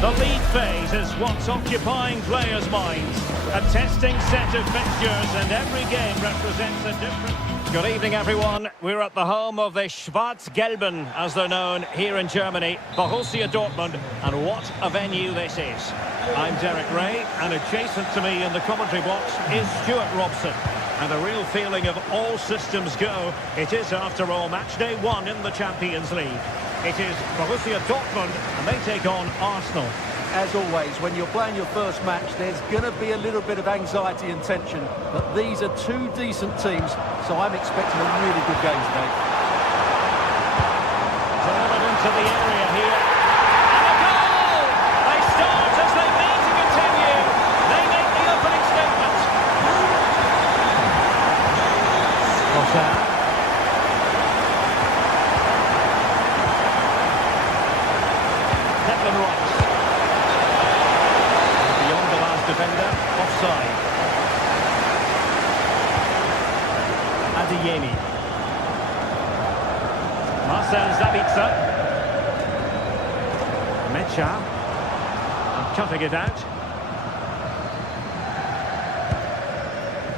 The league phase is what's occupying players' minds. A testing set of fixtures, and every game represents a different... Good evening, everyone. We're at the home of the Schwarz-Gelben, as they're known here in Germany, Borussia Dortmund, and what a venue this is. I'm Derek Ray, and adjacent to me in the commentary box is Stuart Robson. And a real feeling of all systems go. It is, after all, match day 1 in the Champions League. It is Borussia Dortmund, and they take on Arsenal. As always, when you're playing your first match, there's going to be a little bit of anxiety and tension. But these are two decent teams, so I'm expecting a really good game today. Driven into the area here. And a goal! They start as they mean to continue. They make the opening statement. Rossard. Defender, offside. Adeyemi. Marcel Sabitzer. Mecha. And cutting it out.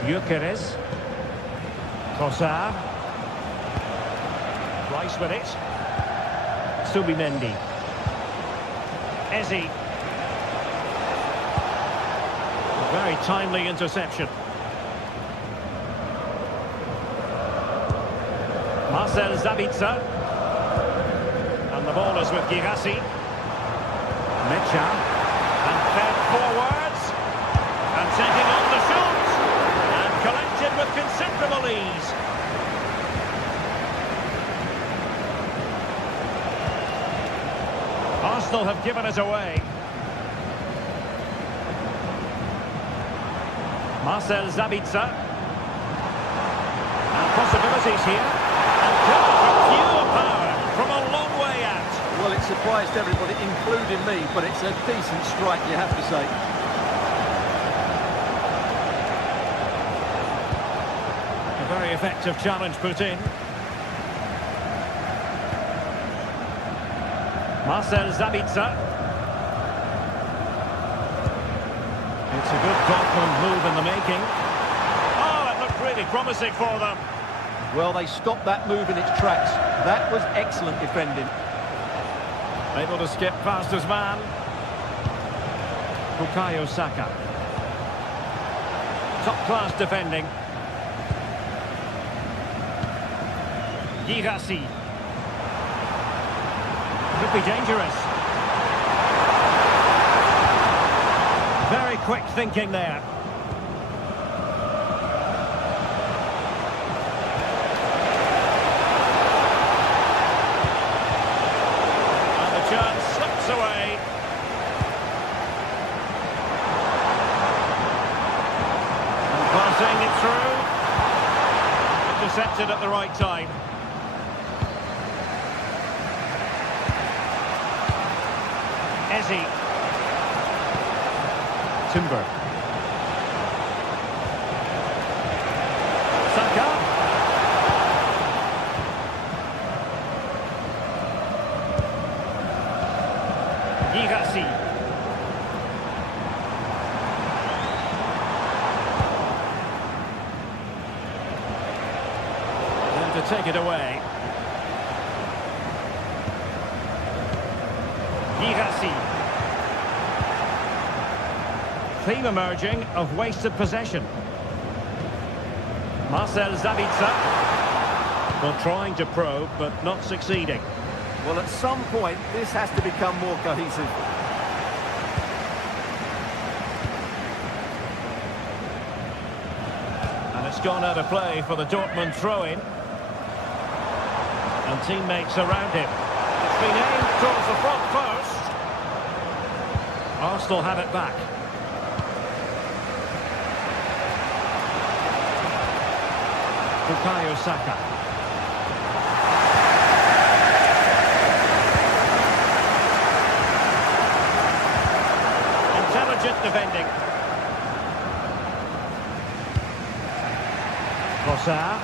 Gyökeres. Trossard. Rice with it. Subimendi. Eze. Very timely interception. Marcel Sabitzer. And the ball is with Girassi. Mecha. And fed forwards. And taking on the shot. And collected with considerable ease. Arsenal have given it away. Marcel Sabitzer. And possibilities here. And goal from pure power from a long way out. Well, it surprised everybody, including me, but it's a decent strike, you have to say. A very effective challenge put in. Marcel Sabitzer. It's a good Dortmund move in the making. Oh, it looked really promising for them. Well, they stopped that move in its tracks. That was excellent defending. Able to skip past his man. Bukayo Saka. Top-class defending. Girassi. Could be dangerous. Very quick thinking there. And the chance slips away. And passing it through. Intercepted at the right time. Eze. Timber. Saka. Girassi. And to take it away. Girassi. Theme emerging of wasted possession. Marcel Sabitzer. Well, trying to probe, but not succeeding. Well, at some point, this has to become more cohesive. And it's gone out of play for the Dortmund throw-in. And teammates around him. It's been aimed towards the front post. Arsenal have it back. Bukayo Saka. Intelligent defending. Trossard.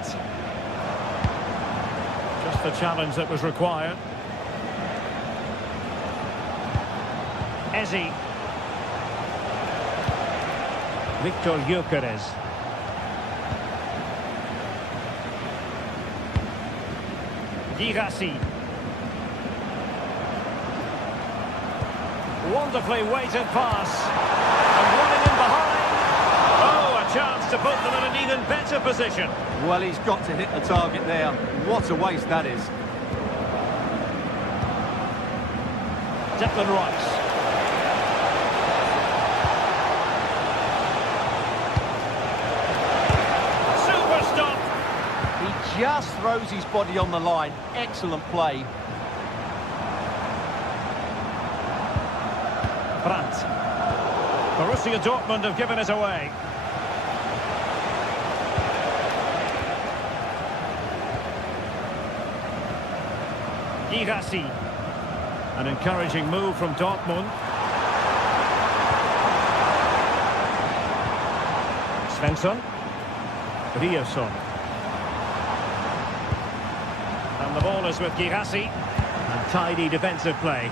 Brandt. Just the challenge that was required. Ezi. Victor Gyökeres. Girassi. Wonderfully weighted pass. And running in behind. Oh, a chance to put them in an even better position. Well, he's got to hit the target there. What a waste that is. Declan Rice. Super stop. He just throws his body on the line. Excellent play. Brandt. Borussia Dortmund have given it away. Girassi. An encouraging move from Dortmund. Svensson. Riosson. And the ball is with Girassi. And tidy defensive play.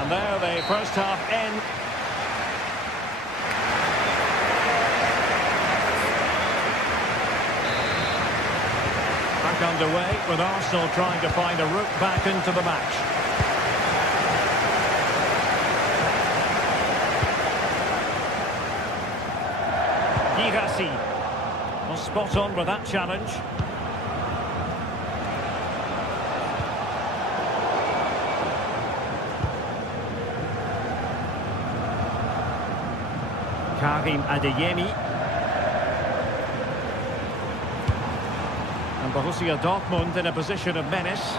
And there the first half ends. Back underway with Arsenal trying to find a route back into the match. Girassi. Well, spot on with that challenge. Karim Adeyemi. And Borussia Dortmund in a position of menace,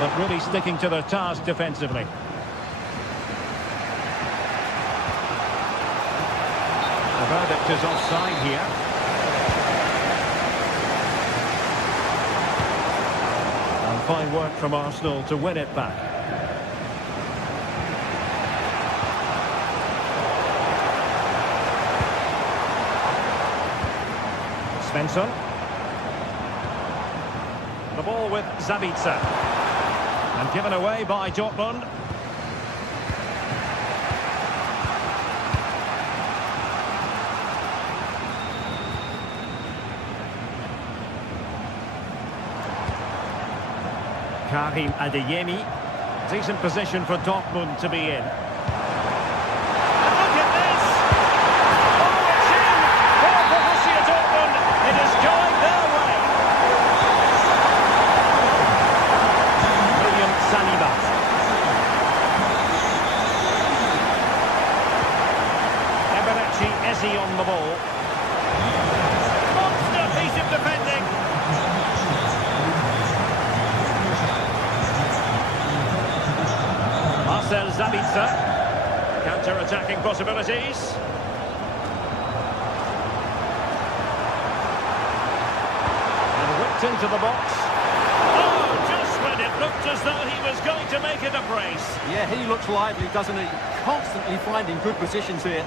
but really sticking to their task defensively. The verdict is offside here. And fine work from Arsenal to win it back. Svensson. The ball with Zabitzer. And given away by Dortmund. Karim Adeyemi. Decent position for Dortmund to be in. Ezi on the ball. Monster piece of defending. Marcel Zabitzer. Counter-attacking possibilities. And whipped into the box. Oh, just when it looked as though he was going to make it a brace. Yeah, he looks lively, doesn't he? Constantly finding good positions here.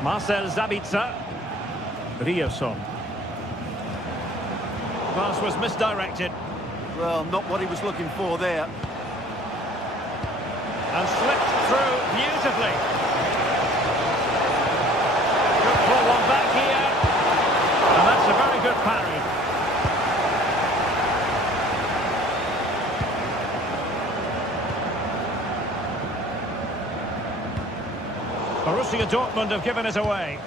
Marcel Zabitzer. Riosson. Pass was misdirected. Well, not what he was looking for there. And slipped through beautifully. Could pull one back here. And that's a very good parry. Borussia Dortmund have given it away.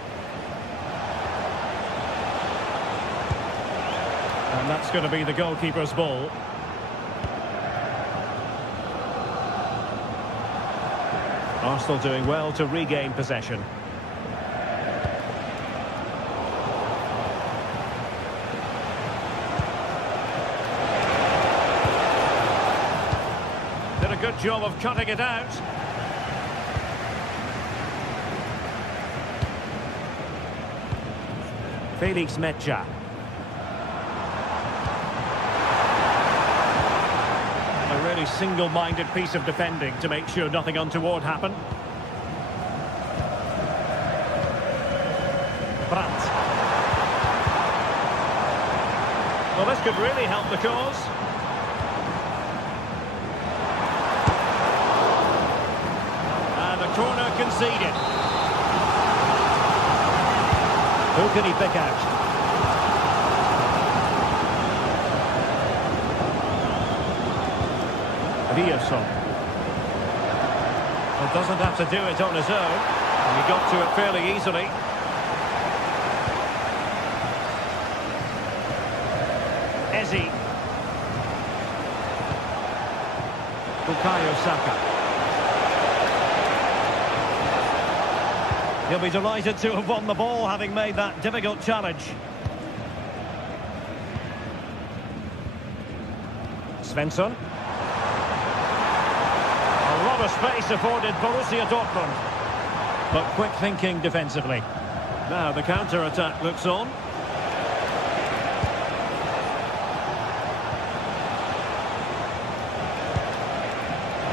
And that's going to be the goalkeeper's ball. Arsenal doing well to regain possession. Did a good job of cutting it out. Felix Mecha. The really single-minded piece of defending to make sure nothing untoward happened. Brandt. Well, this could really help the cause. And a corner conceded. Who can he pick out? Villason. Well, doesn't have to do it on his own. He got to it fairly easily. Eze. Bukayo Saka. He'll be delighted to have won the ball, having made that difficult challenge. Svensson. A lot of space afforded Borussia Dortmund. But quick thinking defensively. Now the counter-attack looks on.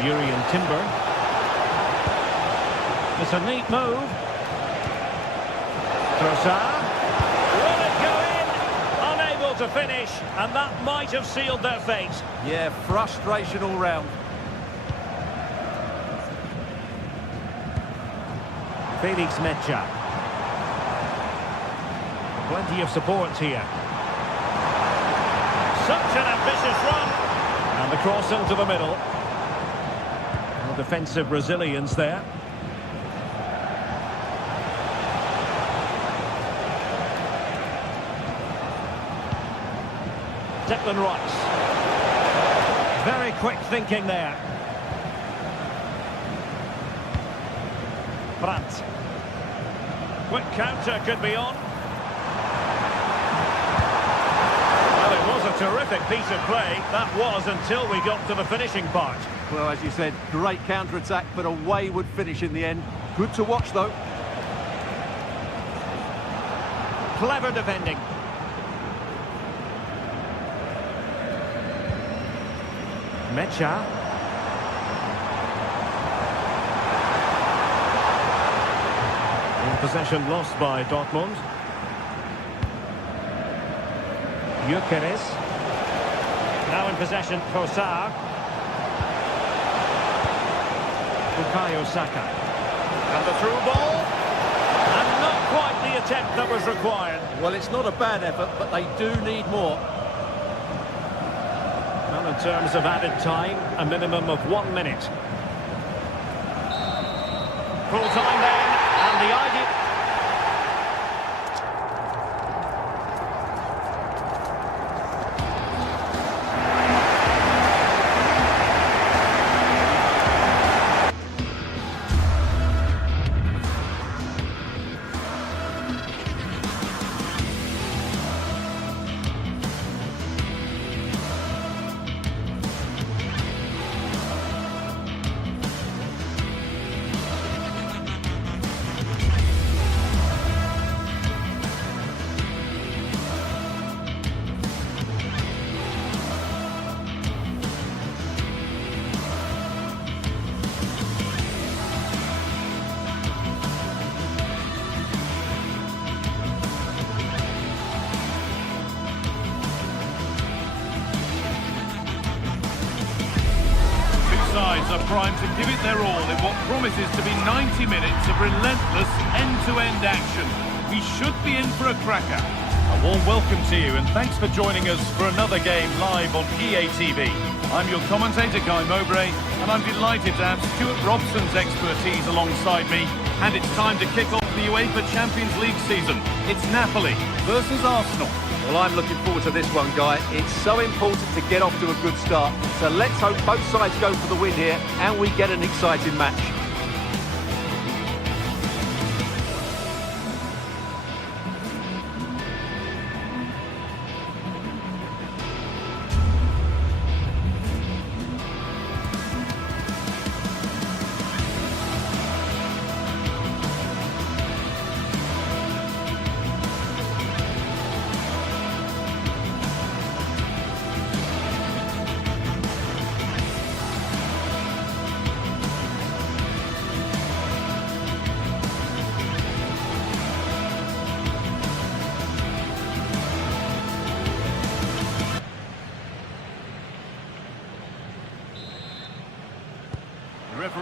Urian Timber. It's a neat move. Trossard. Will it go in? Unable to finish, and that might have sealed their fate. Yeah, frustration all round. Felix Mecha. Plenty of support here. Such an ambitious run. And the cross into the middle. Well, defensive resilience there. Declan Rice. Very quick thinking there. Brandt. Quick counter could be on. Well, it was a terrific piece of play. That was until we got to the finishing part. Well, as you said, great counter-attack, but a wayward finish in the end. Good to watch, though. Clever defending. Mecha. Possession lost by Dortmund. Gyökeres. Now in possession, Trossard. Bukayo Saka. And the through ball. And not quite the attempt that was required. Well, it's not a bad effort, but they do need more. Well, in terms of added time, a minimum of 1 minute. Full time then, and the idea... Sides are primed to give it their all in what promises to be 90 minutes of relentless end-to-end action. We should be in for a cracker. A warm welcome to you and thanks for joining us for another game live on EA TV. I'm your commentator Guy Mowbray and I'm delighted to have Stuart Robson's expertise alongside me, and it's time to kick off the UEFA Champions League season. It's Napoli versus Arsenal. Well, I'm looking forward to this one, Guy. It's so important to get off to a good start. So let's hope both sides go for the win here and we get an exciting match.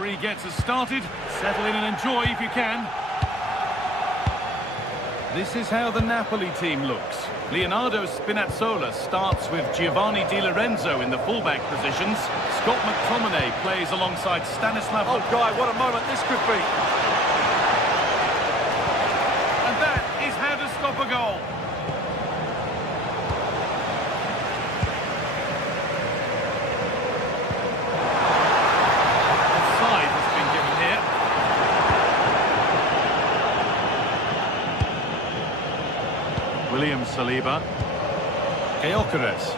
referee gets us started. Settle in and enjoy if you can. This is how the Napoli team looks. Leonardo Spinazzola starts with Giovanni Di Lorenzo in the fullback positions. Scott McTominay plays alongside Stanislav... Oh, Guy, what a moment this could be. And that is how to stop a goal. Offside has been given here. William Saliba. Gyökeres.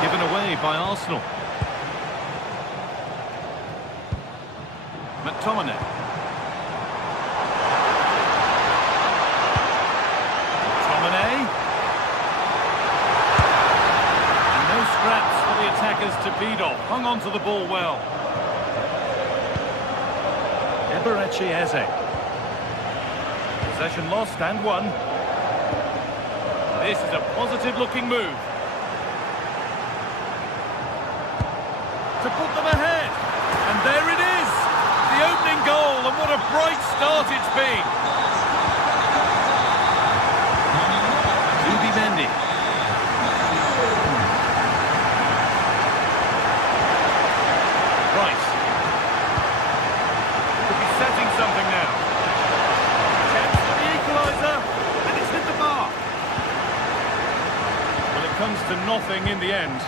Given away by Arsenal. McTominay. McTominay. And no scraps for the attackers to beat off. Hung on to the ball well. Eberechi Eze. Possession lost and won. This is a positive-looking move. To put them ahead. And there it is. The opening goal, and what a bright start it's been. Zubimendi. Rice. Could be setting something now. Chance for the equaliser, and it's hit the bar. Well, it comes to nothing in the end.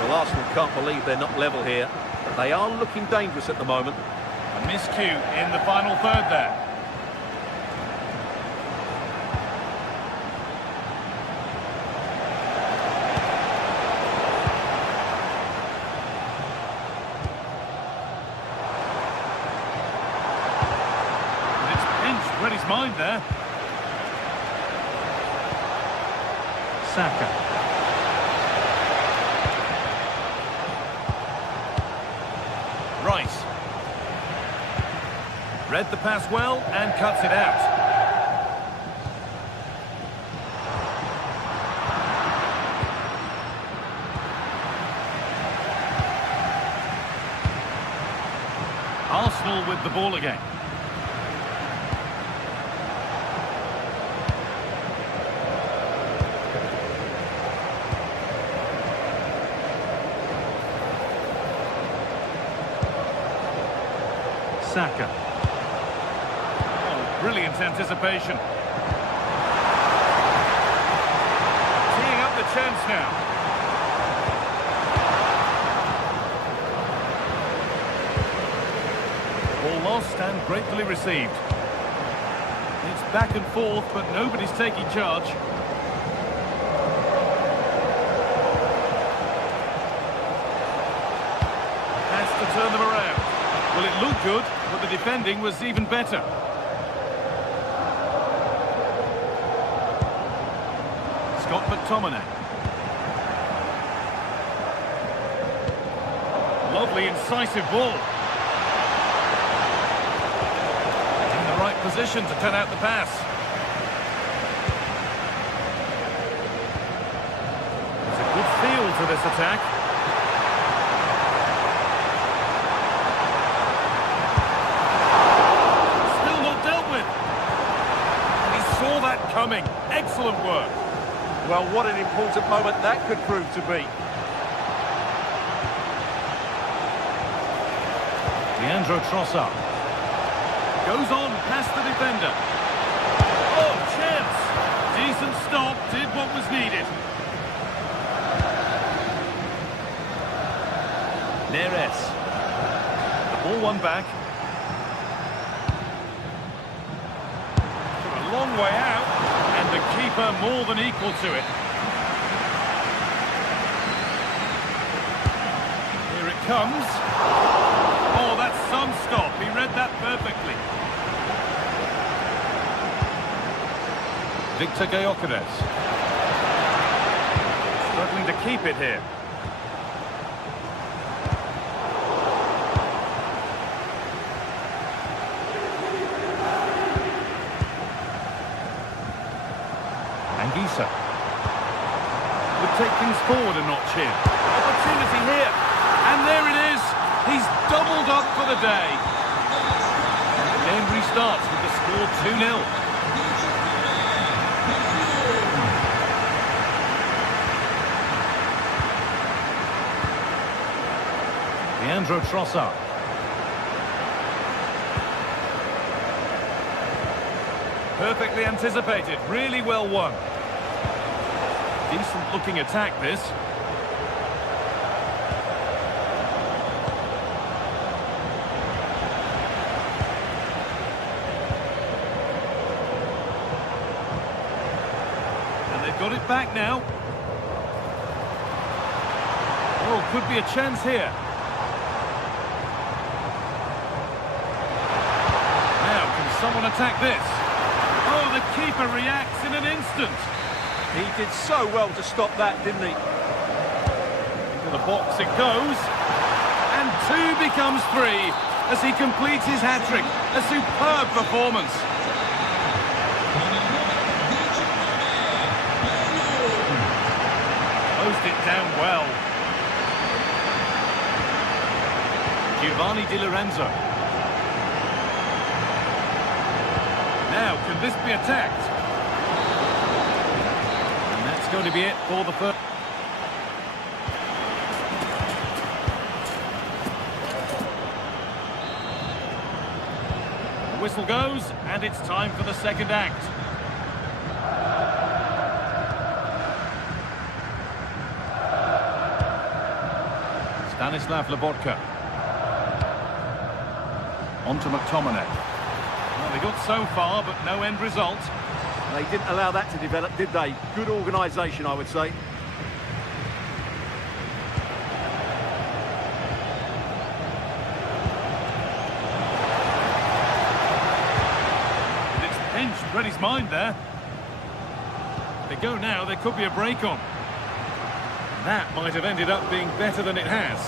Well, Arsenal can't believe they're not level here. But they are looking dangerous at the moment. A miscue in the final third there. And it's pinched, read his mind there. Saka. Rice. Read the pass well and cuts it out. Arsenal with the ball again. Saka. Oh, brilliant anticipation. Teeing up the chance now. Ball lost and gratefully received. It's back and forth, but nobody's taking charge. Has to turn them around. Well, it looked good, but the defending was even better. Scott McTominay. Lovely, incisive ball. In the right position to turn out the pass. There's a good feel to this attack. Coming. Excellent work. Well, what an important moment that could prove to be. Leandro Trossard. Goes on past the defender. Oh, chance. Decent stop. Did what was needed. Neres. The ball won back. A long way out. And the keeper more than equal to it. Here it comes. Oh, that's some stop. He read that perfectly. Victor Gyökeres. Struggling to keep it here. Would take things forward a notch here. Opportunity here. there it is. He's doubled up for the day. The game restarts with the score 2-0. Leandro Trossard. Perfectly anticipated, really well won. Decent looking attack this. And they've got it back now. Oh, could be a chance here. Now, can someone attack this? Oh, the keeper reacts in an instant. He did so well to stop that, didn't he? Into the box it goes. And 2 becomes 3 as he completes his hat-trick. A superb performance. Closed it down well. Giovanni Di Lorenzo. Now, can this be attacked? And that's going to be it for the first. The whistle goes, and it's time for the second act. Stanislav Lobotka. On to McTominay. Well, they got so far, but no end result. They didn't allow that to develop, did they? Good organisation, I would say. It's pinched, read his mind there. They go now, there could be a break on. That might have ended up being better than it has.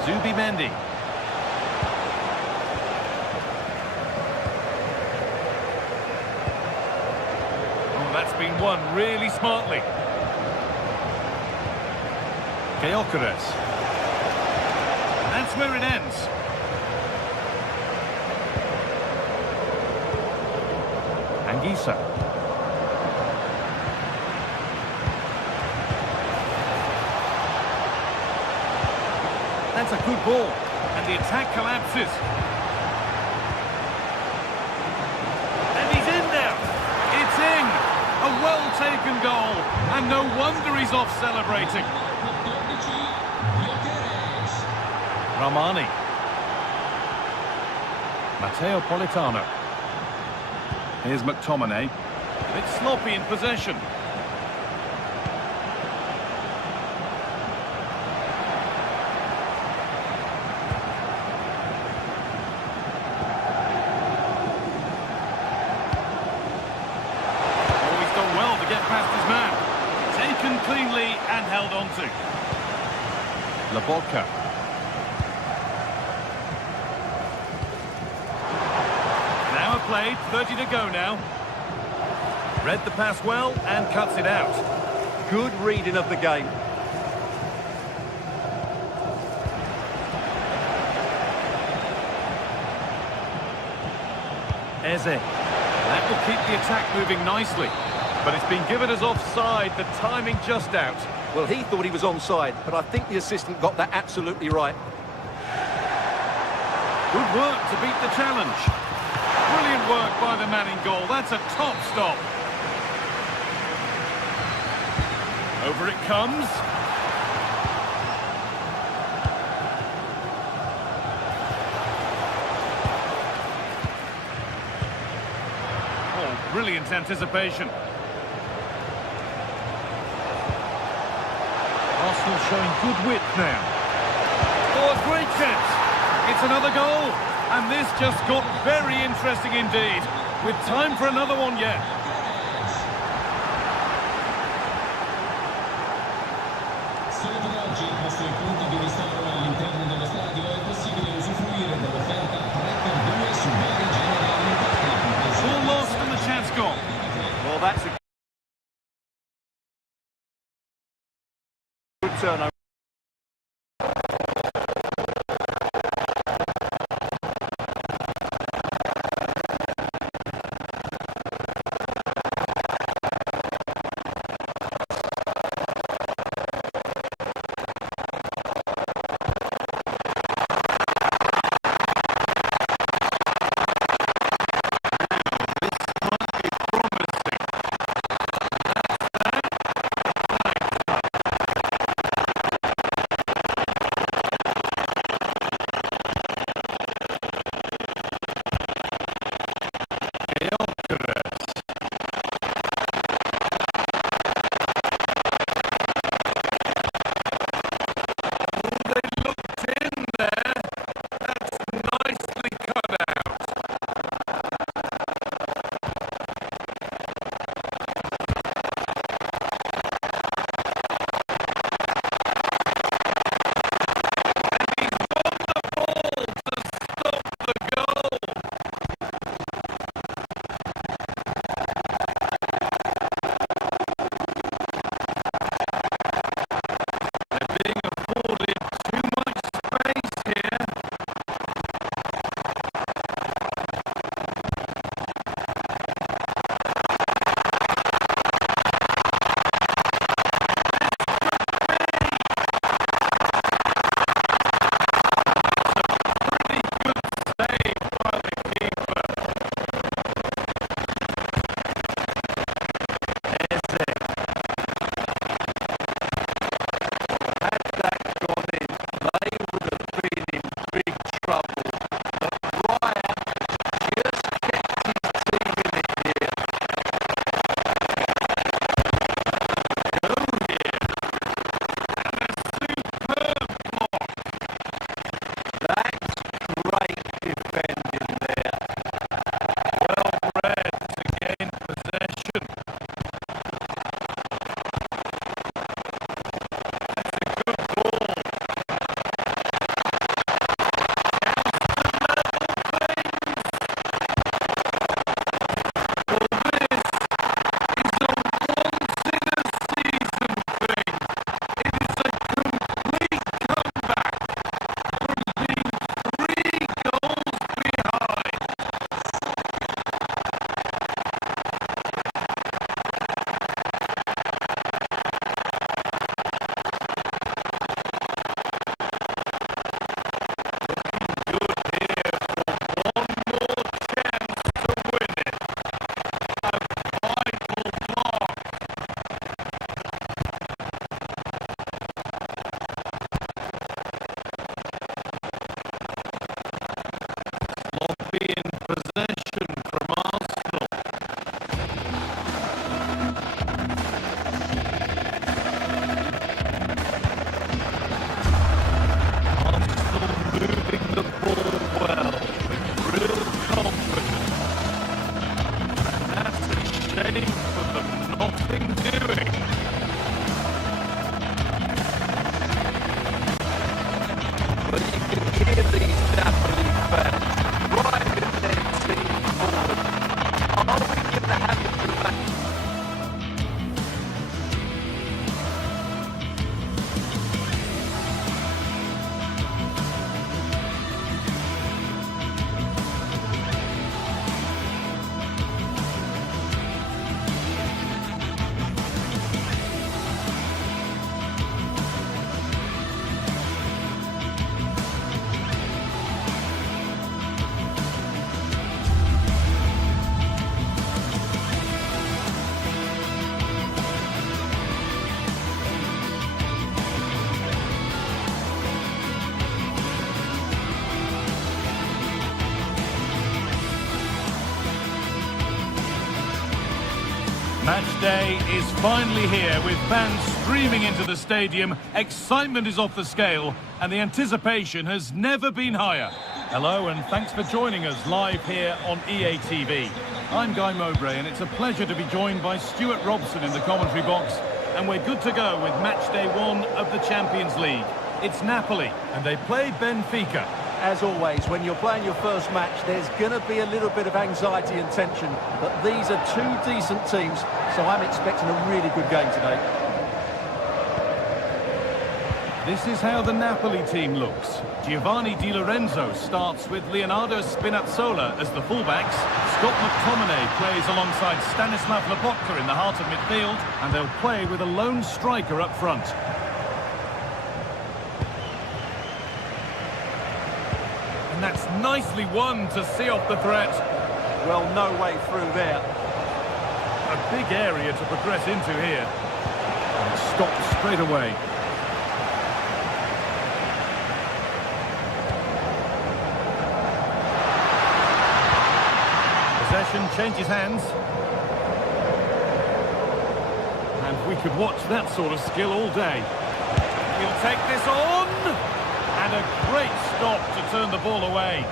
Zubimendi. Oh, that's been won really smartly. Gyökeres. That's where it ends. Anguissa. That's a good ball, and the attack collapses. And he's in there. It's in. A well-taken goal, and no wonder he's off celebrating. Ramani. Matteo Politano. Here's McTominay. A bit sloppy in possession. Get past his man. Taken cleanly and held on to. Lobotka. Now played, 30 to go now. Read the pass well and cuts it out. Good reading of the game. Eze. That will keep the attack moving nicely. But it's been given as offside, the timing just out. Well, he thought he was onside, but I think the assistant got that absolutely right. Good work to beat the challenge. Brilliant work by the man in goal. That's a top stop. Over it comes. Oh, brilliant anticipation. Arsenal showing good width now. Oh, a great chance. It's another goal. And this just got very interesting indeed. With time for another one yet. Solo per oggi il vostro punto di ristoro all'interno dello stadio è possibile usufruire dell'offerta 3x2 su vari generi alimentari. All lost and the chance gone. Well, that's a turnover. Match day is finally here with fans streaming into the stadium. Excitement is off the scale and the anticipation has never been higher. Hello and thanks for joining us live here on EA TV. I'm Guy Mowbray and it's a pleasure to be joined by Stuart Robson in the commentary box, and we're good to go with match day 1 of the Champions League. It's Napoli and they play Benfica. As always, when you're playing your first match, there's going to be a little bit of anxiety and tension. But these are two decent teams, so I'm expecting a really good game today. This is how the Napoli team looks. Giovanni Di Lorenzo starts with Leonardo Spinazzola as the fullbacks. Scott McTominay plays alongside Stanislav Lobotka in the heart of midfield, and they'll play with a lone striker up front. And that's nicely won to see off the threat. Well, no way through there. A big area to progress into here. And it's stopped straight away. Possession changes hands. And we could watch that sort of skill all day. He'll take this on! And a great stop to turn the ball away.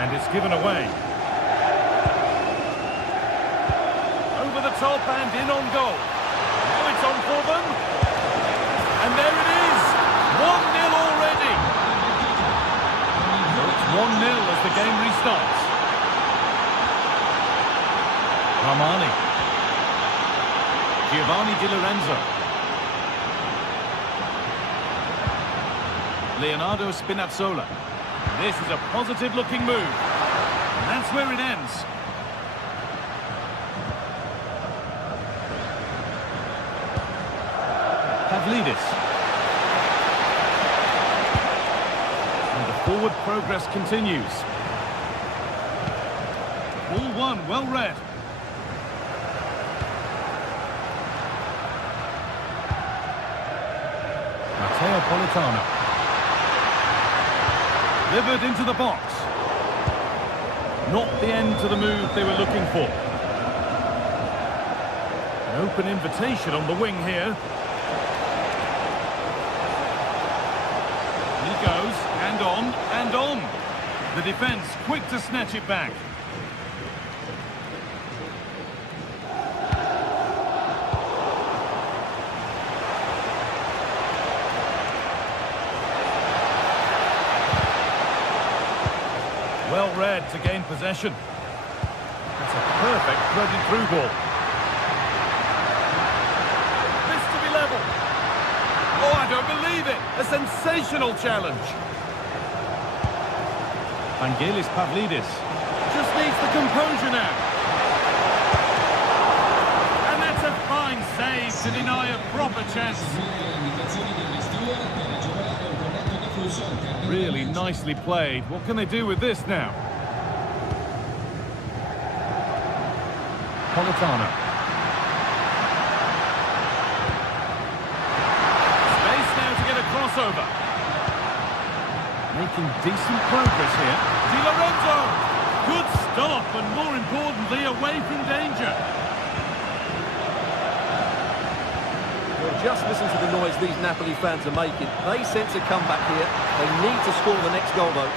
And it's given away. Over the top and in on goal. Now it's on for them. And there it is. 1-0 already. So it's 1-0 as the game restarts. Armani. Giovanni Di Lorenzo. Leonardo Spinazzola. This is a positive-looking move. And that's where it ends. Pavlidis. And the forward progress continues. Ball one, well read. Matteo Politano. Delivered into the box. Not the end to the move they were looking for. An open invitation on the wing here. He goes, and on, and on. The defence quick to snatch it back. Well read to gain possession. That's a perfect threaded through ball. This to be level. Oh, I don't believe it. A sensational challenge. Vangelis Pavlidis just needs the composure now. And that's a fine save to deny a proper chance. Really nicely played. What can they do with this now? Politano. Space now to get a crossover. Making decent progress here. Di Lorenzo! Good stop, and more importantly, away from danger. Just listen to the noise these Napoli fans are making. They sense a comeback here. They need to score the next goal, though.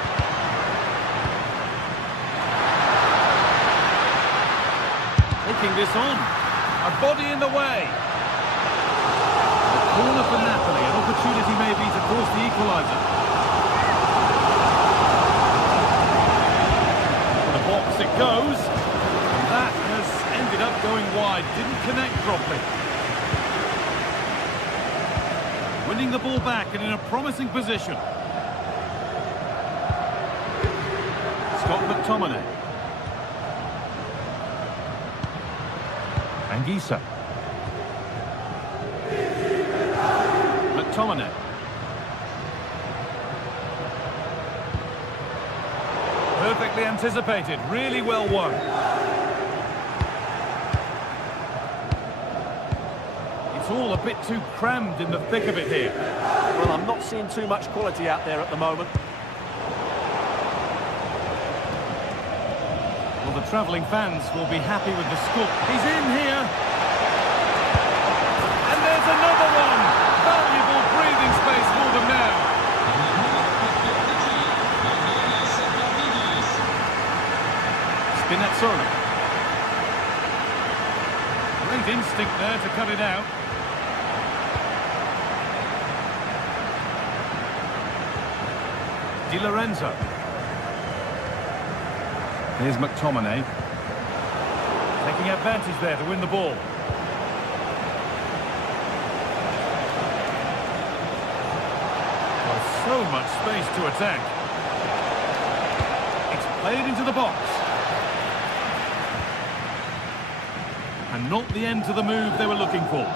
Taking this on. A body in the way. A corner for Napoli. An opportunity maybe to force the equaliser. The box it goes. And that has ended up going wide. Didn't connect properly. Winning the ball back and in a promising position. Scott McTominay. Anguissa. McTominay. Perfectly anticipated, really well won. It's all a bit too crammed in the thick of it here. Well, I'm not seeing too much quality out there at the moment. Well, the travelling fans will be happy with the score. He's in here. And there's another one. Valuable breathing space for them now. Spinazzola. Great instinct there to cut it out. Di Lorenzo. Here's McTominay. Taking advantage there to win the ball. Well, so much space to attack. It's played into the box. And not the end to the move they were looking for.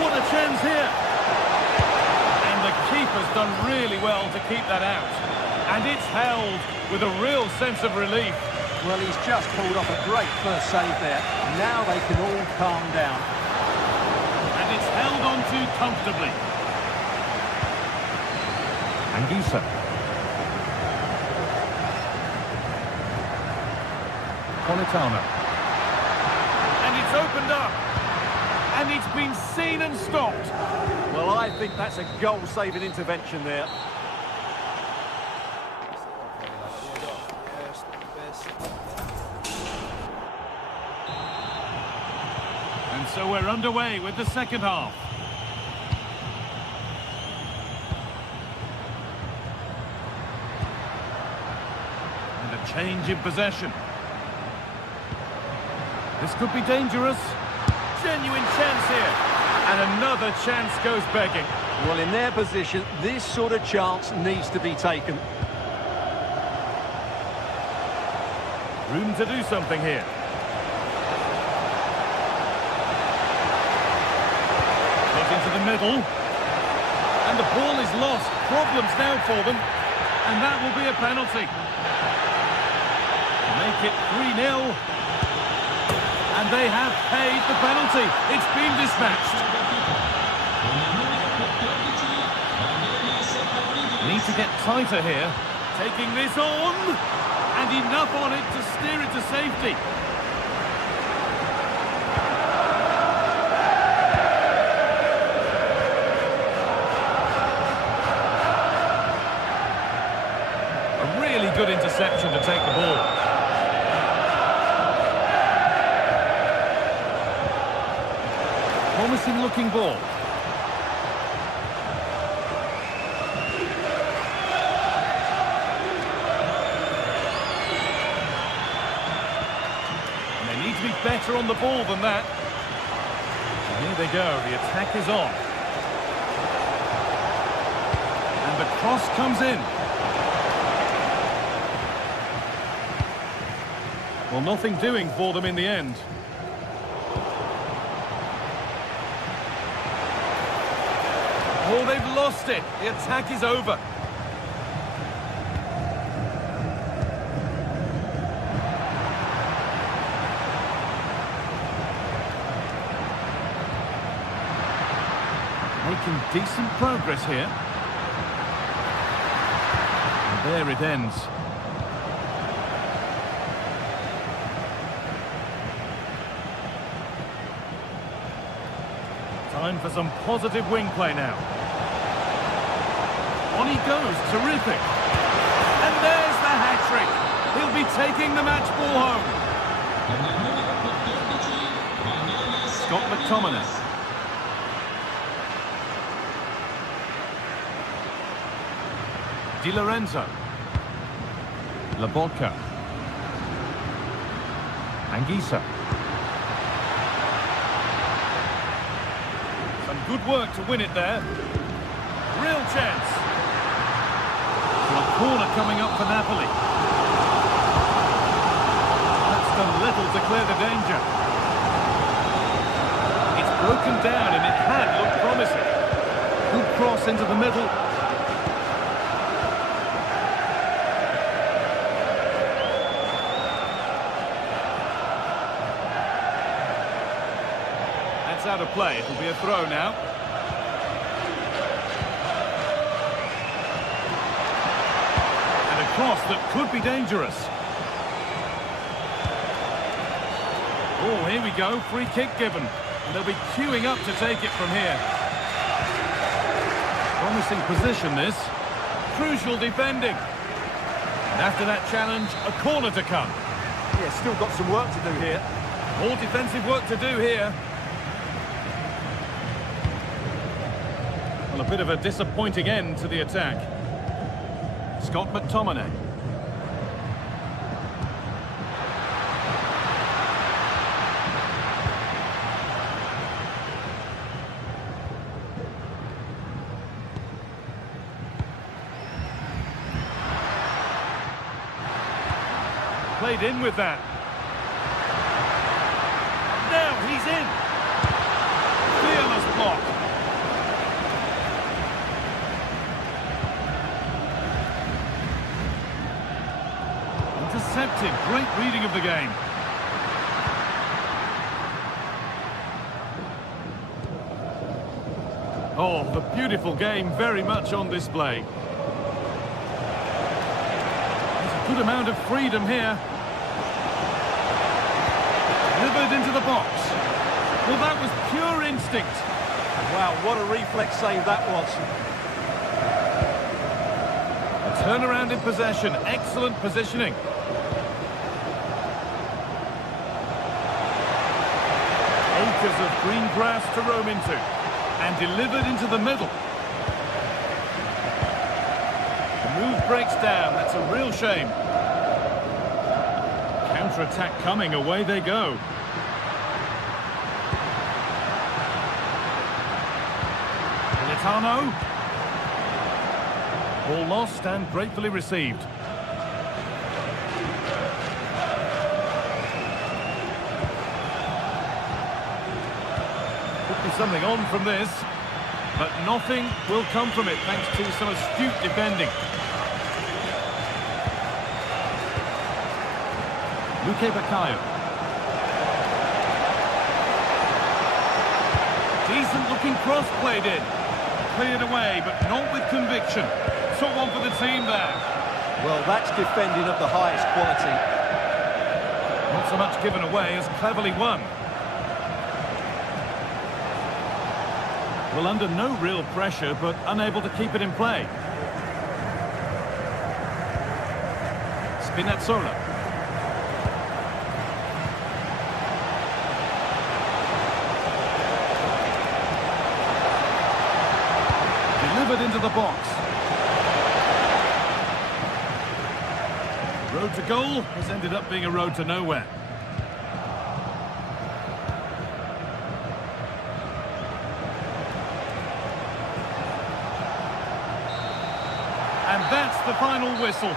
What a chance here! And the keeper's done really well to keep that out. And it's held with a real sense of relief. Well, he's just pulled off a great first save there. Now they can all calm down. And it's held on to comfortably. Anguissa. Politano. And it's opened up. And it's been seen and stopped. Well, I think that's a goal-saving intervention there. And so we're underway with the second half. And a change in possession. This could be dangerous. Genuine chance here. And another chance goes begging. Well, in their position, this sort of chance needs to be taken. Room to do something here. Goes into the middle. And the ball is lost. Problems now for them. And that will be a penalty. Make it 3-0. And they have paid the penalty. It's been dispatched. Need to get tighter here. Taking this on. And enough on it to steer it to safety. A really good interception to take the ball. Promising looking ball. And they need to be better on the ball than that. And here they go, the attack is on. And the cross comes in. Well, nothing doing for them in the end. Oh, they've lost it. The attack is over. Making decent progress here. And there it ends. Time for some positive wing play now. On he goes, terrific. And there's the hat-trick. He'll be taking the match ball home. Scott McTominay. Di Lorenzo. Laborca. Anguissa. Some good work to win it there. Real chance. Well, a corner coming up for Napoli. That's done little to clear the danger. It's broken down and it had looked promising. Good cross into the middle. That's out of play. It'll be a throw now. Cross that could be dangerous. Oh, here we go. Free kick given. And they'll be queuing up to take it from here. Promising position, this. Crucial defending. And after that challenge, a corner to come. Yeah, still got some work to do here. More defensive work to do here. Well, a bit of a disappointing end to the attack. Scott McTominay. Played in with that. Now he's in. Fearless block. Intercepted. Great reading of the game. Oh, the beautiful game very much on display. There's a good amount of freedom here. Delivered into the box. Well, that was pure instinct. Wow, what a reflex save that was. A turnaround in possession. Excellent positioning. Acres of green grass to roam into. And delivered into the middle. The move breaks down. That's a real shame. Counter-attack coming. Away they go. Politano. Ball lost and gratefully received. Something on from this, but nothing will come from it thanks to some astute defending. Luque Baccaio. Decent looking cross played in. Cleared away, but not with conviction. Took one for the team there. Well, that's defending of the highest quality. Not so much given away as cleverly won. Well, under no real pressure, but unable to keep it in play. Spinazzola. Delivered into the box. The road to goal has ended up being a road to nowhere. And that's the final whistle.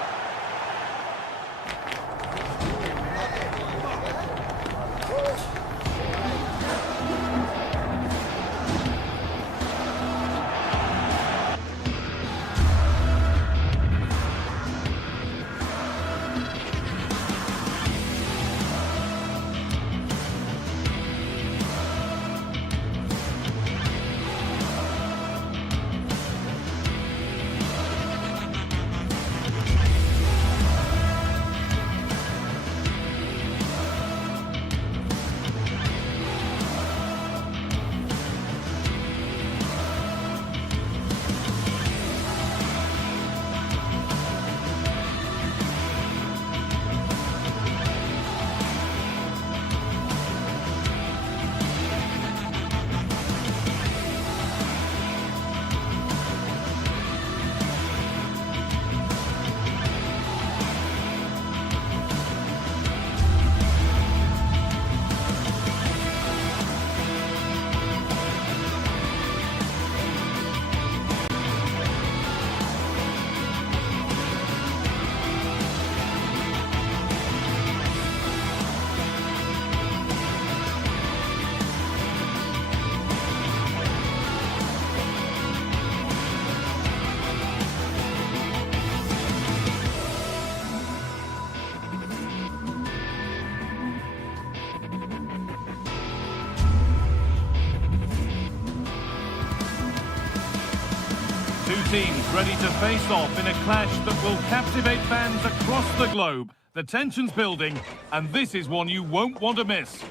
Two teams ready to face off in a clash that will captivate fans across the globe. The tension's building, and this is one you won't want to miss.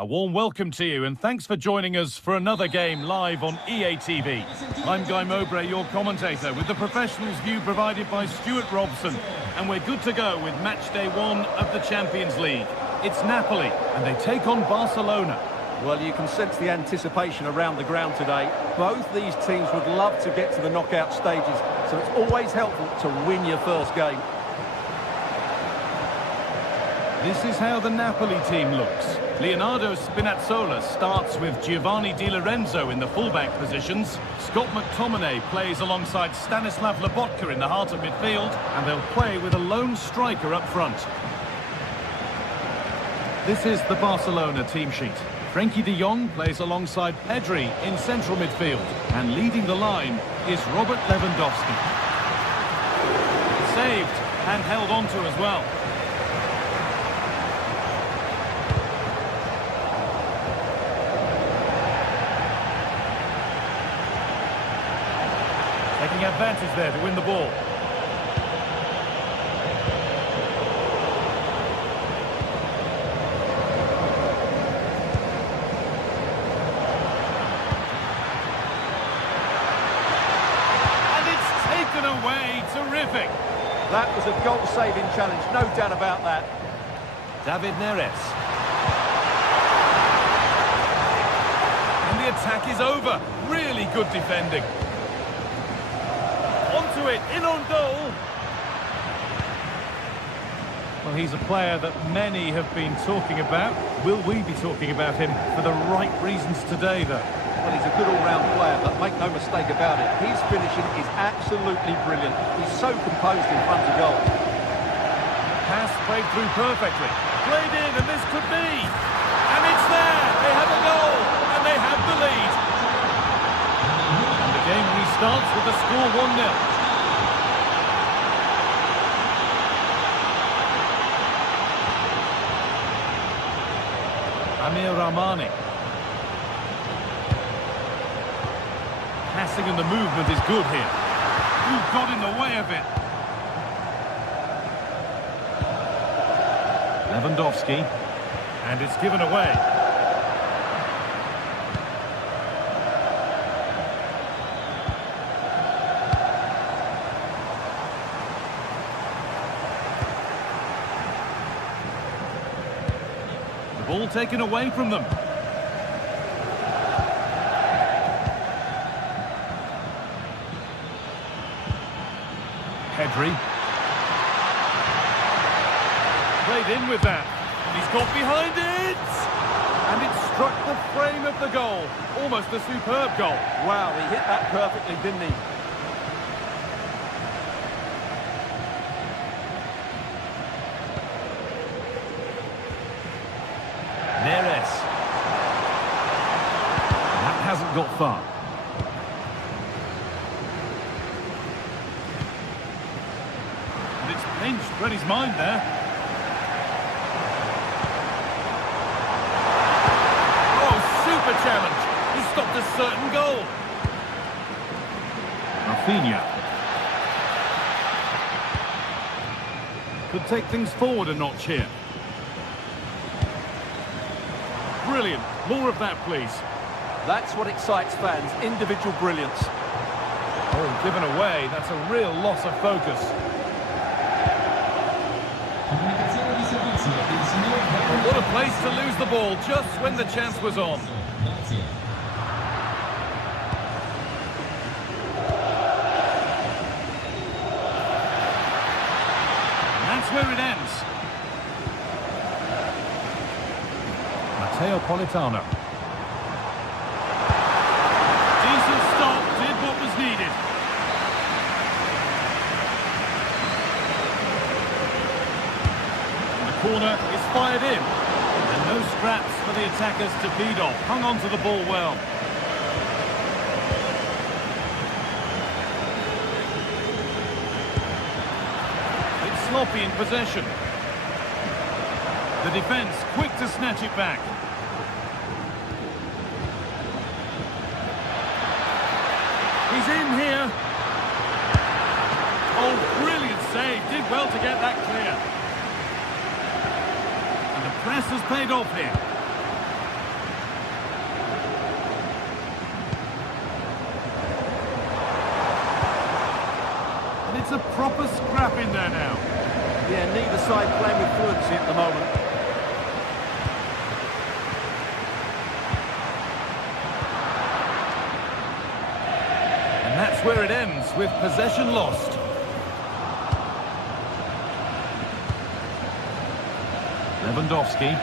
A warm welcome to you and thanks for joining us for another game live on EA TV. I'm Guy Mowbray, your commentator, with the professionals' view provided by Stuart Robson. And we're good to go with match day 1 of the Champions League. It's Napoli and they take on Barcelona. Well, you can sense the anticipation around the ground today. Both these teams would love to get to the knockout stages, so it's always helpful to win your first game. This is how the Napoli team looks. Leonardo Spinazzola starts with Giovanni Di Lorenzo in the fullback positions. Scott McTominay plays alongside Stanislav Lobotka in the heart of midfield, and they'll play with a lone striker up front. This is the Barcelona team sheet. Frenkie de Jong plays alongside Pedri in central midfield, and leading the line is Robert Lewandowski. Saved and held onto as well. Taking advantage there to win the ball. And it's taken away. Terrific. That was a goal-saving challenge, no doubt about that. David Neres. And the attack is over. Really good defending. Onto it, in on goal. Well, he's a player that many have been talking about. Will we be talking about him for the right reasons today, though? Well, he's a good all-round player, but make no mistake about it, his finishing is absolutely brilliant. He's so composed in front of goal. Pass played through perfectly. Played in, and this could be. And it's there. They have a goal, and they have the lead. And the game restarts with the score 1-0. Amir Rahmani. Passing and the movement is good here. Who got in the way of it? Lewandowski. And it's given away. The ball taken away from them. Pedri. Played in with that. He's got behind it! And it struck the frame of the goal. Almost a superb goal. Wow, he hit that perfectly, didn't he? Neres. That hasn't got far. And it's pinched, read his mind there. Oh, super challenge. He stopped a certain goal. Rafinha. Could take things forward a notch here. Brilliant. More of that, please. That's what excites fans, individual brilliance. Oh, given away. That's a real loss of focus. What a place to lose the ball just when the chance was on. And that's where it ends. Matteo Politano. Decent stop, did what was needed. And the corner is fired in. And no scraps for the attackers to feed off. Hung on to the ball well. It's sloppy in possession. The defence quick to snatch it back. He's in here. Oh, brilliant save. Did well to get that clear. And the press has paid off here. It's a proper scrap in there now. Yeah, neither side playing with fluency at the moment. And that's where it ends, with possession lost. Lewandowski.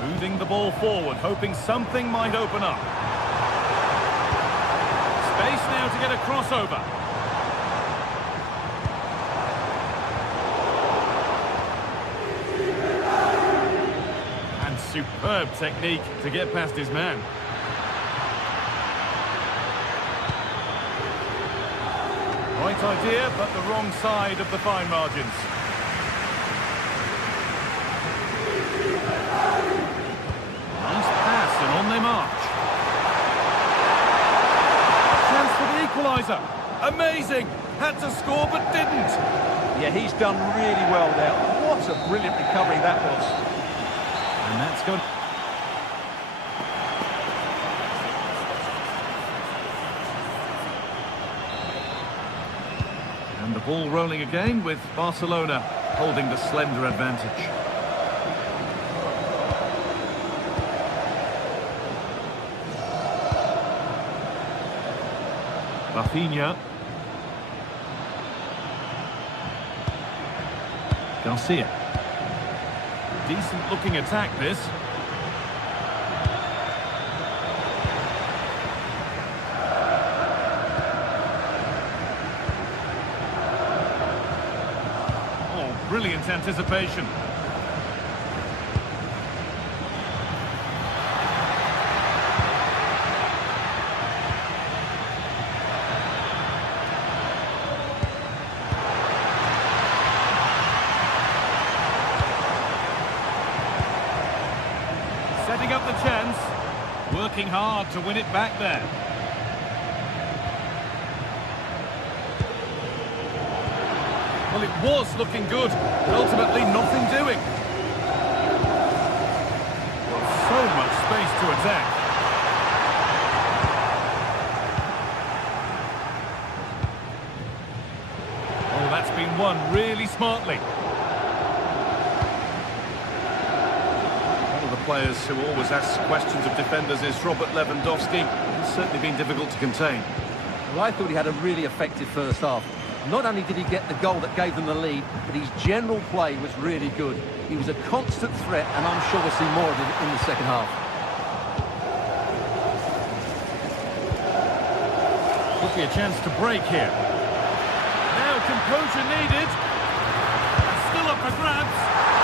Moving the ball forward, hoping something might open up. Space now to get a crossover. And superb technique to get past his man. Right idea, but the wrong side of the fine margins. Nice pass, and on they march. Chance for the equaliser. Amazing! Had to score, but didn't. Yeah, he's done really well there. What a brilliant recovery that was. And that's good. And the ball rolling again with Barcelona holding the slender advantage. Rafinha. Garcia. Decent looking attack this. Brilliant anticipation. Setting up the chance. Working hard to win it back there. Well, it was looking good, but ultimately nothing doing. So much space to attack. Oh, that's been won really smartly. One of the players who always asks questions of defenders is Robert Lewandowski. He's certainly been difficult to contain. Well, I thought he had a really effective first half. Not only did he get the goal that gave them the lead, but his general play was really good. He was a constant threat, and I'm sure we'll see more of him in the second half. Could be a chance to break here. Now composure needed. Still up for grabs,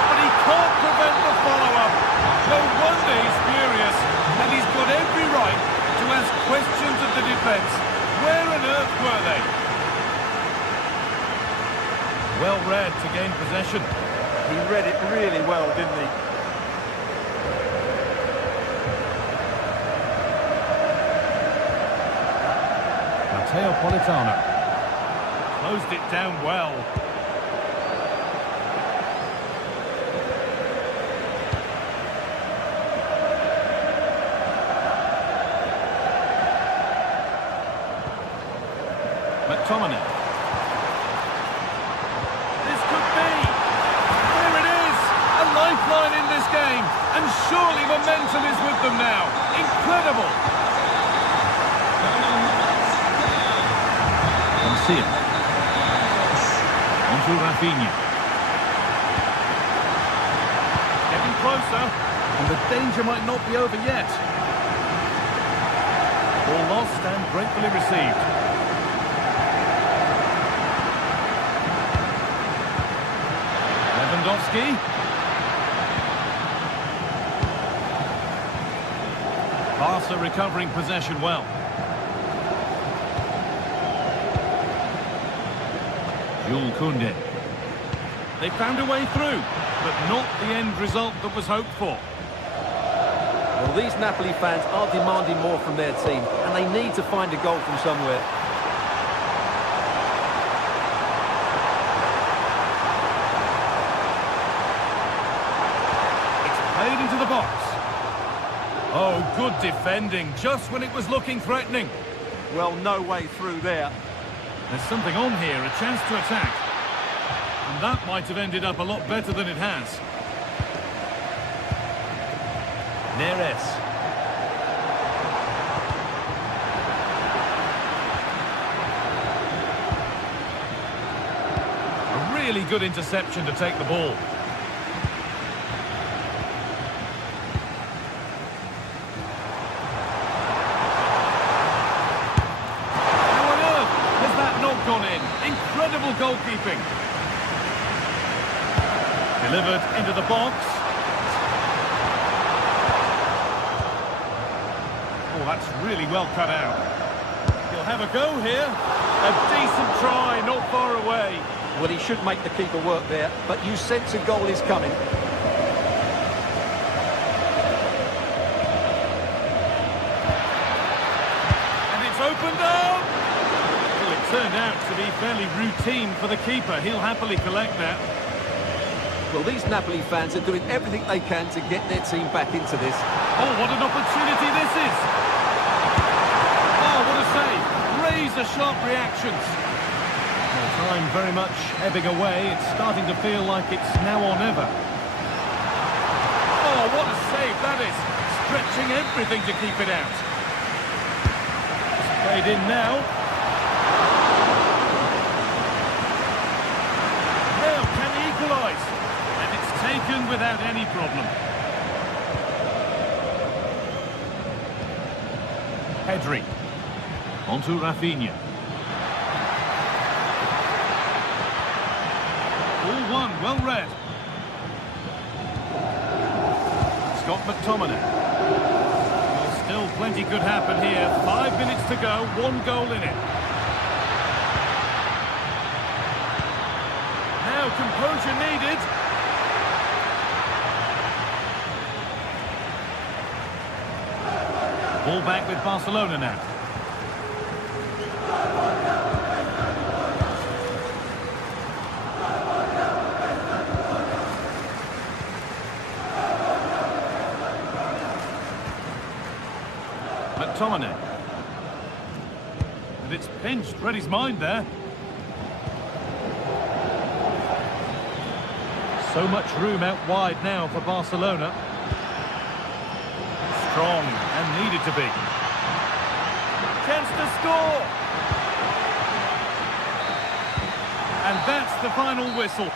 but he can't prevent the follow-up. No wonder he's furious, and he's got every right to ask questions of the defence. Where on earth were they? Well read to gain possession. He read it really well, didn't he? Matteo Politano. Closed it down well. McTominay. Lifeline in this game, and surely momentum is with them now. Incredible. Garcia. On to Rafinha. Getting closer, and the danger might not be over yet. Ball lost and gratefully received. Lewandowski. Barca recovering possession well. Jules Koundé. They found a way through, but not the end result that was hoped for. Well, these Napoli fans are demanding more from their team, and they need to find a goal from somewhere. It's played into the box. Oh, good defending, just when it was looking threatening. Well, no way through there. There's something on here, a chance to attack. And that might have ended up a lot better than it has. Neres. A really good interception to take the ball. How on earth has that not gone in? Incredible goalkeeping. Delivered into the box. Oh, that's really well cut out. He'll have a go here. A decent try, not far away. Well, he should make the keeper work there, but you sense a goal is coming. And it's opened up! Well, it turned out to be fairly routine for the keeper. He'll happily collect that. Well, these Napoli fans are doing everything they can to get their team back into this. Oh, what an opportunity this is! Oh, what a save! Razor-sharp reactions. Well, time very much ebbing away. It's starting to feel like it's now or never. Oh, what a save that is! Stretching everything to keep it out. It's played in now. Now, can he equalise? And it's taken without any problem. Pedri. Onto Rafinha. All one, well read. Scott McTominay. Well, still plenty could happen here. 5 minutes to go, 1 goal in it. Now composure needed. Ball back with Barcelona now. McTominay. And it's pinched, read his mind there. So much room out wide now for Barcelona. Strong and needed to be. Chance to score! And that's the final whistle.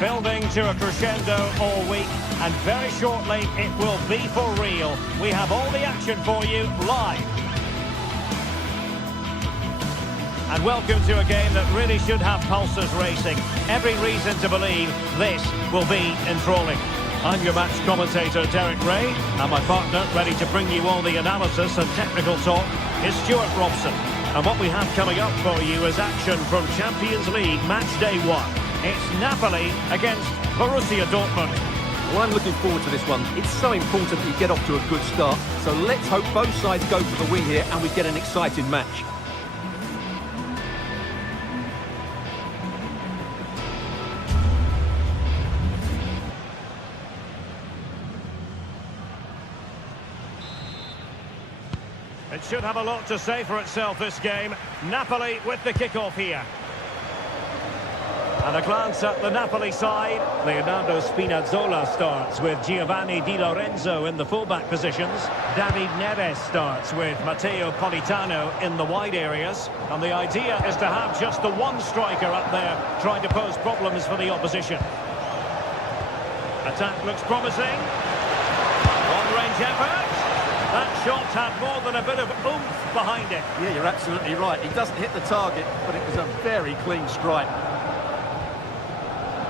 Building to a crescendo all week, and very shortly it will be for real. We have all the action for you live. And welcome to a game that really should have pulses racing. Every reason to believe this will be enthralling. I'm your match commentator, Derek Ray, and my partner, ready to bring you all the analysis and technical talk, is Stuart Robson. And what we have coming up for you is action from Champions League match day 1. It's Napoli against Borussia Dortmund. Well, I'm looking forward to this one. It's so important that you get off to a good start. So let's hope both sides go for the win here and we get an exciting match. It should have a lot to say for itself, this game. Napoli with the kickoff here. And a glance at the Napoli side. Leonardo Spinazzola starts with Giovanni Di Lorenzo in the fullback positions. David Neres starts with Matteo Politano in the wide areas. And the idea is to have just the one striker up there trying to pose problems for the opposition. Attack looks promising. Long-range effort. That shot had more than a bit of oomph behind it. Yeah, you're absolutely right. He doesn't hit the target, but it was a very clean strike.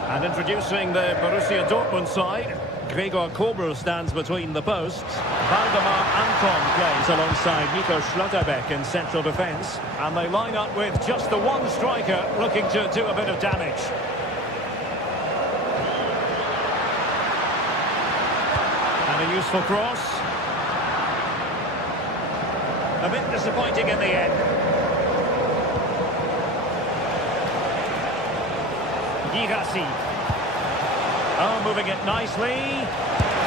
And introducing the Borussia Dortmund side, Gregor Kobel stands between the posts. Valdemar Anton plays alongside Nico Schlotterbeck in central defence. And they line up with just the one striker looking to do a bit of damage. And a useful cross. A bit disappointing in the end. Girassi. Oh, moving it nicely.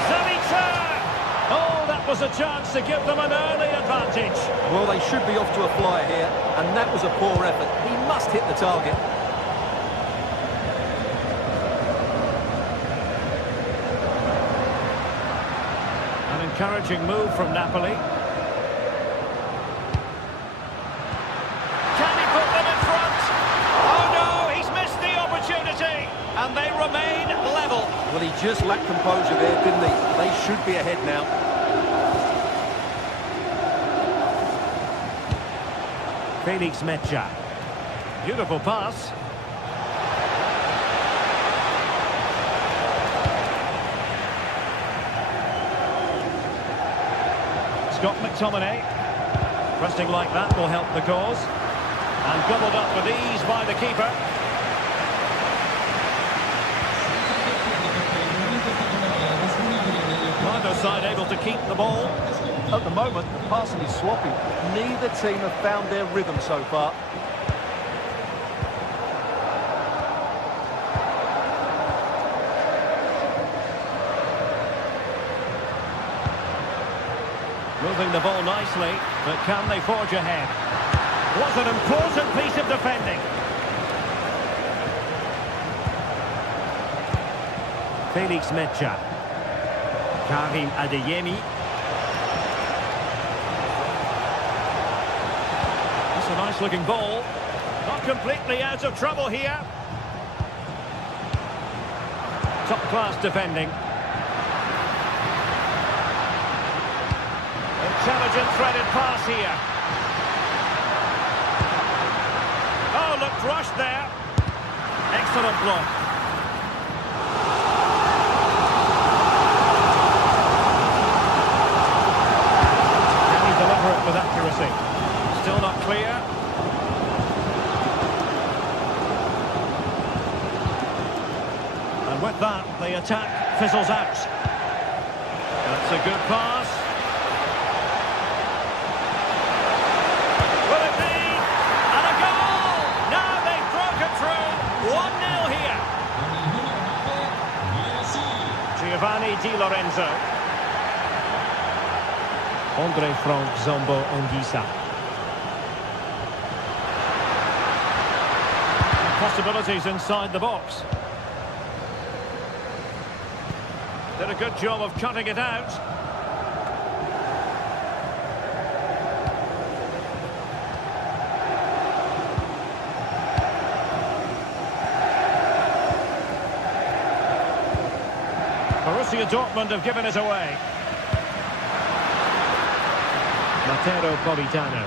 Zavica! Oh, that was a chance to give them an early advantage. Well, they should be off to a flyer here, and that was a poor effort. He must hit the target. An encouraging move from Napoli. And they remain level. Well, he just lacked composure there, didn't he? They should be ahead now. Felix Mecha. Beautiful pass. Scott McTominay. Pressing like that will help the cause. And gobbled up with ease by the keeper. Neither side able to keep the ball. At the moment, the passing is sloppy. Neither team have found their rhythm so far. Moving the ball nicely, but can they forge ahead? Was an important piece of defending. Felix Mecha. Karim Adeyemi. That's a nice looking ball. Not completely out of trouble here. Top class defending. Intelligent threaded pass here. Oh, looked rushed there. Excellent block. With accuracy. Still not clear. And with that, the attack fizzles out. That's a good pass. Will it be? And a goal! Now they've broken through. 1-0 here. Giovanni Di Lorenzo. Andre Frank Zombo Anguissa. Possibilities inside the box. Did a good job of cutting it out. Borussia Dortmund have given it away. Matteo Politano.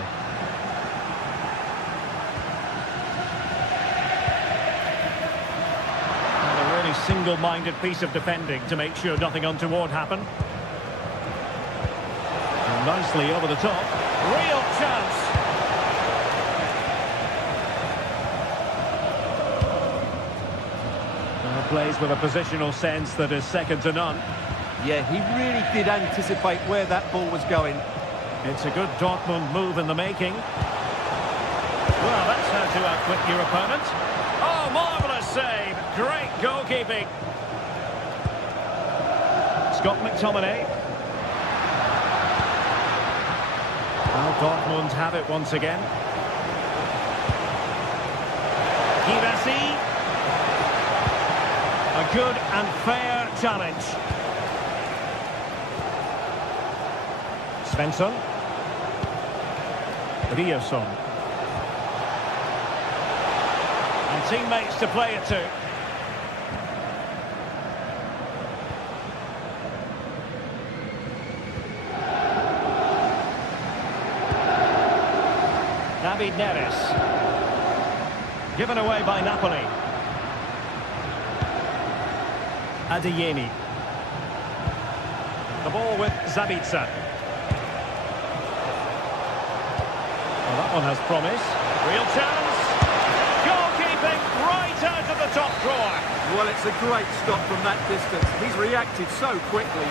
And a really single-minded piece of defending to make sure nothing untoward happened. And nicely over the top. Real chance. Plays with a positional sense that is second to none. Yeah, he really did anticipate where that ball was going. It's a good Dortmund move in the making. Well, that's how to outwit your opponent. Oh, marvellous save. Great goalkeeping. Scott McTominay. Well, Dortmund have it once again. Girassi. A good and fair challenge. Svensson. Riosson. And teammates to play it to. David Neres. Given away by Napoli. Adeyemi. The ball with Zabitzer. Well, that one has promise. Real chance. Goalkeeping right out of the top drawer. Well, it's a great stop from that distance. He's reacted so quickly.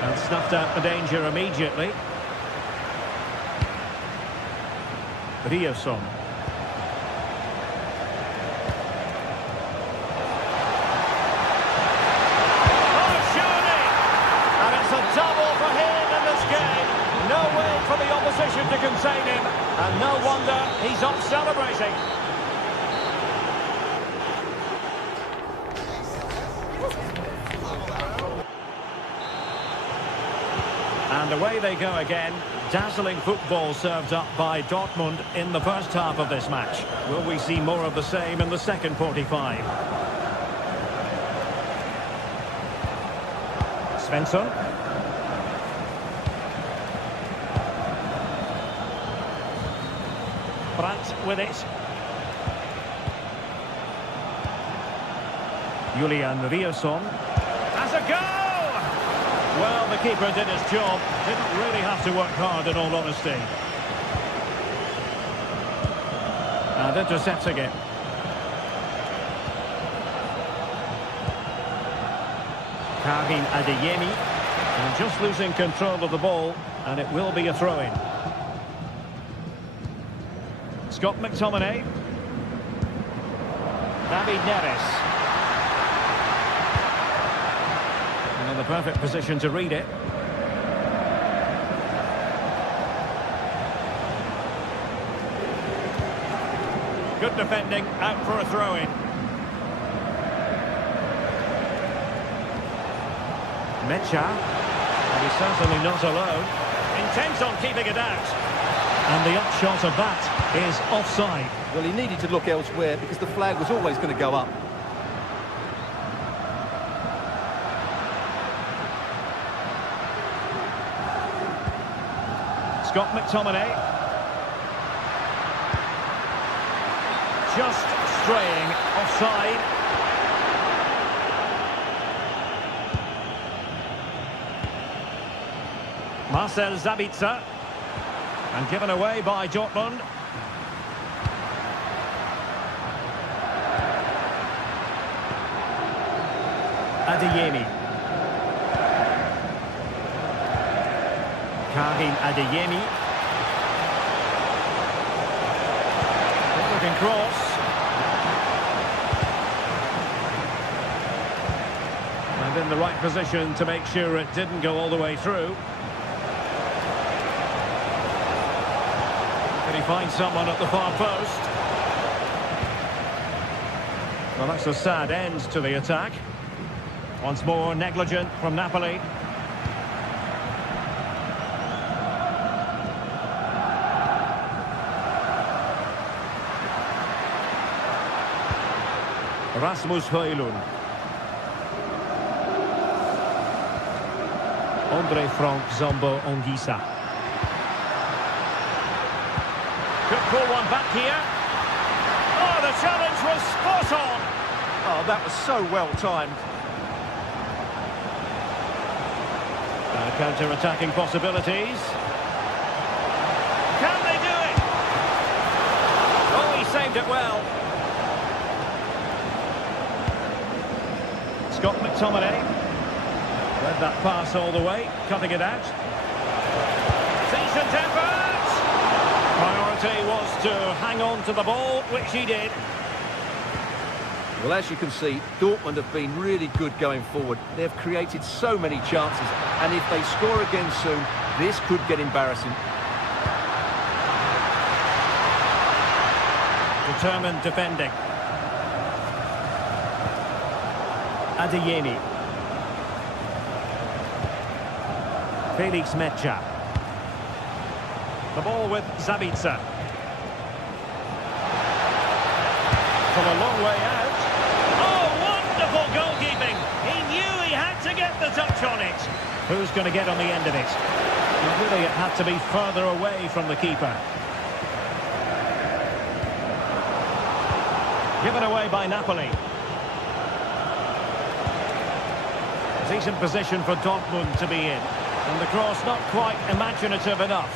And snuffed out the danger immediately. Riosson. Double for him in this game. No way for the opposition to contain him. And no wonder he's off celebrating. And away they go again. Dazzling football served up by Dortmund in the first half of this match. Will we see more of the same in the second 45? Svensson. Brandt with it. Julian Riosson has a go! Well, the keeper did his job. Didn't really have to work hard, in all honesty. And intercepting it. Karim Adeyemi. And just losing control of the ball, and it will be a throw-in. Scott McTominay. David Neres. And in the perfect position to read it. Good defending, out for a throw-in. Mecha. And he's certainly not alone. Intent on keeping it out. And the upshot of that is offside. Well, he needed to look elsewhere because the flag was always going to go up. Scott McTominay. Just straying offside. Marcel Zabitzer. And given away by Dortmund. Adeyemi. Karim Adeyemi. Good-looking cross. And in the right position to make sure it didn't go all the way through. Can he find someone at the far post? Well, that's a sad end to the attack. Once more, negligent from Napoli. Rasmus Højlund. Andre Frank Zombo Ongisa. Could pull one back here. Oh, the challenge was spot on. Oh, that was so well timed. Counter-attacking possibilities. Can they do it? Oh, he saved it well. Scott McTominay. Read that pass all the way, cutting it out. Decent effort! Priority was to hang on to the ball, which he did. Well, as you can see, Dortmund have been really good going forward. They've created so many chances, and if they score again soon, this could get embarrassing. determined defending. Adeyemi. Felix Mecha. The ball with Zabitzer. From a long way out. Oh, wonderful goalkeeping. He knew he had to get the touch on it. Who's going to get on the end of it? Well, really, it had to be further away from the keeper. Given away by Napoli. Decent position for Dortmund to be in. And the cross not quite imaginative enough.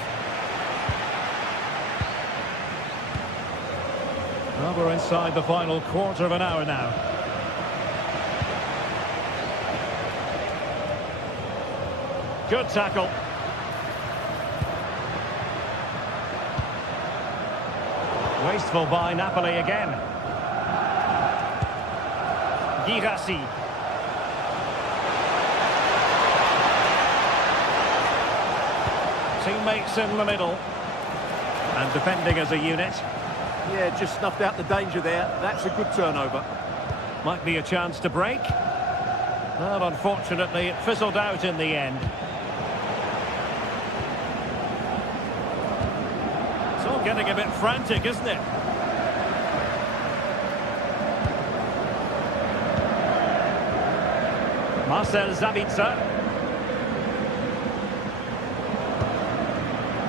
Well, we're inside the final quarter of an hour now. Good tackle. Wasteful by Napoli again. Girassi. Teammates in the middle. And defending as a unit. Yeah, just snuffed out the danger there. That's a good turnover. Might be a chance to break. But unfortunately, it fizzled out in the end. It's all getting a bit frantic, isn't it? Marcel Zabitzer.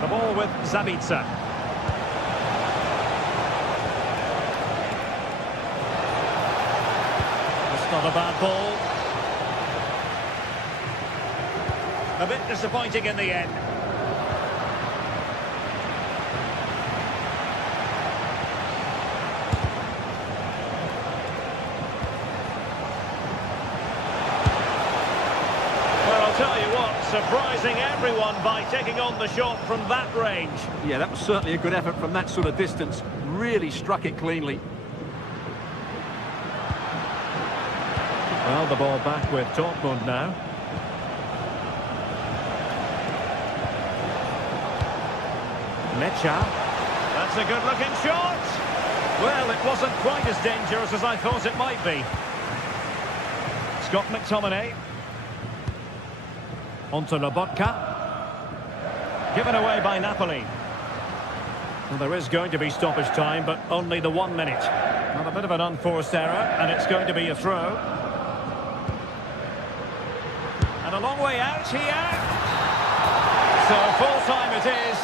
The ball with Zabitzer. It's not a bad ball. A bit disappointing in the end. Tell you what, surprising everyone by taking on the shot from that range. Yeah, that was certainly a good effort from that sort of distance. Really struck it cleanly. Well, the ball back with Dortmund now. Mecha. That's a good-looking shot. Well, it wasn't quite as dangerous as I thought it might be. Scott McTominay. Onto Lobotka. Given away by Napoli. Well, there is going to be stoppage time, but only the 1 minute. Well, a bit of an unforced error, and it's going to be a throw. And a long way out here. So full-time it is.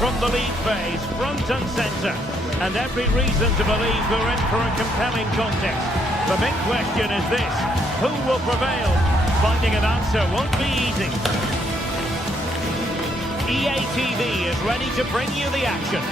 From the lead phase, front and centre, and every reason to believe we're in for a compelling contest. The big question is this: who will prevail? Finding an answer won't be easy. EA TV is ready to bring you the action.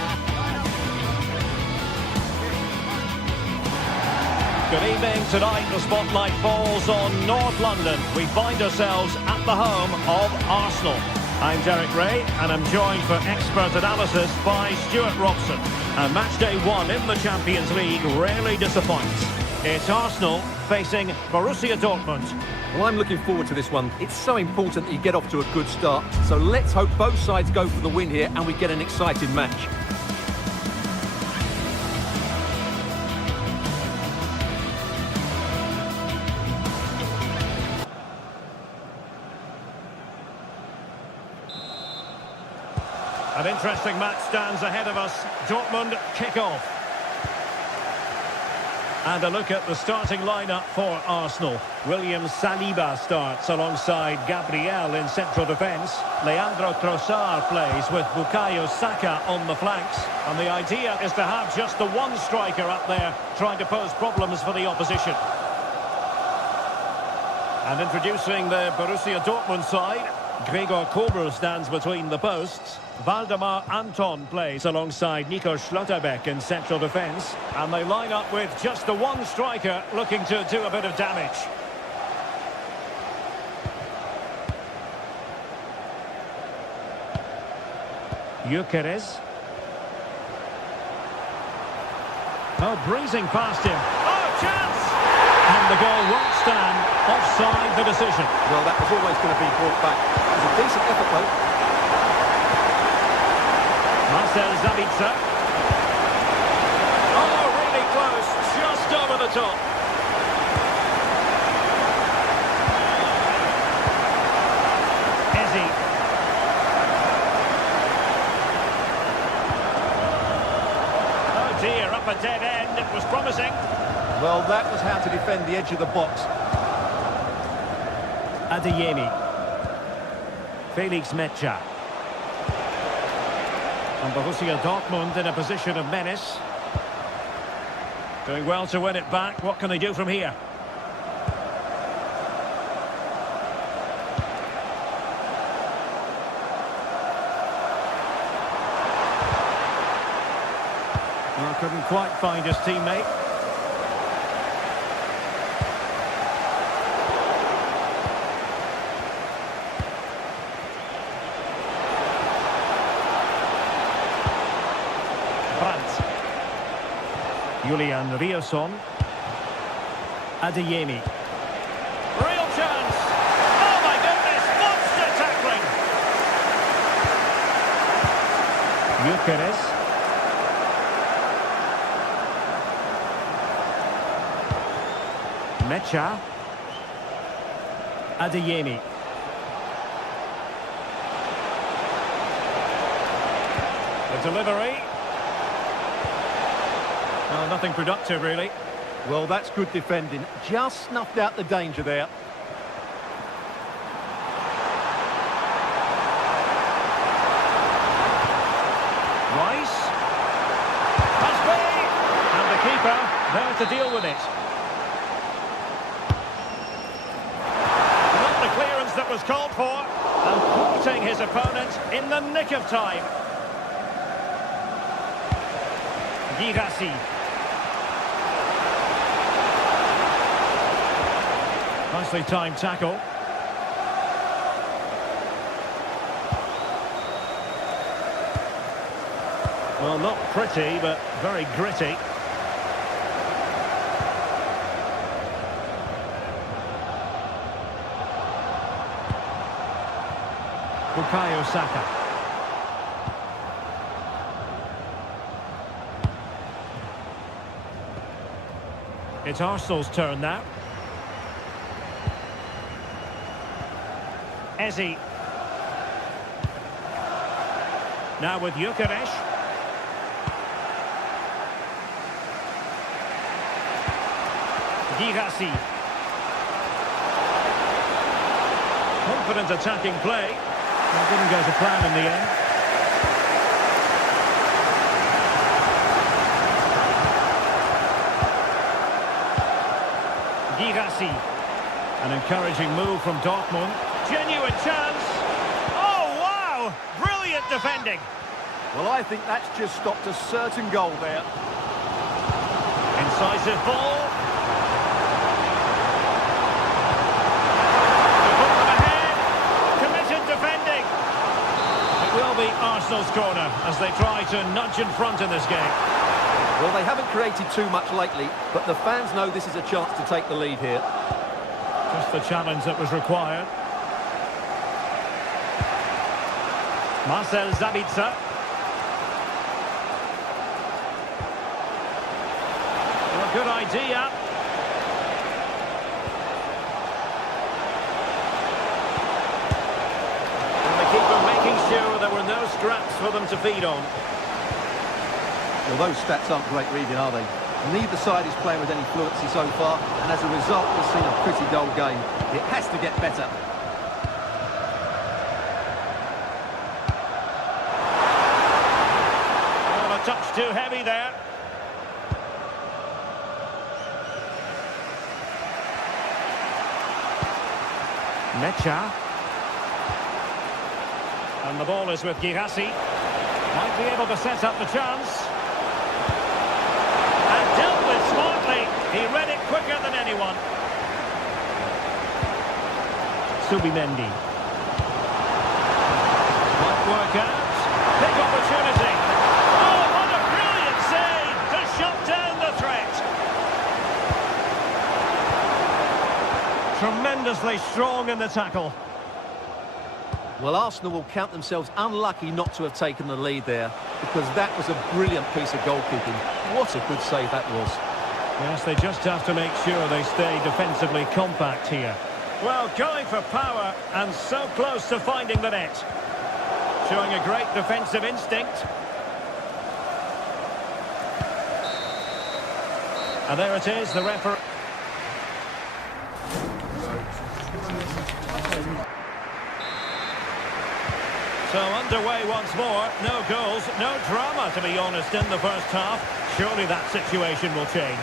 Good evening. Tonight the spotlight falls on North London. We find ourselves at the home of Arsenal. I'm Derek Ray, and I'm joined for expert analysis by Stuart Robson. And match day 1 in the Champions League rarely disappoints. It's Arsenal facing Borussia Dortmund. Well, I'm looking forward to this one. It's so important that you get off to a good start. So let's hope both sides go for the win here and we get an exciting match. An interesting match stands ahead of us. Dortmund kick off. And a look at the starting lineup for Arsenal. William Saliba starts alongside Gabriel in central defence. Leandro Trossard plays with Bukayo Saka on the flanks. And the idea is to have just the one striker up there trying to pose problems for the opposition. And introducing the Borussia Dortmund side, Gregor Kobel stands between the posts. Waldemar Anton plays alongside Nico Schlotterbeck in central defence. And they line up with just the one striker looking to do a bit of damage. Gyökeres. Oh, breezing past him. Oh, chance! And the goal won't stand. Offside the decision. Well, that was always going to be brought back. It was a decent effort, though. Marcel Sabitzer. Oh, really close. Just over the top. Ezzy. Oh dear, up a dead end. It was promising. Well, that was how to defend the edge of the box. Adeyemi. Felix Mecha. And Borussia Dortmund in a position of menace. Doing well to win it back. What can they do from here? Well, couldn't quite find his teammate. Julian Riosson. Adeyemi. Real chance! Oh my goodness! Monster tackling! Gyökeres. Mecha. Adeyemi. The delivery. Oh, nothing productive, really. Well, that's good defending. Just snuffed out the danger there. Rice. Must be! And the keeper there to deal with it. Not the clearance that was called for. And thwarting his opponent in the nick of time. Girassi. Nicely timed tackle. Well, not pretty, but very gritty. Bukayo Saka. It's Arsenal's turn now. Ezzy. Now with Gyökeres. Girassi. Confident attacking play. That didn't go to plan in the end. Girassi. An encouraging move from Dortmund. Genuine chance. Oh, wow! Brilliant defending. Well, I think that's just stopped a certain goal there. Incisive ball. Will be Arsenal's corner as they try to nudge in front in this game. Well, they haven't created too much lately, but the fans know this is a chance to take the lead here. Just the challenge that was required. Marcel Sabitzer. Well, a good idea. Sure, there were no scraps for them to feed on. Well, those stats aren't great reading, are they? Neither side is playing with any fluency so far, and as a result, we've seen a pretty dull game. It has to get better. Oh, a touch too heavy there. Mecha. And the ball is with Girassi. Might be able to set up the chance. And dealt with smartly. He read it quicker than anyone. Subimendi. Might work out. Big opportunity. Oh, what a brilliant save to shut down the threat. Tremendously strong in the tackle. Well, Arsenal will count themselves unlucky not to have taken the lead there, because that was a brilliant piece of goalkeeping. What a good save that was. Yes, they just have to make sure they stay defensively compact here. Well, going for power and so close to finding the net. Showing a great defensive instinct. And there it is, the referee. So underway once more, no goals, no drama to be honest in the first half. Surely that situation will change.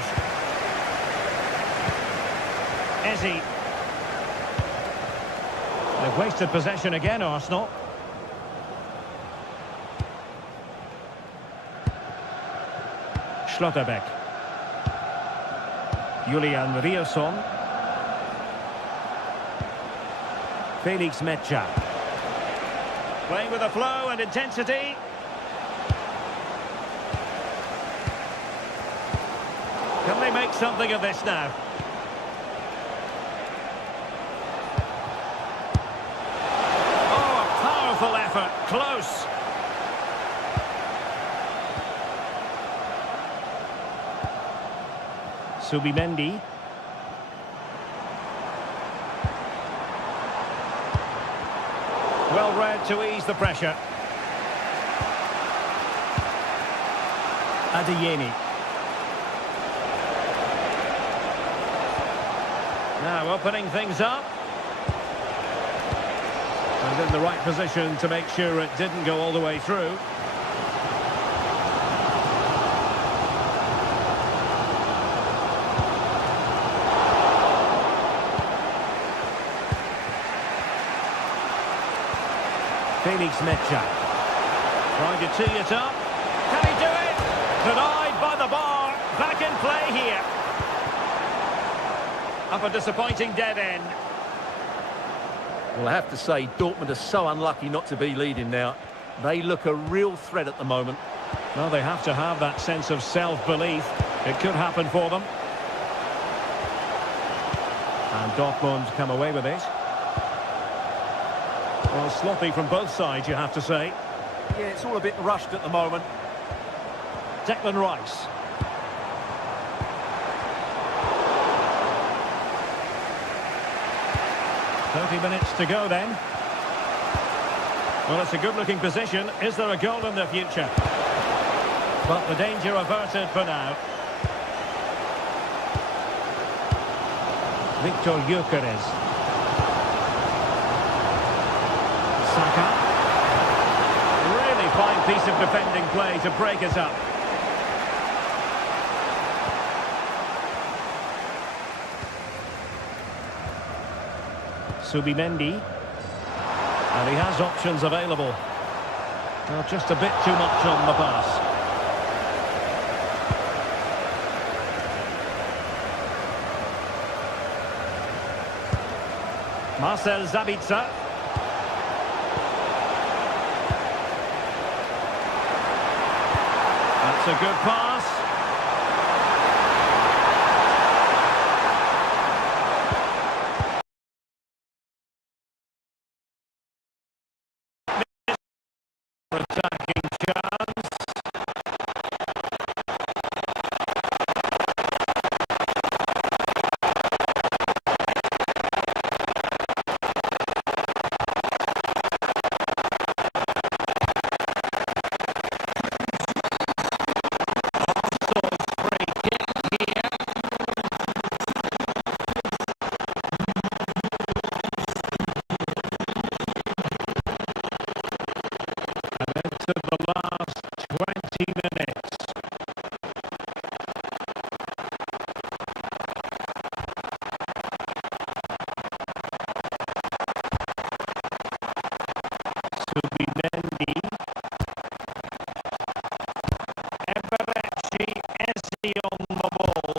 Eze. They've wasted possession again, Arsenal. Schlotterbeck. Julian Rierson. Felix Mecha. Playing with a flow and intensity. Can they make something of this now? Oh, a powerful effort. Close. Subimendi. Well read to ease the pressure. Adeyemi. Now opening things up. And in the right position to make sure it didn't go all the way through. Felix Mecha. Trying to tee it up. Can he do it? Denied by the bar. Back in play here. Up a disappointing dead end. Well, I have to say, Dortmund are so unlucky not to be leading now. They look a real threat at the moment. Well, they have to have that sense of self-belief. It could happen for them. And Dortmund come away with it. Well, sloppy from both sides, you have to say. Yeah, it's all a bit rushed at the moment. Declan Rice. "30 minutes to go then." Well, it's a good-looking position. Is there a goal in the future? But the danger averted for now. Victor Gyökeres. Saka. Really fine piece of defending play to break it up. Subimendi. And he has options available. Well, just a bit too much on the pass. Marcel Sabitzer. That's a good pass. Attacking chance. on the ball.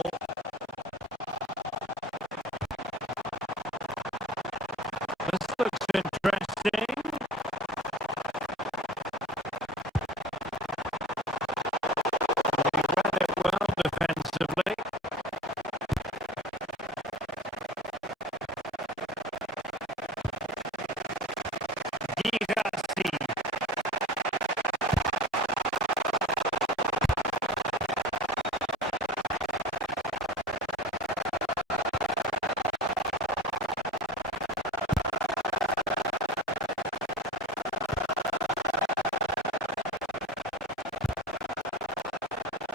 This looks interesting. He read it well defensively.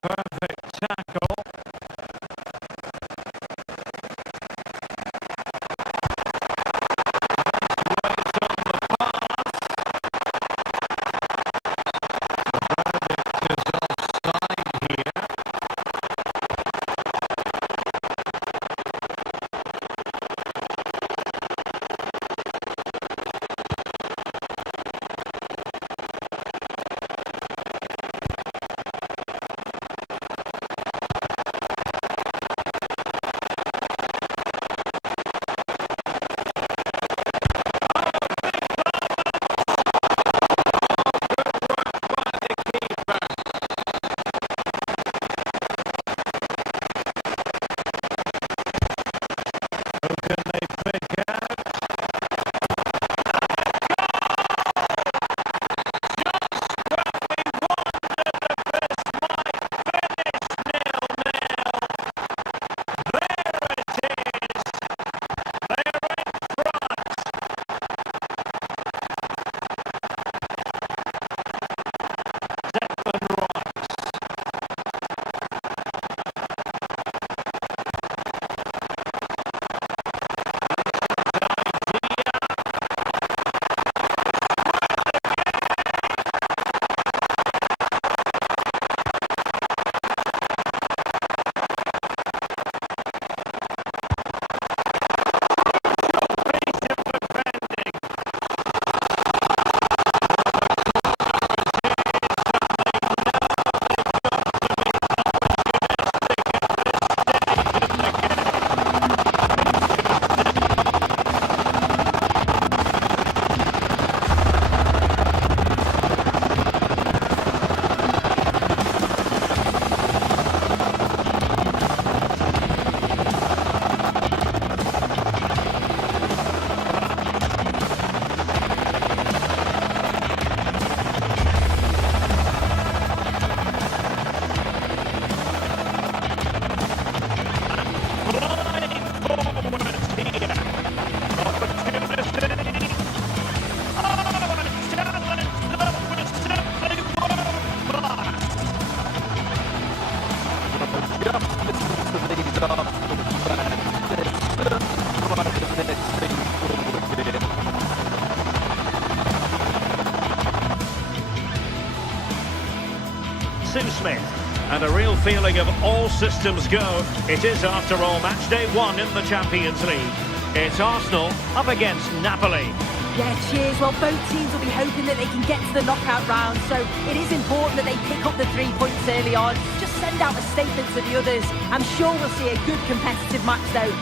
Perfect tackle. Waits on the pass. The verdict is offside here. Who can they pick out? Smith, and a real feeling of all systems go. It is, after all, match day 1 in the Champions League. It's Arsenal up against Napoli. Yeah, cheers. Well, both teams will be hoping that they can get to the knockout round, so it is important that they pick up the 3 points early on. Just send out a statement to the others. I'm sure we'll see a good competitive match, though.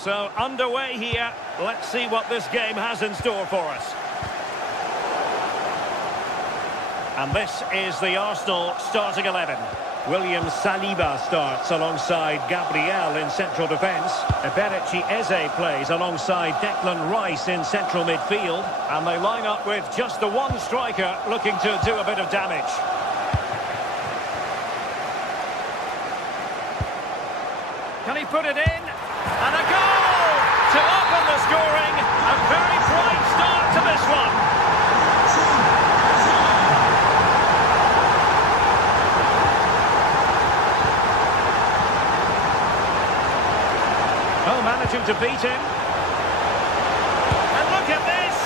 So, underway here. Let's see what this game has in store for us. And this is the Arsenal starting 11. William Saliba starts alongside Gabriel in central defence. Eberechi Eze plays alongside Declan Rice in central midfield. And they line up with just the one striker looking to do a bit of damage. Can he put it in? And a goal to open the scoring. to beat him. And look at this!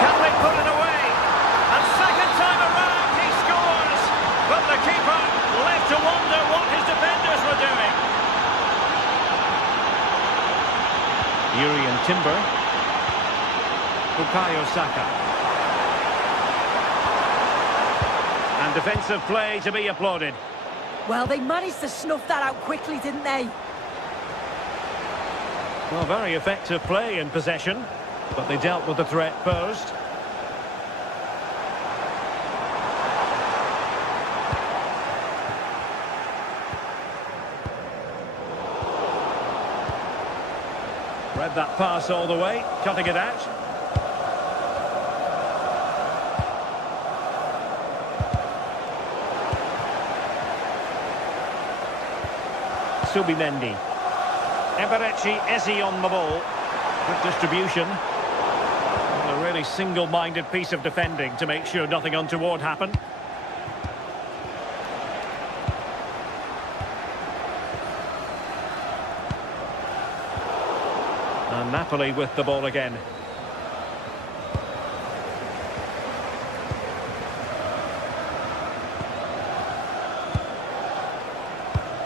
Can they put it away? And second time around he scores! But the keeper left to wonder what his defenders were doing. Urian Timber. Bukayo Saka. And defensive play to be applauded. Well, they managed to snuff that out quickly, didn't they? Well, very effective play in possession, but they dealt with the threat posed. Read that pass all the way, cutting it out. Subimendi. Eberechi Eze on the ball. Good distribution. A really single-minded piece of defending to make sure nothing untoward happened. And Napoli with the ball again.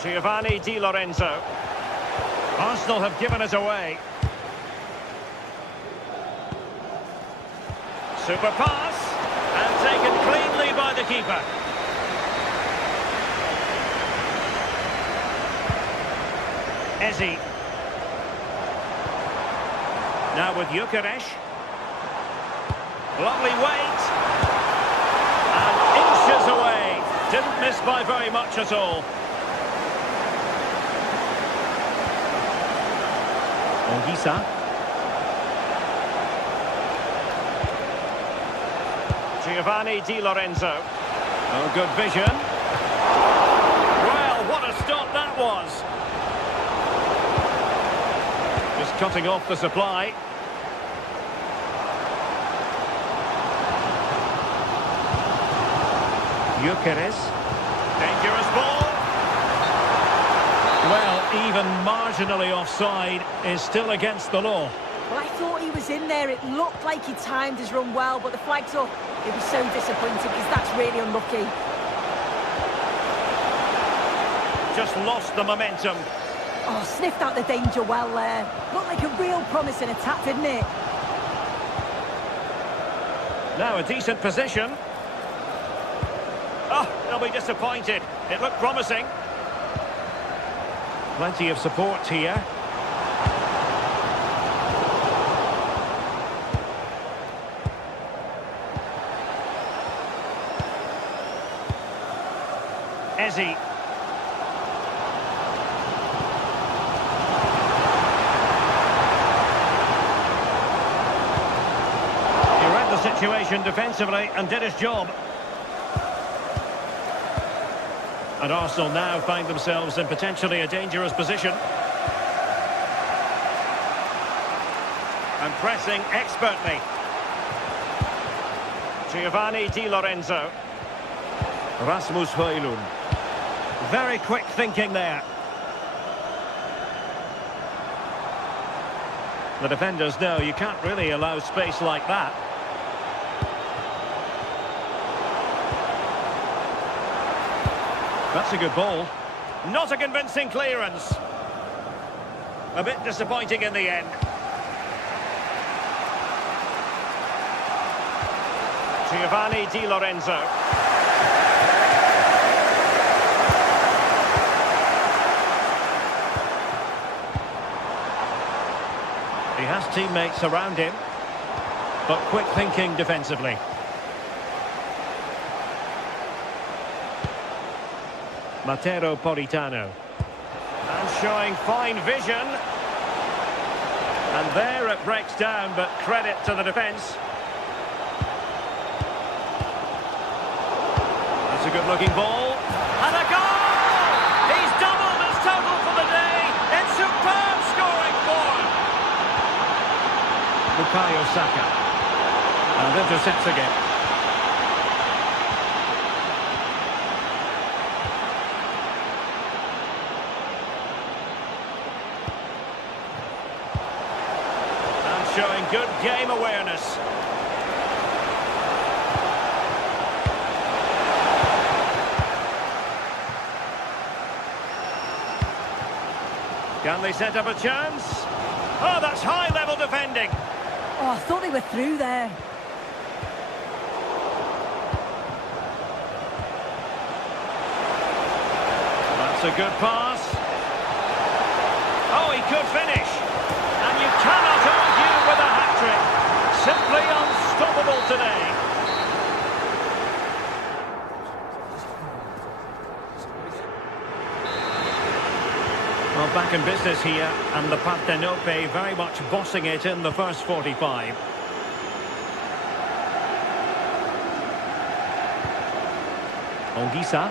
Giovanni Di Lorenzo. Arsenal have given it away. Super pass. And taken cleanly by the keeper. Eze. Now with Gyökeres. Lovely weight. And inches away. Didn't miss by very much at all. Ongisa. Giovanni Di Lorenzo. Oh, good vision. Well, what a stop that was. Just cutting off the supply. Gyökeres. Dangerous ball. Well, even marginally offside is still against the law. Well, I thought he was in there. It looked like he timed his run well, but the flag's up. It was so disappointing because that's really unlucky. Just lost the momentum. Oh, sniffed out the danger well there. Looked like a real promising attack, didn't it? Now a decent position. Oh, they'll be disappointed. It looked promising. Plenty of support here. Eze. He read the situation defensively and did his job. And Arsenal now find themselves in potentially a dangerous position. And pressing expertly. Giovanni Di Lorenzo. Rasmus Højlund. Very quick thinking there. The defenders know you can't really allow space like that. That's a good ball. Not a convincing clearance. A bit disappointing in the end. Giovanni Di Lorenzo. He has teammates around him, but quick thinking defensively. Matteo Politano. And showing fine vision. And there it breaks down, but credit to the defence. That's a good-looking ball. And a goal! He's doubled his total for the day in superb scoring form. Bukayo Saka. And intercepts again. showing good game awareness. Can they set up a chance? Oh, that's high-level defending. Oh, I thought they were through there. That's a good pass. Oh, he could finish. And you cannot argue with a hat-trick. Simply unstoppable today. Well, back in business here, and the Partenope very much bossing it in the first 45. Ongisa.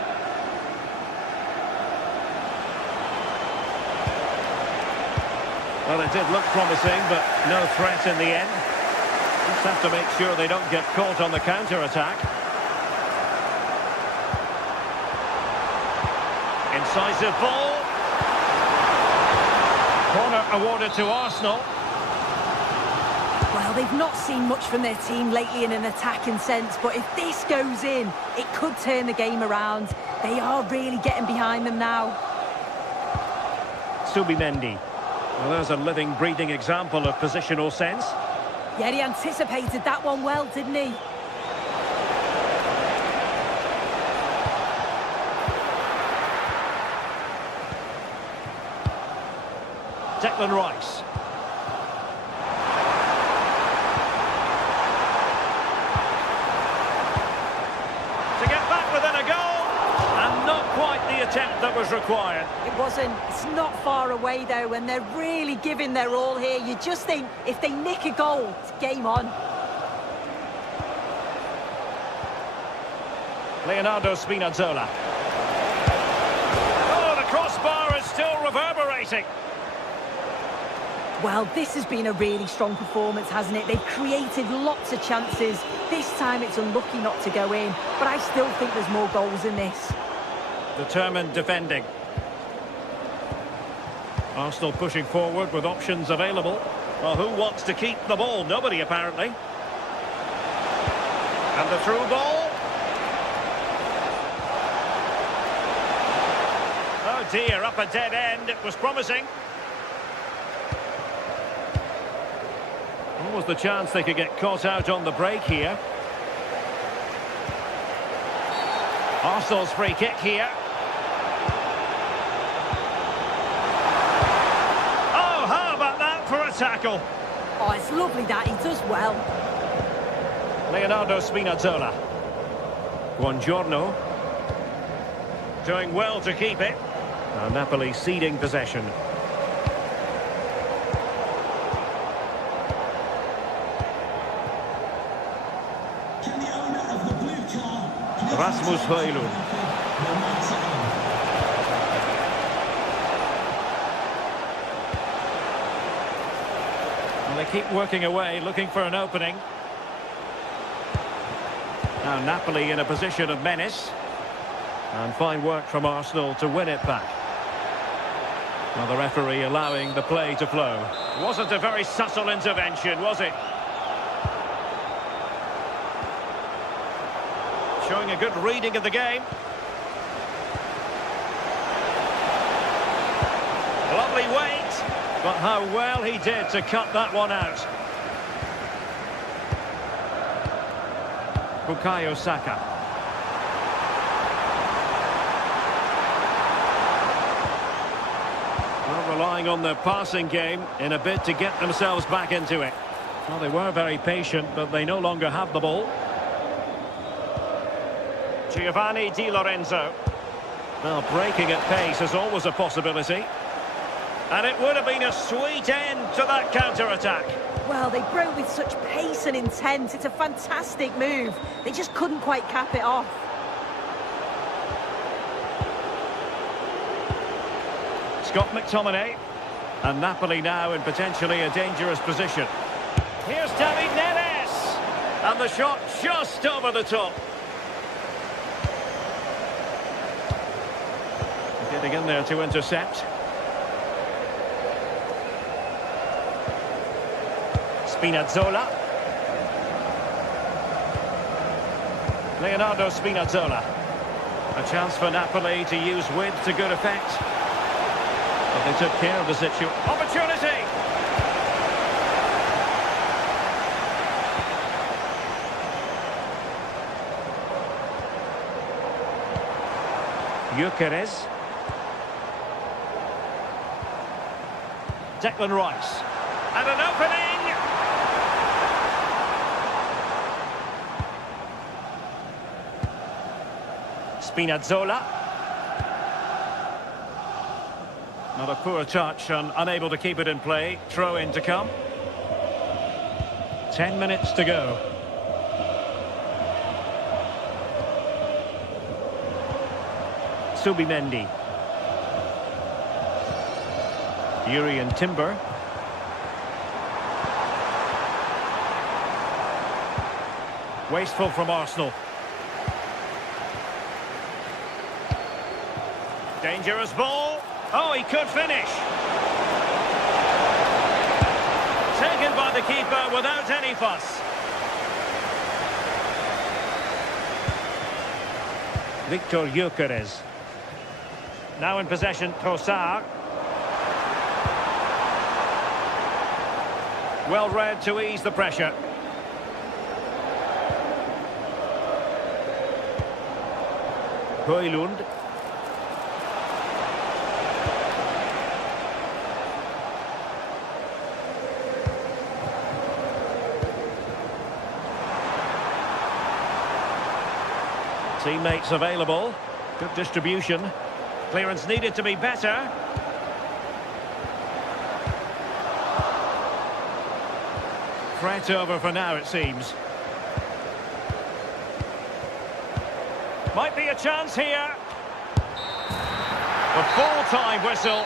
Well, it did look promising, but no threat in the end. Just have to make sure they don't get caught on the counter-attack. Incisive ball. Corner awarded to Arsenal. Well, they've not seen much from their team lately in an attacking sense, but if this goes in, it could turn the game around. They are really getting behind them now. Subimendi. Well, there's a living, breathing example of positional sense. Yeah, he anticipated that one well, didn't he? Declan Rice. To get back within a goal, and not quite the attempt that was required. It wasn't. It's not far away, though, and they're really giving their all here. You just think, if they nick a goal, it's game on. Leonardo Spinazzola. Oh, the crossbar is still reverberating. Well, this has been a really strong performance, hasn't it? They've created lots of chances. This time it's unlucky not to go in, but I still think there's more goals in this. Determined defending. Arsenal pushing forward with options available. Well, who wants to keep the ball? Nobody, apparently. And the through ball. Oh dear, up a dead end. It was promising. What was the chance they could get caught out on the break here? Arsenal's free kick here. Oh, how about that for a tackle? Oh, it's lovely that he does well. Leonardo Spinazzola. Buongiorno. Doing well to keep it. Now Napoli ceding possession. Rasmus Højlund. Well, they keep working away, looking for an opening. Now Napoli in a position of menace. And fine work from Arsenal to win it back. Well, the referee allowing the play to flow. Wasn't a very subtle intervention, was it? Showing a good reading of the game. Lovely weight, but how well he did to cut that one out. Bukayo Saka. Well, relying on their passing game in a bid to get themselves back into it. Well, they were very patient, but they no longer have the ball. Giovanni Di Lorenzo. Well, breaking at pace is always a possibility. And it would have been a sweet end to that counter-attack. Well, they broke with such pace and intent. It's a fantastic move. They just couldn't quite cap it off. Scott McTominay. And Napoli now in potentially a dangerous position. Here's David Neres. And the shot just over the top. Getting in there to intercept. Spinazzola. Leonardo Spinazzola. A chance for Napoli to use width to good effect. But they took care of the situation. Opportunity! Gyökeres. Declan Rice. And an opening! Spinazzola. Not a poor touch and unable to keep it in play. Throw in to come. 10 minutes to go. Subimendi. Yuri and Timber. Wasteful from Arsenal. Dangerous ball. Oh, he could finish. Taken by the keeper without any fuss. Victor Gyökeres. Now in possession, Trossard. Well read to ease the pressure. Højlund. Teammates available. Good distribution. Clearance needed to be better. Threat over for now, it seems. Might be a chance here. The full-time whistle.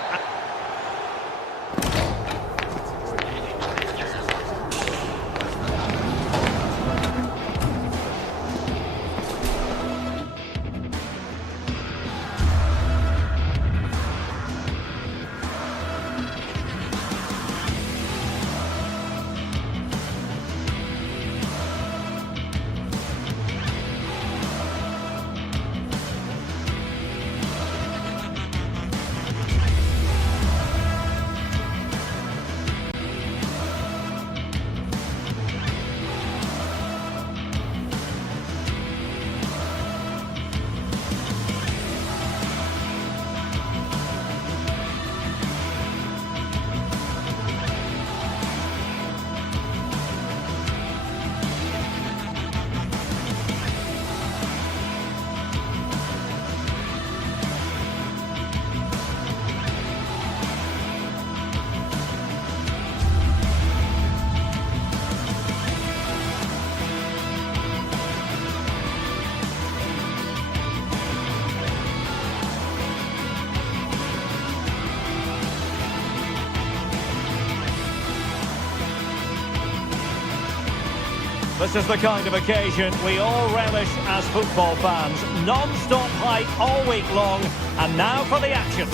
This is the kind of occasion we all relish as football fans. Non-stop hype all week long, and now for the action.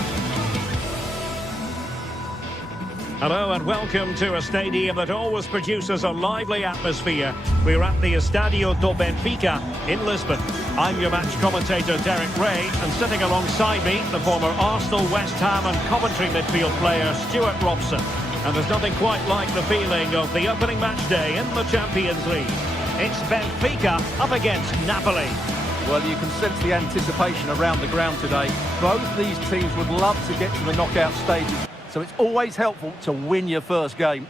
Hello and welcome to a stadium that always produces a lively atmosphere. We're at the Estadio do Benfica in Lisbon. I'm your match commentator Derek Ray, and sitting alongside me, the former Arsenal, West Ham and Coventry midfield player Stuart Robson. And there's nothing quite like the feeling of the opening match day in the Champions League. It's Benfica up against Napoli. Well, you can sense the anticipation around the ground today. Both these teams would love to get to the knockout stages, so it's always helpful to win your first game.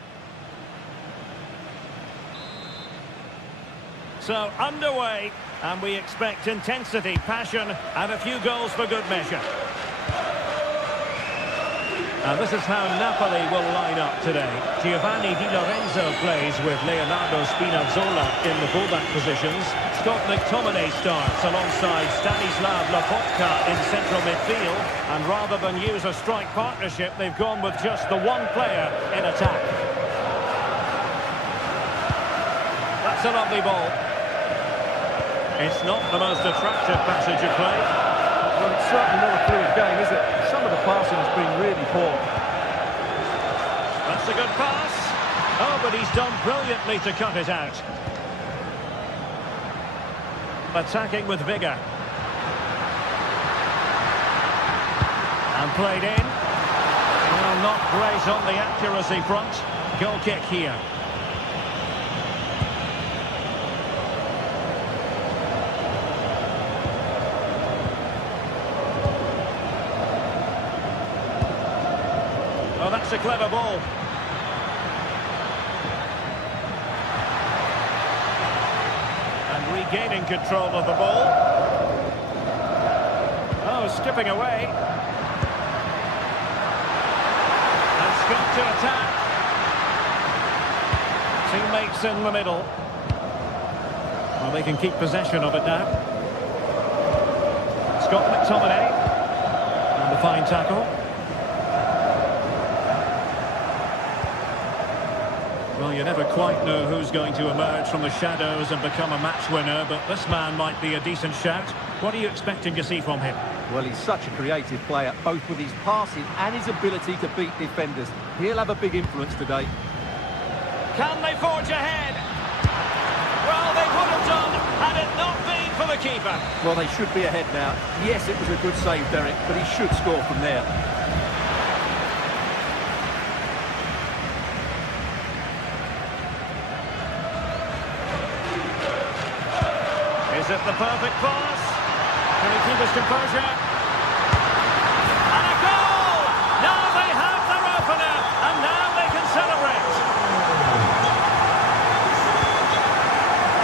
So underway, and we expect intensity, passion and a few goals for good measure. And this is how Napoli will line up today. Giovanni Di Lorenzo plays with Leonardo Spinazzola in the fullback positions. Scott McTominay starts alongside Stanislav Lobotka in central midfield. And rather than use a strike partnership, they've gone with just the one player in attack. That's a lovely ball. It's not the most attractive passage of play. Well, it's certainly not a fluid game, is it? Some of the passing has been really poor. That's a good pass. Oh, but he's done brilliantly to cut it out. Attacking with vigour. And played in. Well, not great on the accuracy front. Goal kick here. Oh, that's a clever ball. And regaining control of the ball. Oh, skipping away. And got to attack. Teammates in the middle. Well, they can keep possession of it now. Scott McTominay. And the fine tackle. Well, you never quite know who's going to emerge from the shadows and become a match winner, but this man might be a decent shout. What are you expecting to see from him? Well, he's such a creative player, both with his passing and his ability to beat defenders. He'll have a big influence today. Can they forge ahead? Well, they would have done had it not been for the keeper. Well, they should be ahead now. Yes, it was a good save, Derek, but he should score from there. Is it the perfect pass? Can he keep his composure? And a goal! Now they have their opener, and now they can celebrate.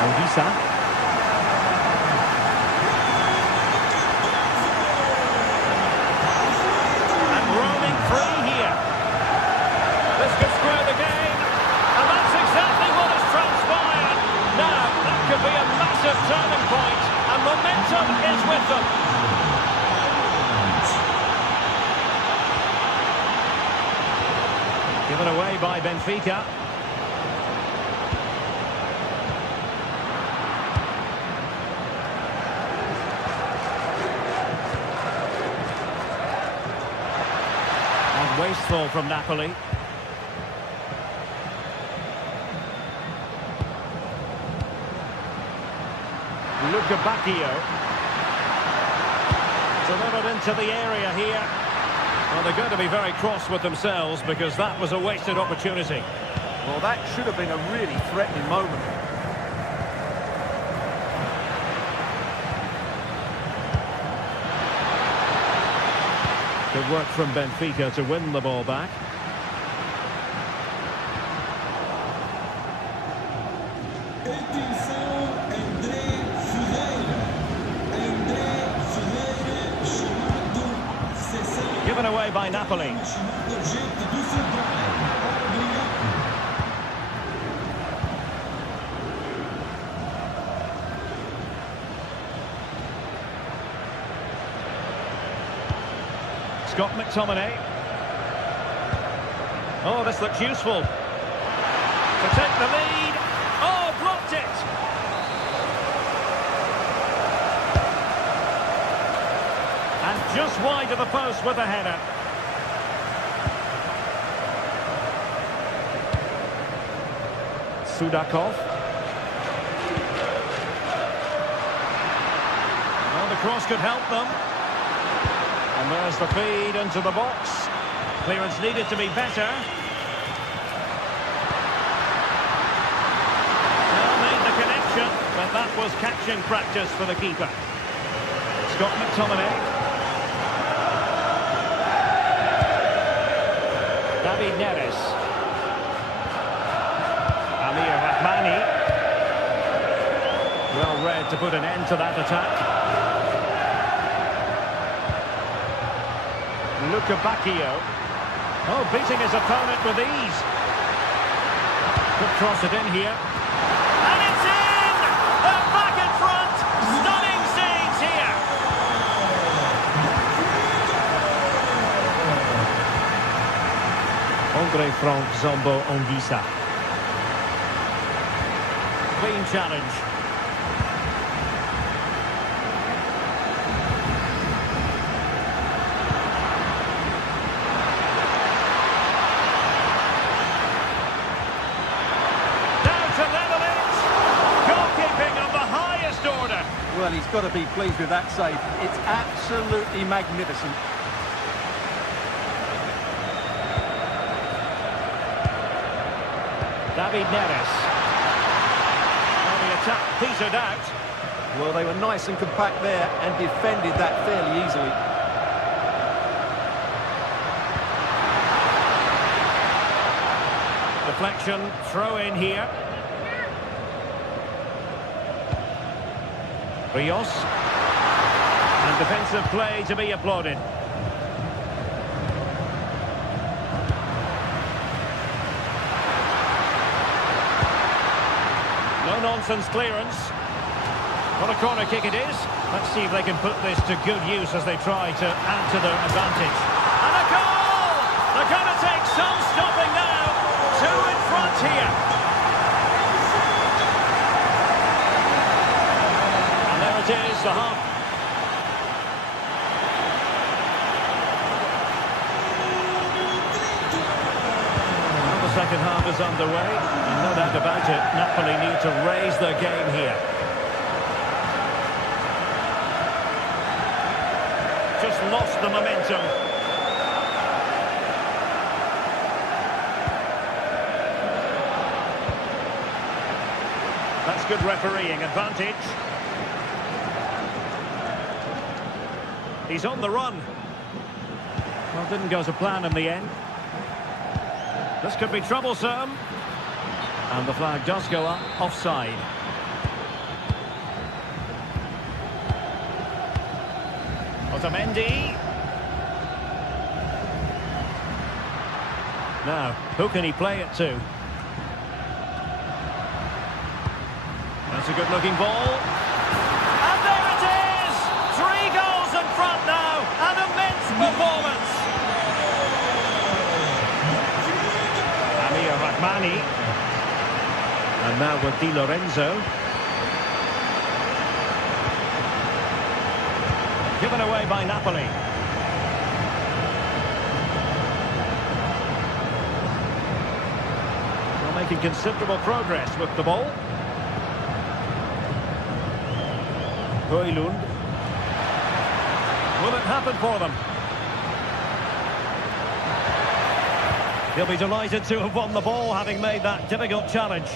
Odisa. And roaming free here. This could square the game, and that's exactly what has transpired. Now, that could be a massive turning point, and momentum is with them. Given away by Benfica. And wasteful from Napoli. Bacchio. Delivered into the area here. Well, they're going to be very cross with themselves because that was a wasted opportunity. Well, that should have been a really threatening moment. Good work from Benfica to win the ball back. Given away by Napoli. Scott McTominay. Oh, this looks useful. To take the lead. Oh, blocked it. And just wide of the post with a header. Sudakov. Well, the cross could help them. And there's the feed into the box. Clearance needed to be better. Well, made the connection, but that was catching practice for the keeper. Scott McTominay. David Neres. Amir Rahmani. Well read to put an end to that attack. Bacchio. Oh, beating his opponent with ease. Could cross it in here. And it's in! They're back in front! Stunning scenes here! Andre Frank Zombo Onguisa. Clean challenge. to level it. Goalkeeping of the highest order. Well, he's got to be pleased with that save. It's absolutely magnificent. David Neres. Well, the attack petered out. Well, they were nice and compact there and defended that fairly easily. Deflection, throw in here. Rios. And defensive play to be applauded. No-nonsense clearance. What a corner kick it is. Let's see if they can put this to good use as they try to add to their advantage. And a goal! They're going to take some stopping now. Two in front here. And there it is, the half. Well, the second half is underway. And no doubt about it, Napoli need to raise their game here. Just lost the momentum. That's good refereeing advantage. He's on the run. Well, didn't go to plan in the end. This could be troublesome. And the flag does go up, offside. Otamendi. Now, who can he play it to? That's a good-looking ball. And there it is! 3 goals in front now. An immense performance. Amir Rahmani. And now with Di Lorenzo. Given away by Napoli. They're making considerable progress with the ball. Højlund. Will it happen for them? He'll be delighted to have won the ball, having made that difficult challenge.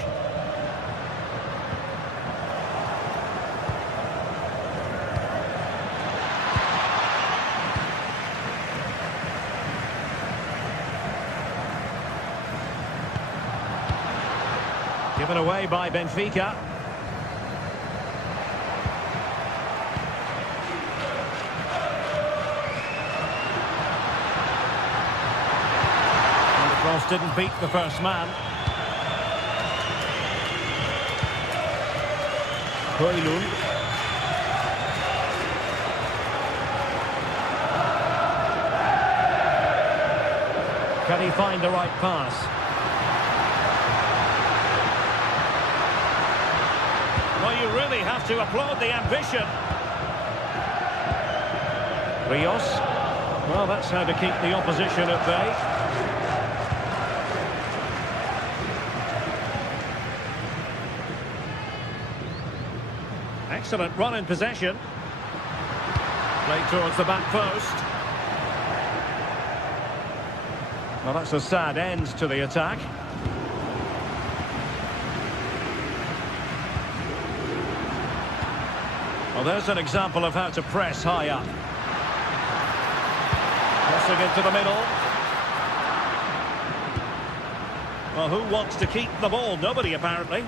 Given away by Benfica. And the cross didn't beat the first man. Højlund. Can he find the right pass? Well, you really have to applaud the ambition. Rios. Well, that's how to keep the opposition at bay. Excellent run in possession. Played towards the back post. Well, that's a sad end to the attack. Well, there's an example of how to press high up. Crossing into the middle. Well, who wants to keep the ball? Nobody, apparently.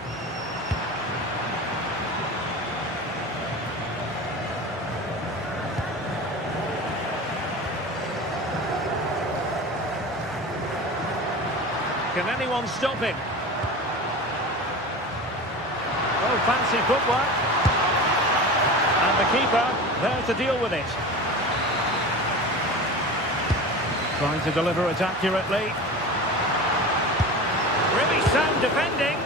Can anyone stop him? Oh, fancy footwork. And the keeper there to deal with it. Trying to deliver it accurately. Really sound defending.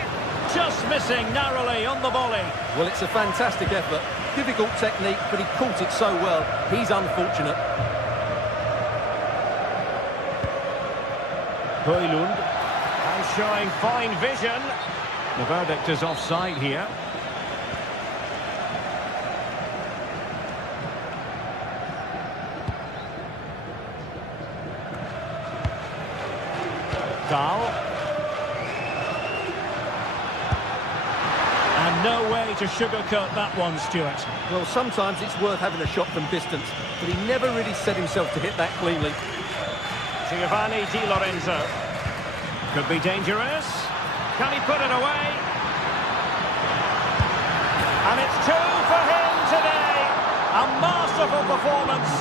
Just missing narrowly on the volley. Well, it's a fantastic effort. Difficult technique, but he caught it so well. He's unfortunate. Højlund. And showing fine vision. The verdict is offside here. Dahl. And no way to sugarcoat that one, Stuart. Well, sometimes it's worth having a shot from distance, but he never really set himself to hit that cleanly. Giovanni Di Lorenzo. Could be dangerous. Can he put it away? And it's 2 for him today. A masterful performance.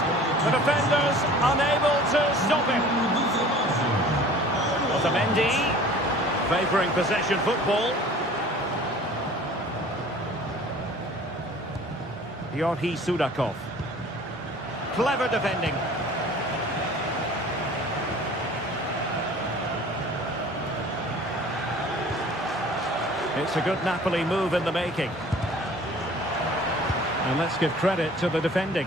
The defenders unable to stop him. Otamendi favouring possession football. Georgi Sudakov. Clever defending. It's a good Napoli move in the making. And let's give credit to the defending.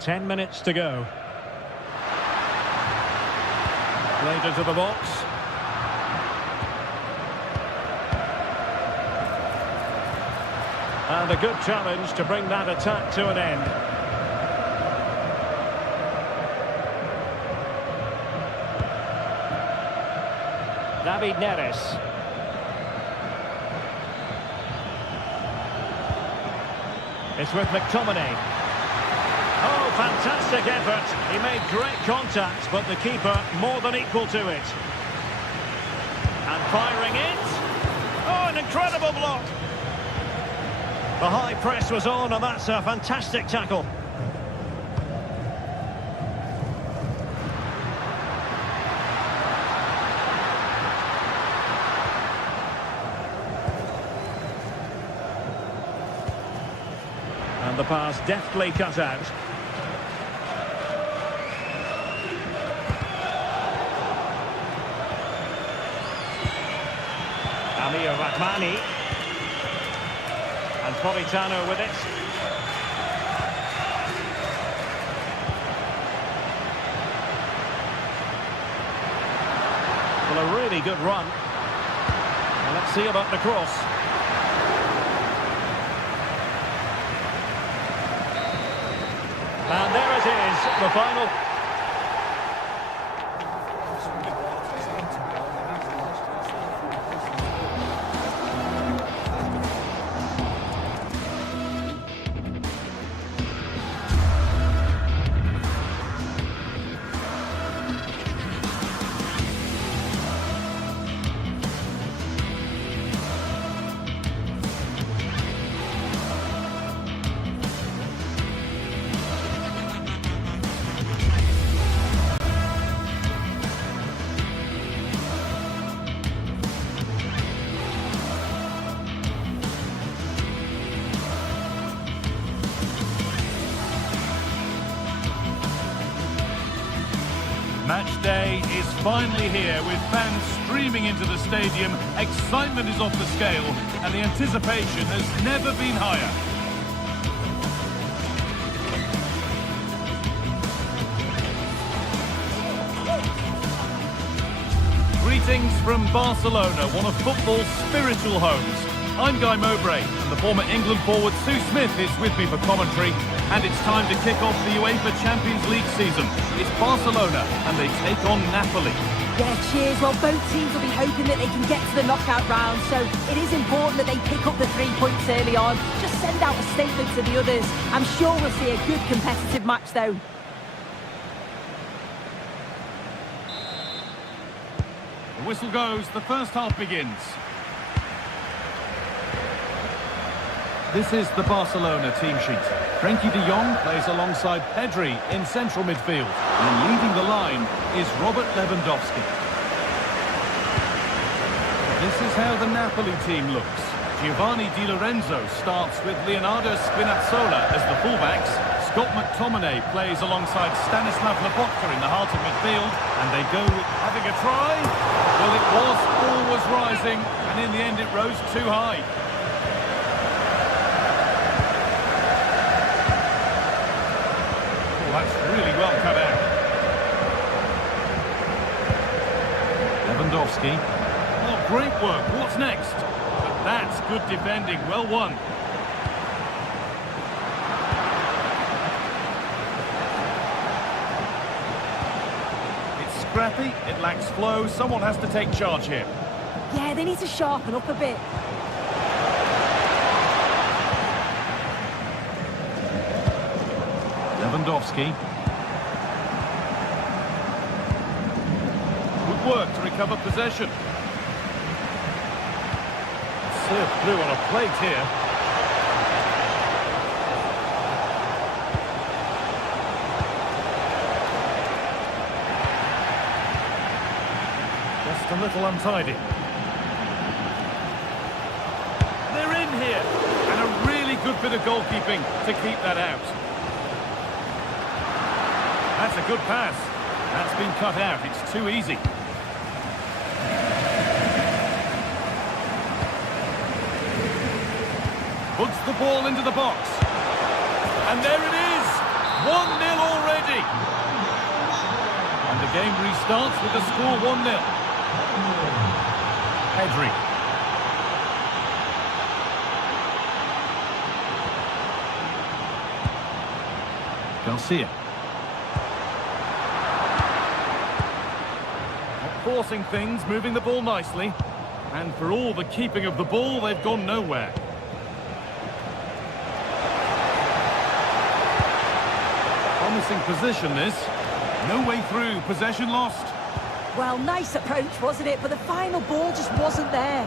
Ten minutes to go. Played into the box. And a good challenge to bring that attack to an end. David Neres. It's with McTominay. Oh, fantastic effort. He made great contact, but the keeper more than equal to it. And firing it. Oh, an incredible block. The high press was on, and that's a fantastic tackle. And the pass deftly cut out. Amir Rahmani. And Politano with it. Well, a really good run. And let's see about the cross. And there it is, the final. Match day is finally here, with fans streaming into the stadium. Excitement is off the scale, and the anticipation has never been higher. Greetings from Barcelona, one of football's spiritual homes. I'm Guy Mowbray, and the former England forward Sue Smith is with me for commentary. And it's time to kick off the UEFA Champions League season. It's Barcelona, and they take on Napoli. Yeah, cheers. Well, both teams will be hoping that they can get to the knockout round, so it is important that they pick up the 3 points early on. Just send out a statement to the others. I'm sure we'll see a good competitive match, though. The whistle goes, the first half begins. This is the Barcelona team sheet. Frenkie de Jong plays alongside Pedri in central midfield. And leading the line is Robert Lewandowski. This is how the Napoli team looks. Giovanni Di Lorenzo starts with Leonardo Spinazzola as the fullbacks. Scott McTominay plays alongside Stanislav Lobotka in the heart of midfield. And they go with having a try. Well, it was always rising, and in the end it rose too high. That's really well cut out. Lewandowski. Oh, great work. What's next? But that's good defending. Well won. It's scrappy. It lacks flow. Someone has to take charge here. Yeah, they need to sharpen up a bit. Lewandowski. Good work to recover possession. Served through on a plate here. Just a little untidy. They're in here. And a really good bit of goalkeeping to keep that out. That's a good pass. That's been cut out. It's too easy. Puts the ball into the box. And there it is! 1-0 already! And the game restarts with the score 1-0. Pedri. Garcia. Forcing things, moving the ball nicely. And for all the keeping of the ball, they've gone nowhere. Promising position, this. No way through, possession lost. Well, nice approach, wasn't it? But the final ball just wasn't there.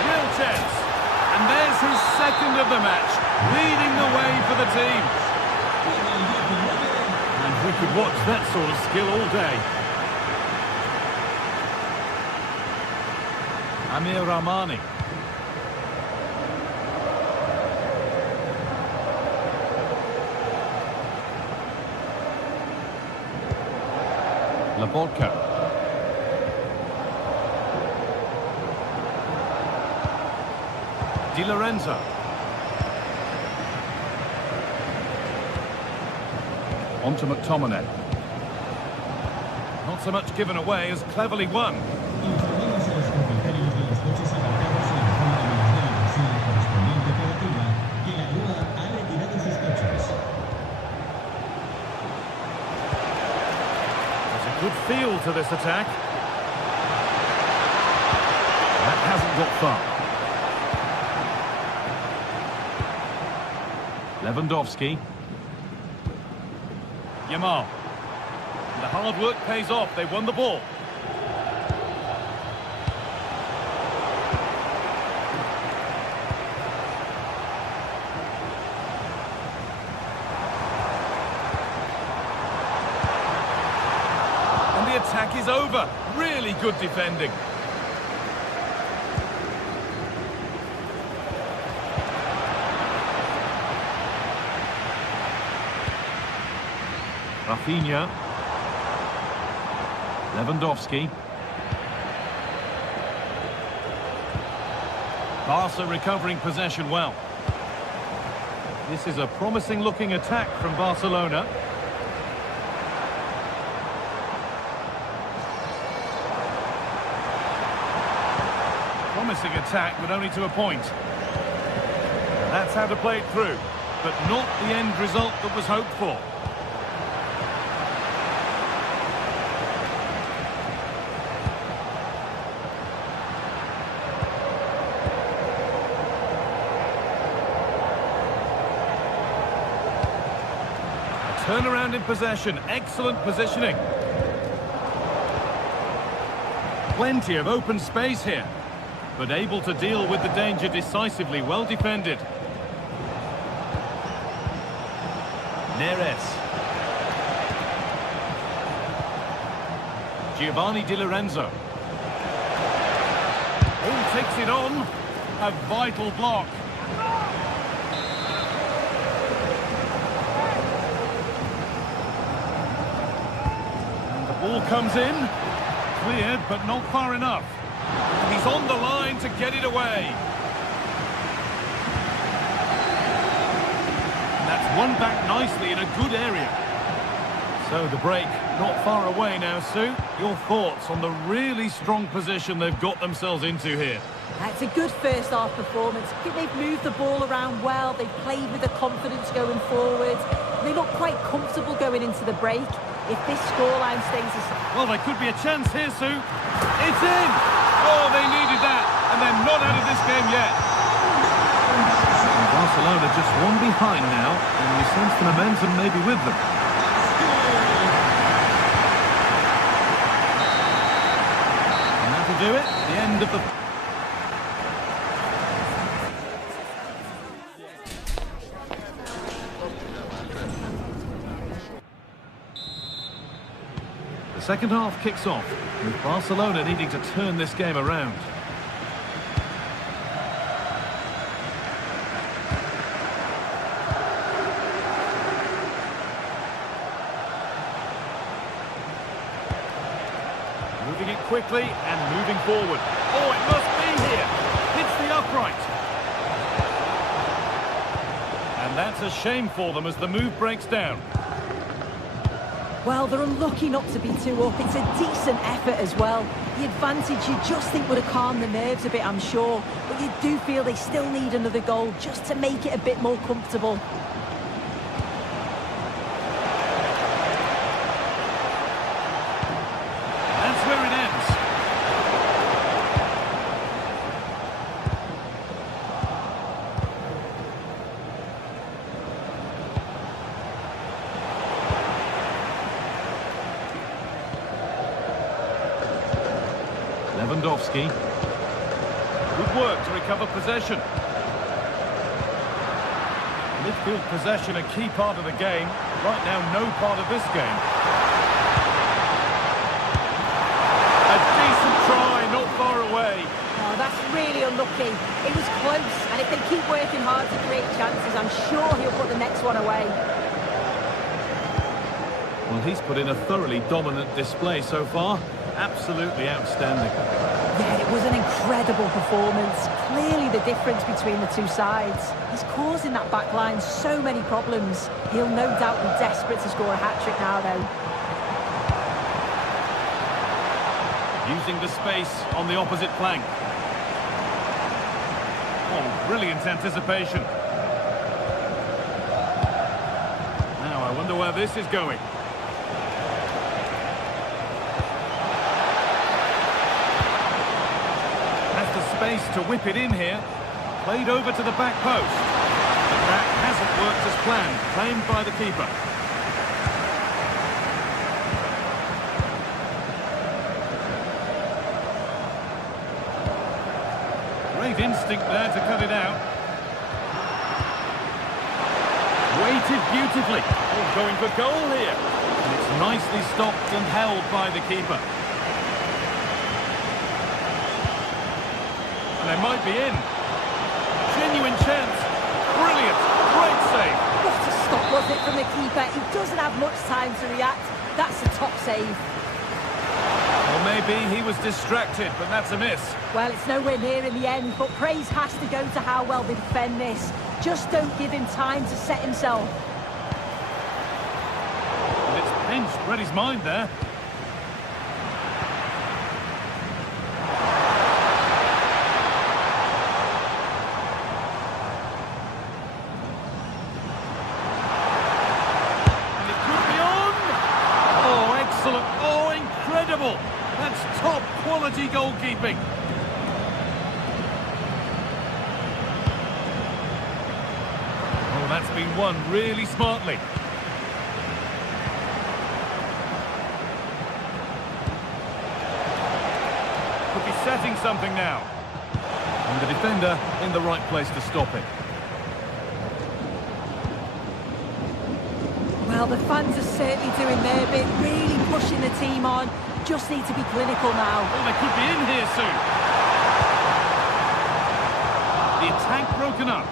Real chance. And there's his second of the match, leading the way for the team. And we could watch that sort of skill all day. Amir Rahmani. Laporte. Di Lorenzo. On to McTominay. Not so much given away as cleverly won. Good feel to this attack. That hasn't got far. Lewandowski. Yamal. The hard work pays off. They won the ball. The attack is over. Really good defending. Rafinha. Lewandowski. Barca recovering possession well. This is a promising looking attack from Barcelona. Promising attack, but only to a point. That's how to play it through, but not the end result that was hoped for. A turnaround in possession, excellent positioning. Plenty of open space here, but able to deal with the danger decisively. Well defended. Neres. Giovanni Di Lorenzo. Oh, takes it on. A vital block. And the ball comes in. Cleared, but not far enough. He's on the line to get it away. Won back nicely in a good area. So the break not far away now, Sue. Your thoughts on the really strong position they've got themselves into here? It's a good first half performance. I think they've moved the ball around well. They've played with the confidence going forward. They look quite comfortable going into the break. If this scoreline stays the same... Well, there could be a chance here, Sue. It's in! Oh, they needed that, and they're not out of this game yet. And Barcelona just one behind now, and you sense the momentum maybe with them. And that'll do it. The end of the... The second half kicks off, with Barcelona needing to turn this game around. Moving it quickly and moving forward. Oh, it must be here. Hits the upright. And that's a shame for them as the move breaks down. Well, they're unlucky not to be 2 up. It's a decent effort as well. The advantage you just think would have calmed the nerves a bit, I'm sure. But you do feel they still need another goal just to make it a bit more comfortable. That's where it ends. Lewandowski. Good work to recover possession. Midfield possession a key part of the game. Right now, no part of this game. A decent try, not far away. Oh, that's really unlucky. It was close, and if they keep working hard to create chances, I'm sure he'll put the next one away. Well, he's put in a thoroughly dominant display so far. Absolutely outstanding. Yeah, it was an incredible performance. Clearly the difference between the two sides. He's causing that back line so many problems. He'll no doubt be desperate to score a hat-trick now, though. Using the space on the opposite flank. Oh, brilliant anticipation. Now, I wonder where this is going. Space to whip it in here. Played over to the back post. But that hasn't worked as planned. Claimed by the keeper. Great instinct there to cut it out. Weighted beautifully. Oh, going for goal here. And it's nicely stopped and held by the keeper. And they might be in. Genuine chance. Brilliant. Great save. What a stop was it from the keeper. He doesn't have much time to react. That's a top save. Well, maybe he was distracted, but that's a miss. Well, it's nowhere near in the end, but praise has to go to how well they defend this. Just don't give him time to set himself. And it's pinched. Read his mind there. That's top quality goalkeeping. Oh, that's been won really smartly. Could be setting something now. And the defender in the right place to stop it. Well, the fans are certainly doing their bit, really pushing the team on. Just need to be clinical now. Oh, they could be in here soon. The attack broken up.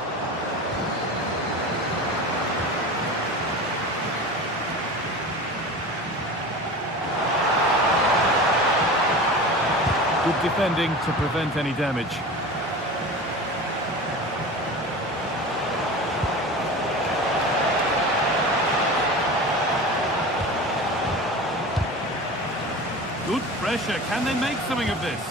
Good defending to prevent any damage. pressure. Can they make something of this?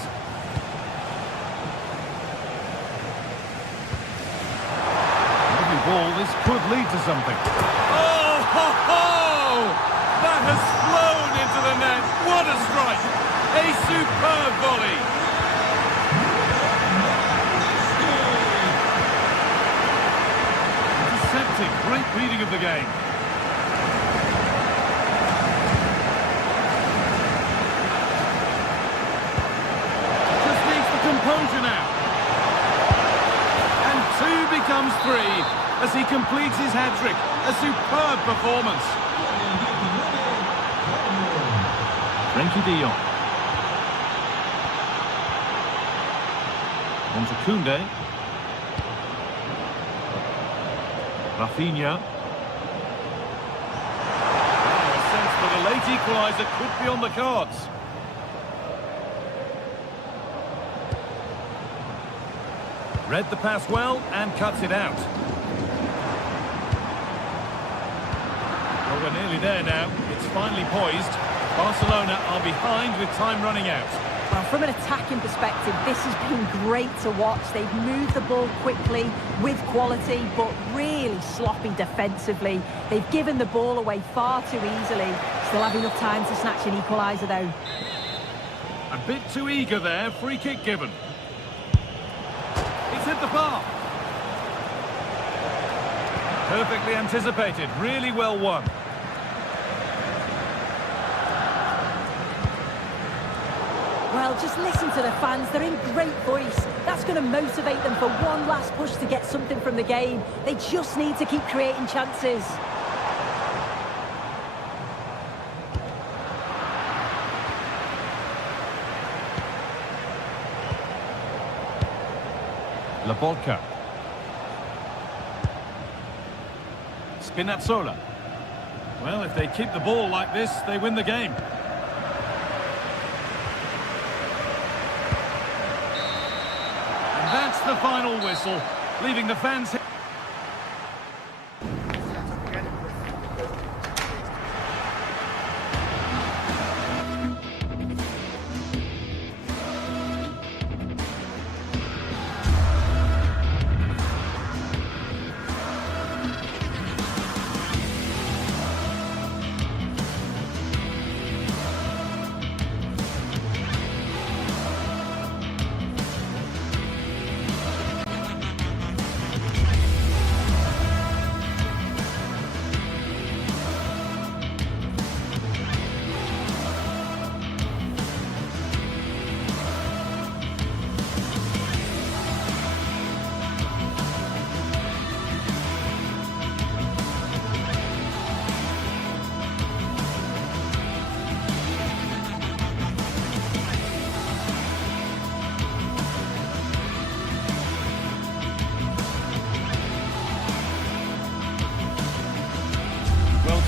Lovely ball. This could lead to something. Oh, ho, ho! That has flown into the net. What a strike! A superb volley. Deceptive. Great reading of the game. Composure now. And 2 becomes 3 as he completes his hat-trick. A superb performance. Frenkie de Jong. On to Koundé. Rafinha. A sense that a late equaliser could be on the cards. Read the pass well and cuts it out. Well, we're nearly there now. It's finally poised. Barcelona are behind with time running out. Well, from an attacking perspective, this has been great to watch. They've moved the ball quickly, with quality, but really sloppy defensively. They've given the ball away far too easily. Still have enough time to snatch an equaliser, though. A bit too eager there. Free kick given. It's hit the bar. Perfectly anticipated. Really well won. Well, just listen to the fans. They're in great voice. That's going to motivate them for one last push to get something from the game. They just need to keep creating chances. Laporta. Spinazzola. Well, if they keep the ball like this, they win the game. And that's the final whistle, leaving the fans...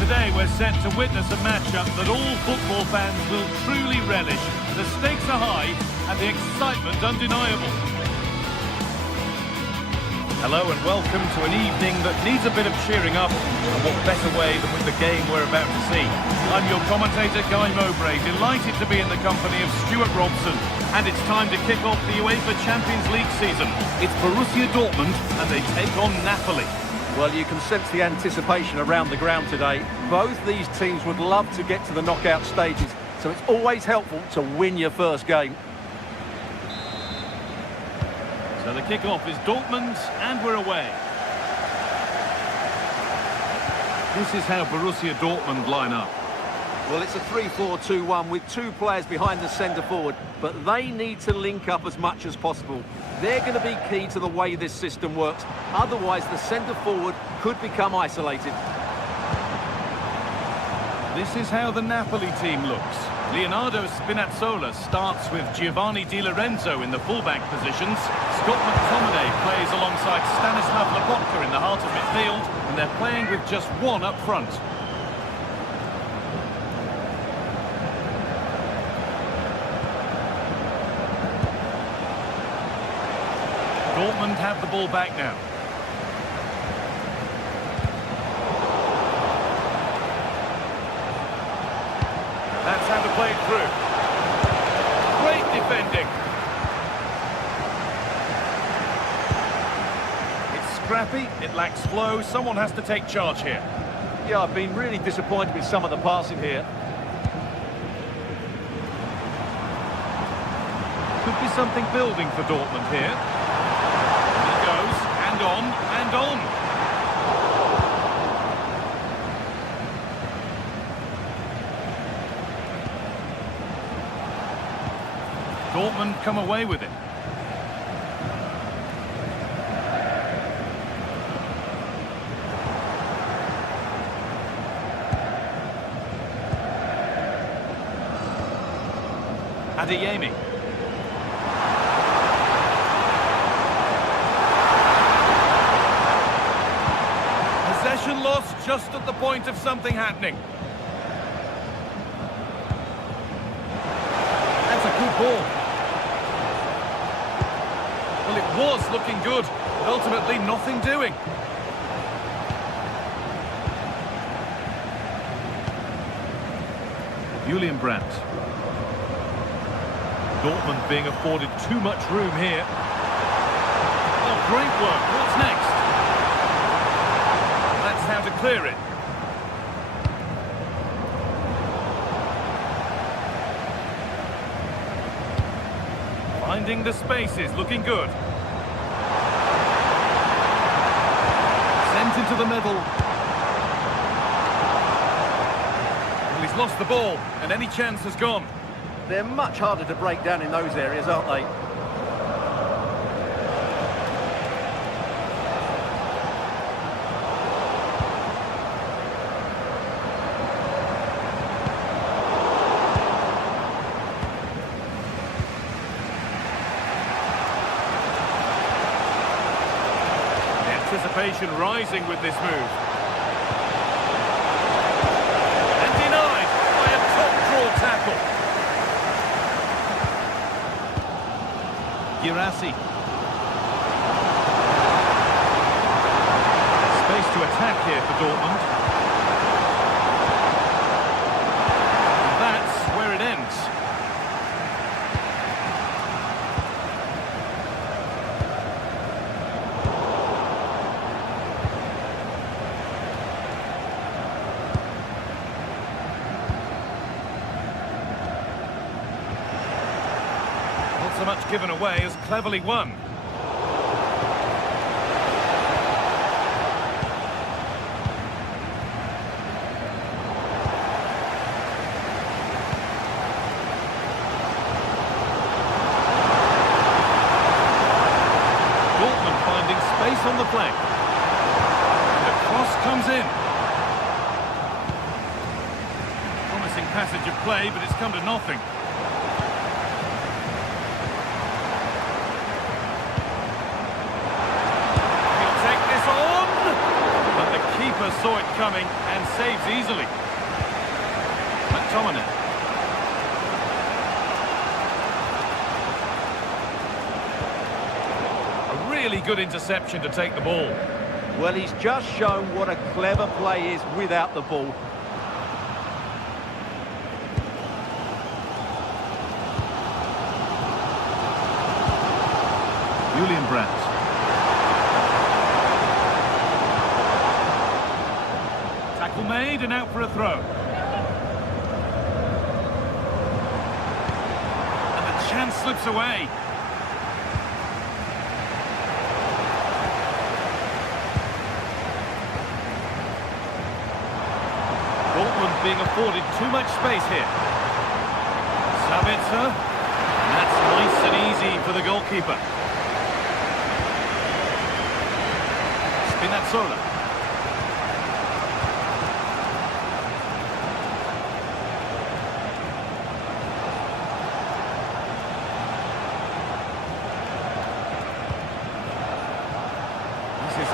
Today we're set to witness a matchup that all football fans will truly relish. The stakes are high and the excitement undeniable. Hello and welcome to an evening that needs a bit of cheering up, and what better way than with the game we're about to see. I'm your commentator Guy Mowbray, delighted to be in the company of Stuart Robson, and it's time to kick off the UEFA Champions League season. It's Borussia Dortmund and they take on Napoli. Well, you can sense the anticipation around the ground today. Both these teams would love to get to the knockout stages, so it's always helpful to win your first game. So the kick-off is Dortmund, and we're away. This is how Borussia Dortmund line up. Well, it's a 3-4-2-1 with 2 players behind the centre-forward, but they need to link up as much as possible. They're going to be key to the way this system works. Otherwise, the centre-forward could become isolated. This is how the Napoli team looks. Leonardo Spinazzola starts with Giovanni Di Lorenzo in the fullback positions. Scott McTominay plays alongside Stanislav Lobotka in the heart of midfield, and they're playing with just one up front. Dortmund have the ball back now. That's how to play it through. scrappy, it lacks flow, someone has to take charge here. Yeah, I've been really disappointed with some of the passing here. Could be something building for Dortmund here. He goes, and on, and on. Dortmund come away with it. Adeyemi. Possession lost just at the point of something happening. That's a good ball. Well, it was looking good, but ultimately nothing doing. Julian Brandt. Dortmund being afforded too much room here. Oh, great work. What's next? That's how to clear it. Finding the spaces, looking good. Sent into the middle. Well, he's lost the ball, and any chance has gone. They're much harder to break down in those areas, aren't they? Anticipation rising with this move. And denied by a top-draw tackle. Girassi. Space to attack here for Dortmund. And that's where it ends. So much given away as cleverly won. Dortmund finding space on the flank. And the cross comes in. Promising passage of play, but it's come to nothing. Saw it coming and saves easily. McTominay. A really good interception to take the ball. Well, he's just shown what a clever play is without the ball. Julian Brandt. Made and out for a throw. And the chance slips away. Dortmund being afforded too much space here. Sabitzer. And that's nice and easy for the goalkeeper. Spinazzola.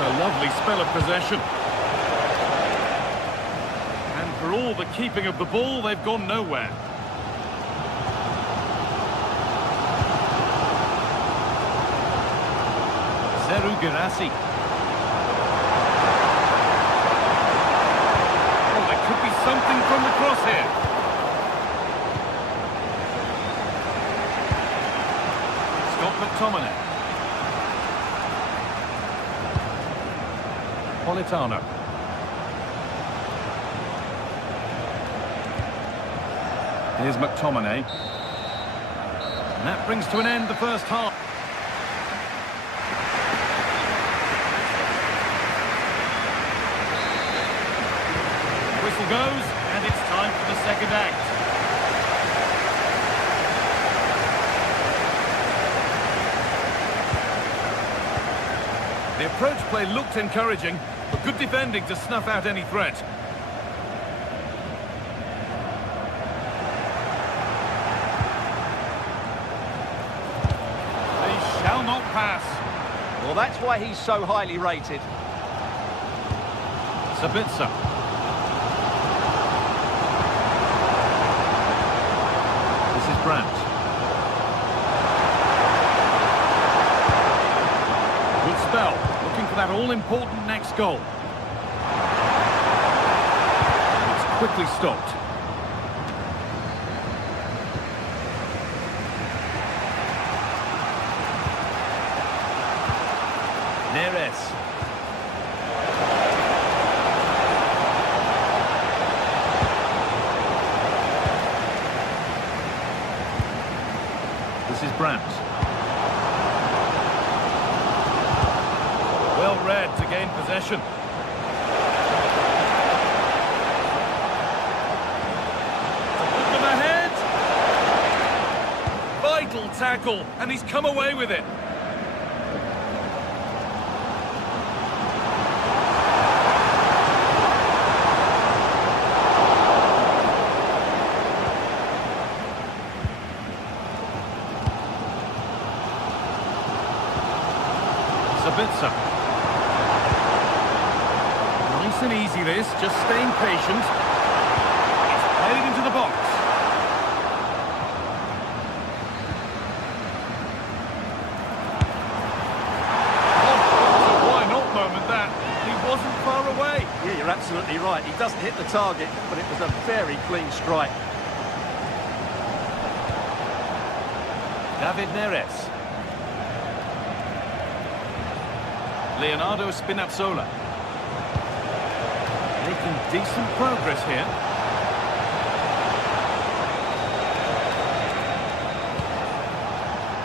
A lovely spell of possession. And for all the keeping of the ball, they've gone nowhere. Girassi. Oh, there could be something from the cross here. Scott McTominay. Politano. Here's McTominay. And that brings to an end the first half. Whistle goes, and it's time for the second act. The approach play looked encouraging, but good defending to snuff out any threat. They shall not pass. Well, that's why he's so highly rated. Sabitzer. This is Brandt. Good spell. Looking for that all-important next goal. It's quickly stopped. Neres. This is Brandt. Well read to gain possession. Put them ahead. Vital tackle, and he's come away with it. Sabitzer. Nice and easy this, just staying patient. It's played into the box. Oh, why not moment that? He wasn't far away. Yeah, you're absolutely right. He doesn't hit the target, but it was a very clean strike. David Neres. Leonardo Spinazzola. Making decent progress here.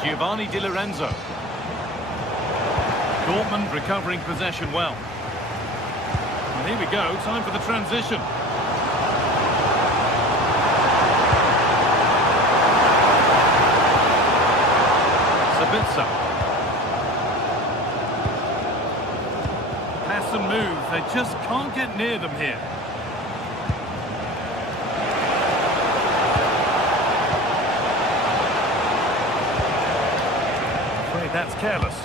Giovanni Di Lorenzo. Dortmund recovering possession well. And here we go, time for the transition. Sabitzer. Pass and move, they just can't get near them here. Afraid that's careless.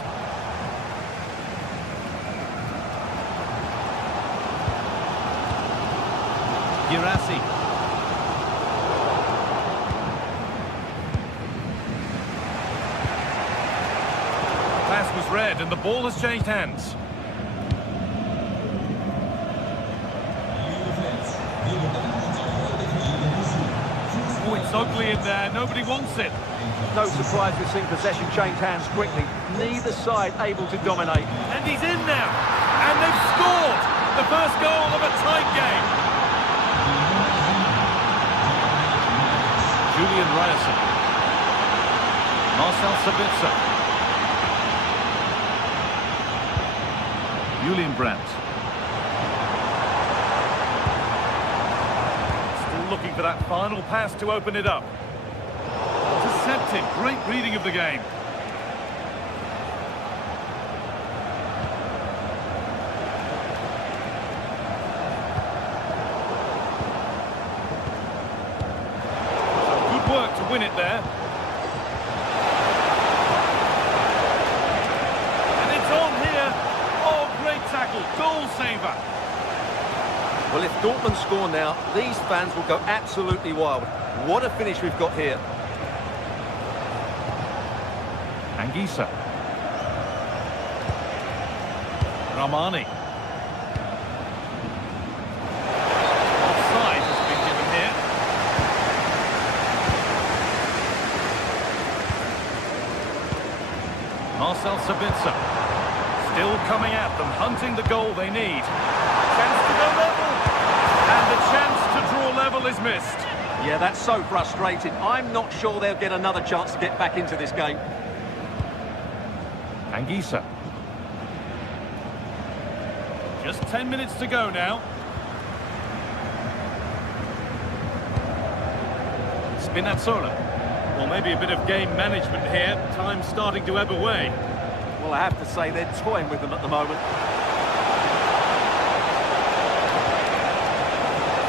Girassi. Pass was read and the ball has changed hands. Oh, it's ugly in there. Nobody wants it. No surprise we've seen possession change hands quickly. Neither side able to dominate. And he's in now. And they've scored. The first goal of a tight game. Julian Ryerson. Marcel Sabitzer. Julian Brandt. Looking for that final pass to open it up. Intercepted, great reading of the game. Good work to win it there. And it's on here. Oh, great tackle, goal saver. Well, if Dortmund score now, these fans will go absolutely wild. What a finish we've got here. Anguissa. Ramani. Offside has been given here. Marcel Sabitzer. Still coming at them, hunting the goal they need. Chance to go level. And the chance to draw level is missed. Yeah, that's so frustrating. I'm not sure they'll get another chance to get back into this game. Anguissa. Just 10 minutes to go now. Spinazzola. Well, maybe a bit of game management here. Time starting to ebb away. Well, I have to say they're toying with them at the moment.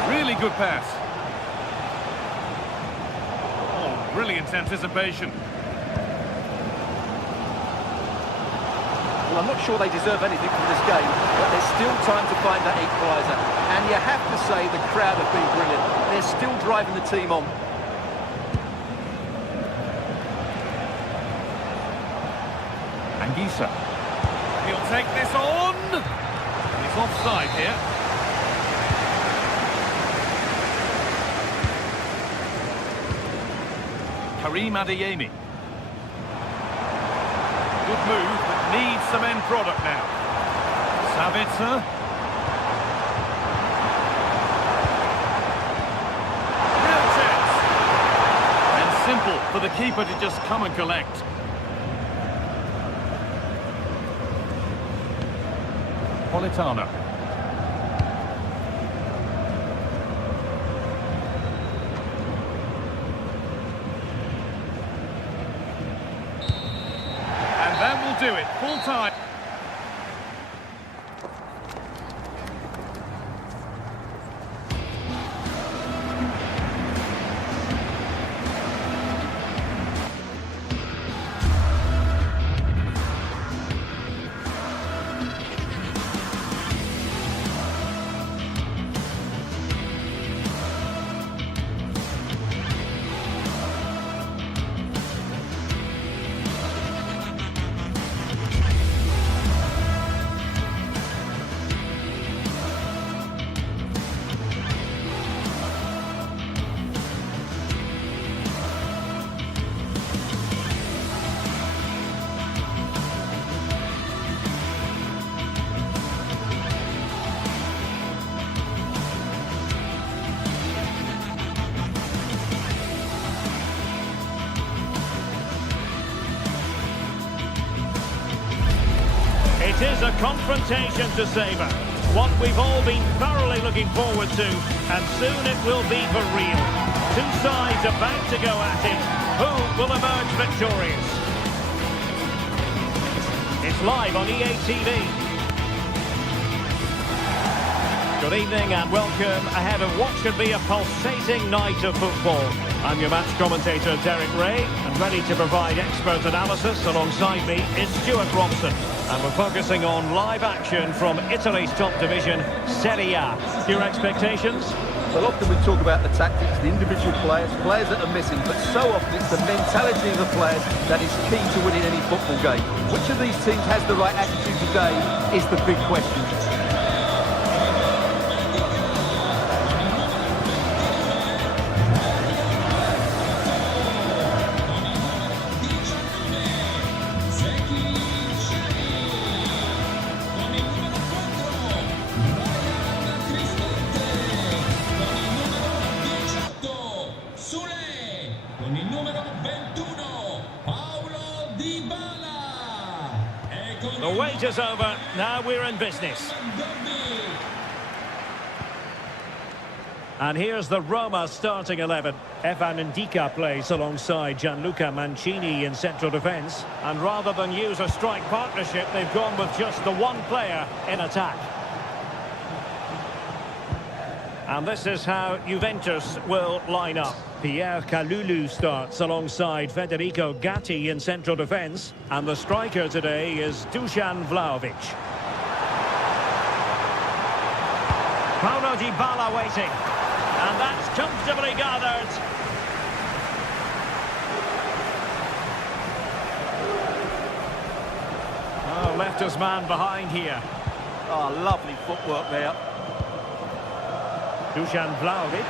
Really good pass. Oh, brilliant anticipation. Well, I'm not sure they deserve anything from this game, but there's still time to find that equaliser. And you have to say the crowd have been brilliant. They're still driving the team on. Anguissa. He'll take this on. He's offside here. Karim Adeyemi. Good move, but needs some end product now. Sabitzer. Real chance. And simple for the keeper to just come and collect. Politano. And that will do it. Full time. It is a confrontation to savour, one we've all been thoroughly looking forward to, and soon it will be for real. Two sides about to go at it. Who will emerge victorious? It's live on EA TV. Good evening and welcome ahead of what should be a pulsating night of football. I'm your match commentator Derek Ray, and ready to provide expert analysis alongside me is Stuart Robson. And we're focusing on live action from Italy's top division, Serie A. Your expectations? Well, often we talk about the tactics, the individual players that are missing, but so often it's the mentality of the players that is key to winning any football game. Which of these teams has the right attitude today is the big question. The wait is over, now we're in business. And here's the Roma starting 11. Evan Ndika plays alongside Gianluca Mancini in central defence. And rather than use a strike partnership, they've gone with just the one player in attack. And this is how Juventus will line up. Pierre Kalulu starts alongside Federico Gatti in central defence. And the striker today is Dusan Vlahovic. Paulo Dybala waiting. And that's comfortably gathered. Oh, left his man behind here. Oh, lovely footwork there. Dusan Vlahovic.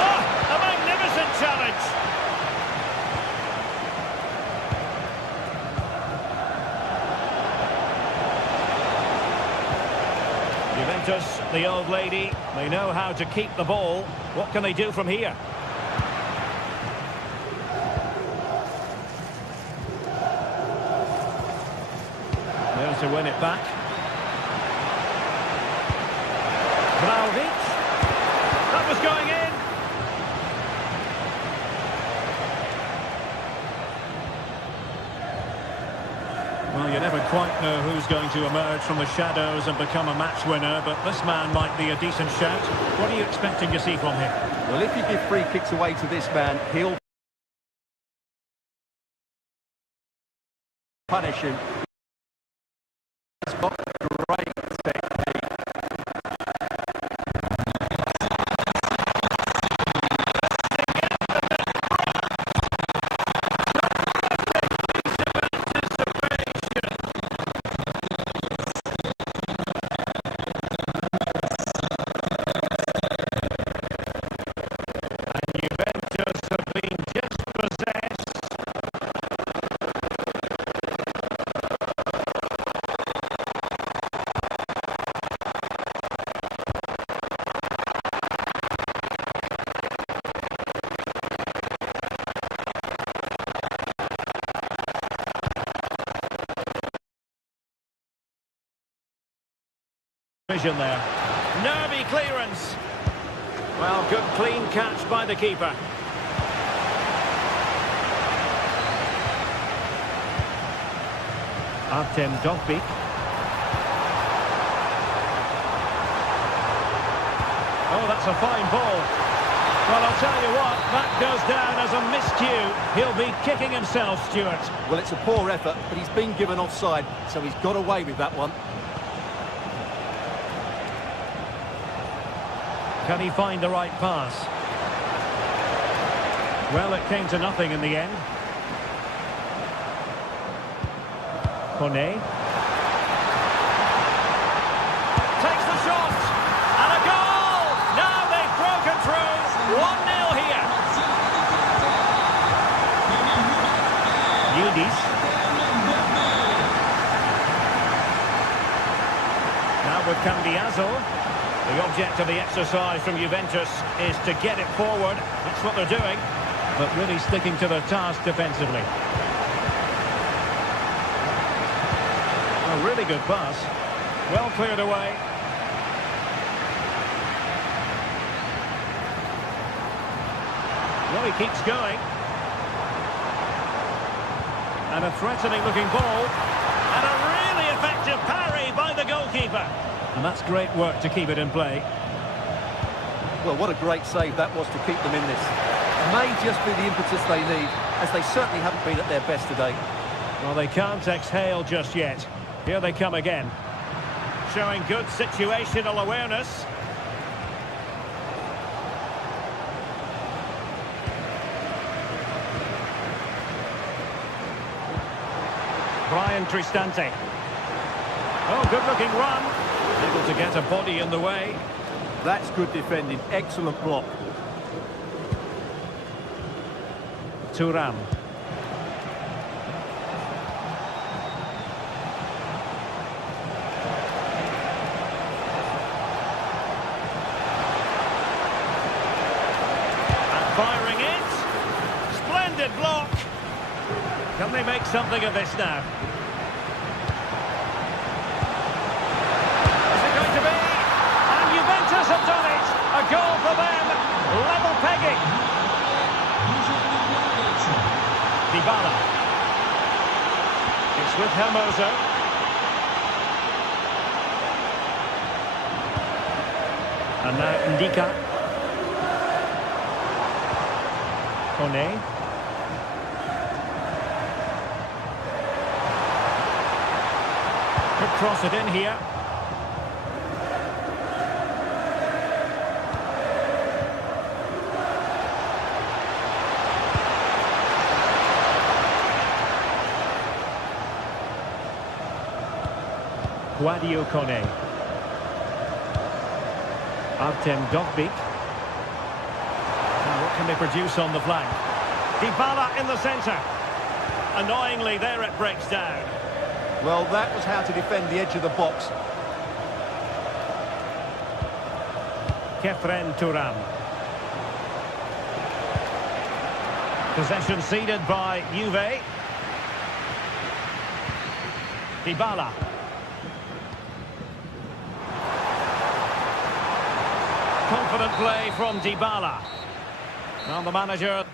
Oh, a magnificent challenge. Juventus, the old lady, they know how to keep the ball. What can they do from here? There to win it back. Vlahovic. That was going in. Well, you never quite know who's going to emerge from the shadows and become a match winner, but this man might be a decent shout. What are you expecting to see from him? Well, if you give free kicks away to this man, he'll punish him. He's got great technique. Vision there. Nervy clearance. Well, good clean catch by the keeper. Artem Dovbyk. Oh, that's a fine ball. Well, I'll tell you what, that goes down as a miscue. He'll be kicking himself, Stuart. Well, it's a poor effort, but he's been given offside, so he's got away with that one. Can he find the right pass? Well, it came to nothing in the end. Kone. Takes the shot! And a goal! Now they've broken through! 1-0 here. Yildiz. Now with Cambiaso. The object of the exercise from Juventus is to get it forward. That's what they're doing. But really sticking to their task defensively. A really good pass. Well cleared away. Well, he keeps going. And a threatening looking ball. And a really effective parry by the goalkeeper. And that's great work to keep it in play. Well, what a great save that was to keep them in this. It may just be the impetus they need, as they certainly haven't been at their best today. Well, they can't exhale just yet. Here they come again. Showing good situational awareness. Brian Cristante. Oh, good-looking run. Able to get a body in the way. That's good defending. Excellent block. Thuram. And firing it. Splendid block. Can they make something of this now? Have done it. A goal for them. Level pegging. Dybala. It's with Hermoso. And now Ndika. Kone. Could cross it in here. Guadio Kone. Artem Dovbyk. What can they produce on the flank? Dybala in the centre. Annoyingly, there it breaks down. Well, that was how to defend the edge of the box. Turam. Possession ceded by Juve. Dybala. Confident play from Dybala. Now the manager.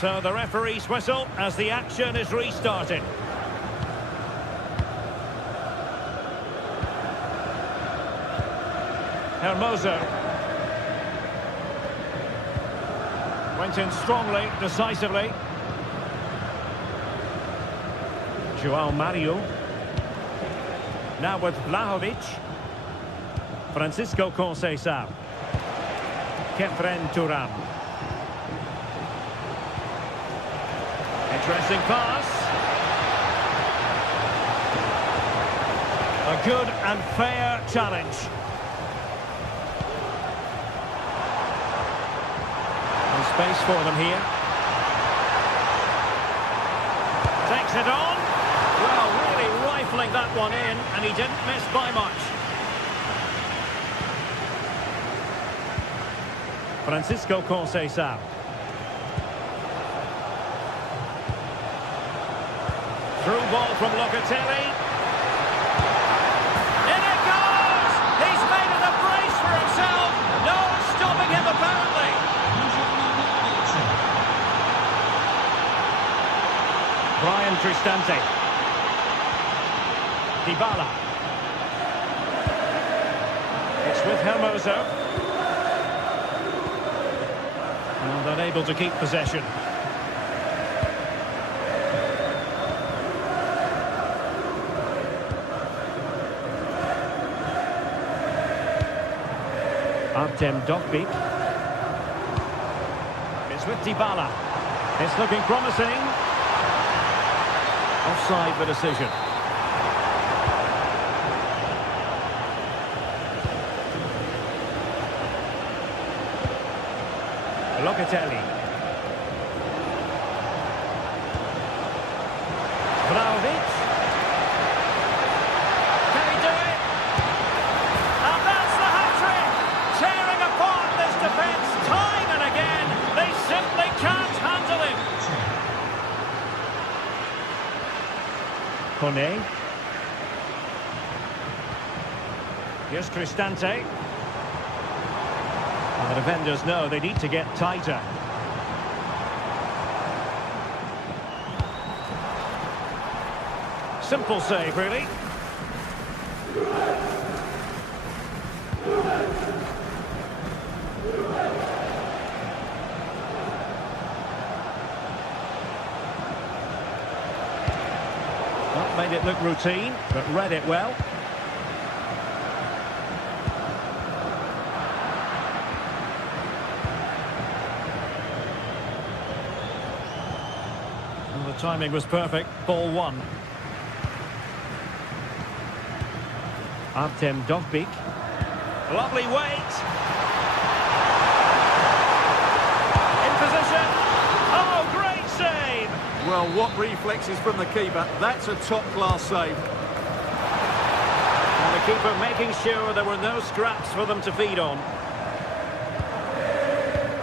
So the referee's whistle as the action is restarted. Hermoso. Went in strongly, decisively. João Mario. Now with Vlahovic. Francisco Conceição. Turam. Interesting pass. A good and fair challenge. There's space for them here. Takes it on. Well, really rifling that one in, and he didn't miss by much. Francisco Conceição. Through ball from Locatelli. In it goes! He's made it a brace for himself. No stopping him, apparently. Brian Cristante. Dybala. It's with Hermoso. And unable to keep possession. Artem Dovbyk. It's with Dybala. It's looking promising. Offside the decision. Locatelli. Vlahovic. Can he do it? And that's the hat-trick! Tearing apart this defence time and again. They simply can't handle him. Kone. Here's Cristante. And the defenders know they need to get tighter. Simple save, really. That made it look routine, but read it well. And the timing was perfect. Ball one. Artem Dovbyk. Lovely weight. In position. Oh, great save. Well, what reflexes from the keeper. That's a top-class save. And the keeper making sure there were no scraps for them to feed on.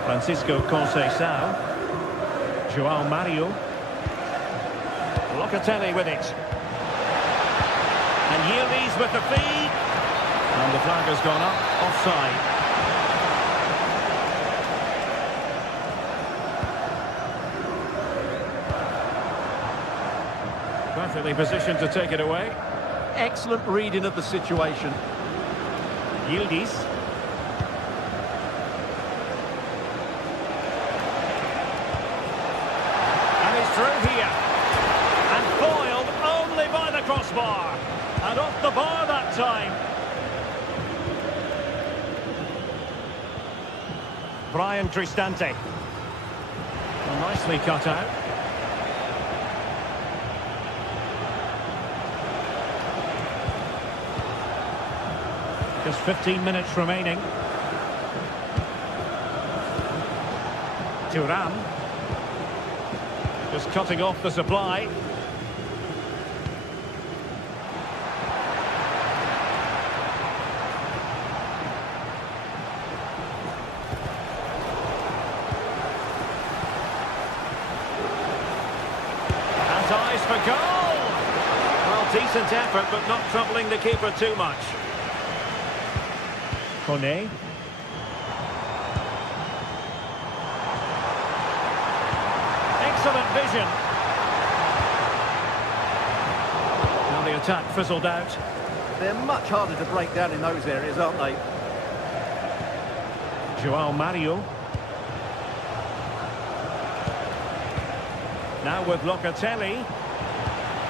Francisco Conceição. João Mario. Locatelli with it. And Yildiz with the feed. And the flag has gone up. Offside. Perfectly positioned to take it away. Excellent reading of the situation. Yildiz. And he's through here. And foiled only by the crossbar. And off the bar that time. Brian Cristante. Well, nicely cut out. Just 15 minutes remaining. Turam. Just cutting off the supply. goes for goal! Well, decent effort, but not troubling the keeper too much. Kone. Excellent vision. Now the attack fizzled out. They're much harder to break down in those areas, aren't they? João Mario. Now with Locatelli.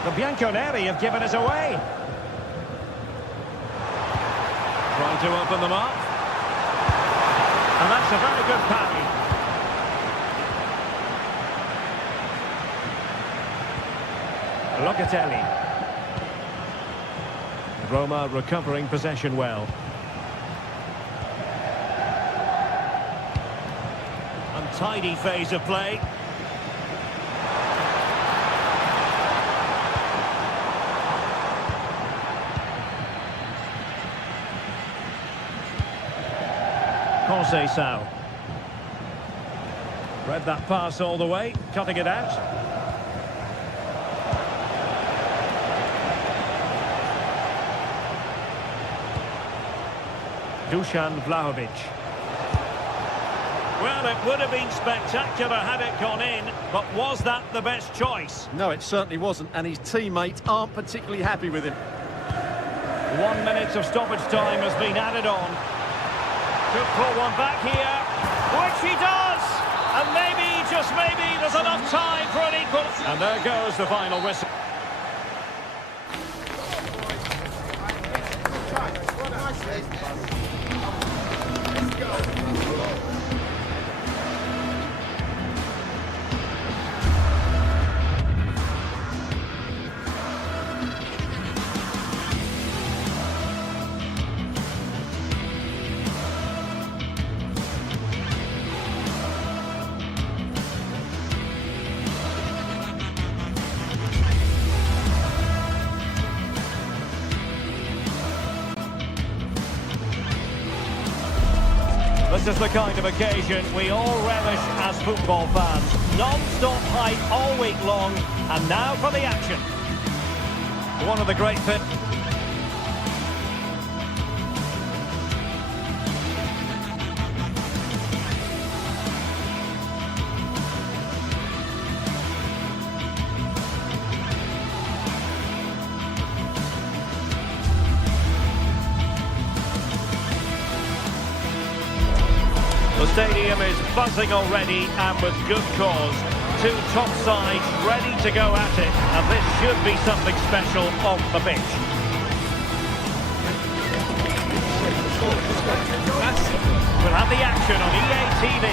The Bianconeri have given us away. Trying to open them up. And that's a very good parry. Locatelli. Roma recovering possession well. Untidy phase of play. Conceição. Read that pass all the way, cutting it out. Dusan Vlahovic. Well, it would have been spectacular had it gone in, but was that the best choice? No, it certainly wasn't, and his teammates aren't particularly happy with him. 1 minute of stoppage time has been added on. Could pull one back here, which he does! And maybe, just maybe, there's enough time for an equal. And there goes the final whistle. This is the kind of occasion we all relish as football fans. Non-stop hype all week long, and now for the action. One of the great fit. The stadium is buzzing already, and with good cause. Two top sides ready to go at it, and this should be something special off the pitch. We'll have the action on EA TV.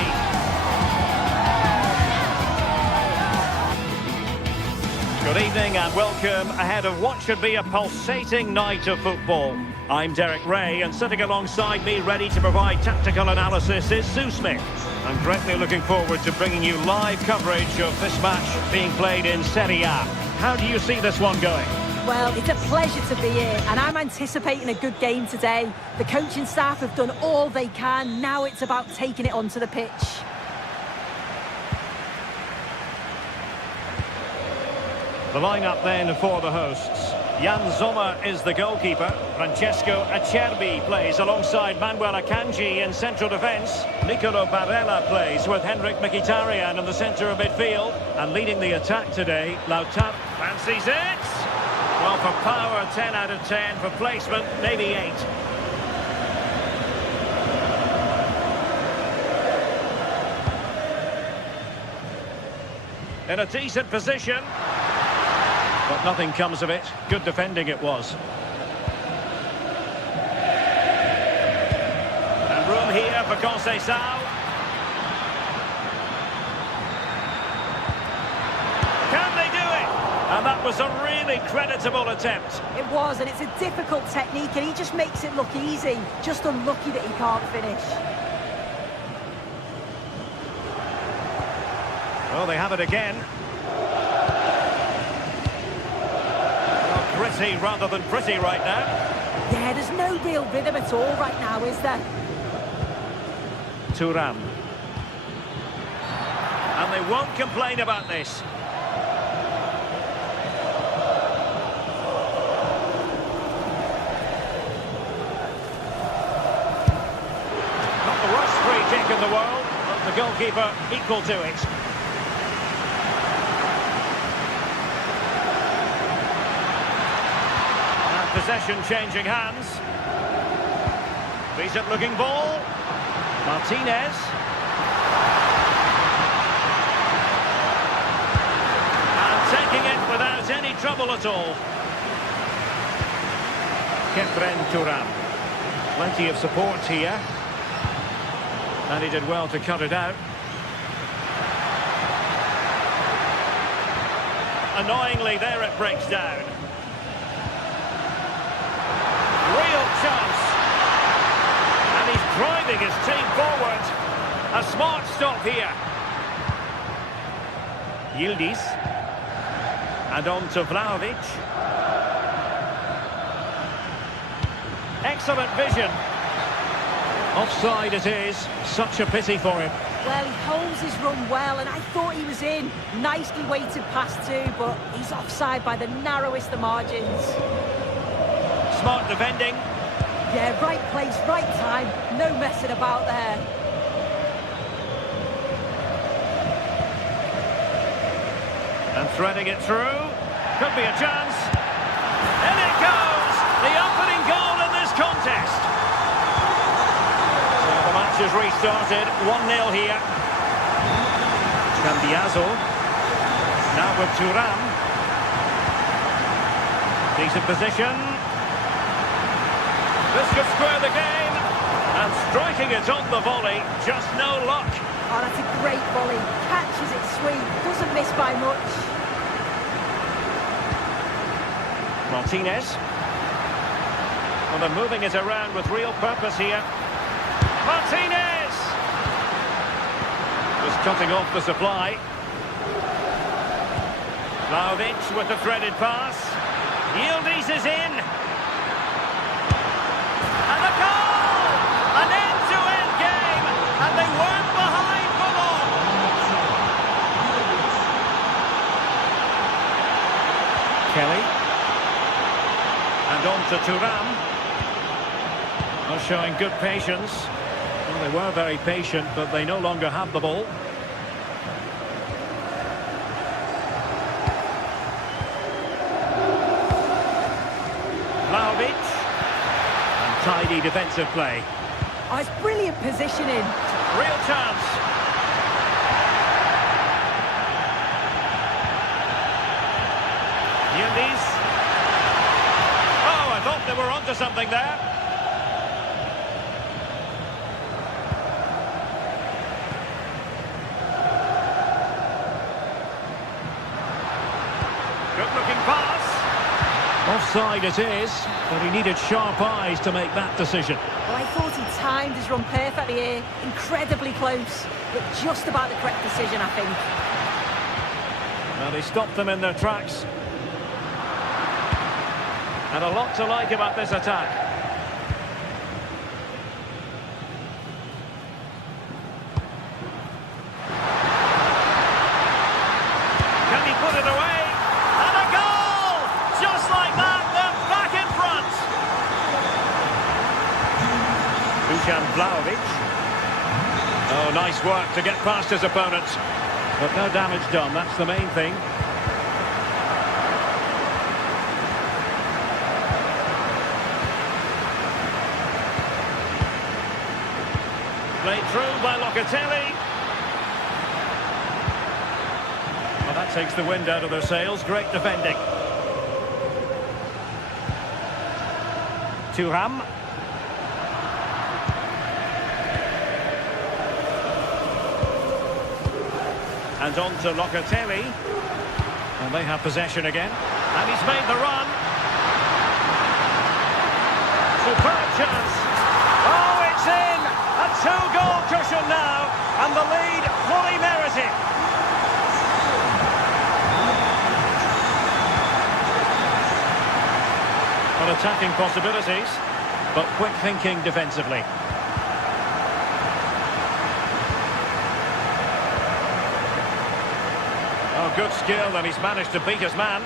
Good evening and welcome ahead of what should be a pulsating night of football. I'm Derek Ray, and sitting alongside me ready to provide tactical analysis is Sue Smith. I'm greatly looking forward to bringing you live coverage of this match being played in Serie A. How do you see this one going? Well, it's a pleasure to be here, and I'm anticipating a good game today. The coaching staff have done all they can. Now it's about taking it onto the pitch. The lineup then for the hosts. Jan Sommer is the goalkeeper. Francesco Acerbi plays alongside Manuel Akanji in central defence. Nicolo Barella plays with Henrik Mkhitaryan in the centre of midfield. And leading the attack today, Lautaro fancies it. Well, for power, 10 out of 10. For placement, maybe 8. In a decent position. But nothing comes of it. Good defending it was. And room here for Conceição. Can they do it? And that was a really creditable attempt. It was, and it's a difficult technique, and he just makes it look easy. Just unlucky that he can't finish. Well, they have it again. Gritty rather than pretty right now. Yeah, there's no real rhythm at all right now, is there? Thuram. And they won't complain about this. goalkeeper equal to it. And possession changing hands. Decent looking ball. Martinez. And taking it without any trouble at all. Turam. Plenty of support here. And he did well to cut it out. Annoyingly, there it breaks down. Real chance. And he's driving his team forward. A smart stop here. Yildiz. And on to Vlahovic. Excellent vision. Offside it is. Such a pity for him. Well, he holds his run well, and I thought he was in. Nicely weighted pass too, but he's offside by the narrowest of margins. Smart defending. Yeah, right place, right time. No messing about there. And threading it through. Could be a chance. In it goes! The opening goal in this contest. So the match has restarted. 1-0 here. Cambiaso. Now with Thuram. Decent position. This could square the game. And striking it on the volley. Just no luck. Oh, that's a great volley. Catches it sweet. Doesn't miss by much. Martinez. Well, they're moving it around with real purpose here. Martinez! Just cutting off the supply. Vlahovic with the threaded pass. Yildiz is in. And a goal! An end-to-end game! And they weren't behind for long! Kelly. And on to Thuram. Well, showing good patience. Well, they were very patient, but they no longer have the ball. Vlahovic. And tidy defensive play. Oh, it's brilliant positioning. Real chance. Yildiz. I thought they were onto something there. Good-looking pass. Offside it is, but he needed sharp eyes to make that decision. Well, I thought he timed his run perfectly here. Incredibly close, but just about the correct decision, I think. Well, he stopped them in their tracks. And a lot to like about this attack. Can he put it away? And a goal! Just like that, they're back in front. Dusan Vlahovic. Oh, nice work to get past his opponent. But no damage done, that's the main thing. Played through by Locatelli. Well, that takes the wind out of their sails. Great defending. Thuram. And on to Locatelli. And they have possession again. And he's made the run. Superb chance. Oh, it's in! A two-goal cushion now, and the lead fully merited. Well, attacking possibilities, but quick thinking defensively. Oh, good skill, and he's managed to beat his man.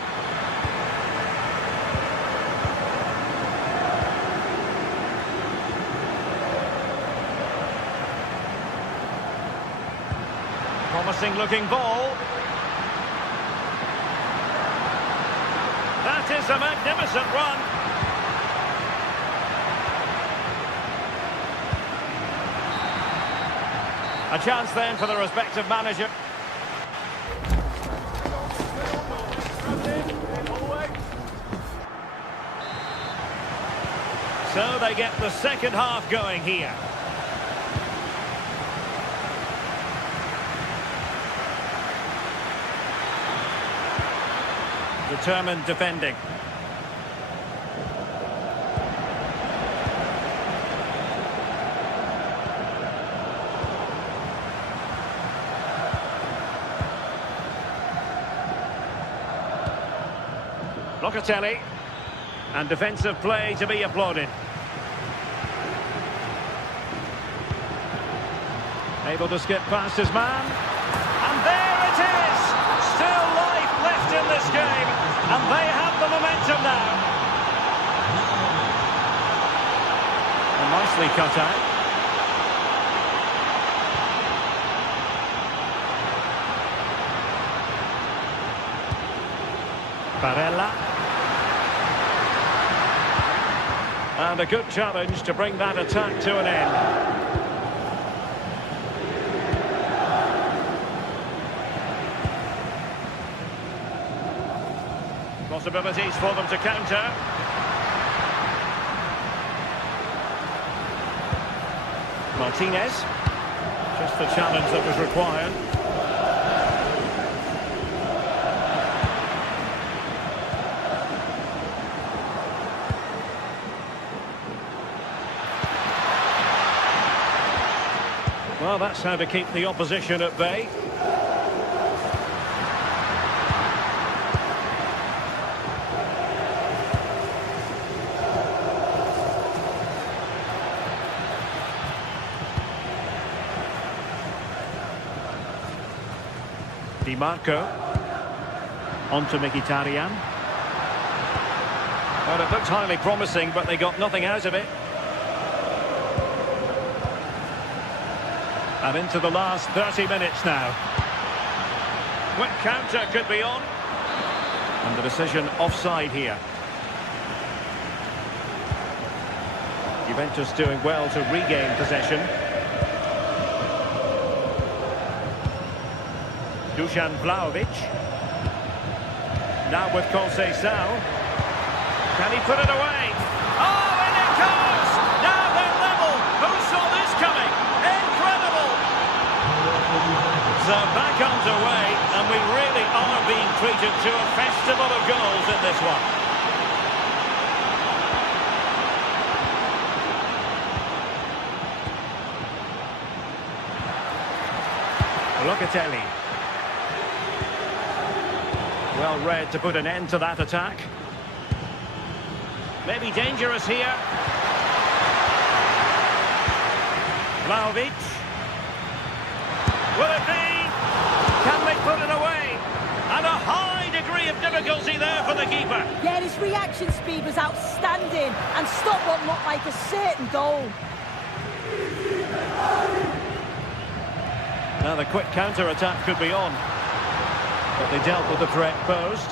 promising looking ball. That is a magnificent run. A chance then for the respective manager. So they get the second half going here. Determined defending. Locatelli. And defensive play to be applauded. Able to skip past his man. And there it is! Still life left in this game. And they have the momentum now. And nicely cut out. Barella. And a good challenge to bring that attack to an end. Possibilities for them to counter. Martinez. Just the challenge that was required. Well, that's how to keep the opposition at bay. Di Marco. On to Mkhitaryan. Well, it looked highly promising, but they got nothing out of it. And into the last 30 minutes now. Quick counter could be on. And the decision offside here. Juventus doing well to regain possession. Dusan Vlahovic. Now with Conceição. Can he put it away? Oh, and it goes! Now they're level. Who saw this coming? Incredible! So back underway, and we really are being treated to a festival of goals in this one. Locatelli. Well read to put an end to that attack. Maybe dangerous here. Vlahovic. Will it be? Can they put it away? And a high degree of difficulty there for the keeper. Yeah, his reaction speed was outstanding and stopped what looked like a certain goal. Now the quick counter-attack could be on. But they dealt with the threat posed.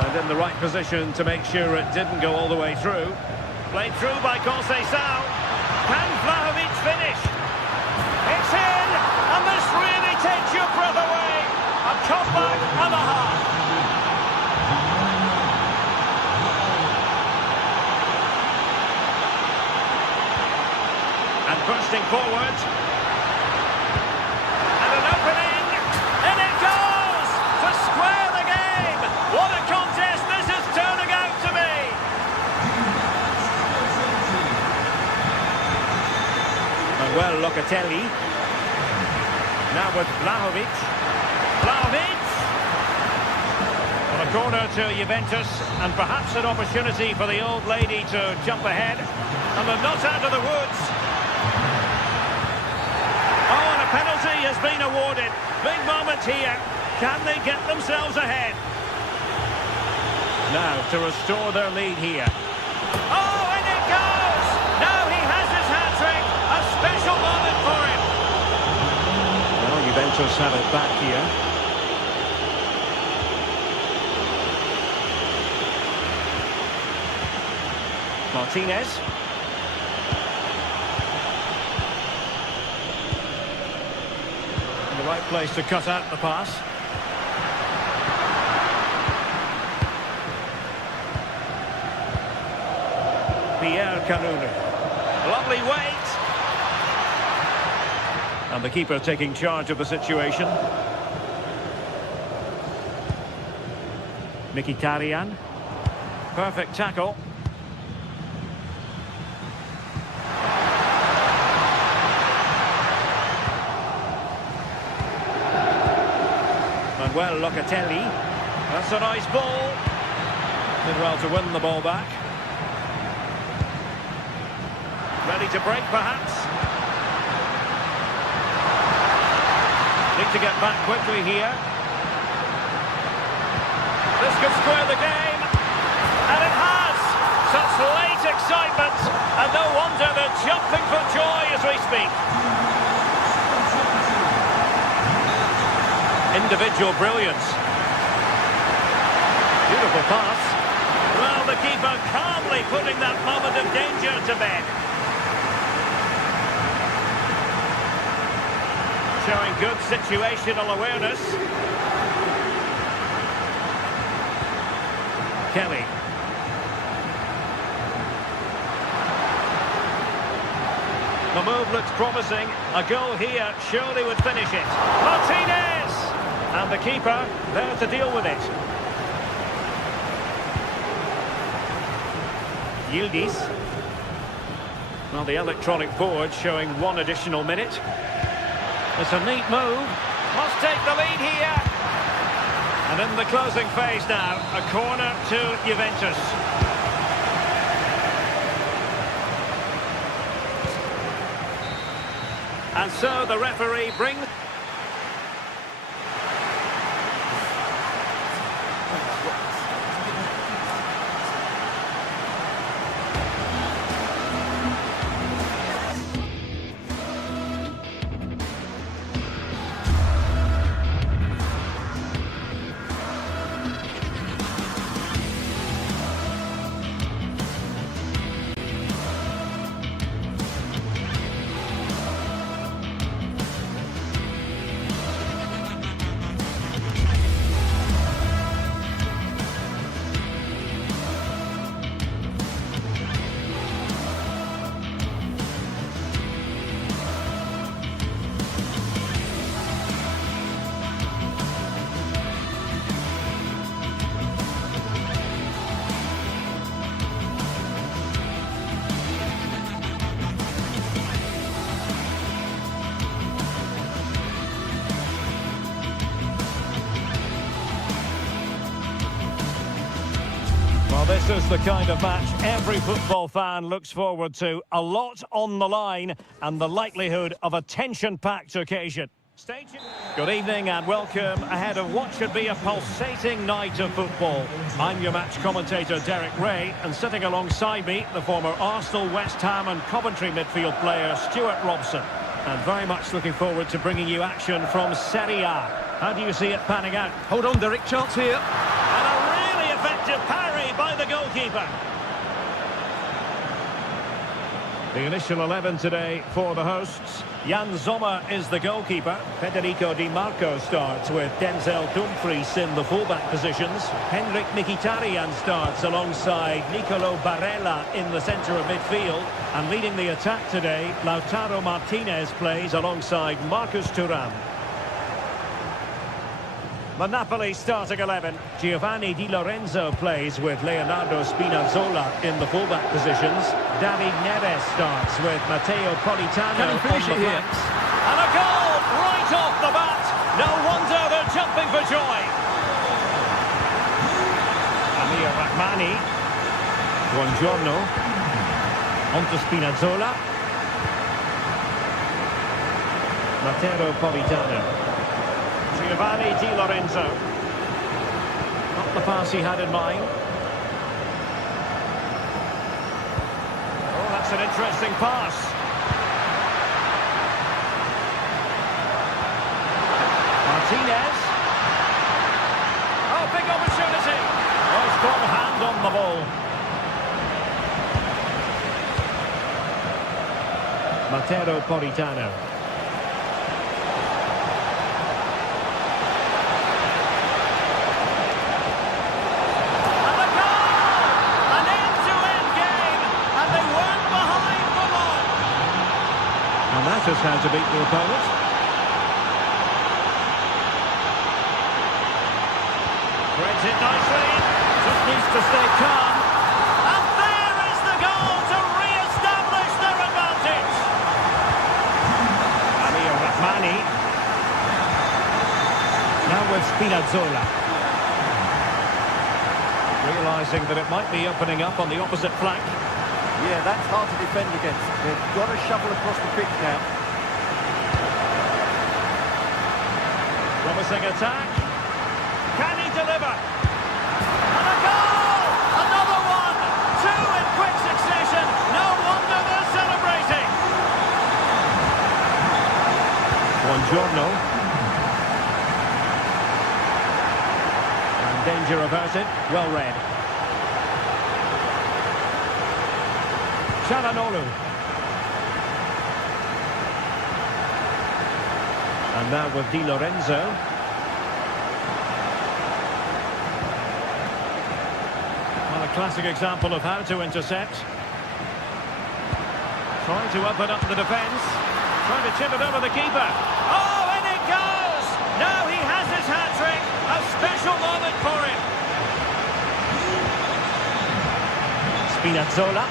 And in the right position to make sure it didn't go all the way through. Played through by Conceição. Can Vlahovic finish? It's in! And this really takes your breath away. A cutback and a half. And bursting forward. And an opening. And it goes! To square the game! What a contest this is turning out to be! Well, Locatelli. Now with Vlahovic. Vlahovic! Well, a corner to Juventus, and perhaps an opportunity for the old lady to jump ahead. And they're not out of the woods. Oh, and a penalty has been awarded. Big moment here. Can they get themselves ahead? Now to restore their lead here. Oh, and it goes! Now he has his hat-trick. A special moment for him. Well, Juventus have it back here. Martinez. In the right place to cut out the pass. Pierre Canunu. Lovely wait. And the keeper taking charge of the situation. Mkhitaryan. Perfect tackle. Well, Locatelli. That's a nice ball. Did well to win the ball back. Ready to break, perhaps. Need to get back quickly here. This could square the game. And it has. Such late excitement. And no wonder they're jumping for joy as we speak. Individual brilliance. Beautiful pass. Well, the keeper calmly putting that moment of danger to bed. Showing good situational awareness. Kelly. The move looks promising. A goal here surely would finish it. Martinez! And the keeper there to deal with it. Yildiz. Well, the electronic board showing 1 additional minute. It's a neat move. Must take the lead here. And in the closing phase now, a corner to Juventus. And so the referee brings... This is the kind of match every football fan looks forward to. A lot on the line and the likelihood of a tension-packed occasion. Good evening and welcome ahead of what should be a pulsating night of football. I'm your match commentator Derek Ray, and sitting alongside me, the former Arsenal, West Ham and Coventry midfield player Stuart Robson. And very much looking forward to bringing you action from Serie A. How do you see it panning out? Hold on, Derek, chance here. And a really effective parry by the goalkeeper. The initial 11 today for the hosts. Jan Sommer is the goalkeeper. Federico Di Marco starts with Denzel Dumfries in the fullback positions. Henrik Mkhitaryan starts alongside Nicolo Barella in the centre of midfield. And leading the attack today, Lautaro Martinez plays alongside Marcus Thuram. The Napoli starting 11. Giovanni Di Lorenzo plays with Leonardo Spinazzola in the fullback positions. David Neres starts with Matteo Politano on the flanks. And a goal right off the bat. No wonder they're jumping for joy. Amir Rahmani. Buongiorno. On to Spinazzola. Matteo Politano. Giovanni Di Lorenzo. Not the pass he had in mind. an interesting pass. Martinez. Oh, big opportunity. Oh, strong hand on the ball. Matero Politano. And the goal! An end-to-end game, and they weren't behind for long. And that is how to beat the opponent. Threads it nicely, just needs to stay calm. And there is the goal to re-establish their advantage. Amir Rahmani. Now with Spinazzola. Realising that it might be opening up on the opposite flank. Yeah, that's hard to defend against. They've got to shuffle across the pitch now. Promising attack. Can he deliver? And a goal! Another one! Two in quick succession. No wonder they're celebrating. Buongiorno. And danger averted. Well read. Çalhanoğlu. And now with Di Lorenzo. Well, a classic example of how to intercept. Trying to open up the defence. Trying to chip it over the keeper. Oh, and it goes! Now he has his hat-trick. A special moment for him. Spinazzola.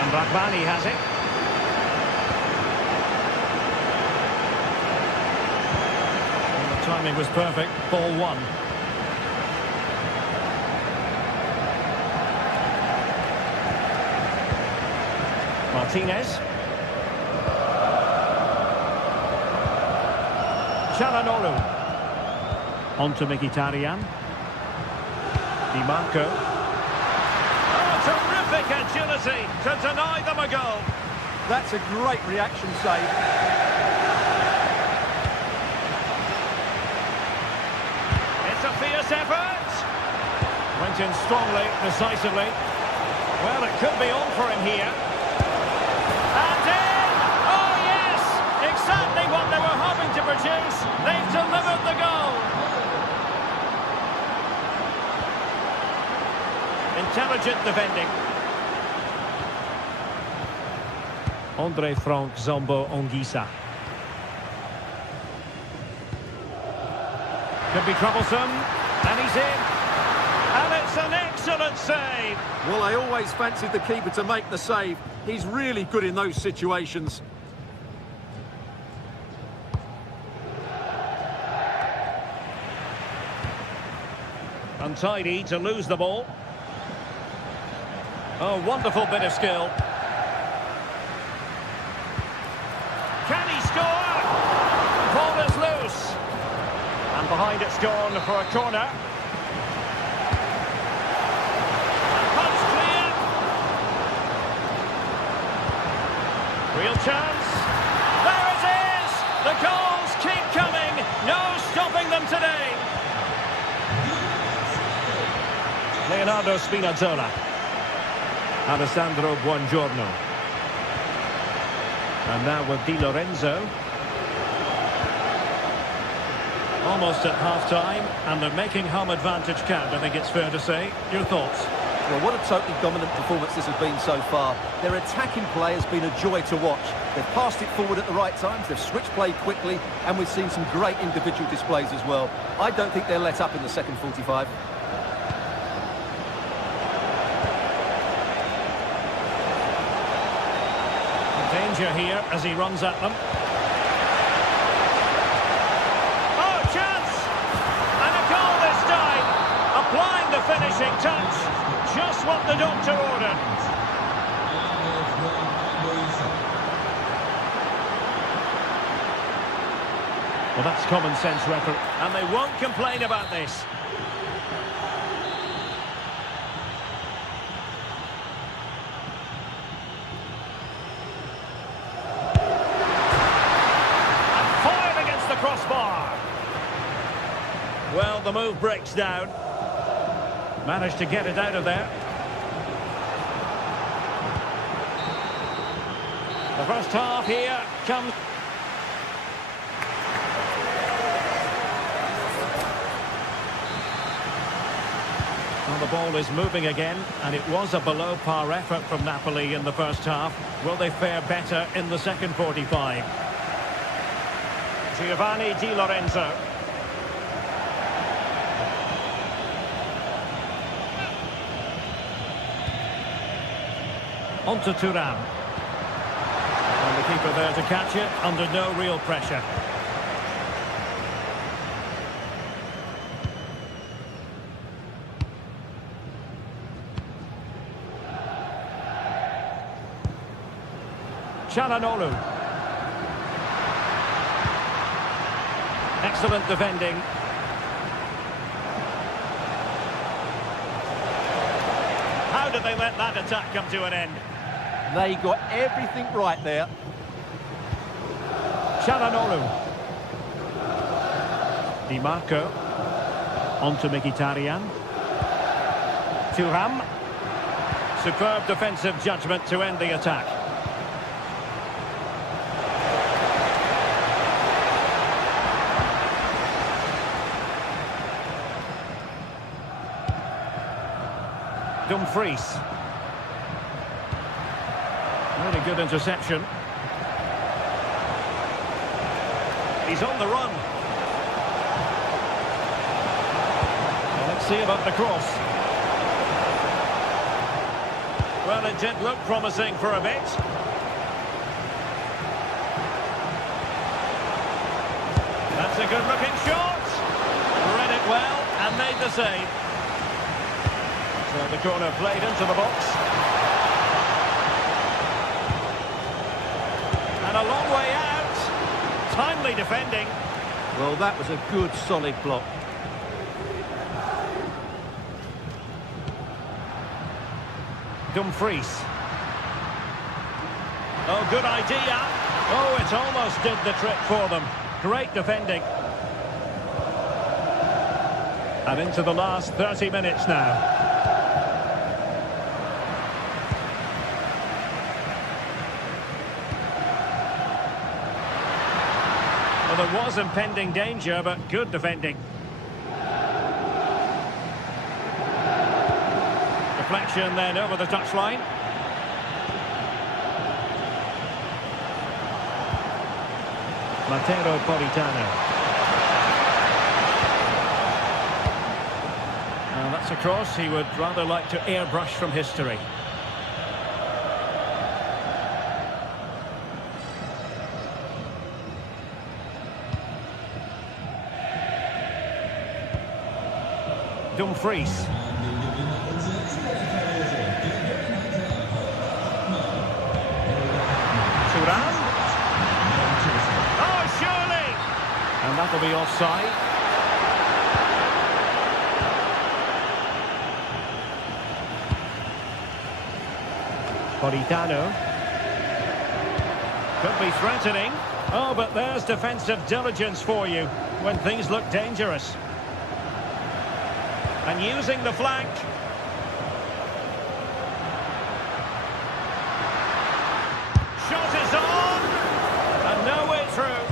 And Rahmani has it. And the timing was perfect. Ball one. Martinez. Çalhanoğlu. On to Mkhitaryan. Di Marco. Oh, terrific agility to deny them a goal. That's a great reaction save. It's a fierce effort. Went in strongly, decisively. Well, it could be on for him here. And in! Oh, yes! Exactly what they were hoping to produce. They've delivered the goal. Intelligent defending. Andre Frank Zombo Ongisa. Could be troublesome. And he's in. And it's an excellent save. Well, I always fancied the keeper to make the save. He's really good in those situations. Untidy to lose the ball. Oh, wonderful bit of skill. Can he score? Ball is loose. And behind it's gone for a corner. Punch clear. Real chance. There it is! The goals keep coming. No stopping them today. Leonardo Spinazzola. Alessandro Buongiorno. And now with Di Lorenzo. Almost at half-time, and they're making home advantage count, I think it's fair to say. Your thoughts? Well, what a totally dominant performance this has been so far. Their attacking play has been a joy to watch. They've passed it forward at the right times, they've switched play quickly, and we've seen some great individual displays as well. I don't think they'll let up in the second 45. Danger here as he runs at them. Oh, chance! And a goal this time. Applying the finishing touch. Just what the doctor ordered. Well, that's common sense, referee. And they won't complain about this. the move breaks down. Managed to get it out of there. The first half here comes... Well, the ball is moving again, and it was a below-par effort from Napoli in the first half. Will they fare better in the second 45? Giovanni Di Lorenzo. On to Thuram. And the keeper there to catch it, under no real pressure. Çalhanoğlu. Excellent defending. How did they let that attack come to an end? They got everything right there. Çalhanoğlu. Di Marco. On to Mkhitaryan. Thuram. Superb defensive judgment to end the attack. Dumfries. Really good interception. He's on the run. Well, let's see about the cross. Well, it did look promising for a bit. That's a good-looking shot. Read it well and made the save. So the corner played into the box. And a long way out. Timely defending. Well, that was a good, solid block. Dumfries. Oh, good idea. Oh, it almost did the trick for them. Great defending. And into the last 30 minutes now. Well, there was impending danger, but good defending. Deflection then over the touchline. Matteo Politano. Now that's a cross he would rather like to airbrush from history. Dumfries. Thuram. Oh, surely! And that'll be offside. Politano. Could be threatening. Oh, but there's defensive diligence for you when things look dangerous. And using the flank. Shot is on! And no way through.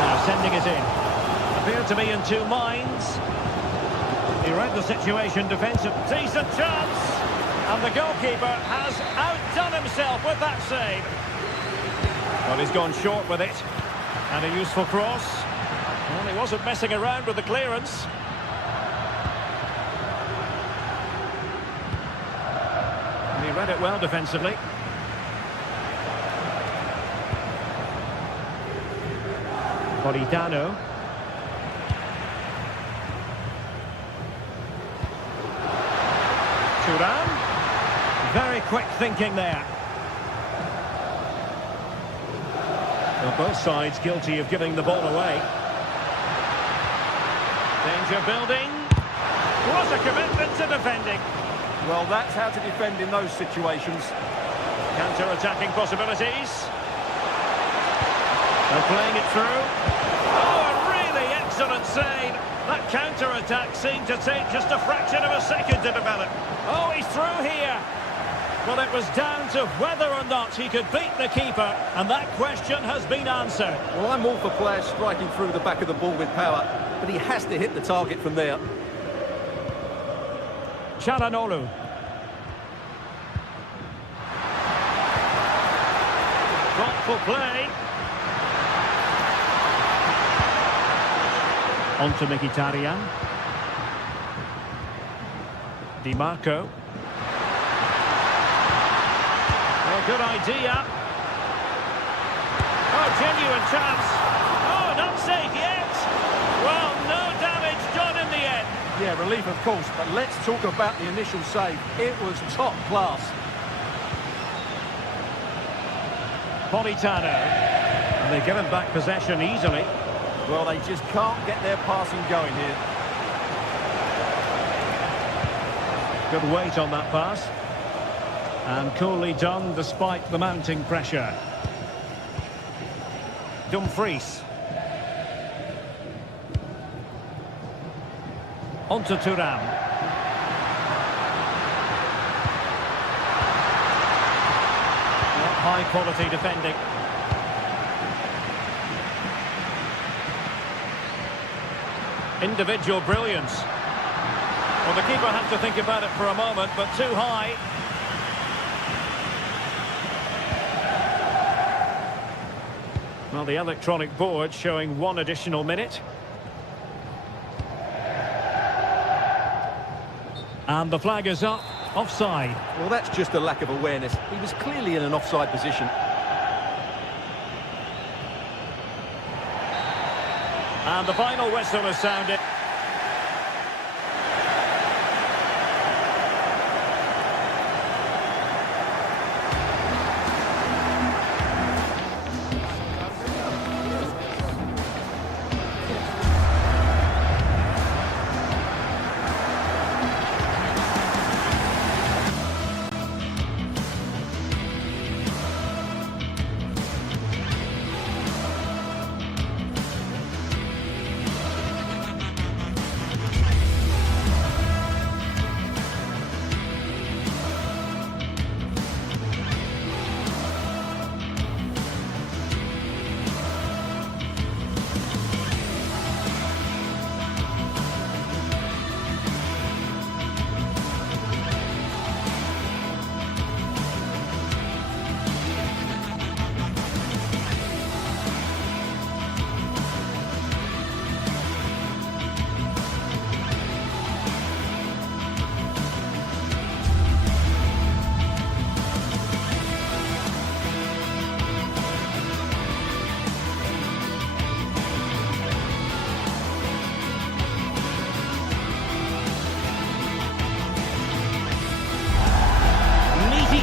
Now sending it in. Appeared to be in two minds. He read the situation defensive. Decent chance. And the goalkeeper has outdone himself with that save. Well, he's gone short with it. And a useful cross. Well, he wasn't messing around with the clearance. And he read it well defensively. Politano. Thuram. Very quick thinking there. Well, both sides guilty of giving the ball away. Danger building. What a commitment to defending. Well, that's how to defend in those situations. Counter-attacking possibilities. They're playing it through. Oh, a really excellent save. That counter-attack seemed to take just a fraction of a second to develop. Oh, he's through here. Well, it was down to whether or not he could beat the keeper, and that question has been answered. Well, I'm all for players striking through the back of the ball with power, but he has to hit the target from there. Çalhanoğlu. Thoughtful play. On to Mkhitaryan. Di Marco. Oh, good idea. Oh, genuine chance. Oh, not safe yet. Well, no damage done in the end. Yeah, relief of course, but let's talk about the initial save. It was top class. Politano. And they give him back possession easily. Well, they just can't get their passing going here. Good weight on that pass. And coolly done despite the mounting pressure. Dumfries. On to Thuram. High quality defending. Individual brilliance. Well, the keeper had to think about it for a moment, but too high. Well, the electronic board showing 1 additional minute. And the flag is up. Offside. Well, that's just a lack of awareness. He was clearly in an offside position. And the final whistle has sounded.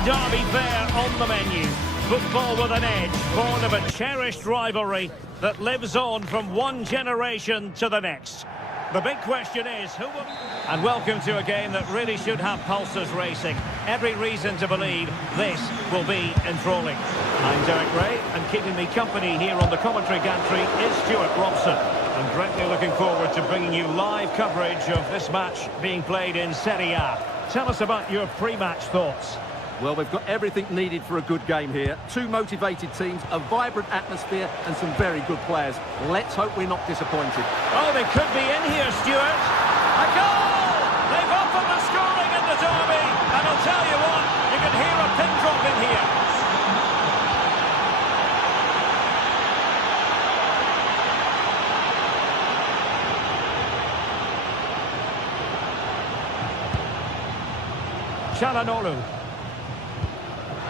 Derby there on the menu. Football with an edge, born of a cherished rivalry that lives on from one generation to the next. The big question is who will... And welcome to a game that really should have pulses racing. Every reason to believe this will be enthralling. I'm Derek Ray, and keeping me company here on the commentary gantry is Stuart Robson. I'm greatly looking forward to bringing you live coverage of this match being played in Serie A. Tell us about your pre-match thoughts. Well, we've got everything needed for a good game here. 2 motivated teams, a vibrant atmosphere and some very good players. Let's hope we're not disappointed. Oh, they could be in here, Stuart. A goal! They've opened the scoring in the derby. And I'll tell you what, you can hear a pin drop in here. Çalhanoğlu.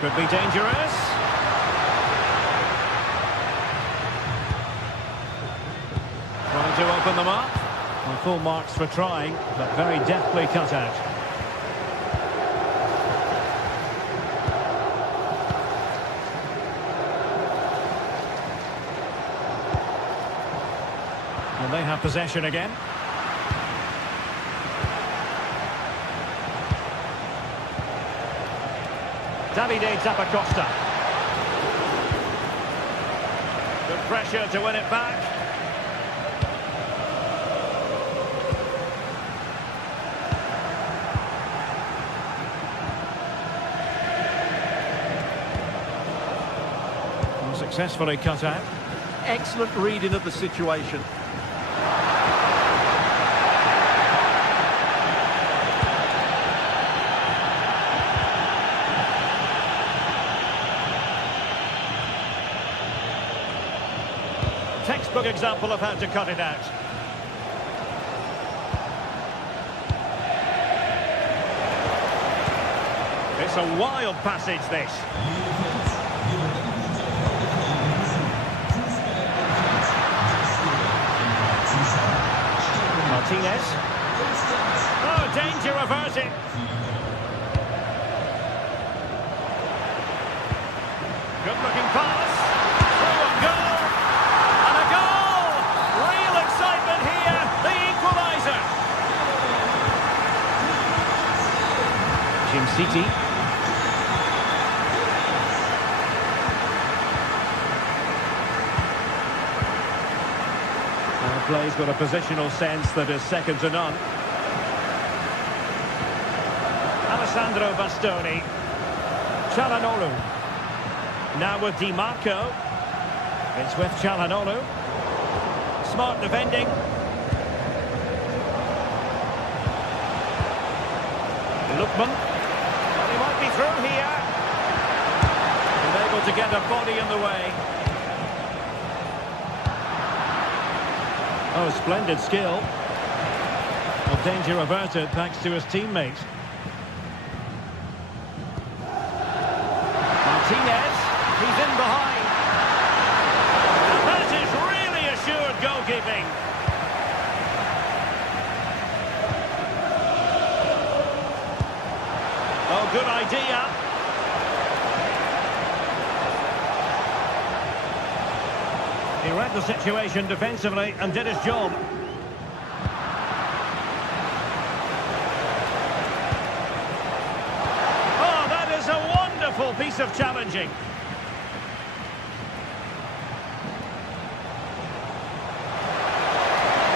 Could be dangerous. Trying to open them up. Well, full marks for trying, but very deftly cut out. And they have possession again. Davide Zappacosta. Good pressure to win it back. Successfully cut out. Excellent reading of the situation. Textbook example of how to cut it out. It's a wild passage, this. Martinez. Oh, danger averted. Good-looking pass. Through and goal. And a goal! Real excitement here. The equaliser. Jim City. Play's got a positional sense that is second to none. Alessandro Bastoni. Çalhanoğlu. Now with Di Marco. It's with Çalhanoğlu. Smart defending. Lookman. Well, he might be through here. And able to get a body in the way. Oh, splendid skill. Well, danger averted thanks to his teammate. Martinez, he's in behind. And that is really assured goalkeeping. Oh, good idea. He read the situation defensively and did his job. Oh, that is a wonderful piece of challenging.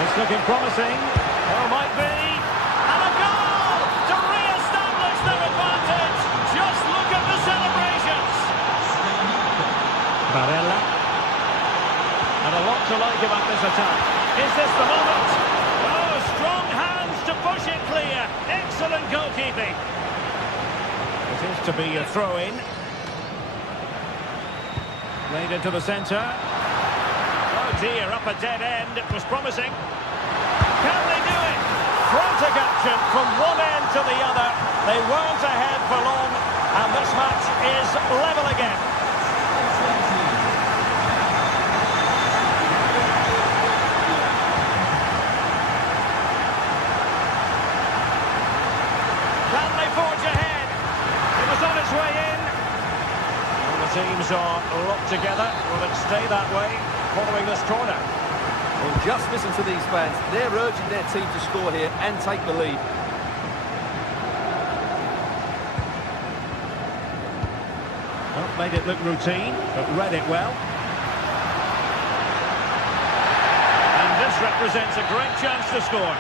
It's looking promising. Oh, might be. And a goal to re-establish their advantage. Just look at the celebrations. Barella. And a lot to like about this attack. Is this the moment? Oh, strong hands to push it clear. Excellent goalkeeping. It is to be a throw-in. Played into the centre. Oh dear, up a dead end. It was promising. Can they do it? Frantic action from one end to the other. They weren't ahead for long. And this match is level again. Teams are locked together. Will it stay that way following this corner? Well, just listen to these fans. They're urging their team to score here and take the lead. Well, made it look routine, but read it well. And this represents a great chance to score.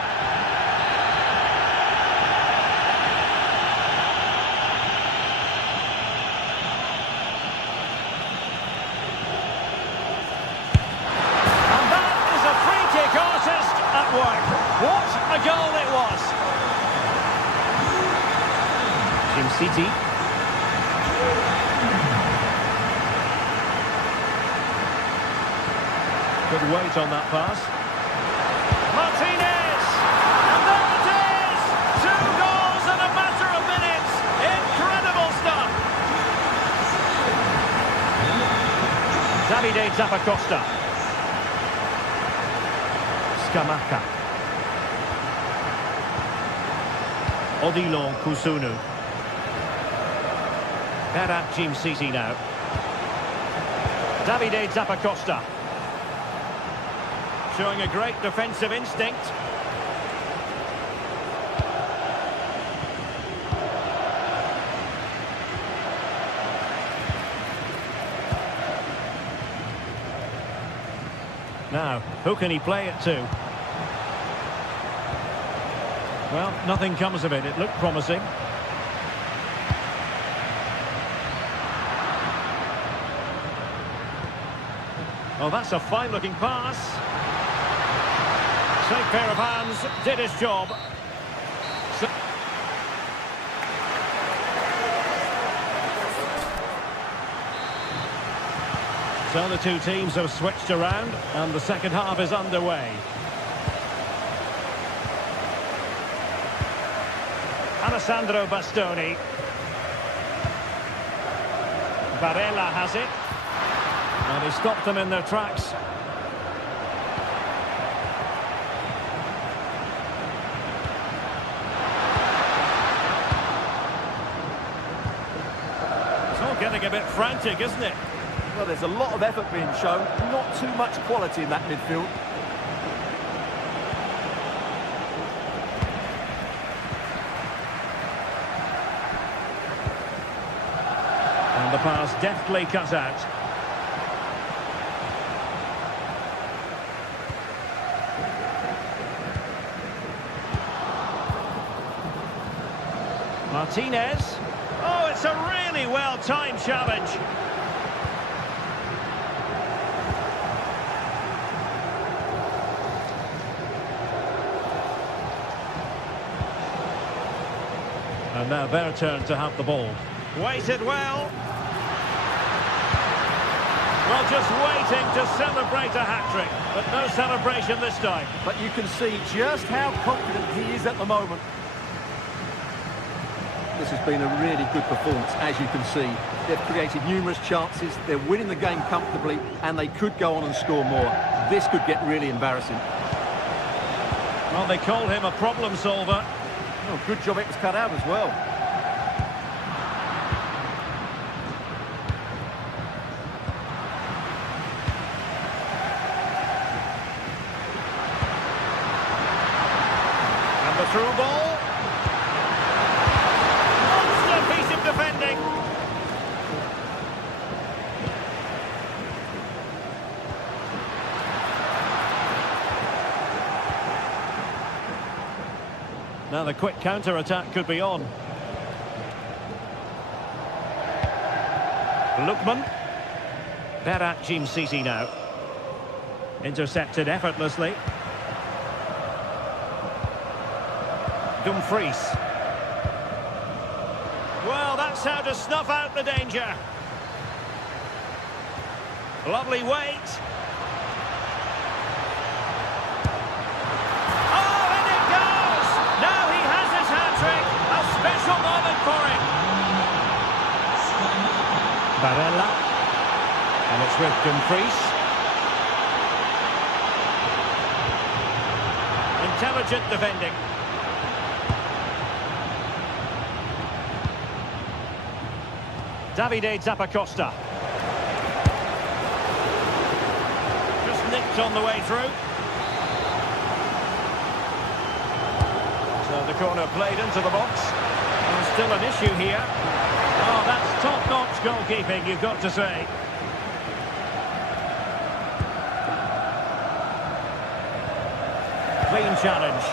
What a goal it was! Jim City. Good weight on that pass. Martinez! And there it is! 2 goals in a matter of minutes! Incredible stuff! Davide Zappacosta. Scamacca. Odilon Kusunu. Berat Jim City now. Davide Zappacosta. Showing a great defensive instinct. Now, who can he play it to? Well, nothing comes of it. It looked promising. Oh, that's a fine-looking pass. Safe pair of hands, did his job. So the two teams have switched around, and the second half is underway. Alessandro Bastoni. Barella has it. And he stopped them in their tracks. It's all getting a bit frantic, isn't it? Well, there's a lot of effort being shown, not too much quality in that midfield. And the pass deftly cut out. Martinez. Oh, it's a really well-timed challenge. And now their turn to have the ball. Waited well. Well, just waiting to celebrate a hat-trick, but no celebration this time. But you can see just how confident he is at the moment. This has been a really good performance, as you can see. They've created numerous chances, they're winning the game comfortably, and they could go on and score more. This could get really embarrassing. Well, they call him a problem solver. Oh, good job it was cut out as well. And the through ball. Monster piece of defending. Now the quick counter-attack could be on. Lookman. Berat Jim-Sisi now. Intercepted effortlessly. Dumfries. Well, that's how to snuff out the danger. Lovely weight. Oh, and it goes! Now he has his hat-trick. A special moment for him. Barella. And it's with Dumfries. Intelligent defending. Davide Zappacosta. Just nicked on the way through. So the corner played into the box. And still an issue here. Oh, that's top-notch goalkeeping, you've got to say. Clean challenge.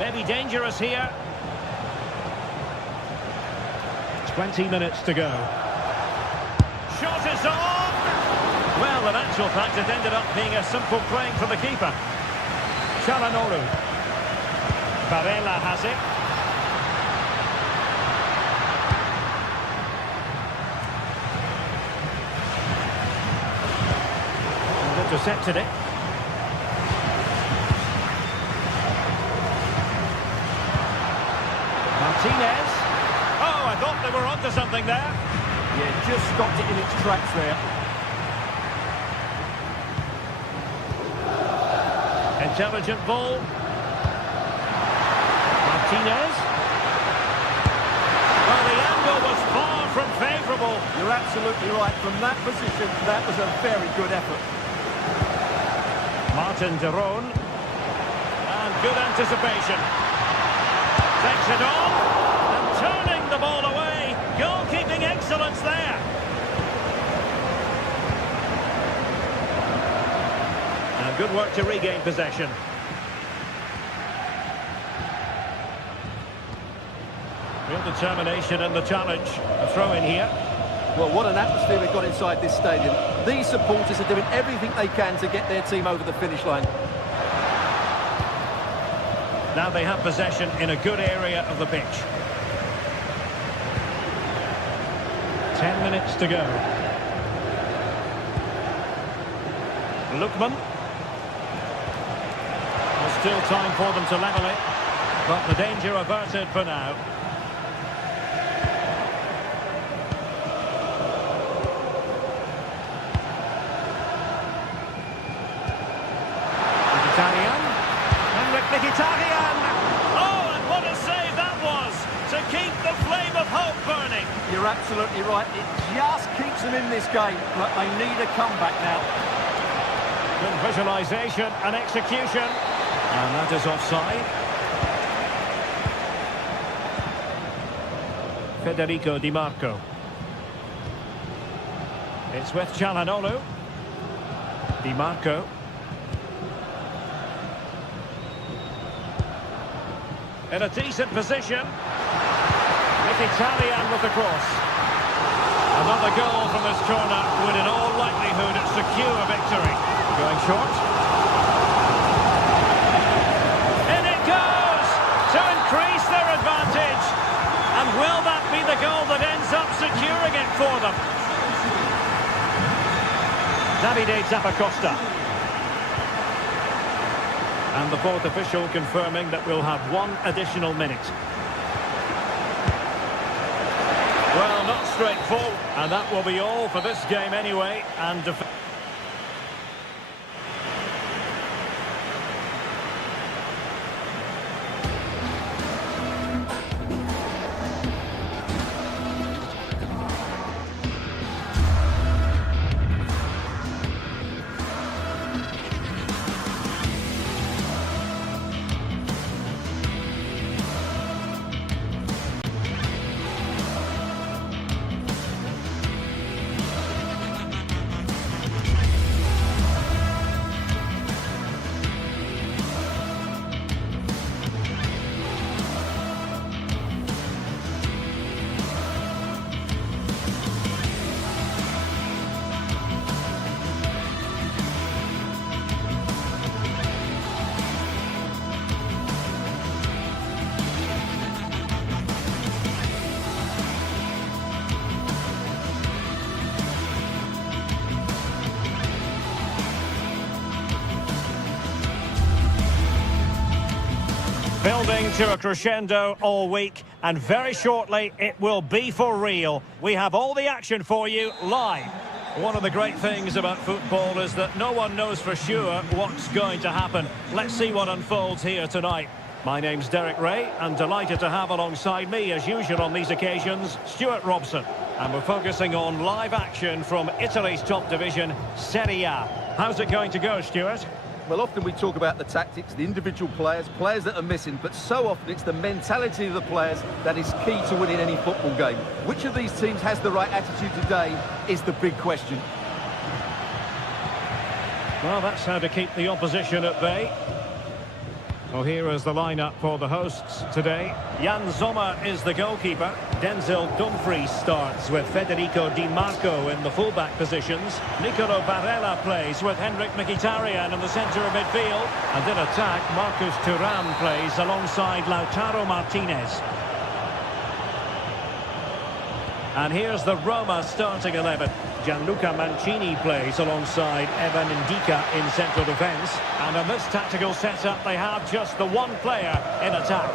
Maybe dangerous here. 20 minutes to go. Shot is on! Well, in actual fact, it ended up being a simple claim for the keeper. Çalhanoğlu. Barella has it. And intercepted it. Martinez. Oh, I thought they were onto something there. Yeah, just stopped it in its tracks there. Intelligent ball. Martinez. Well, the angle was far from favourable. You're absolutely right. From that position, that was a very good effort. Martin de Roon. And good anticipation. Takes it on. And turning the ball away. Goalkeeping excellence there. And good work to regain possession. Real determination in the challenge. A throw in here. Well, what an atmosphere we've got inside this stadium. These supporters are doing everything they can to get their team over the finish line. Now they have possession in a good area of the pitch. 10 minutes to go. Lookman. There's still time for them to level it, but the danger averted for now. Mkhitaryan! Oh, and what a save that was to keep the flame of hope burning. You're absolutely right. It just keeps them in this game, but they need a comeback now. Good visualisation and execution. And that is offside. Federico Di Marco. It's with Çalhanoğlu. Di Marco. In a decent position. Mkhitaryan with the cross. Another goal from this corner would in all likelihood secure victory. Going short. In it goes to increase their advantage. And will that be the goal that ends up securing it for them? Davide Zappacosta. And the fourth official confirming that we'll have one additional minute. Well, not straightforward. And that will be all for this game anyway. And building to a crescendo all week, and very shortly it will be for real. We have all the action for you live. One of the great things about football is that no one knows for sure what's going to happen. Let's see what unfolds here tonight. My name's Derek Ray, and delighted to have alongside me, as usual on these occasions, Stuart Robson. And we're focusing on live action from Italy's top division, Serie A. How's it going to go, Stuart? Well, often we talk about the tactics, the individual players that are missing, but so often it's the mentality of the players that is key to winning any football game. Which of these teams has the right attitude today is the big question. Well, that's how to keep the opposition at bay. Well, here is the lineup for the hosts today. Jan Sommer is the goalkeeper. Denzel Dumfries starts with Federico Di Marco in the fullback positions. Nicolo Barella plays with Henrik Mkhitaryan in the centre of midfield. And in attack, Marcus Thuram plays alongside Lautaro Martinez. And here's the Roma starting 11. Gianluca Mancini plays alongside Evan Ndika in central defence. And in this tactical setup, they have just the one player in attack.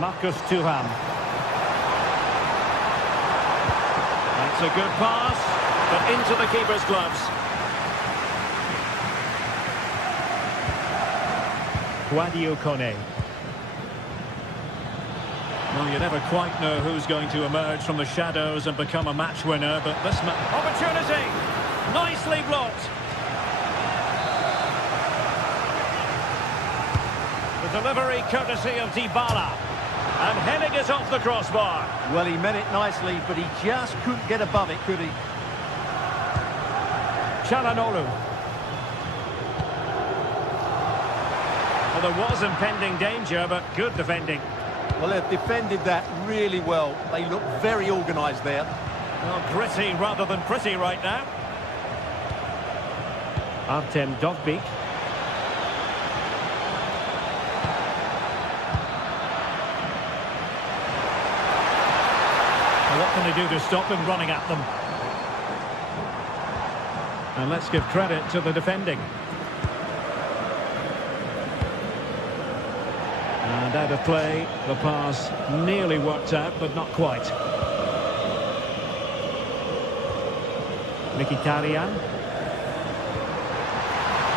Marcus Thuram. That's a good pass, but into the keeper's gloves. Guadio Kone. Well, you never quite know who's going to emerge from the shadows and become a match winner, but this opportunity, nicely blocked. The delivery courtesy of Dybala. And Heading it off the crossbar. Well, he meant it nicely, but he just couldn't get above it, could he? Çalhanoğlu. Well, there was impending danger, but good defending. Well, they've defended that really well. They look very organised there. Well, gritty rather than pretty right now. Artem Dovbyk. What can they do to stop him running at them? And let's give credit to the defending. And out of play, the pass nearly worked out, but not quite. Mkhitaryan.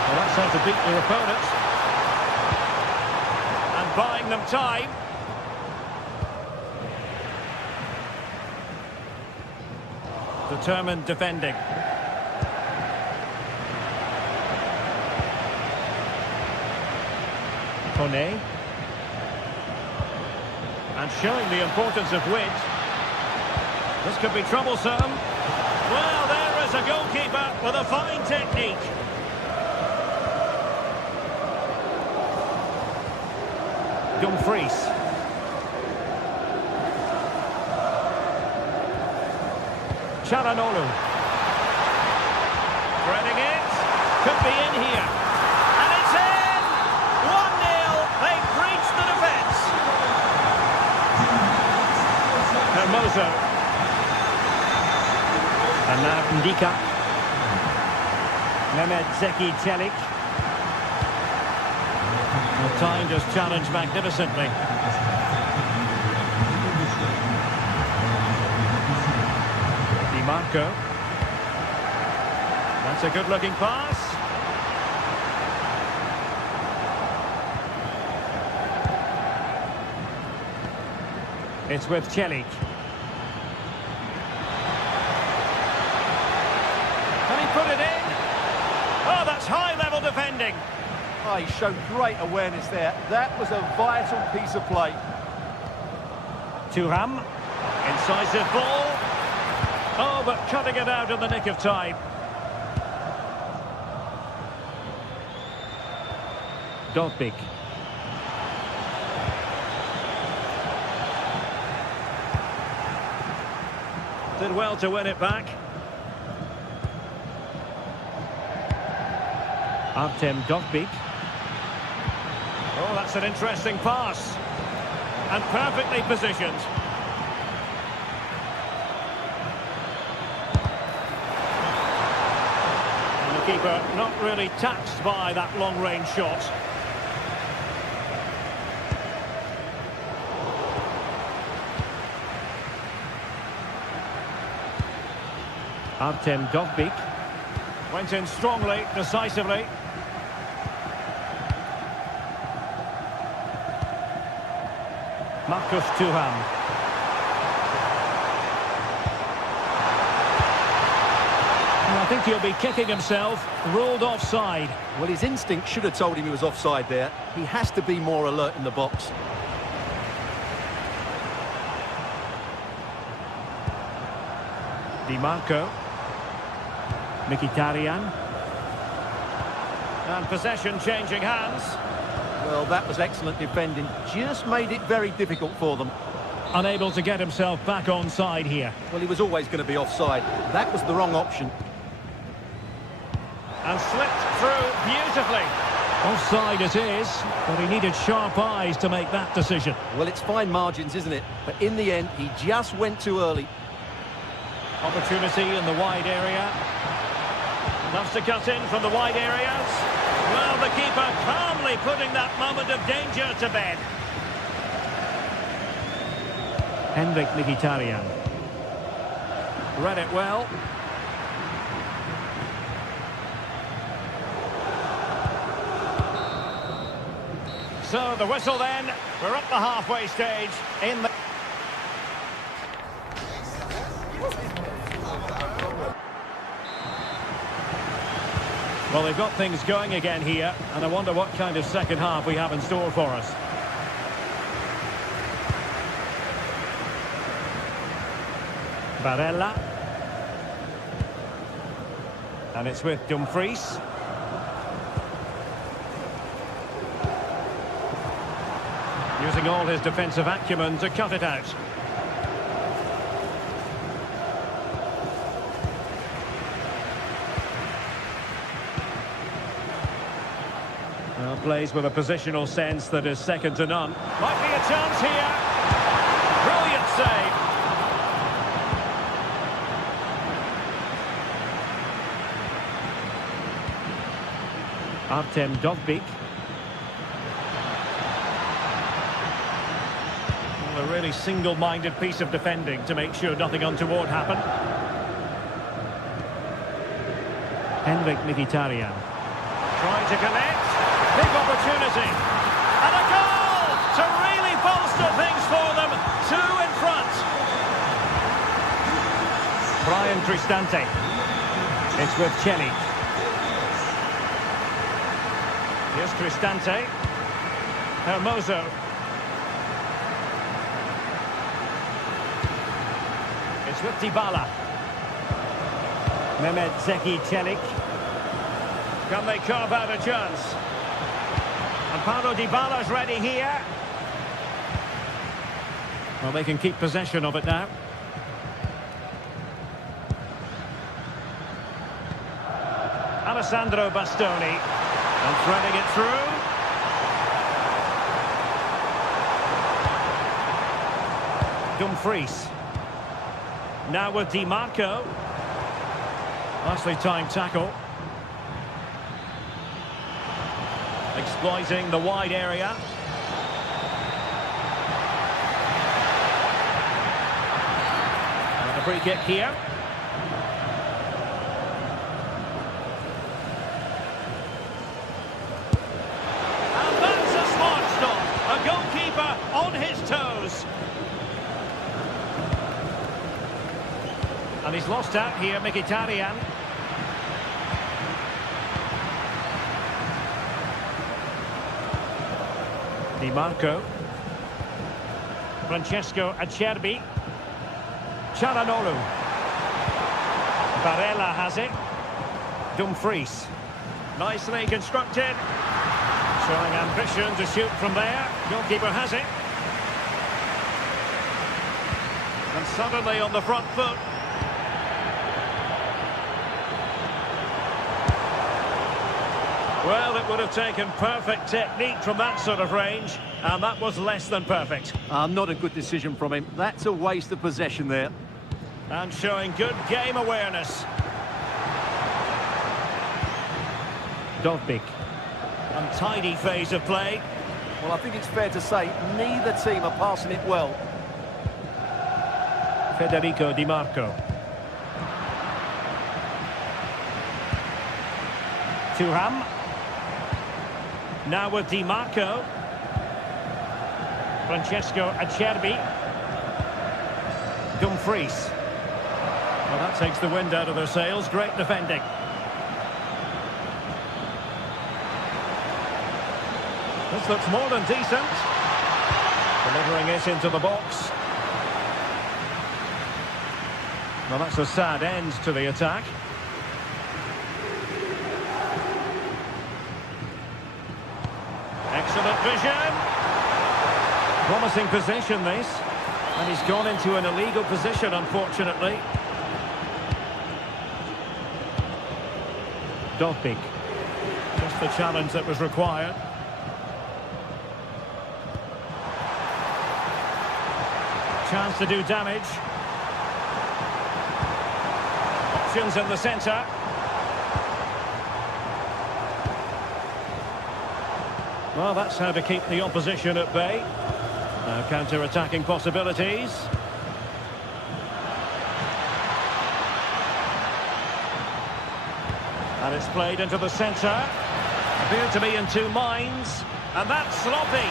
Well, that's how to beat their opponents. And buying them time. Determined defending. Kone. And showing the importance of width. This could be troublesome. Well, there is a goalkeeper with a fine technique. Dumfries. Çalhanoğlu. Threading it. Could be in here. And it's in! 1-0. They've breached the defence. Hermoso. And now Ndika. Mehmet Zeki Çelik. Well, timed his challenge magnificently. Marco. That's a good-looking pass. It's with Çelik. Can he put it in? Oh, that's high-level defending. Oh, he showed great awareness there. That was a vital piece of play. Thuram. Incisive ball. Oh, but cutting it out in the nick of time. Dovbyk. Did well to win it back. Artem Dovbyk. Oh, that's an interesting pass. And perfectly positioned. Keeper not really taxed by that long-range shot. Artem Dovbyk went in strongly, decisively. Marcus Thuram. I think he'll be kicking himself, ruled offside. Well, his instinct should have told him he was offside there. He has to be more alert in the box. Di Marco. Mkhitaryan. And possession changing hands. Well, that was excellent defending. Just made it very difficult for them. Unable to get himself back onside here. Well, he was always going to be offside. That was the wrong option. And slipped through beautifully. Offside it is, but he needed sharp eyes to make that decision. Well, it's fine margins, isn't it? But in the end, he just went too early. Opportunity in the wide area. Loves to cut in from the wide areas. Well, the keeper calmly putting that moment of danger to bed. Henrik Mkhitaryan. Read it well. So the whistle then, we're at the halfway stage in the... Well, they've got things going again here, and I wonder what kind of second half we have in store for us. Barella. And it's with Dumfries. Using all his defensive acumen to cut it out. Well, plays with a positional sense that is second to none. Might be a chance here. Brilliant save. Artem Dovbyk. Well, a really single-minded piece of defending to make sure nothing untoward happened. Henrik Mkhitaryan. Trying to connect. Big opportunity. And a goal to really bolster things for them. Two in front. Brian Cristante. It's with Chelly. Here's Cristante. Hermoso. It's with Dybala. Mehmet Zeki Çelik. Can they carve out a chance? And Paulo Dybala's ready here. Well, they can keep possession of it now. Alessandro Bastoni. And threading it through. Dumfries. Now with Di Marco. Nicely timed tackle. Exploiting the wide area. And a free kick here. And that's a smart stop. A goalkeeper on his toes. And he's lost out here, Mkhitaryan. Di Marco. Francesco Acerbi. Çalhanoğlu. Barella has it. Dumfries. Nicely constructed. Showing ambition to shoot from there. Goalkeeper has it. And suddenly on the front foot. Well, it would have taken perfect technique from that sort of range, and that was less than perfect. Not a good decision from him. That's a waste of possession there. And showing good game awareness. Dovbyk. Untidy phase of play. Well, I think it's fair to say neither team are passing it well. Federico Di Marco. Thuram. Now with Di Marco. Francesco Acerbi. Dumfries. Well, that takes the wind out of their sails. Great defending. This looks more than decent. Delivering it into the box. Well, that's a sad end to the attack. Excellent vision. Promising possession, this. And he's gone into an illegal position, unfortunately. Dovbyk. Just the challenge that was required. Chance to do damage. Options in the centre. Well, that's how to keep the opposition at bay. Now counter-attacking possibilities. And it's played into the centre. Appeared to be in two minds. And that's sloppy.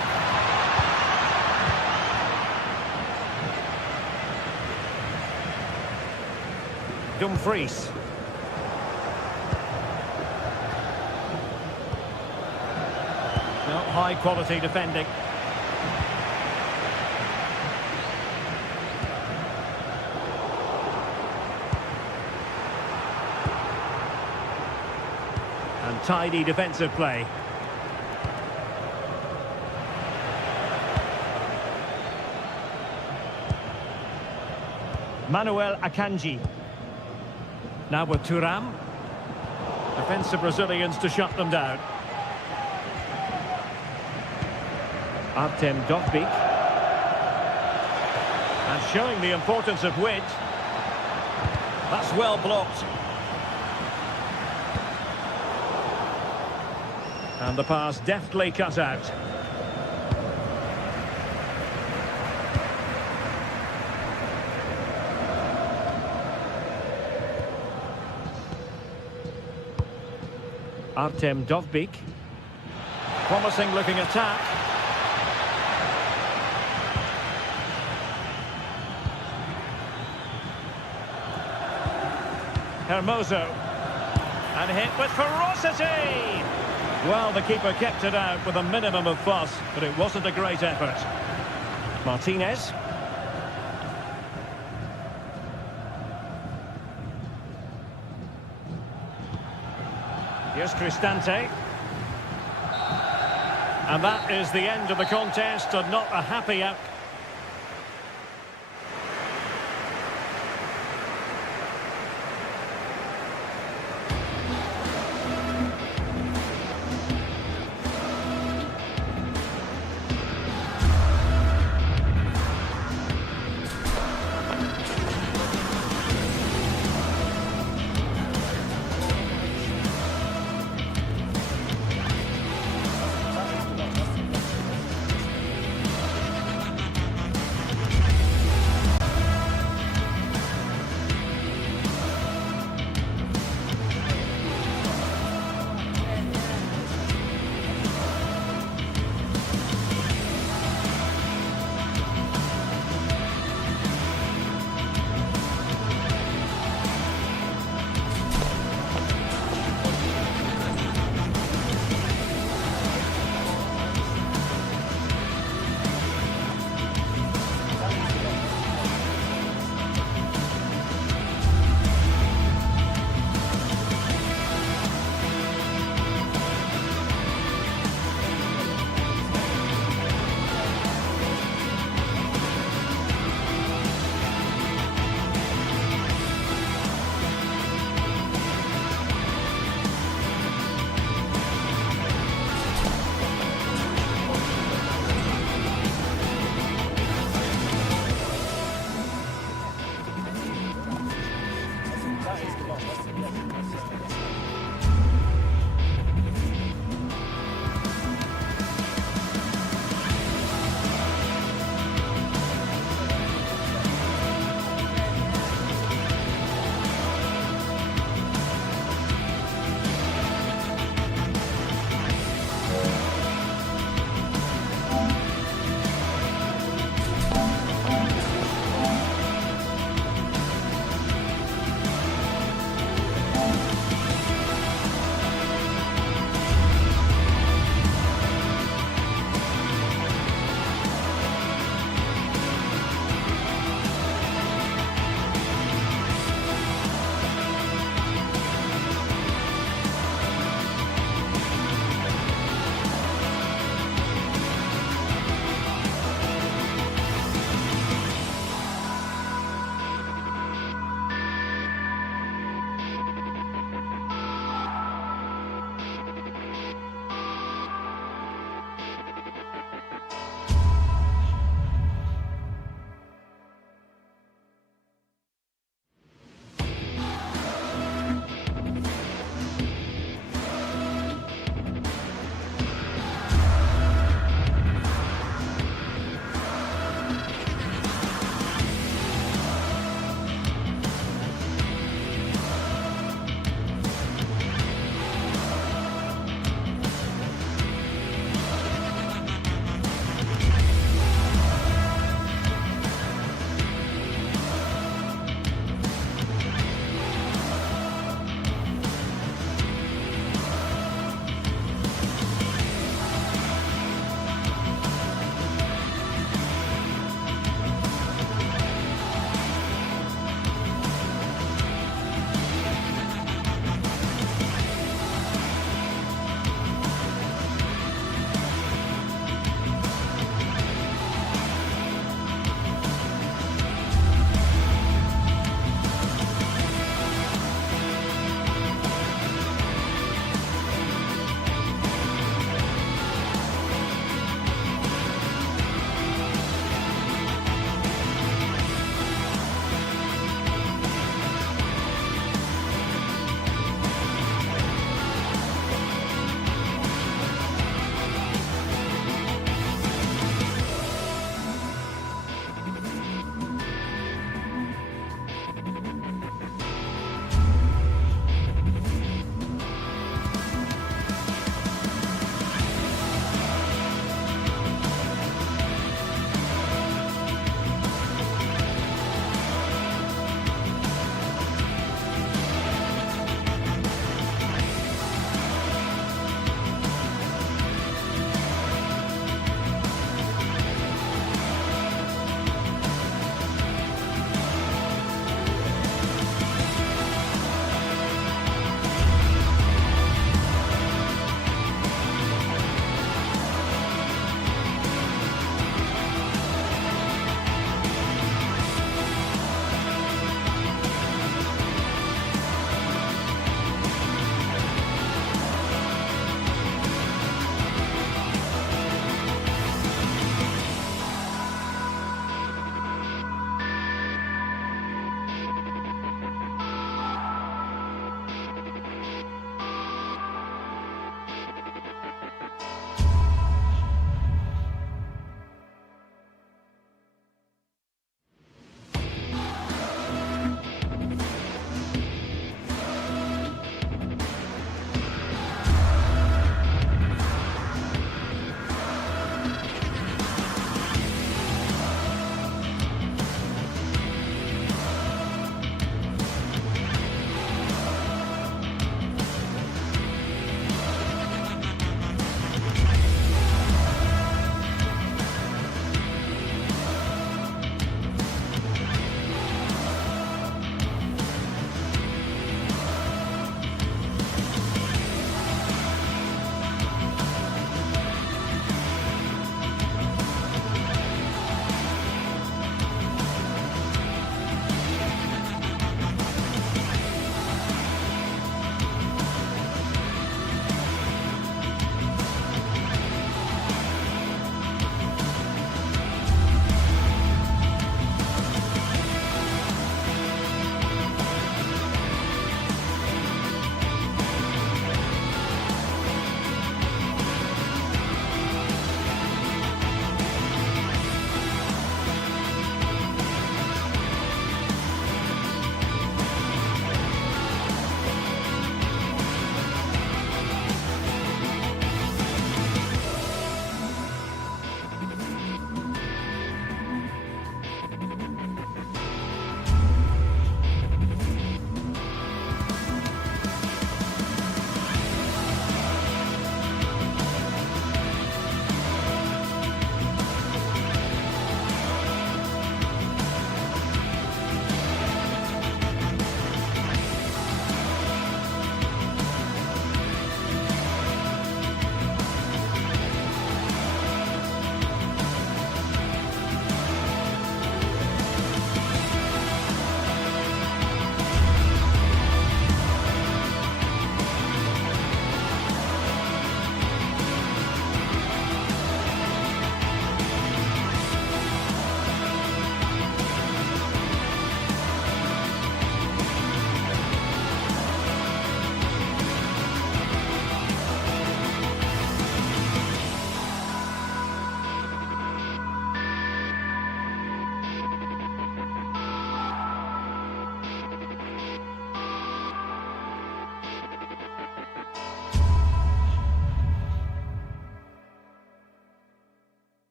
Dumfries. High quality defending. tidy defensive play. Manuel Akanji. Now with Thuram. Defensive Brazilians to shut them down. Artem Dovbyk. And showing the importance of width. That's well blocked. And the pass deftly cut out. Artem Dovbyk. Promising looking attack. Hermoso. And hit with ferocity! Well, the keeper kept it out with a minimum of fuss, but it wasn't a great effort. Martinez. Here's Cristante. And that is the end of the contest, and not a happy outcome.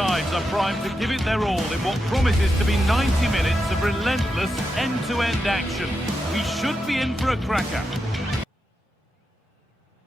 sides are primed to give it their all in what promises to be 90 minutes of relentless end-to-end action. We should be in for a cracker.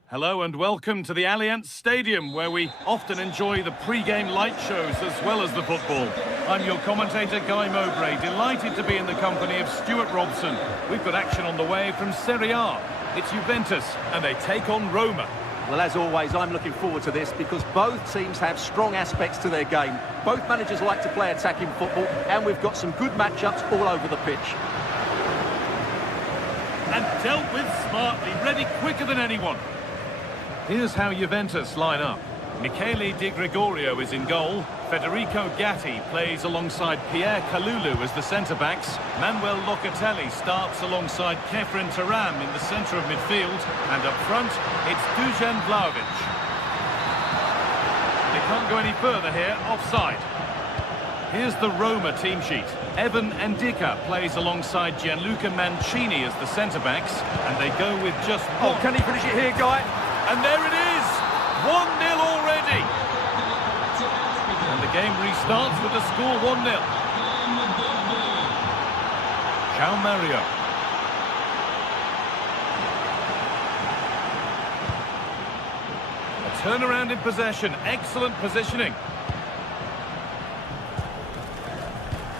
Hello and welcome to the Allianz Stadium, where we often enjoy the pre-game light shows as well as the football. I'm your commentator, Guy Mowbray, delighted to be in the company of Stuart Robson. We've got action on the way from Serie A. It's Juventus, and they take on Roma. Well, as always, I'm looking forward to this because both teams have strong aspects to their game. Both managers like to play attacking football, and we've got some good matchups all over the pitch. And dealt with smartly, ready quicker than anyone. Here's how Juventus line up. Michele Di Gregorio is in goal. Federico Gatti plays alongside Pierre Kalulu as the centre-backs. Manuel Locatelli starts alongside Kefren Turam in the centre of midfield. And up front, it's Dusan Vlahovic. They can't go any further here, offside. Here's the Roma team sheet. Evan Ndika plays alongside Gianluca Mancini as the centre-backs. And they go with just one. Oh, can he finish it here, Guy? And there it is! 1-0 already! And the game restarts with the score 1-0. João Mario. A turnaround in possession. Excellent positioning.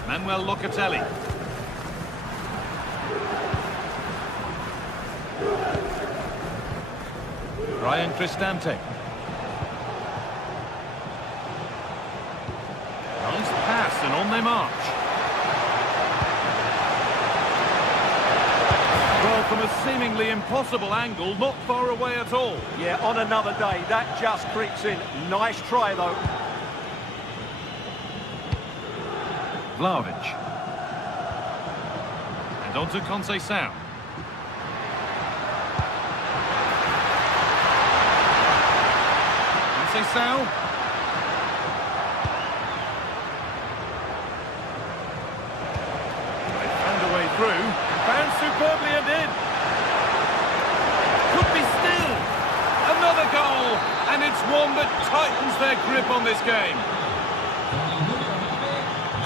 Manuel Locatelli. Ryan Cristante. Nice pass, and on they march. Well, from a seemingly impossible angle, not far away at all. Yeah, on another day, that just creeps in. Nice try, though. Vlahovic. And on to Conceição. Conceição. They found a way through. Found superbly and in. Could be still. Another goal. And it's one that tightens their grip on this game.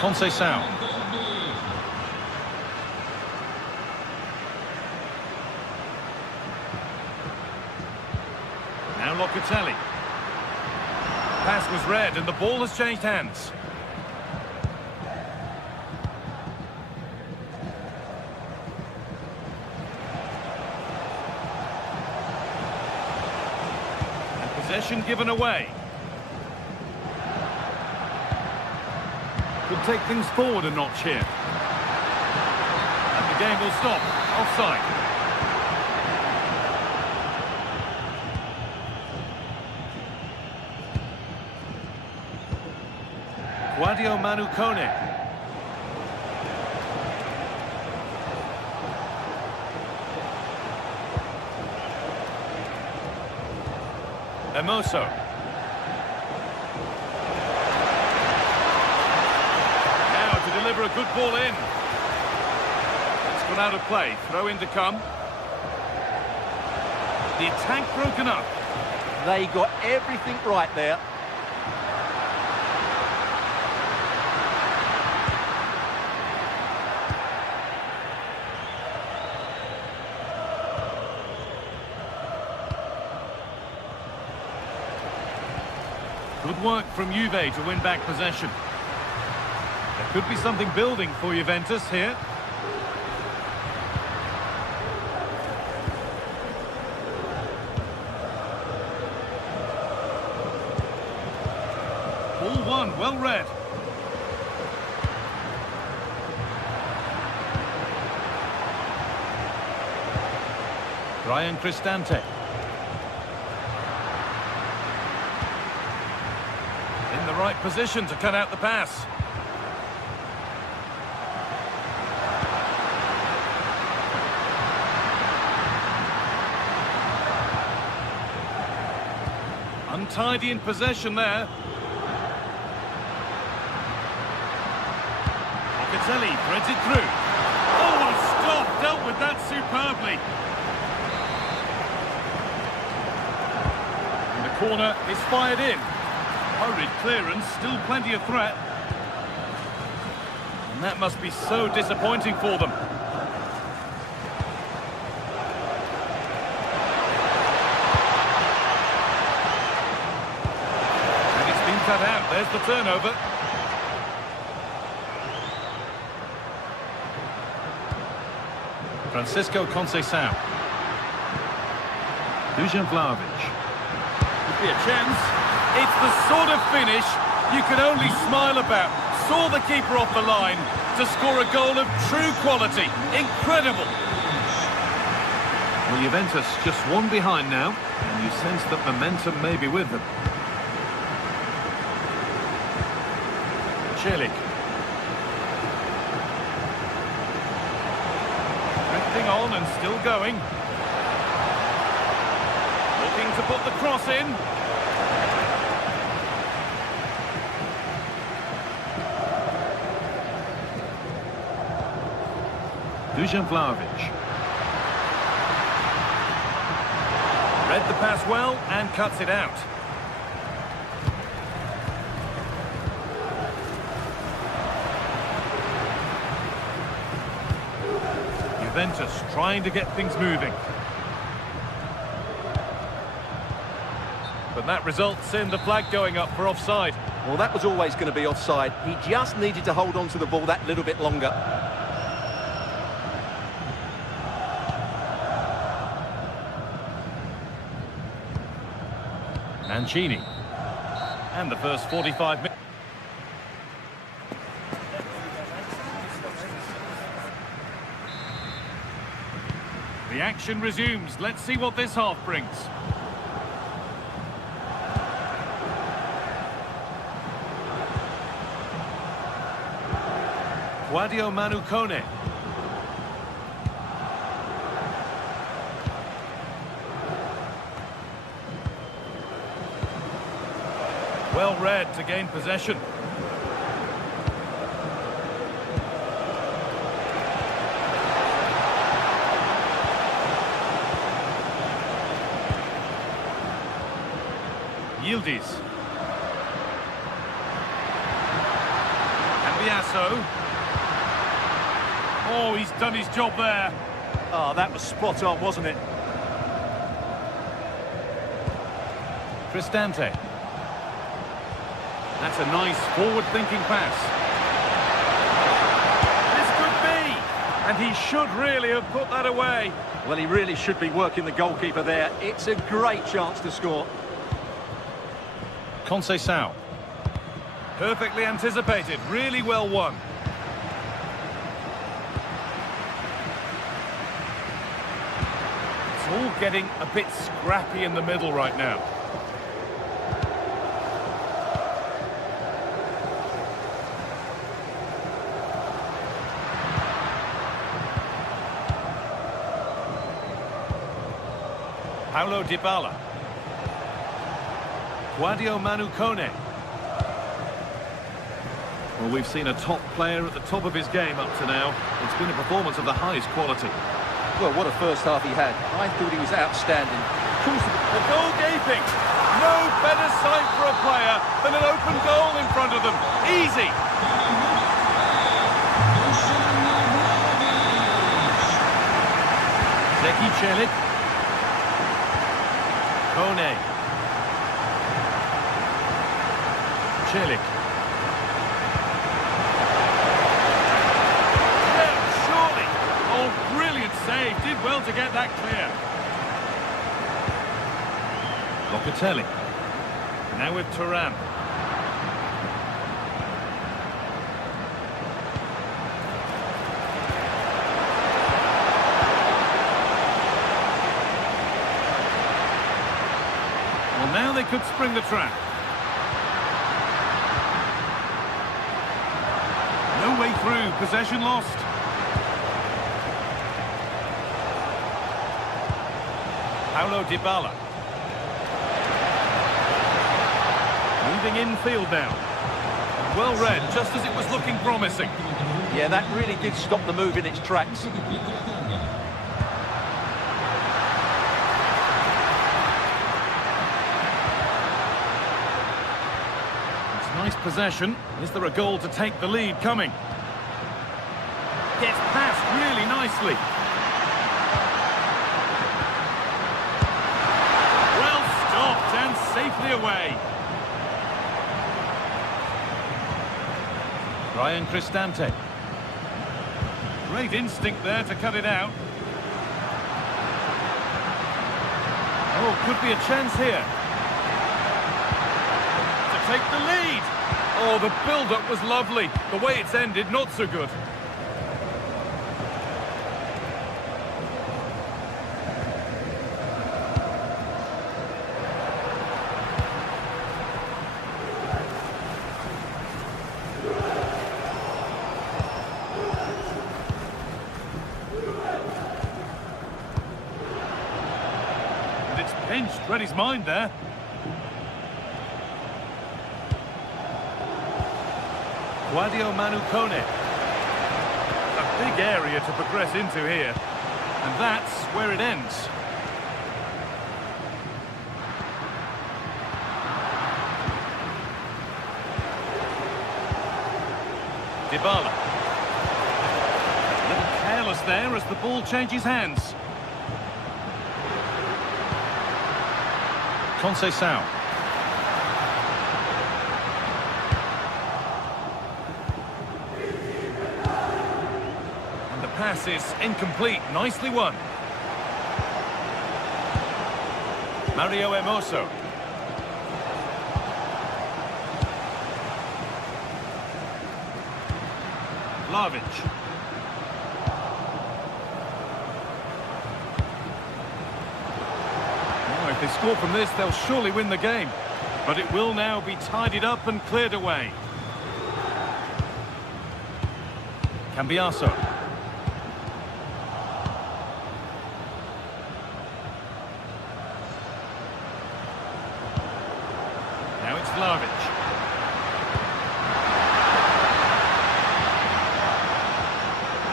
Conceição. Now Locatelli. Pass was read and the ball has changed hands. And possession given away. Could take things forward a notch here. And the game will stop. Offside. Guadio Manucone. Hermoso. Now to deliver a good ball in. It's gone out of play. Throw in to come. The attack broken up. They got everything right there. Good work from Juve to win back possession. There could be something building for Juventus here. Ball one, well read. Ryan Cristante. In the right position to cut out the pass. Untidy in possession there. Locatelli threads it through. Oh, what a stop! Dealt with that superbly. And the corner is fired in. Hurried clearance, still plenty of threat. And that must be so disappointing for them. And it's been cut out. There's the turnover. Francisco Conceição. Dusan Vlahovic. Could be a chance. It's the sort of finish you can only smile about. Saw the keeper off the line to score a goal of true quality. Incredible. Well, Juventus just one behind now, and you sense that momentum may be with them. Celik. Drifting on and still going. Looking to put the cross in. Dusan Vlahovic. Read the pass well and cuts it out. Juventus trying to get things moving. But that results in the flag going up for offside. Well, that was always going to be offside. He just needed to hold on to the ball that little bit longer. Mancini. And the first 45 minutes. The action resumes. Let's see what this half brings. Guadio Manu Kone. Well read to gain possession. Yildiz. Cambiasso. Oh, he's done his job there. Oh, that was spot on, wasn't it? Cristante. That's a nice forward-thinking pass. This could be! And he should really have put that away. Well, he really should be working the goalkeeper there. It's a great chance to score. Conceição. Perfectly anticipated, really well won. It's all getting a bit scrappy in the middle right now. Paulo Dybala. Guadio Manu Kone. Well, we've seen a top player at the top of his game up to now. It's been a performance of the highest quality. Well, what a first half he had. I thought he was outstanding. The goal gaping. No better sight for a player than an open goal in front of them. Easy. Zeki Celik. Kone. Celik. Surely. Oh, brilliant save. Did well to get that clear. Locatelli. Now with Thuram. Well, now they could spring the trap. No way through. Possession lost. Paulo Dybala. Moving infield now. Well read, just as it was looking promising. Yeah, that really did stop the move in its tracks. possession. Is there a goal to take the lead coming? Gets past really nicely. Well stopped and safely away. Ryan Cristante. Great instinct there to cut it out. Oh, could be a chance here. To take the lead. Oh, the build-up was lovely. The way it's ended, not so good. Pinched, read his mind there. Guadio Manu Kone. A big area to progress into here. And that's where it ends. Dybala. A little careless there as the ball changes hands. Conceição. And the pass is incomplete. Nicely won. Mario Hermoso. Vlahovic. If they score from this, they'll surely win the game. But it will now be tidied up and cleared away. Cambiaso. Now it's Vlahovic.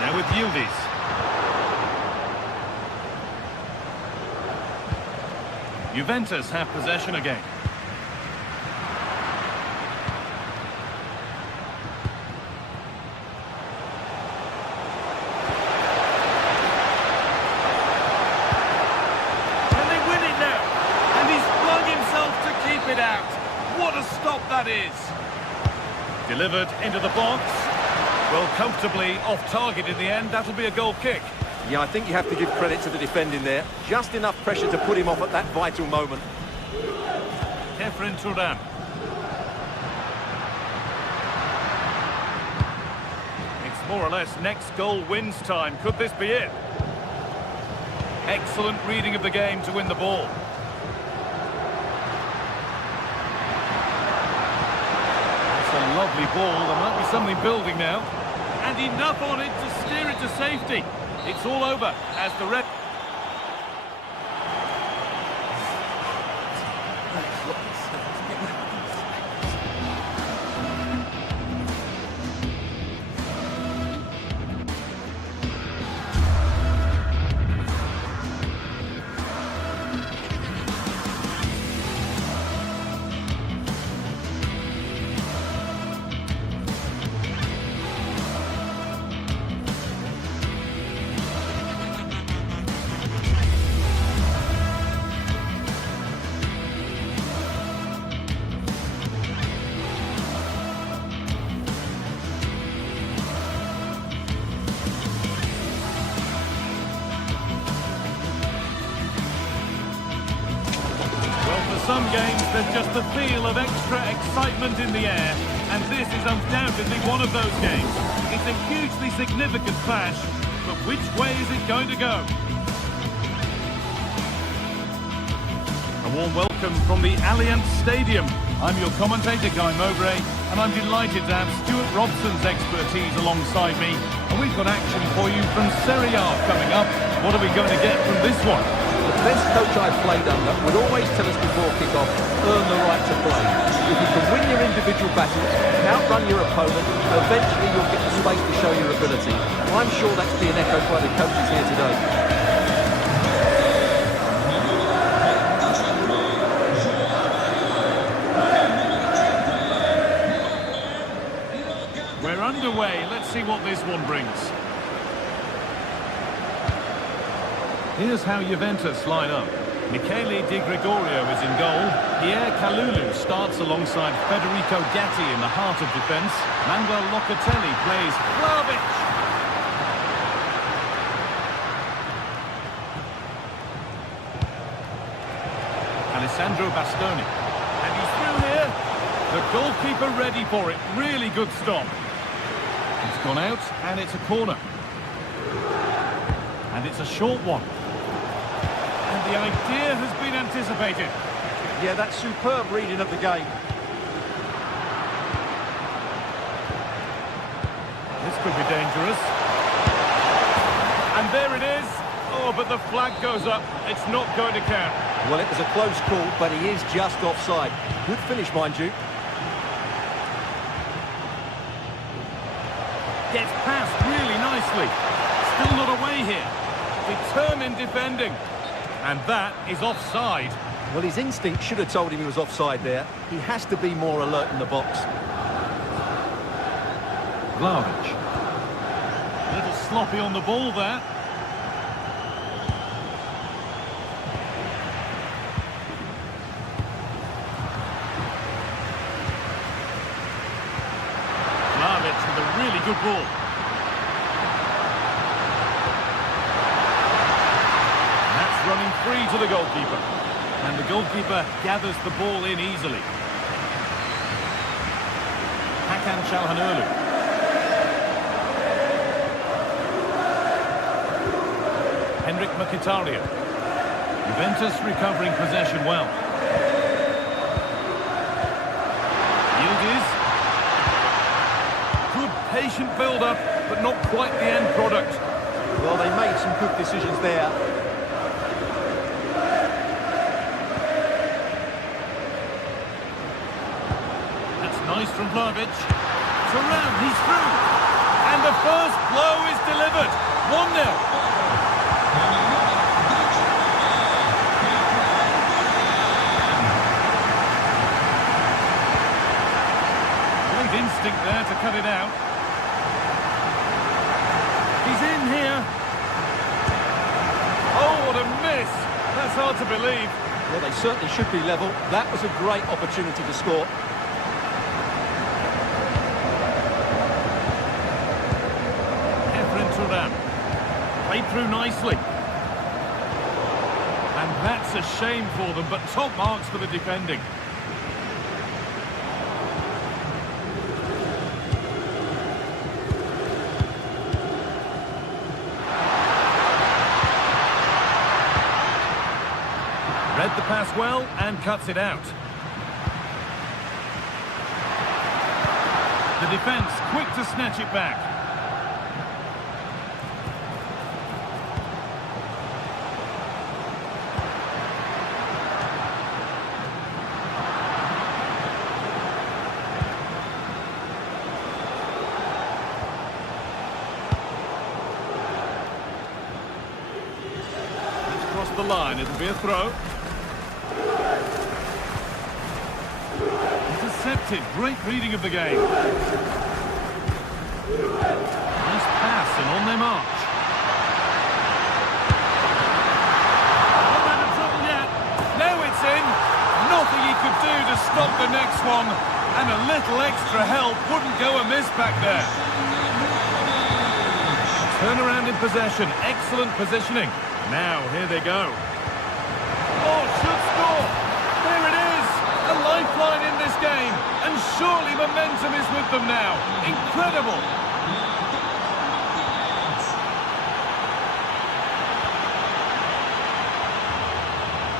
Now with Yildiz. Juventus have possession again. Can they win it now? And he's flung himself to keep it out. What a stop that is. Delivered into the box. Well, comfortably off target in the end. That'll be a goal kick. Yeah, I think you have to give credit to the defending there. Just enough pressure to put him off at that vital moment. Kefren Turan. It's more or less next goal wins time. Could this be it? Excellent reading of the game to win the ball. It's a lovely ball. There might be something building now. And enough on it to steer it to safety. It's all over as the red... Some games, there's just the feel of extra excitement in the air, and this is undoubtedly one of those games. It's a hugely significant clash, but which way is it going to go? A warm welcome from the Allianz Stadium. I'm your commentator, Guy Mowbray, and I'm delighted to have Stuart Robson's expertise alongside me. And we've got action for you from Serie A coming up. What are we going to get from this one? The best coach I've played under would always tell us before kick-off, earn the right to play. If you can win your individual battles, outrun your opponent, eventually you'll get the space to show your ability. I'm sure that's being echoed by the coaches here today. away. Let's see what this one brings. Here's how Juventus line up. Michele Di Gregorio is in goal. Pierre Kalulu starts alongside Federico Gatti in the heart of defence. Manuel Locatelli plays Vlahovic. Alessandro Bastoni. And he's through here. The goalkeeper ready for it. Really good stop. It's gone out, and it's a corner. And it's a short one. And the idea has been anticipated. Yeah, that's superb reading of the game. This could be dangerous. And there it is. Oh, but the flag goes up. It's not going to count. Well, it was a close call, but he is just offside. Good finish, mind you. Gets past really nicely. Still not away here. Determined defending. And that is offside. Well, his instinct should have told him he was offside there. He has to be more alert in the box. Vlahovic. A little sloppy on the ball there. Vlahovic with a really good ball. Running free to the goalkeeper. And the goalkeeper gathers the ball in easily. Hakan Çalhanoğlu. Henrik Mkhitaryan. Juventus recovering possession well. Yildiz. Good patient build-up, but not quite the end product. Well, they made some good decisions there. Nice from Vlahovic. Thuram, he's through. And the first blow is delivered. 1-0. Great instinct there to cut it out. He's in here. Oh, what a miss. That's hard to believe. Well, they certainly should be level. That was a great opportunity to score. Played through nicely. And that's a shame for them, but top marks for the defending. Read the pass well and cuts it out. The defence quick to snatch it back. The line, it'll be a throw. Intercepted, great reading of the game. Nice pass and on their march. Not out of trouble yet. Now it's in. Nothing he could do to stop the next one. And a little extra help wouldn't go amiss back there. Turnaround in possession, excellent positioning. Now, here they go. Oh, should score! There it is! A lifeline in this game. And surely momentum is with them now. Incredible!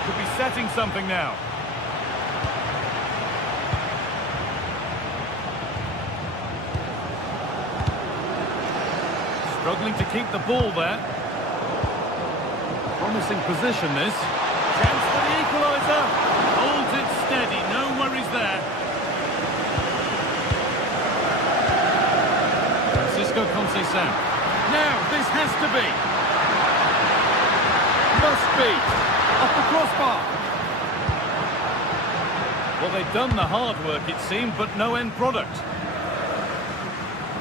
Could be setting something now. Struggling to keep the ball there. Promising position, this. Chance for the equaliser. Holds it steady, no worries there. Francisco Conceição. Now, this has to be. Must be. Off the crossbar. Well, they've done the hard work, it seemed, but no end product.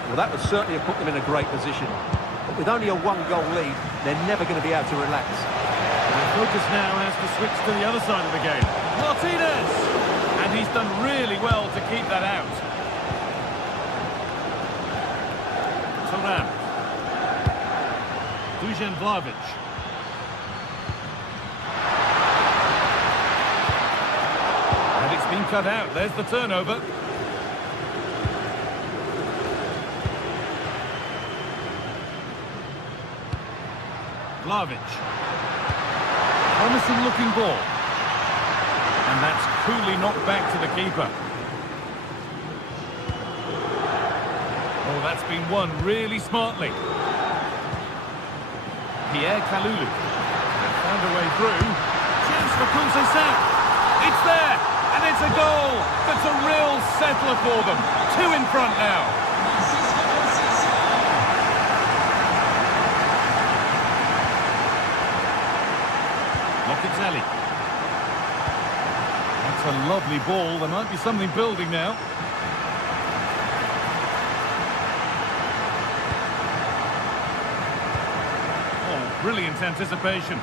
Well, that would certainly have put them in a great position. But with only a one-goal lead, they're never going to be able to relax. The focus now has to switch to the other side of the game. Martinez! And he's done really well to keep that out. Turan. Dusan Vlahovic. And it's been cut out. There's the turnover. Vlahovic. Promising looking ball. And that's coolly knocked back to the keeper. Oh, that's been won really smartly. Pierre Kalulu. They found a way through. Chance for Conceição. It's there, and it's a goal. That's a real settler for them. 2 in front now. Locatelli. That's a lovely ball. There might be something building now. Oh, brilliant anticipation.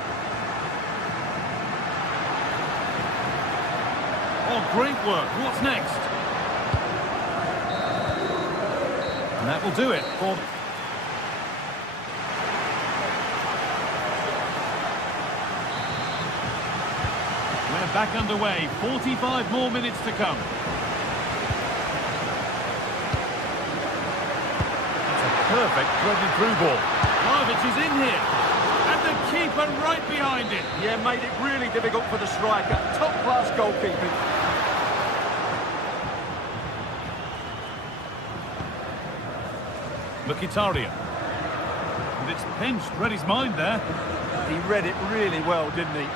Oh, great work. What's next? And that will do it for... We're back underway. 45 more minutes to come. That's a perfect threaded through ball. Vlahovic is in here. And the keeper right behind it. Yeah, made it really difficult for the striker. Top-class goalkeeping. Mkhitaryan. And it's pinched. Read his mind there. He read it really well, didn't he?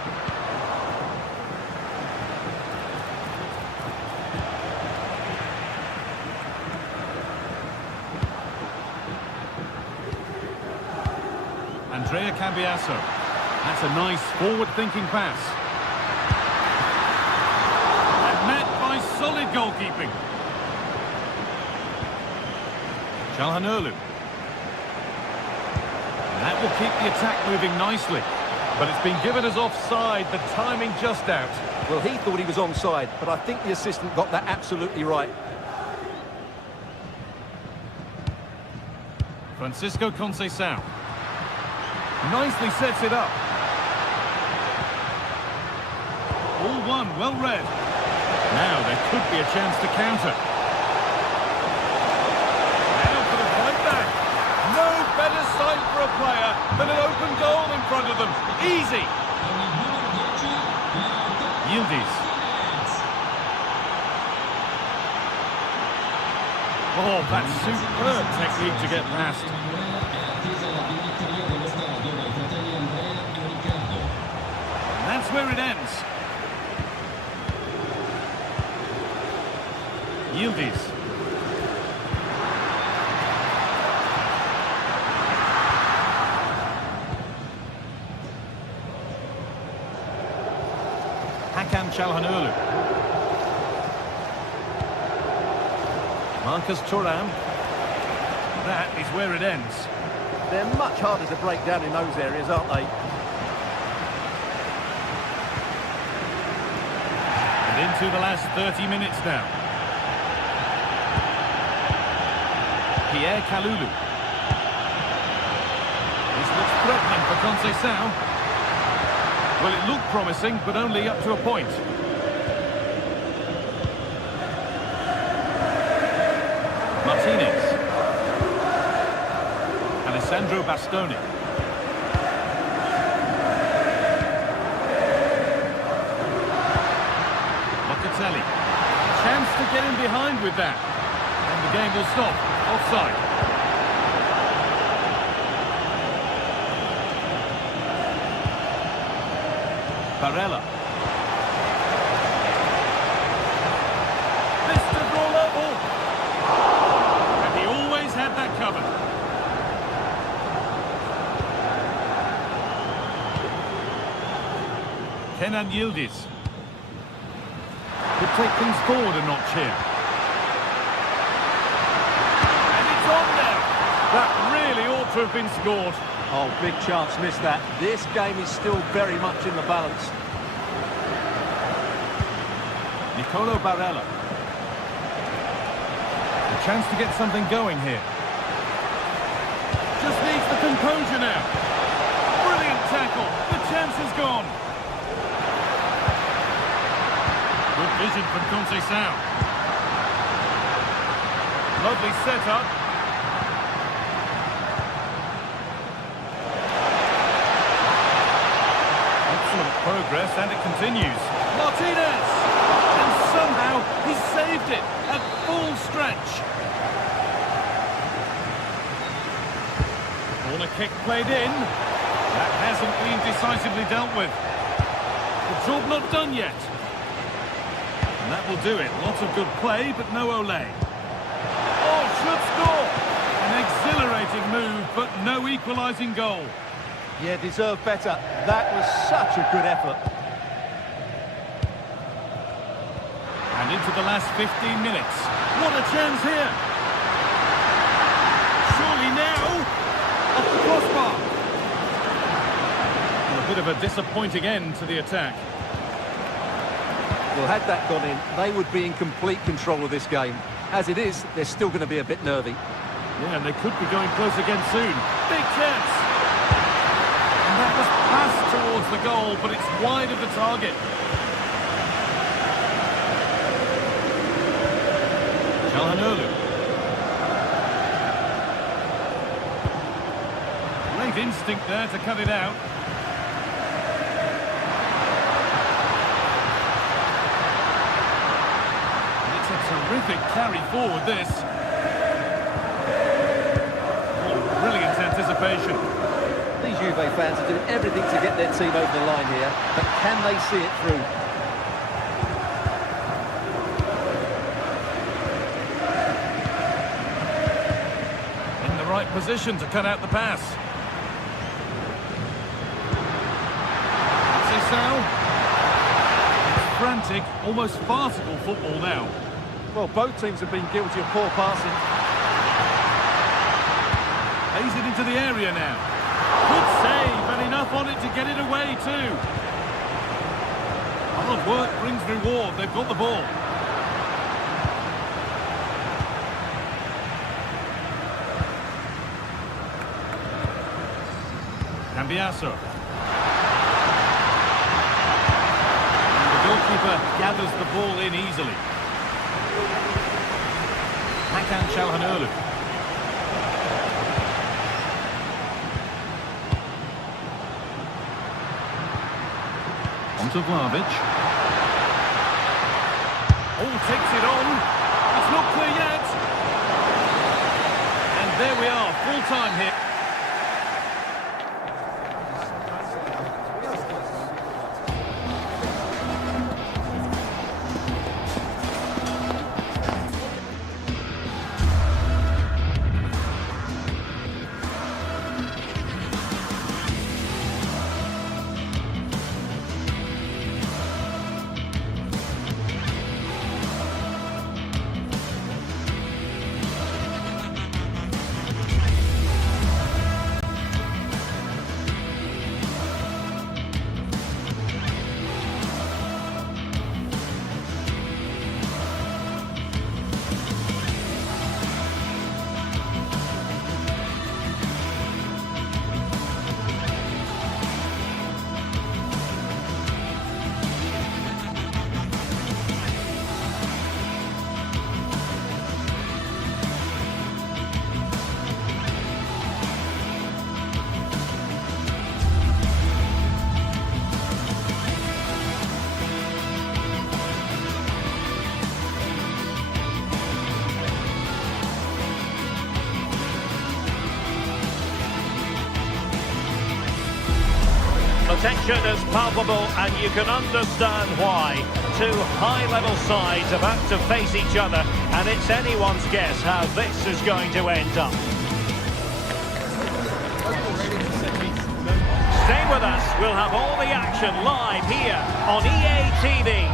Andrea Cambiasso. That's a nice forward-thinking pass. And met by solid goalkeeping. Çalhanoğlu. That will keep the attack moving nicely. But it's been given as offside, the timing just out. Well, he thought he was onside, but I think the assistant got that absolutely right. Francisco Conceição. Nicely sets it up. All one, well read. Now there could be a chance to counter. Now for the fight back. No better sight for a player than an open goal in front of them. Easy. Yildiz. Oh, that's superb technique to get past. That's where it ends. Yildiz. Hakan Çalhanoğlu. Marcus Thuram. That is where it ends. They're much harder to break down in those areas, aren't they? Into the last 30 minutes now. Pierre Kalulu. This looks threatening for Conceição. Well, it looked promising, but only up to a point. Martinez. Alessandro Bastoni. Locatelli. Chance to get in behind with that. And the game will stop. Offside. Barella. This to draw level. And he always had that covered. Kenan Yildiz. Could take things forward a notch here. And it's on there. to have been scored. Oh, big chance, missed that. This game is still very much in the balance. Nicolo Barella. A chance to get something going here. Just needs the composure now. Brilliant tackle. The chance is gone. Good vision from Conceição. Lovely setup. Excellent progress, and it continues. Martinez! And somehow he saved it at full stretch. Corner kick played in. That hasn't been decisively dealt with. The job not done yet. And that will do it. Lots of good play, but no Olé. Oh, should score! An exhilarating move, but no equalising goal. Yeah, deserved better. That was such a good effort. And into the last 15 minutes. What a chance here! Surely now! Off the crossbar! And a bit of a disappointing end to the attack. Well, had that gone in, they would be in complete control of this game. As it is, they're still going to be a bit nervy. Yeah, and they could be going close again soon. Big chance! And that was passed towards the goal, but it's wide of the target. Calhanoglu. Great instinct there to cut it out. And it's a terrific carry forward, this. Oh, brilliant anticipation. These Juve fans are doing everything to get their team over the line here, but can they see it through? In the right position to cut out the pass. It's frantic, almost farcical football now. Well, both teams have been guilty of poor passing. Plays it into the area now. Good save, and enough on it to get it away too. Hard work brings reward. They've got the ball. Cambiasso. And the goalkeeper gathers the ball in easily. Hakan Çalhanoğlu. Onto Vlahovic. Oh, takes it on. It's not clear yet. And there we are, full time here. The tension is palpable, and you can understand why. Two high-level sides about to face each other, and it's anyone's guess how this is going to end up. Stay with us. We'll have all the action live here on EA TV.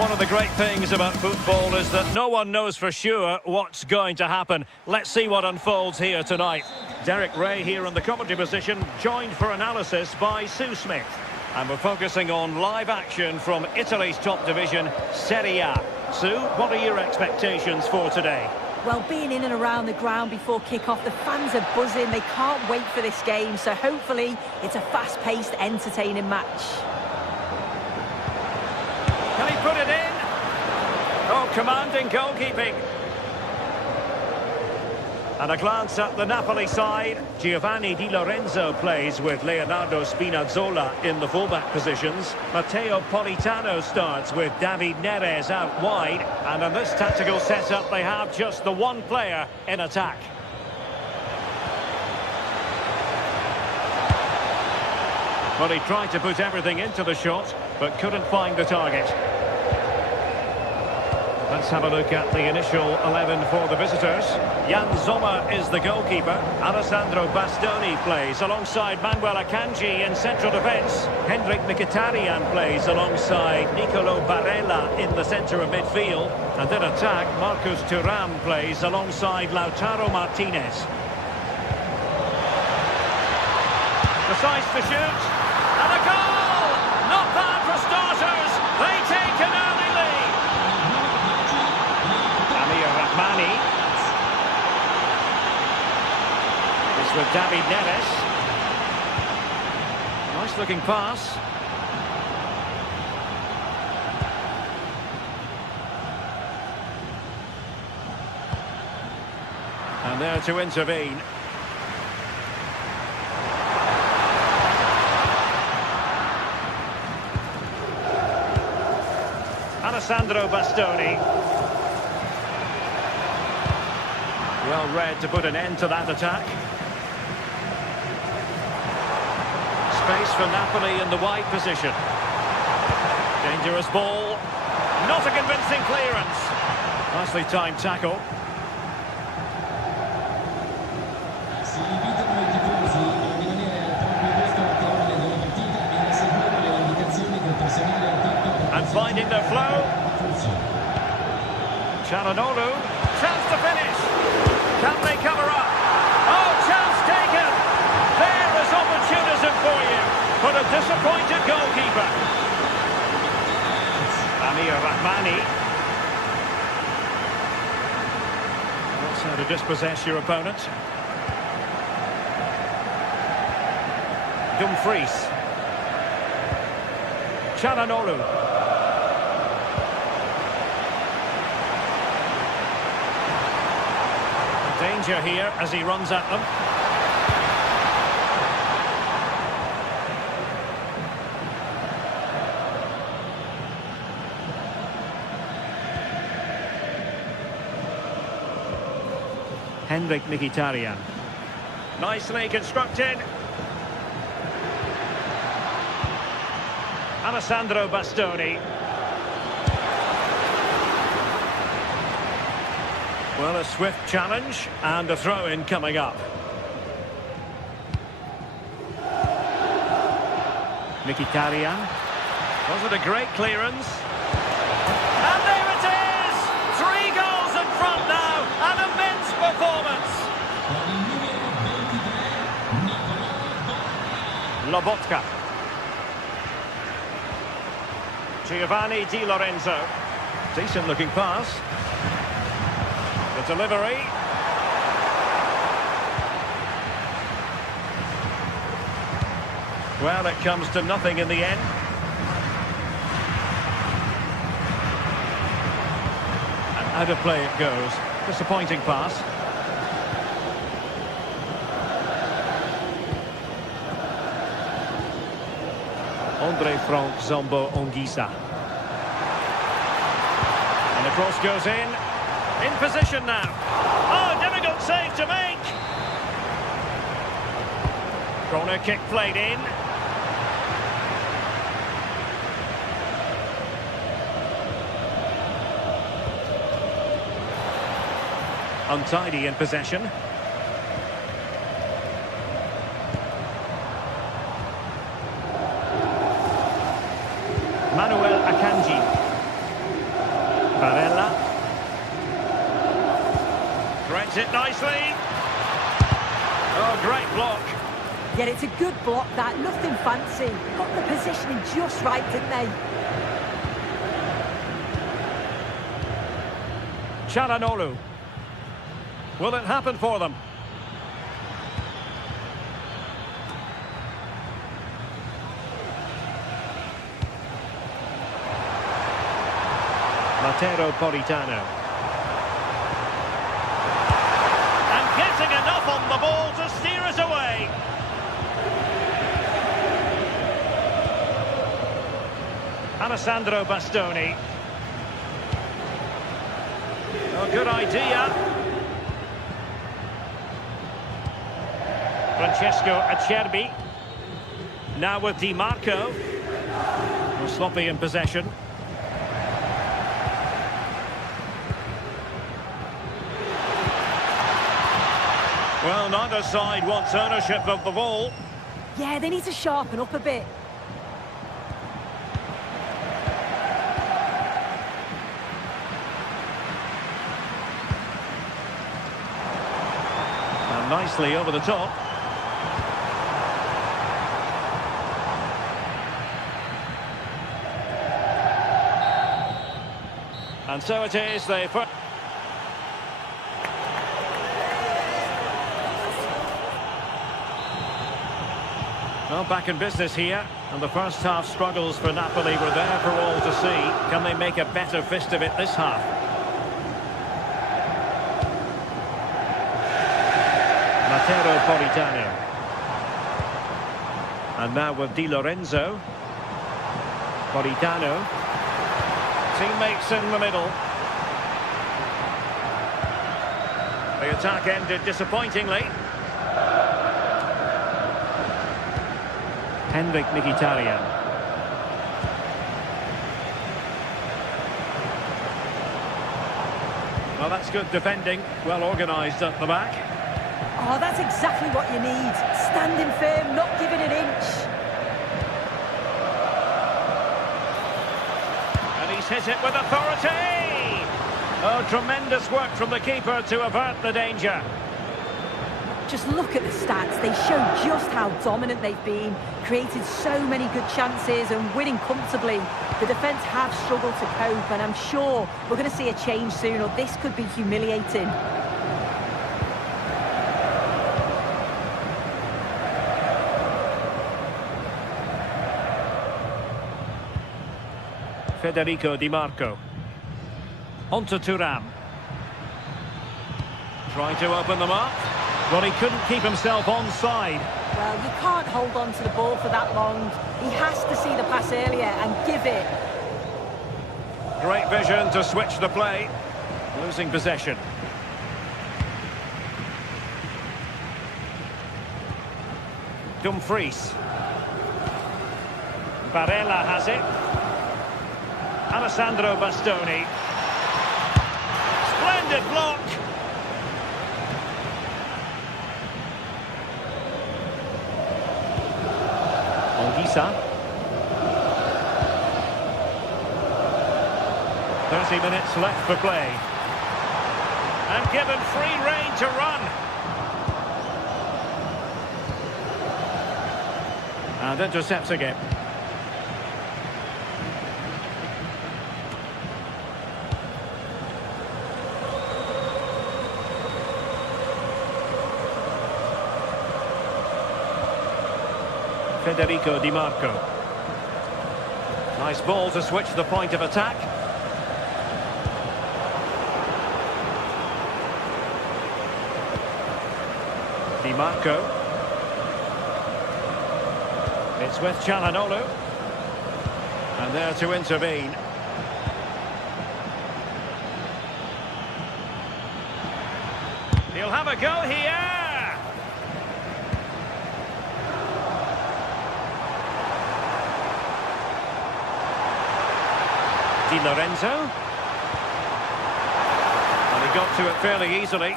One of the great things about football is that no one knows for sure what's going to happen. Let's see what unfolds here tonight. Derek Ray here in the commentary position, joined for analysis by Sue Smith. And we're focusing on live action from Italy's top division, Serie A. Sue, what are your expectations for today? Well, being in and around the ground before kick-off, the fans are buzzing. They can't wait for this game, so hopefully it's a fast-paced, entertaining match. Can he put it in? Oh, commanding goalkeeping. And a glance at the Napoli side. Giovanni Di Lorenzo plays with Leonardo Spinazzola in the fullback positions. Matteo Politano starts with David Neres out wide. And in this tactical setup, they have just the one player in attack. Well, he tried to put everything into the shot, but couldn't find the target. Let's have a look at the initial 11 for the visitors. Jan Sommer is the goalkeeper. Alessandro Bastoni plays alongside Manuel Akanji in central defence. Hendrik Mkhitaryan plays alongside Nicolo Barella in the centre of midfield. And in attack, Marcus Thuram plays alongside Lautaro Martinez. Decides to shoot. And a goal! Not bad for starters. They take an early lead. Rahmani. It's with David Neres. Nice looking pass. And there to intervene. Alessandro Bastoni. Well read to put an end to that attack. Space for Napoli in the wide position. Dangerous ball. Not a convincing clearance. Nicely timed tackle. Si invitano i tifosi a rimanere al proprio posto al termine della partita e a seguire le indicazioni del personale addetto. And finding their flow. Çalhanoğlu. Chance to finish. Can they cover up? Oh, chance taken! There is opportunism for you, but a disappointed goalkeeper. Amir Rahmani. That's how to dispossess your opponent. Dumfries. Çalhanoğlu. Danger here as he runs at them. Hendrik Mkhitaryan. Nicely constructed. Alessandro Bastoni. Well, a swift challenge and a throw-in coming up. Mkhitaryan. Was it a great clearance? And there it is! 3 goals in front now. An immense performance. Lobotka. Giovanni Di Lorenzo. Decent looking pass. The delivery. Well, it comes to nothing in the end. And out of play it goes. Disappointing pass. Andre Frank Zombo Ongisa. And the cross goes in. In position now. Oh, difficult save to make. Corner kick played in. Untidy in possession. Manuel Akanji. Barella. Threads it nicely. Oh, great block. Yeah, it's a good block, that. Nothing fancy. Got the positioning just right, didn't they? Çalhanoğlu. Will it happen for them? Matteo Politano. And getting enough on the ball to steer us away. Alessandro Bastoni. Oh, good idea. Francesco Acerbi. Now with Di Marco. Well, sloppy in possession. Well, neither side wants ownership of the ball. Yeah, they need to sharpen up a bit. And nicely over the top. And so it is, they first... Well, back in business here, and the first half struggles for Napoli were there for all to see. Can they make a better fist of it this half? Matteo Politano. And now with Di Lorenzo. Politano. Teammates in the middle. The attack ended disappointingly. Henrik Mkhitaryan. Well, that's good defending. Well organised at the back. Oh, that's exactly what you need. Standing firm, not giving an inch. And he's hit it with authority! Oh, tremendous work from the keeper to avert the danger. Just look at the stats. They show just how dominant they've been. Created so many good chances and winning comfortably. The defence have struggled to cope, and I'm sure we're going to see a change soon, or this could be humiliating. Federico Di Marco. On to Thuram. Trying to open them up. Well, he couldn't keep himself onside. Well, you can't hold on to the ball for that long. He has to see the pass earlier and give it. Great vision to switch the play. Losing possession. Dumfries. Barella has it. Alessandro Bastoni. Splendid block. Olgisa. 30 minutes left for play. And given free rein to run. And intercepts again. Federico Di Marco. Nice ball to switch the point of attack. Di Marco. It's with Çalhanoğlu. And there to intervene. He'll have a go here. Di Lorenzo. And he got to it fairly easily.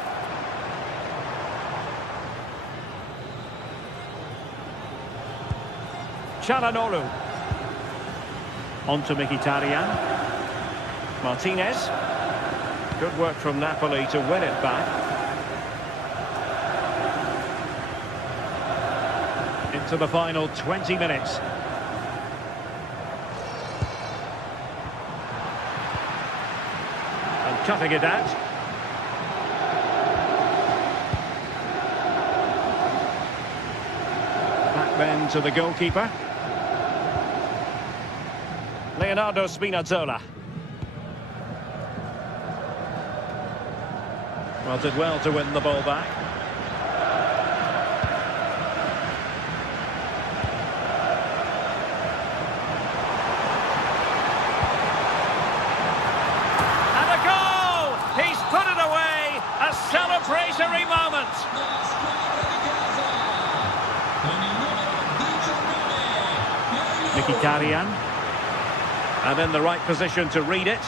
Çalhanoğlu. On to Mkhitaryan. Martinez. Good work from Napoli to win it back. Into the final 20 minutes. And cutting it out. Back then to the goalkeeper. Leonardo Spinazzola. Well, did well to win the ball back. And a goal! He's put it away! A celebratory moment! Mkhitaryan. And in the right position to read it.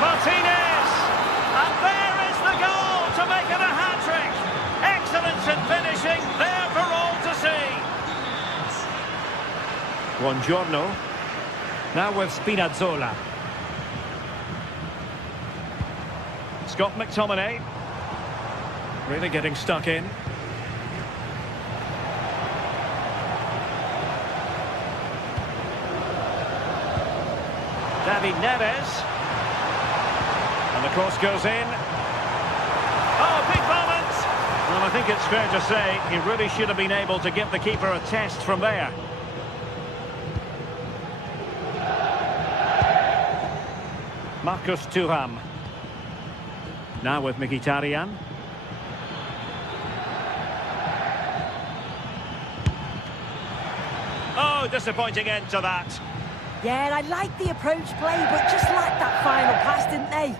Martinez! And there is the goal to make it a hat-trick! Excellence in finishing, there for all to see! Buongiorno. Now with Spinazzola. Scott McTominay. Really getting stuck in. David Neves. And the cross goes in. Oh, big moment! Well, I think it's fair to say he really should have been able to give the keeper a test from there. Marcus Thuram. Now with Mkhitaryan. Oh, disappointing end to that. Yeah, and I like the approach play, but just lacked that final pass, didn't they?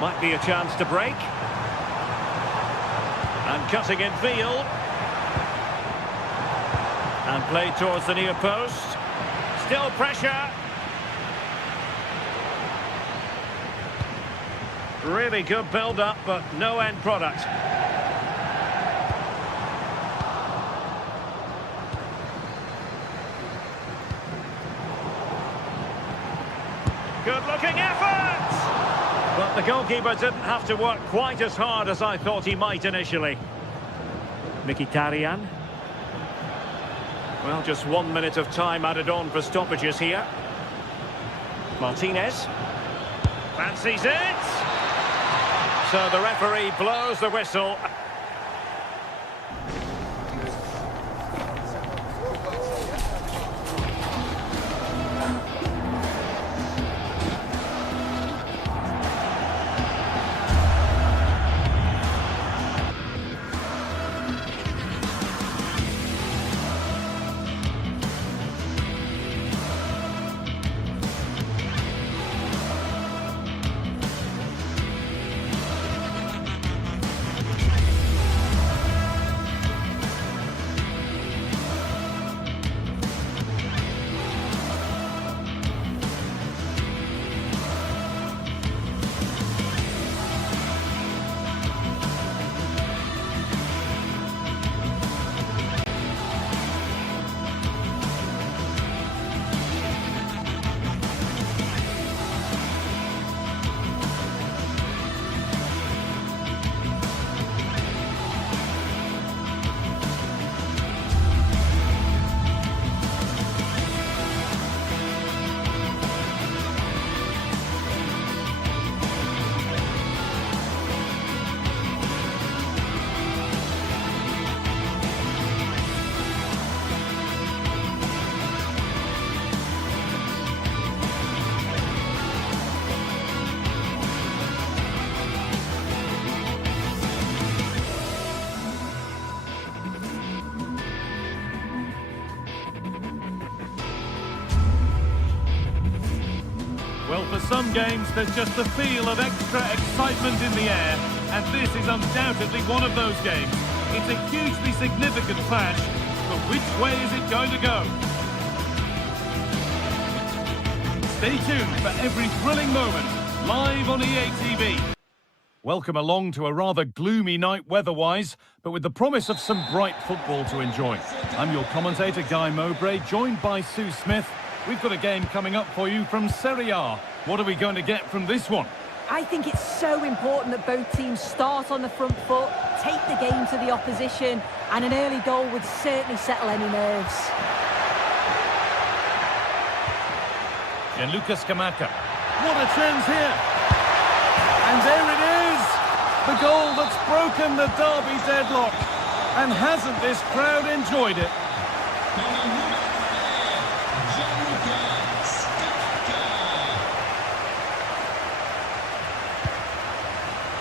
Might be a chance to break. And cutting in field. And played towards the near post. Still pressure. Really good build-up, but no end product. Good-looking effort! But the goalkeeper didn't have to work quite as hard as I thought he might initially. Mkhitaryan. Well, just 1 minute of time added on for stoppages here. Martinez. Fancies it! So the referee blows the whistle. Well, for some games, there's just a feel of extra excitement in the air, and this is undoubtedly one of those games. It's a hugely significant clash, but which way is it going to go? Stay tuned for every thrilling moment, live on EA TV. Welcome along to a rather gloomy night weather-wise, but with the promise of some bright football to enjoy. I'm your commentator, Guy Mowbray, joined by Sue Smith. We've got a game coming up for you from Serie A. What are we going to get from this one? I think it's so important that both teams start on the front foot, take the game to the opposition, and an early goal would certainly settle any nerves. Gianluca Scamacca. What a chance here! And there it is! The goal that's broken the derby deadlock. And hasn't this crowd enjoyed it?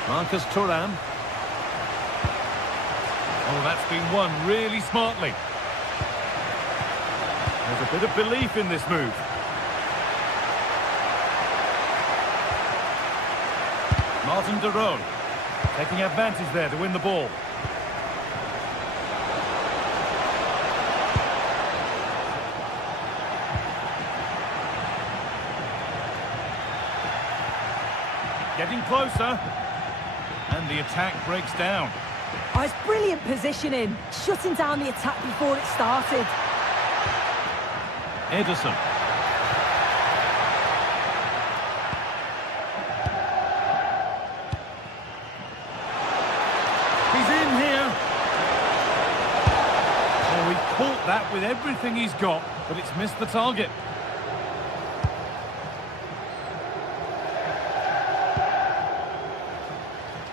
Marcus Thuram. Oh, that's been won really smartly. There's a bit of belief in this move. Martin de Roon taking advantage there to win the ball. Getting closer. And the attack breaks down. Oh, it's brilliant positioning, shutting down the attack before it started. Ederson. He's in here. Oh, he caught that with everything he's got, but it's missed the target.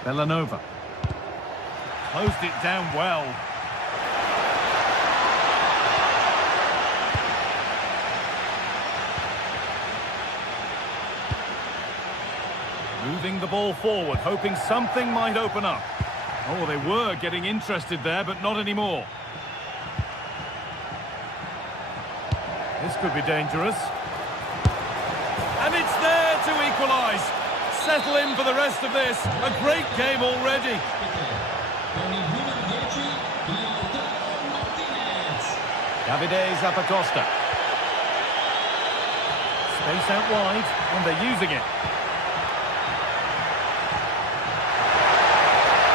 Villanova. Closed it down well. Moving the ball forward, hoping something might open up. Oh, they were getting interested there, but not anymore. This could be dangerous. And it's there to equalise. Settle in for the rest of this. A great game already. Davide Zappacosta. Space out wide, and they're using it.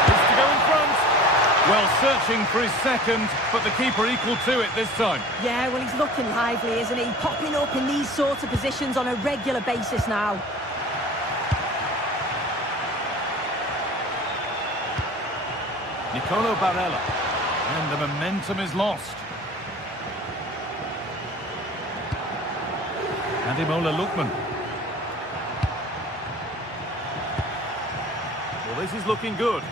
Is to go in front. Well, searching for his second, but the keeper equal to it this time. Yeah, well, he's looking lively, isn't he? Popping up in these sorts of positions on a regular basis now. Nicolo Barella. And the momentum is lost. Ademola Lookman. Well, this is looking good.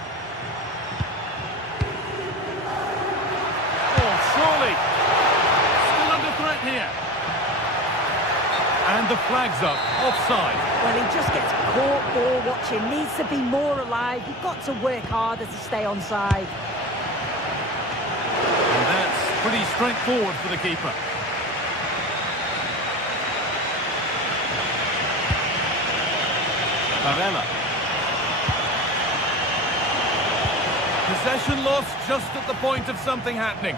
Oh, surely. Still under threat here. And the flag's up. Offside. Well, he just gets caught ball watching. Needs to be more alive. You've got to work harder to stay onside. And that's pretty straightforward for the keeper. Barella. Possession lost just at the point of something happening.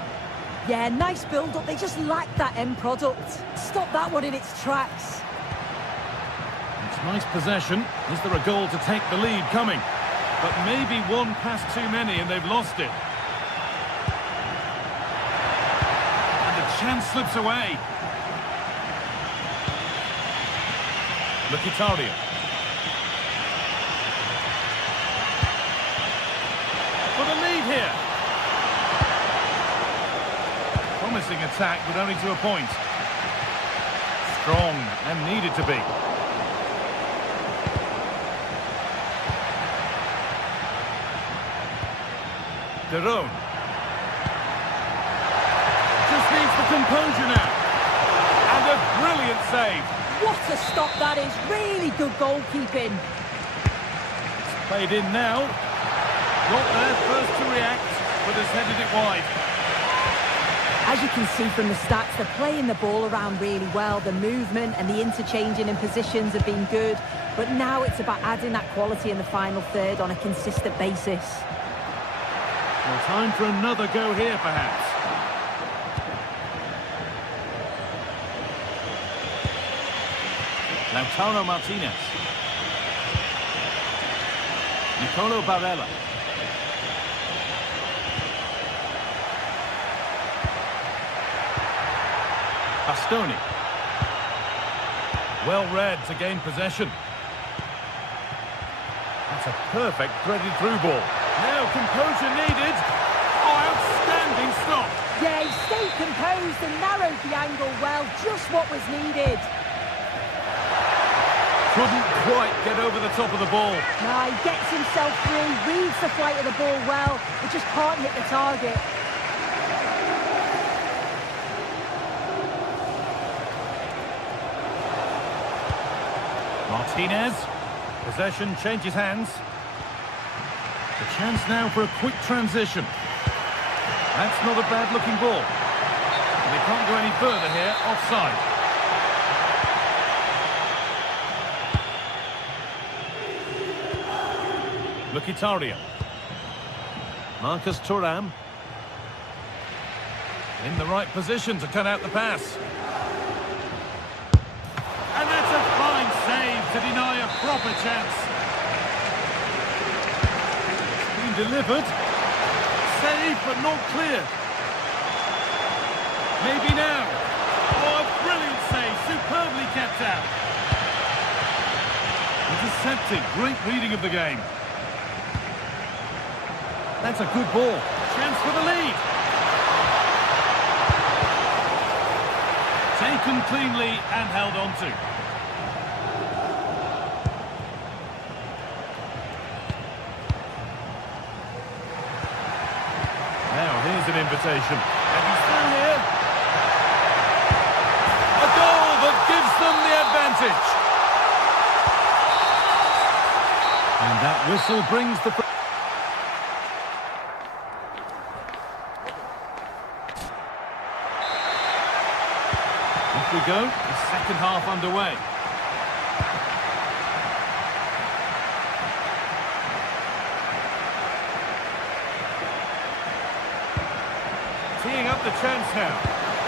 Yeah, nice build-up. They just lack that end product. Stop that one in its tracks. It's nice possession. Is there a goal to take the lead coming? But maybe one pass too many and they've lost it. And the chance slips away. Mkhitaryan. For the lead here. Promising attack, but only to a point. Strong and needed to be. De Roon. Just needs the composure now. And a brilliant save. What a stop that is. Really good goalkeeping. It's played in now. Not there first to react, but has headed it wide. As you can see from the stats, they're playing the ball around really well. The movement and the interchanging in positions have been good. But now it's about adding that quality in the final third on a consistent basis. Well, time for another go here, perhaps. Lautaro Martinez. Nicolo Barella. Bastoni. Well read to gain possession. That's a perfect threaded through ball. Now composure needed. Oh, outstanding stop. Yeah, he stayed composed and narrowed the angle well, just what was needed. Couldn't quite get over the top of the ball. No, he gets himself through, reads the flight of the ball well, he just can't hit the target. Martinez. Possession changes hands. The chance now for a quick transition. That's not a bad-looking ball. They can't go any further here. Offside. Mkhitaryan. Marcus Thuram. In the right position to cut out the pass. And that's a fine save to deny a proper chance. It's been delivered. Save, but not clear. Maybe now. Oh, a brilliant save. Superbly kept out. Intercepted. Great reading of the game. That's a good ball. Chance for the lead. Taken cleanly and held on to. Now here's an invitation. And he's through here. A goal that gives them the advantage. And that whistle brings the... Off we go, the second half underway. Teeing up the chance now.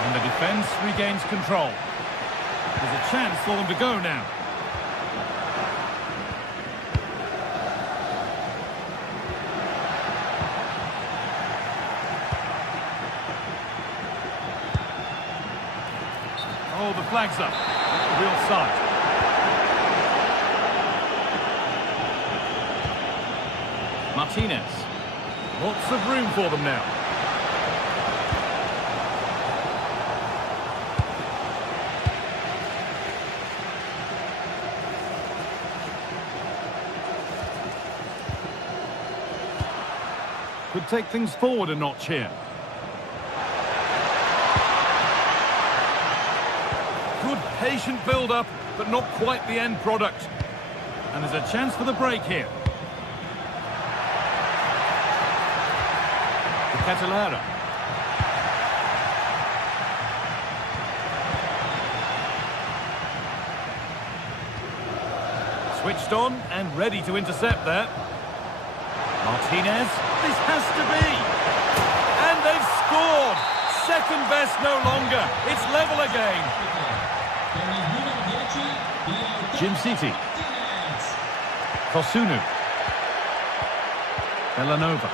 And the defence regains control. There's a chance for them to go now. Oh, the flag's up. Real side. Martinez. Lots of room for them now. Could take things forward a notch here. Good patient build-up, but not quite the end product. And there's a chance for the break here. To Catalara. Switched on and ready to intercept there. Martinez. This has to be. And they've scored. Second best no longer. It's level again. Jim City. Kosunu. Villanova.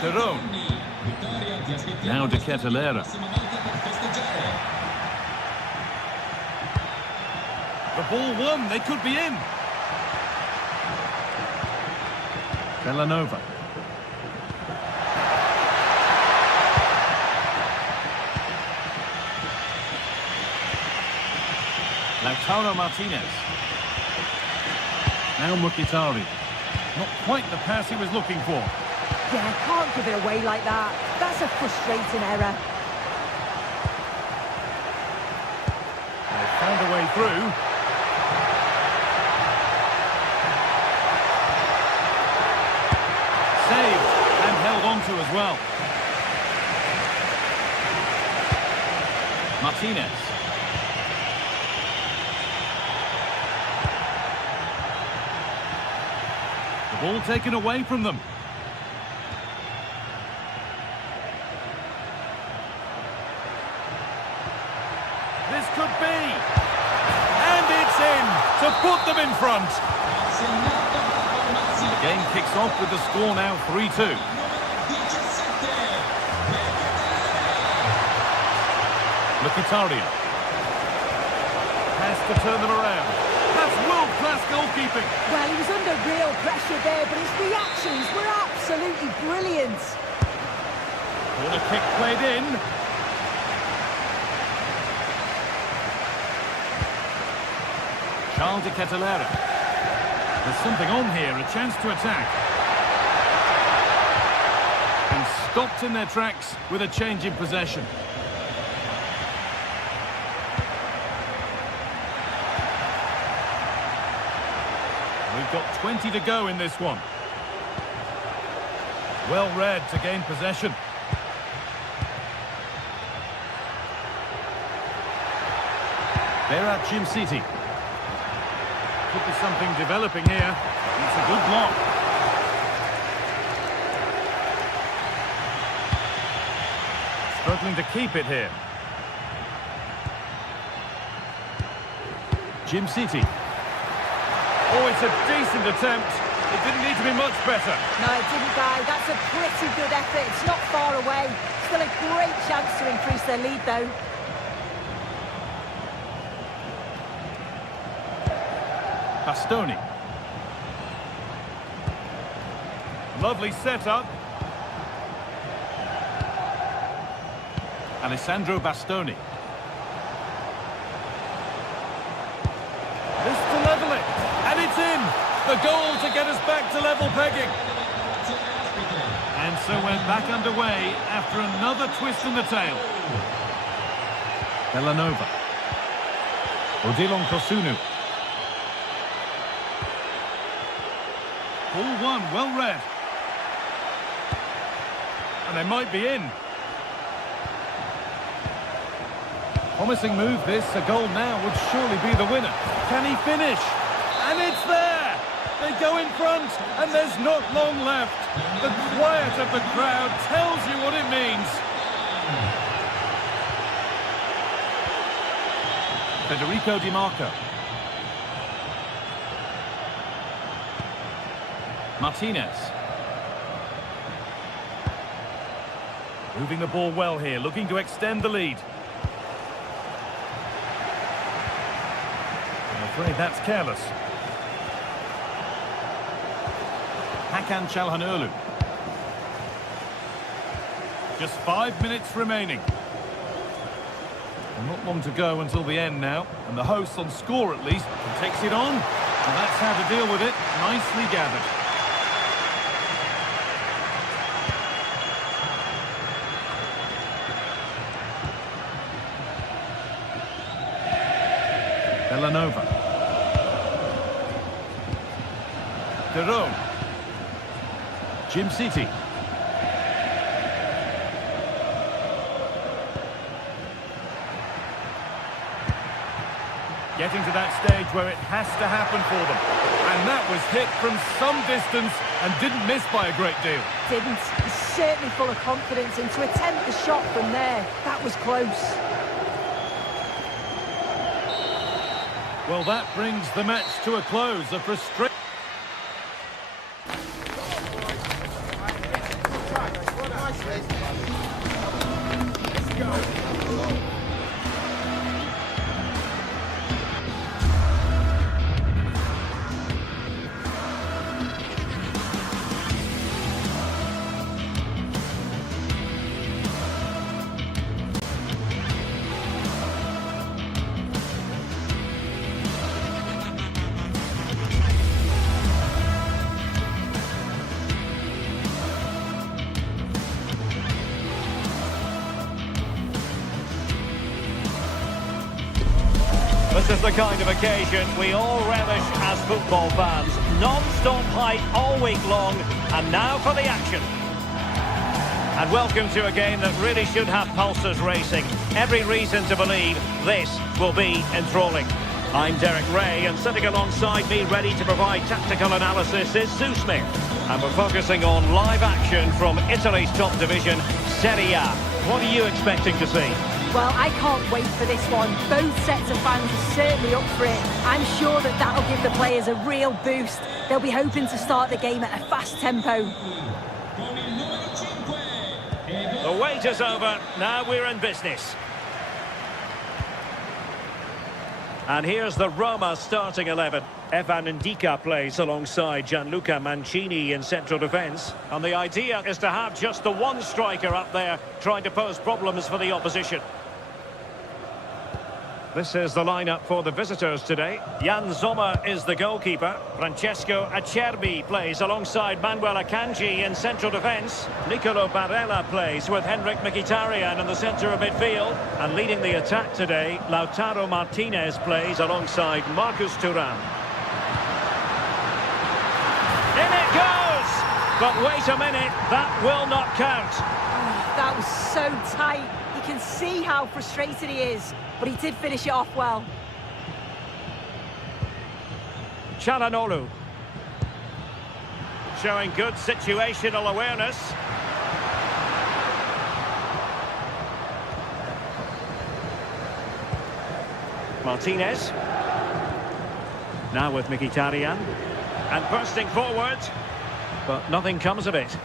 Terone. Now to Catalera. The ball won. They could be in. Villanova. Lautaro Martinez. Now Mkhitaryan. Not quite the pass he was looking for. Yeah, can't give it away like that. That's a frustrating error. They found a way through. Saved and held on to as well. Martinez. The ball taken away from them. This could be. And it's in to to put them in front. Segnato dalla Formazio. The game kicks off with the score now 3-2. 17. Mkhitaryan has to turn them around. That's world-class goalkeeping. Well, he was under real pressure there, but his reactions were absolutely brilliant. Corner kick played in. Charles de Ketelaere. There's something on here, a chance to attack. And stopped in their tracks with a change in possession. We've got 20 to go in this one. Well read to gain possession. They're at Gym City. Could be something developing here. It's a good block. Struggling to keep it here. Gym City. Oh, it's a decent attempt. It didn't need to be much better. No, it didn't, Guy. That's a pretty good effort. It's not far away. Still a great chance to increase their lead, though. Bastoni. Lovely setup. Alessandro Bastoni. This to level it. And it's in. The goal to get us back to level pegging. And so we're back underway after another twist in the tail. Bellanova. Odilon Kosunu. Ball one, well read. And they might be in. Promising move this, a goal now would surely be the winner. Can he finish? And it's there! They go in front, and there's not long left. The quiet of the crowd tells you what it means. Federico Di Marco. Martinez. Moving the ball well here, looking to extend the lead. I'm afraid that's careless. Hakan Çalhanoğlu. Just 5 minutes remaining. Not long to go until the end now, and the hosts on score at least takes it on, and that's how to deal with it. Nicely gathered. Bellanova. De Roo. Gym City. Getting to that stage where it has to happen for them. And that was hit from some distance and didn't miss by a great deal. Didn't. He's certainly full of confidence, and to attempt the shot from there, that was close. Well, that brings the match to a close. A frustrating... This is the kind of occasion we all relish as football fans. Non-stop hype all week long, and now for the action. And welcome to a game that really should have pulses racing. Every reason to believe this will be enthralling. I'm Derek Ray, and sitting alongside me ready to provide tactical analysis is Sue Smith. And we're focusing on live action from Italy's top division, Serie A. What are you expecting to see? Well, I can't wait for this one. Both sets of fans are certainly up for it. I'm sure that that'll give the players a real boost. They'll be hoping to start the game at a fast tempo. The wait is over. Now we're in business. And here's the Roma starting 11. Evan Ndika plays alongside Gianluca Mancini in central defence. And the idea is to have just the one striker up there trying to pose problems for the opposition. This is the lineup for the visitors today. Jan Sommer is the goalkeeper. Francesco Acerbi plays alongside Manuel Akanji in central defence. Nicolo Barella plays with Henrik Mkhitaryan in the centre of midfield. And leading the attack today, Lautaro Martinez plays alongside Marcus Thuram. In it goes! But wait a minute, that will not count. Oh, that was so tight. You can see how frustrated he is. But he did finish it off well. Çalhanoğlu. Showing good situational awareness. Martinez. Now with Mkhitaryan. And bursting forward. But nothing comes of it.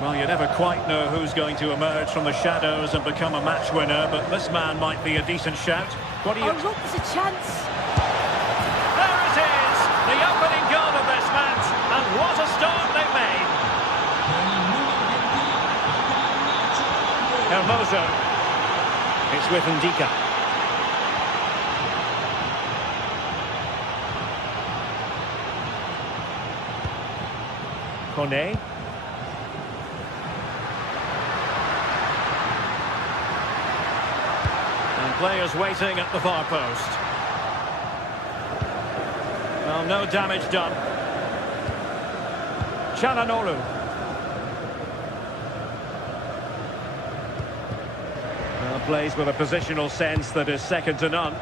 Well, you never quite know who's going to emerge from the shadows and become a match winner, but this man might be a decent shout. What do you... Oh, look, there's a chance. There it is! The opening goal of this match, and what a start they've made! Hermoso. It's with Ndika. Kone. Players waiting at the far post. Well, no damage done. Çalhanoğlu. Well, plays with a positional sense that is second to none.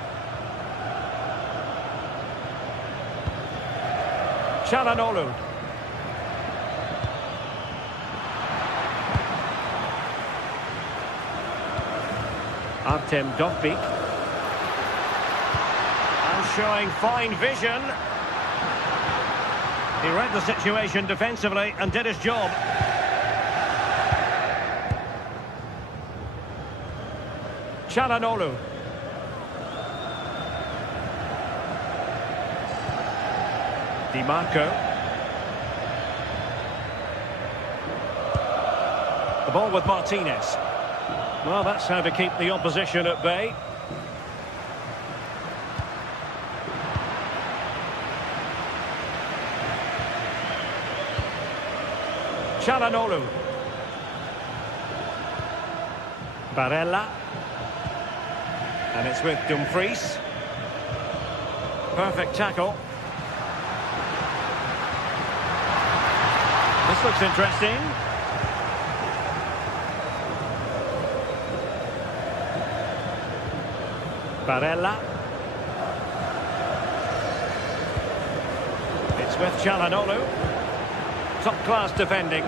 Çalhanoğlu. Artem Dovbyk. And showing fine vision. He read the situation defensively and did his job. Çalhanoğlu. Di Marco. The ball with Martinez. Well, that's how to keep the opposition at bay. Çalhanoğlu. Barella. And it's with Dumfries. Perfect tackle. This looks interesting. Barella. It's with Çalhanoğlu. Top-class defending.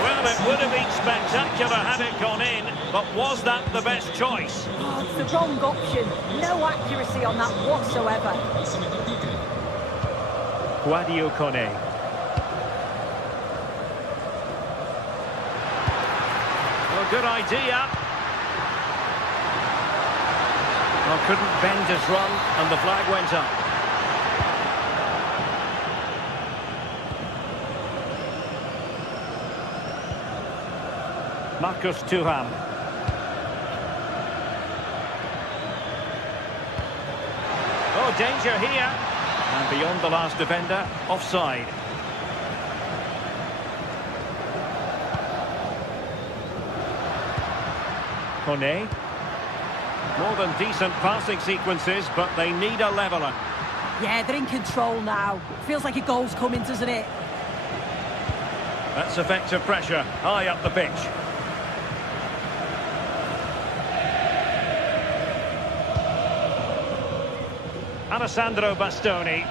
Well, it would have been spectacular had it gone in, but was that the best choice? Oh, it's the wrong option. No accuracy on that whatsoever. Sadio Kone. Well, good idea. Well, couldn't bend his run, and the flag went up. Marcus Thuram. Oh, danger here. And beyond the last defender, offside. Kone. More than decent passing sequences, but they need a leveller. Yeah, they're in control now. Feels like a goal's coming, doesn't it? That's effective pressure, high up the pitch. Alessandro Bastoni.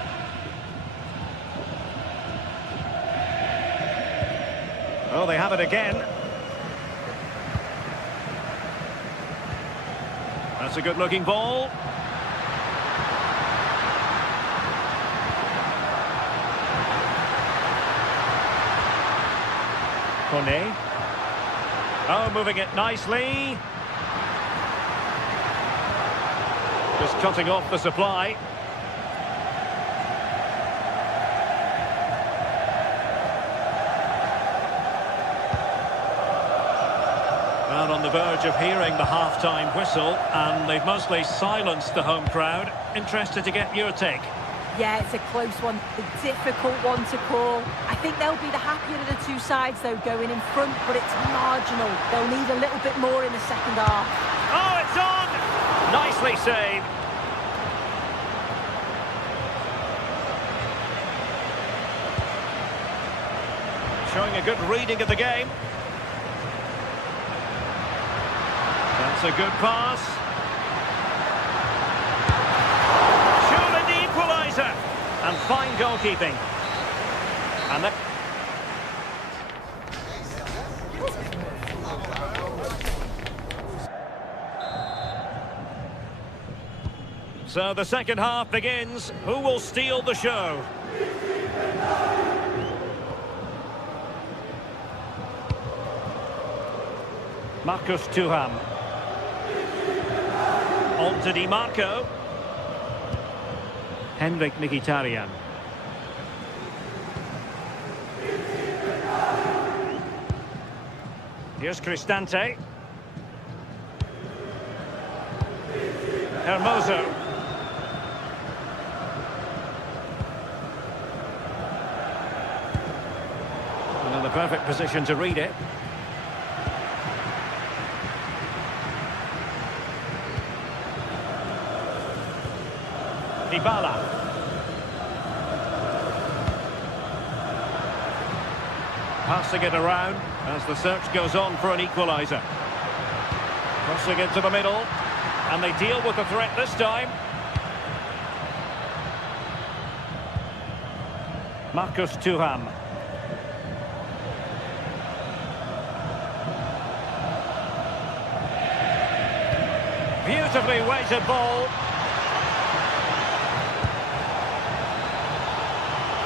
Oh, they have it again. That's a good-looking ball. Kone. Oh, moving it nicely. Just cutting off the supply. Well, on the verge of hearing the half-time whistle, and they've mostly silenced the home crowd. Interested to get your take. Yeah, it's a close one, a difficult one to call. I think they'll be the happier of the two sides, though, going in front, but it's marginal. They'll need a little bit more in the second half. Oh, it's on! Nicely saved. Showing a good reading of the game. That's a good pass. And fine goalkeeping. And that... So the second half begins. Who will steal the show? Marcus Thuram. On to Di Marco. Henrik Mkhitaryan. Here's Cristante. Hermoso. And the perfect position to read it. Dybala. Passing it around as the search goes on for an equaliser. Crossing into the middle, and they deal with the threat this time. Marcus Thuram. Beautifully weighted ball.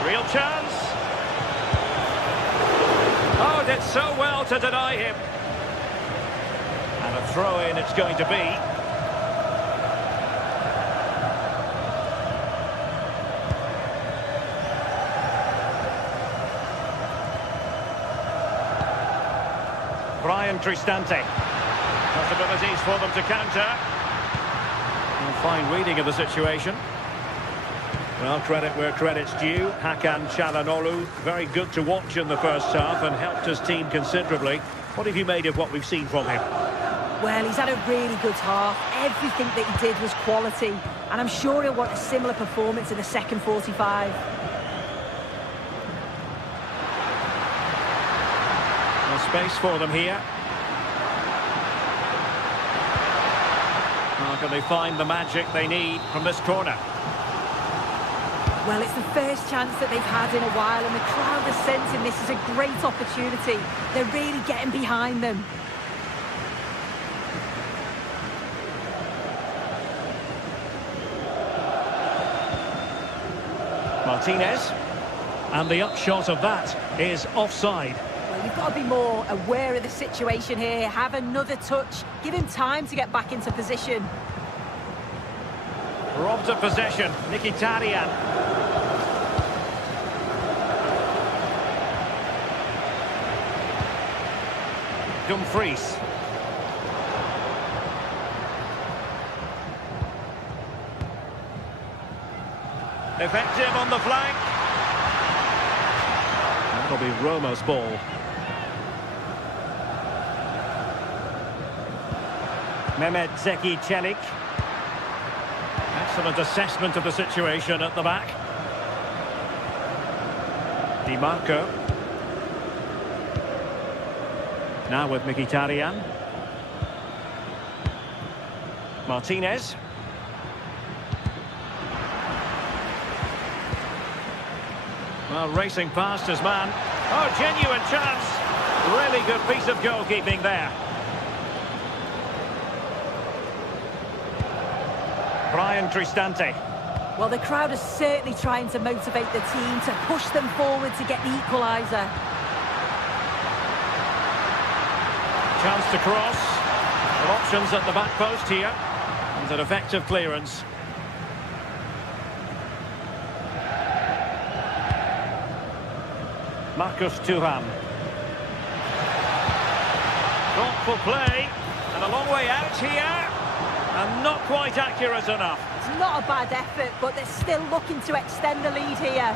Real chance. Oh, did so well to deny him. And a throw-in it's going to be. Brian Cristante. Possibilities for them to counter. And fine reading of the situation. Well, credit where credit's due. Hakan Çalhanoğlu, very good to watch in the first half and helped his team considerably. What have you made of what we've seen from him? Well, he's had a really good half. Everything that he did was quality. And I'm sure he'll want a similar performance in the second 45. No space for them here. How can they find the magic they need from this corner? Well, it's the first chance that they've had in a while, and the crowd are sensing this is a great opportunity. They're really getting behind them. Martinez. And the upshot of that is offside. Well, you've got to be more aware of the situation here. Have another touch. Give him time to get back into position. Robbed of possession. Mkhitaryan. Dumfries. Effective on the flank. That'll be Roma's ball. Mehmet Zeki Çelik. Excellent assessment of the situation at the back. Di Marco. Now with Mkhitaryan. Martinez. Well, racing past his man. Oh, genuine chance. Really good piece of goalkeeping there. Brian Cristante. Well, the crowd is certainly trying to motivate the team to push them forward to get the equaliser. Chance to cross. With options at the back post here. And an effective clearance. Marcus Thuram. Thoughtful play. And a long way out here. And not quite accurate enough. It's not a bad effort, but they're still looking to extend the lead here.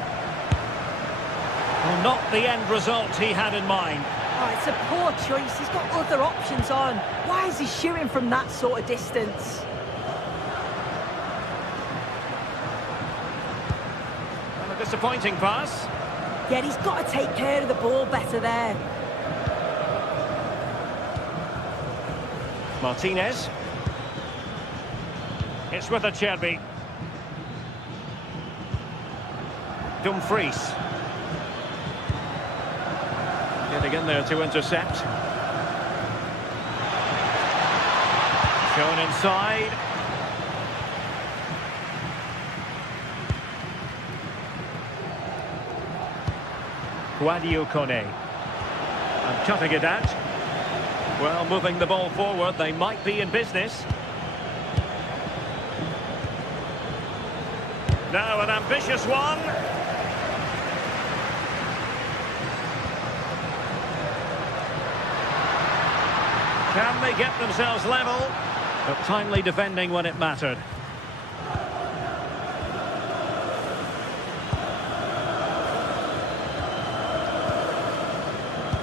Well, not the end result he had in mind. Oh, it's a poor choice. He's got other options on. Why is he shooting from that sort of distance? Well, a disappointing pass. Yeah, he's got to take care of the ball better there. Martinez. It's with Acerbi. Dumfries. Getting in there to intercept. Shown inside. Guadio Kone. And cutting it out. Well, moving the ball forward, they might be in business. Now an ambitious one. Can they get themselves level? But timely defending when it mattered.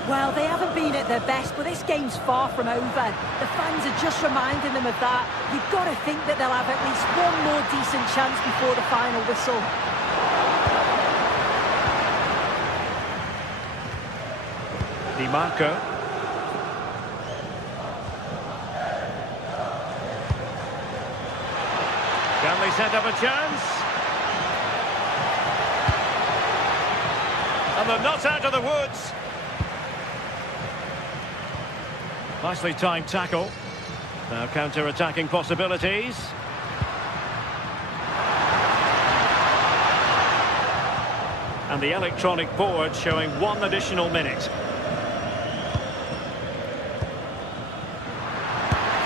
Well, they haven't been at their best, but this game's far from over. The fans are just reminding them of that. You've got to think that they'll have at least one more decent chance before the final whistle. Di Marco. Can they set up a chance? And they're not out of the woods. Nicely timed tackle. Now counter-attacking possibilities. And the electronic board showing 1 additional minute.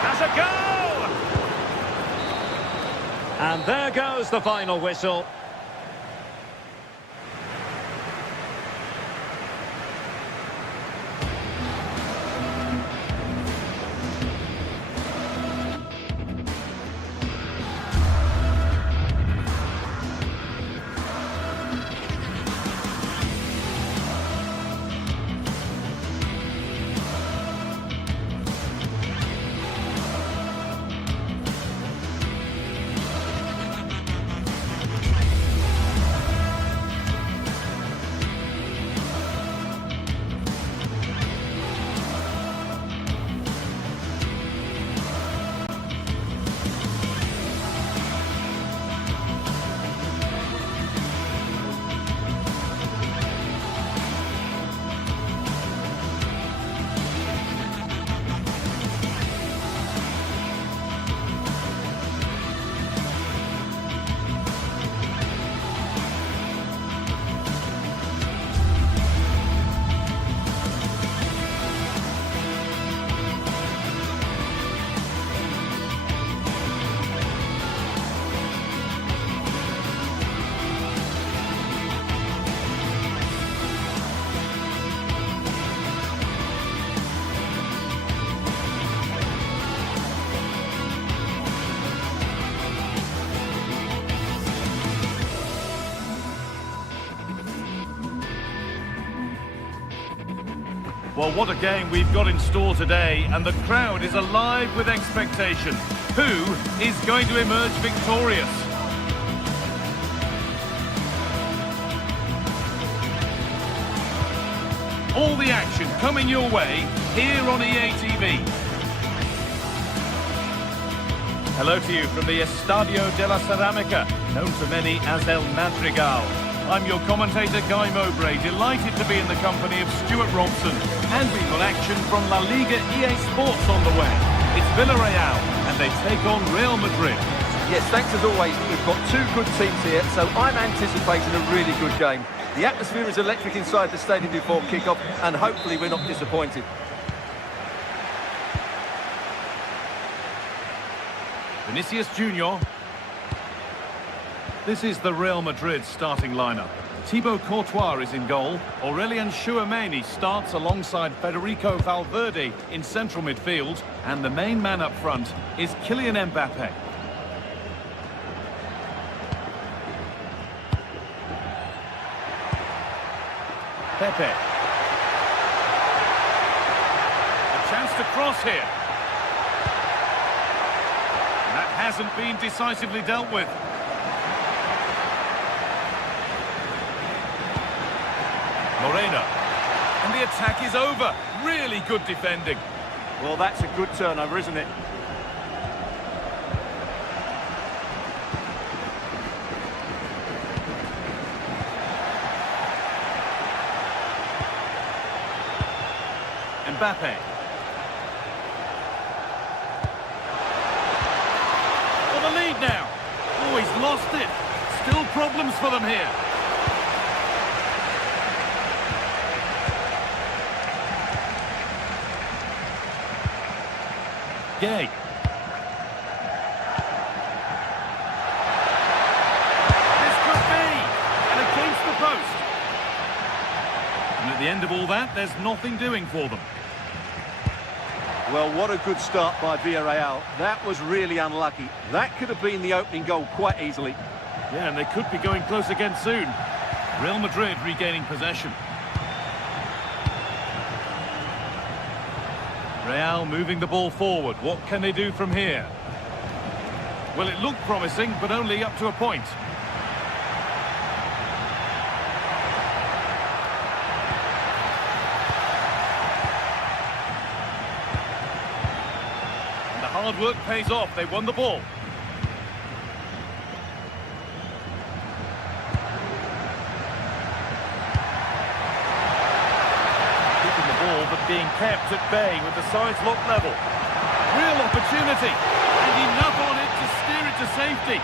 That's a goal! And there goes the final whistle. Well, what a game we've got in store today, and the crowd is alive with expectation. Who is going to emerge victorious? All the action coming your way here on EA TV. Hello to you from the Estadio de la Ceramica, known to many as El Madrigal. I'm your commentator, Guy Mowbray, delighted to be in the company of Stuart Robson. And we've got action from La Liga EA Sports on the way. It's Villarreal, and they take on Real Madrid. Yes, thanks as always. We've got two good teams here, so I'm anticipating a really good game. The atmosphere is electric inside the stadium before kick-off, and hopefully we're not disappointed. Vinicius Junior. This is the Real Madrid starting lineup. Thibaut Courtois is in goal. Aurélien Tchouameni starts alongside Federico Valverde in central midfield. And the main man up front is Kylian Mbappe. Pepe. A chance to cross here. That hasn't been decisively dealt with. Moreno. And the attack is over. Really good defending. Well, that's a good turnover, isn't it? Mbappe. For the lead now. Oh, he's lost it. Still problems for them here. Gay. This could be. And against the post. And at the end of all that, there's nothing doing for them. Well, what a good start by Villarreal. That was really unlucky. That could have been the opening goal quite easily. Yeah, and they could be going close again soon. Real Madrid regaining possession. Real moving the ball forward. What can they do from here? Well, it looked promising, but only up to a point. And the hard work pays off. They won the ball. But being kept at bay with the sides locked level. Real opportunity, and enough on it to steer it to safety.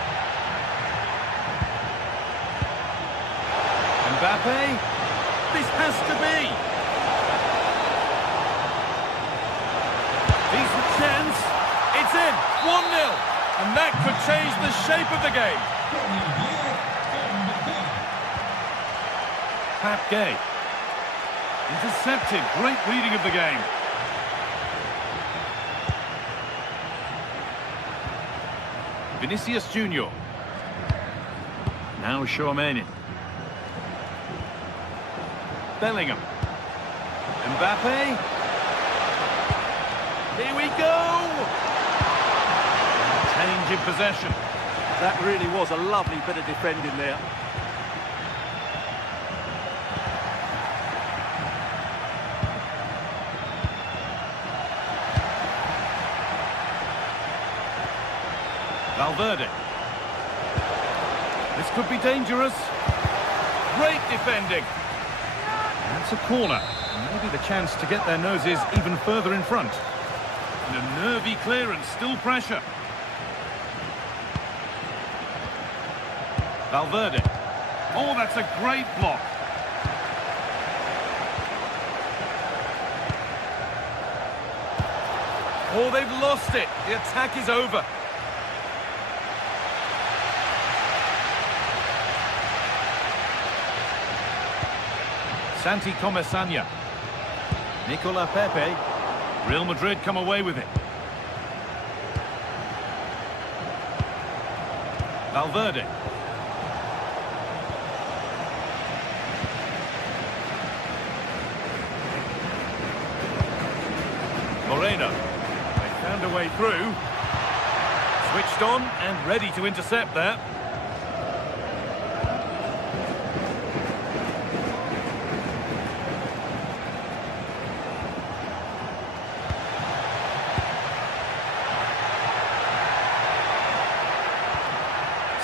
Mbappe, this has to be. Decent chance, it's in, 1-0, and that could change the shape of the game. Pat Gay. Intercepted, great reading of the game. Vinicius Junior. Now Tchouameni. Bellingham. Mbappe. Here we go! Change in possession. That really was a lovely bit of defending there. Valverde. This could be dangerous. Great defending. That's a corner. Maybe the chance to get their noses even further in front. And a nervy clearance, still pressure. Valverde. Oh, that's a great block. Oh, they've lost it. The attack is over. Santi Comesanya. Nicola Pepe. Real Madrid come away with it. Valverde. Moreno. They found a way through. Switched on and ready to intercept that.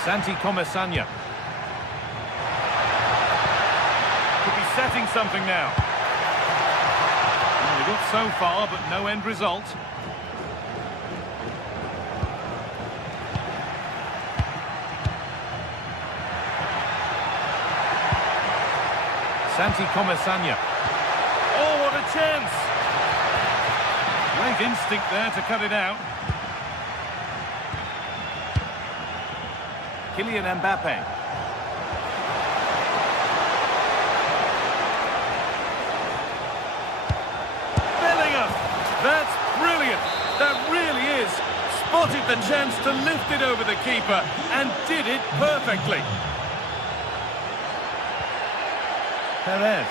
Santi Comesaña. Could be setting something now. Well, they got so far, but no end result. Santi Comesaña. Oh, what a chance! Great instinct there to cut it out. Kylian Mbappe. Bellingham! That's brilliant! That really is! Spotted the chance to lift it over the keeper and did it perfectly. Perez.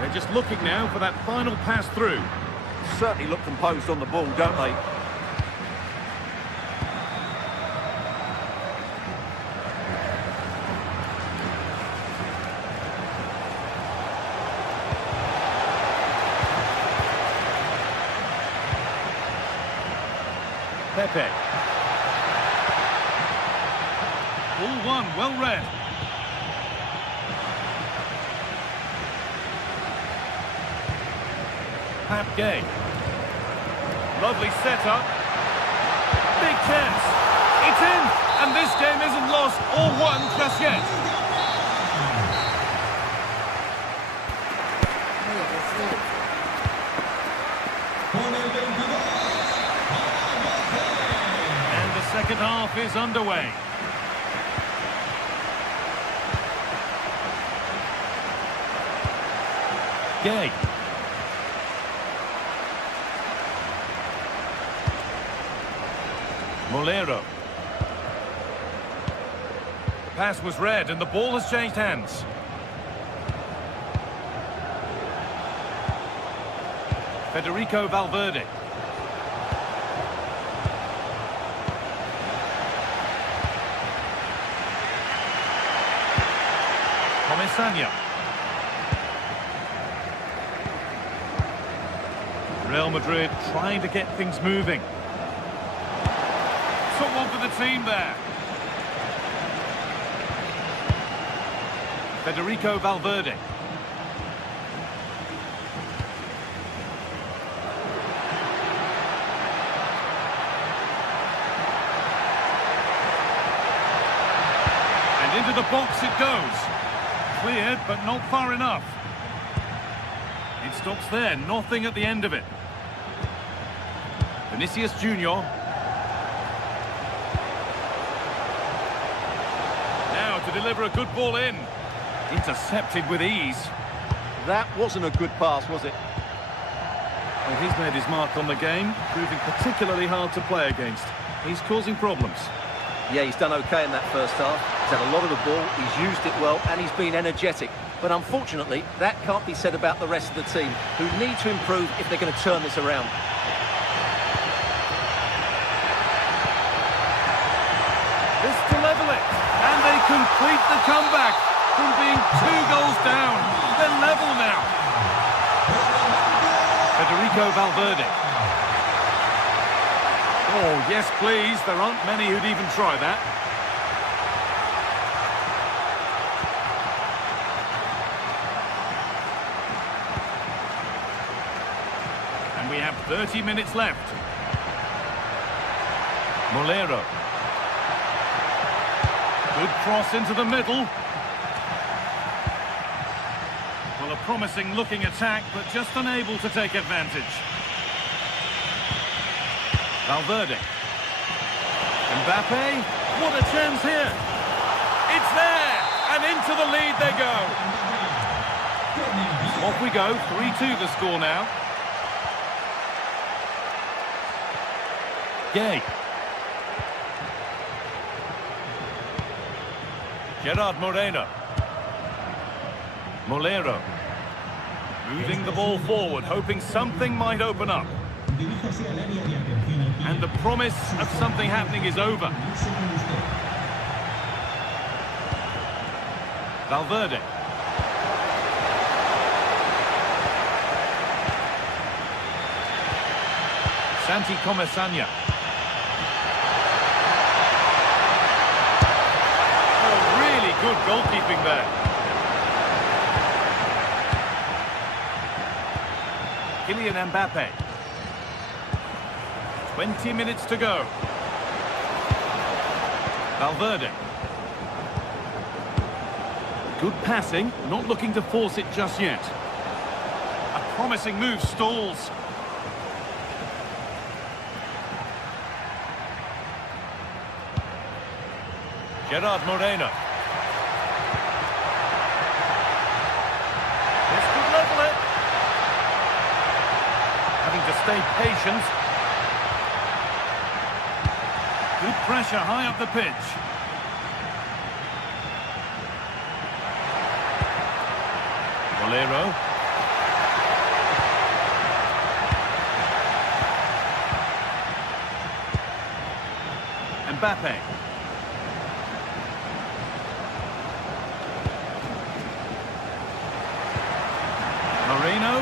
They're just looking now for that final pass through. Certainly look composed on the ball, don't they? Pepe. Ball one, well read. Pap Gay. Lovely setup. Big chance. It's in, and this game isn't lost or won just yet. And the second half is underway. Gay. Molero. The pass was read and the ball has changed hands. Federico Valverde. Comesaña. Real Madrid trying to get things moving. Took one for the team there. Federico Valverde. And into the box it goes. Cleared, but not far enough. It stops there, nothing at the end of it. Vinicius Junior. Now to deliver a good ball in. Intercepted with ease. That wasn't a good pass, was it? Well, he's made his mark on the game, proving particularly hard to play against. He's causing problems. Yeah, he's done okay in that first half. He's had a lot of the ball, he's used it well, and he's been energetic. But unfortunately, that can't be said about the rest of the team, who need to improve if they're going to turn this around. This to level it, and they complete the comeback from being 2 goals down. They're level now. Federico Valverde. Oh, yes, please. There aren't many who'd even try that. And we have 30 minutes left. Molero. Good cross into the middle. Well, a promising looking attack, but just unable to take advantage. Valverde. Mbappe. What a chance here. It's there. And into the lead they go. Off we go. 3-2 the score now. Gay. Gerard Moreno. Molero. Moving the ball forward, hoping something might open up. And the promise of something happening is over. Valverde. Santi Comesaña. Oh, really good goalkeeping there. Kylian Mbappe. 20 minutes to go. Valverde. Good passing, not looking to force it just yet. A promising move stalls. Gerard Moreno. This could level it. Having to stay patient. Good pressure high up the pitch. Bolero. Mbappe. Moreno.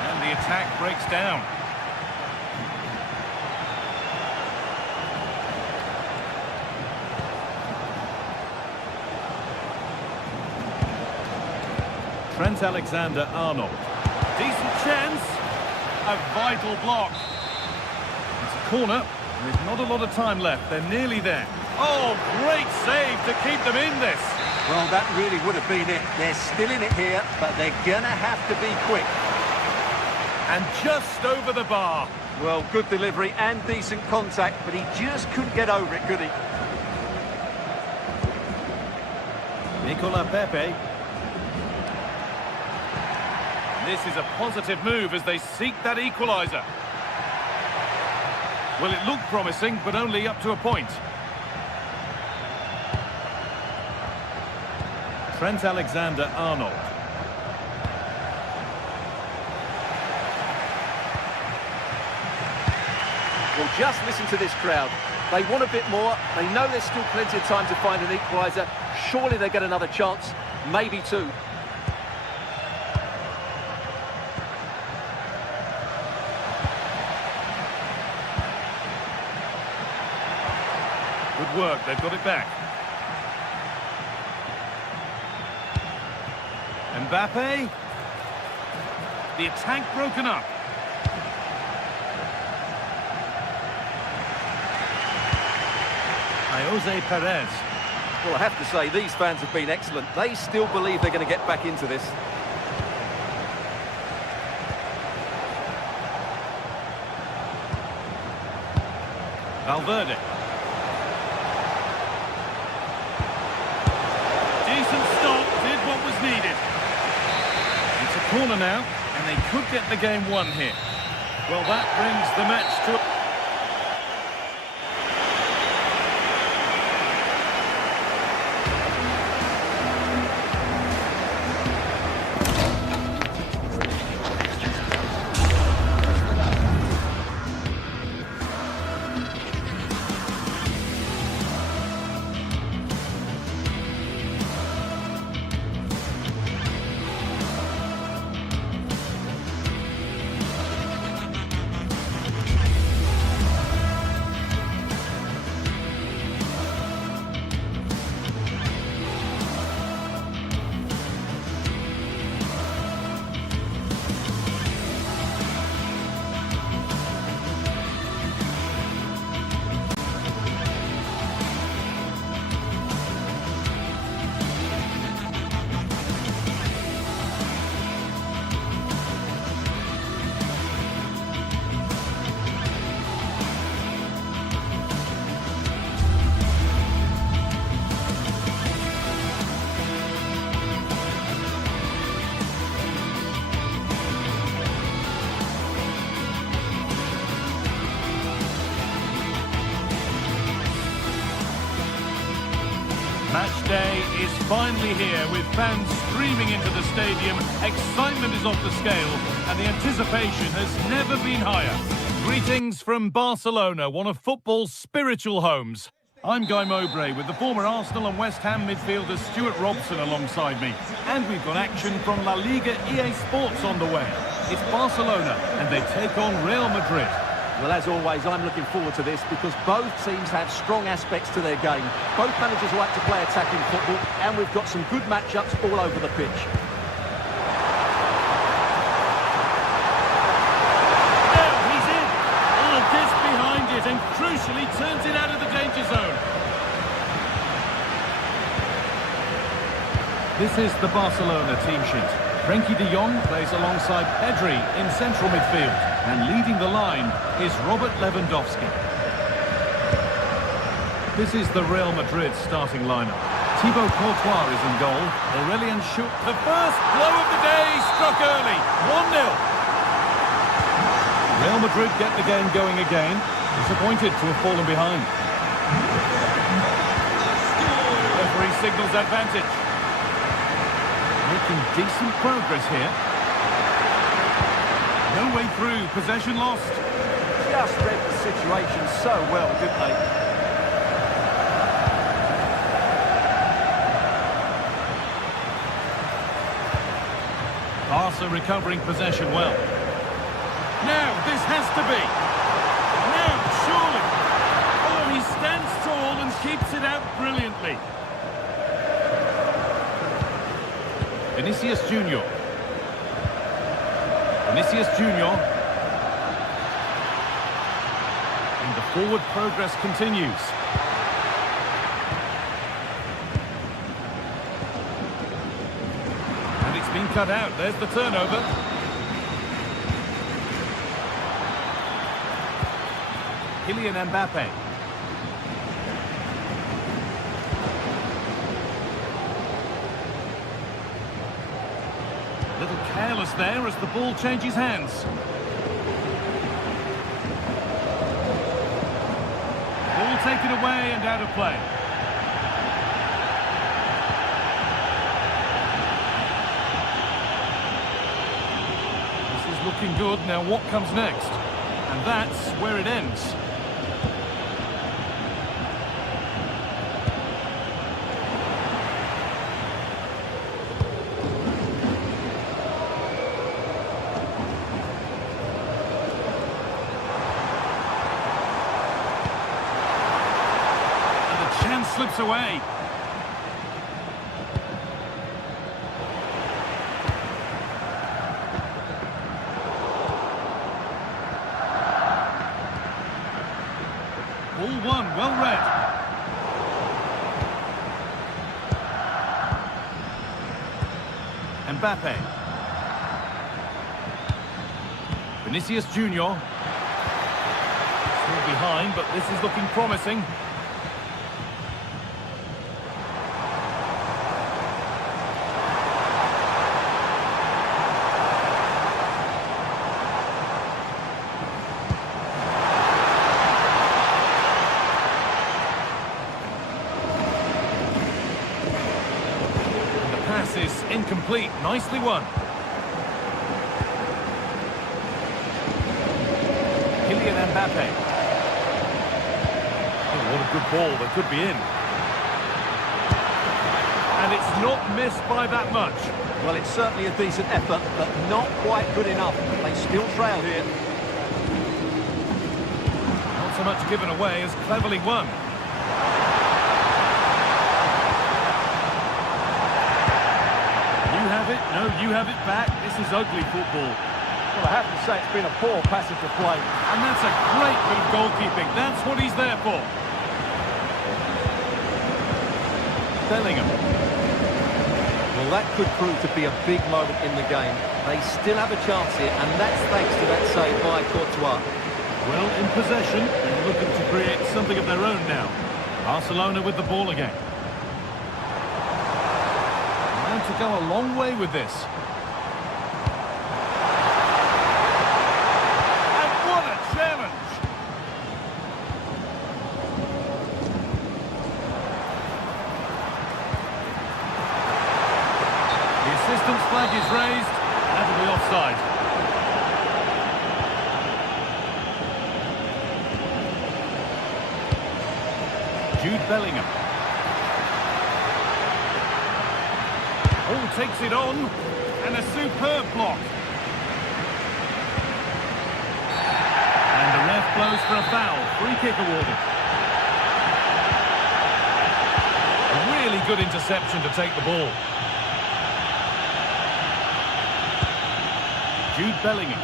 And the attack breaks down. Trent Alexander-Arnold. Decent chance. A vital block. It's a corner. There's not a lot of time left. They're nearly there. Oh, great save to keep them in this. Well, that really would have been it. They're still in it here, but they're going to have to be quick. And just over the bar. Well, good delivery and decent contact, but he just couldn't get over it, could he? Nicola Pepe. This is a positive move as they seek that equaliser. Well, it looked promising, but only up to a point. Trent Alexander-Arnold. Well, just listen to this crowd. They want a bit more. They know there's still plenty of time to find an equaliser. Surely they get another chance, maybe two. Good work, they've got it back. Mbappe. The attack broken up. Jose Perez. Well, I have to say, these fans have been excellent. They still believe they're going to get back into this. Valverde. Decent stop, did what was needed. It's a corner now, and they could get the game won here. Well, that brings the match to a... Match day is finally here with fans streaming into the stadium. Excitement is off the scale and the anticipation has never been higher. Greetings from Barcelona, one of football's spiritual homes. I'm Guy Mowbray with the former Arsenal and West Ham midfielder Stuart Robson alongside me. And we've got action from La Liga GTSports on the way. It's Barcelona and they take on Real Madrid. Well, as always, I'm looking forward to this because both teams have strong aspects to their game. Both managers like to play attacking football, and we've got some good matchups all over the pitch. And crucially turns it out of the danger zone. This is the Barcelona team sheet. Frenkie de Jong plays alongside Pedri in central midfield, and leading the line is Robert Lewandowski. This is the Real Madrid starting lineup. Thibaut Courtois is in goal. Aurelien Schuck. The first blow of the day struck early. 1-0. Real Madrid get the game going again. Disappointed to have fallen behind. Referee signals advantage. Making decent progress here. No way through, possession lost. Just read the situation so well, didn't they? Barca recovering possession well. Now, this has to be. Surely. Oh, he stands tall and keeps it out brilliantly. Vinicius Junior. Vinicius Junior. And the forward progress continues. And it's been cut out. There's the turnover. Kylian Mbappe. A little careless there as the ball changes hands. Ball taken away and out of play. This is looking good. Now what comes next? And that's where it ends. Slips away. Ball one, well read. Mbappe. Vinicius Junior. Still behind, but this is looking promising. Is incomplete. Nicely won. Kylian Mbappe. Oh, what a good ball. That could be in. And it's not missed by that much. Well, it's certainly a decent effort, but not quite good enough. They still trail here. Not so much given away as cleverly won. No, you have it back. This is ugly football. Well, I have to say it's been a poor passage of play. And that's a great bit of goalkeeping. That's what he's there for. Bellingham. Well, that could prove to be a big moment in the game. They still have a chance here, and that's thanks to that save by Courtois. Well, in possession, and looking to create something of their own now. Barcelona with the ball again. To go a long way with this. And what a challenge! The assistant's flag is raised. That'll be offside. Jude Bellingham. Oh, takes it on. And a superb block. And the ref blows for a foul. Free kick awarded. A really good interception to take the ball. Jude Bellingham.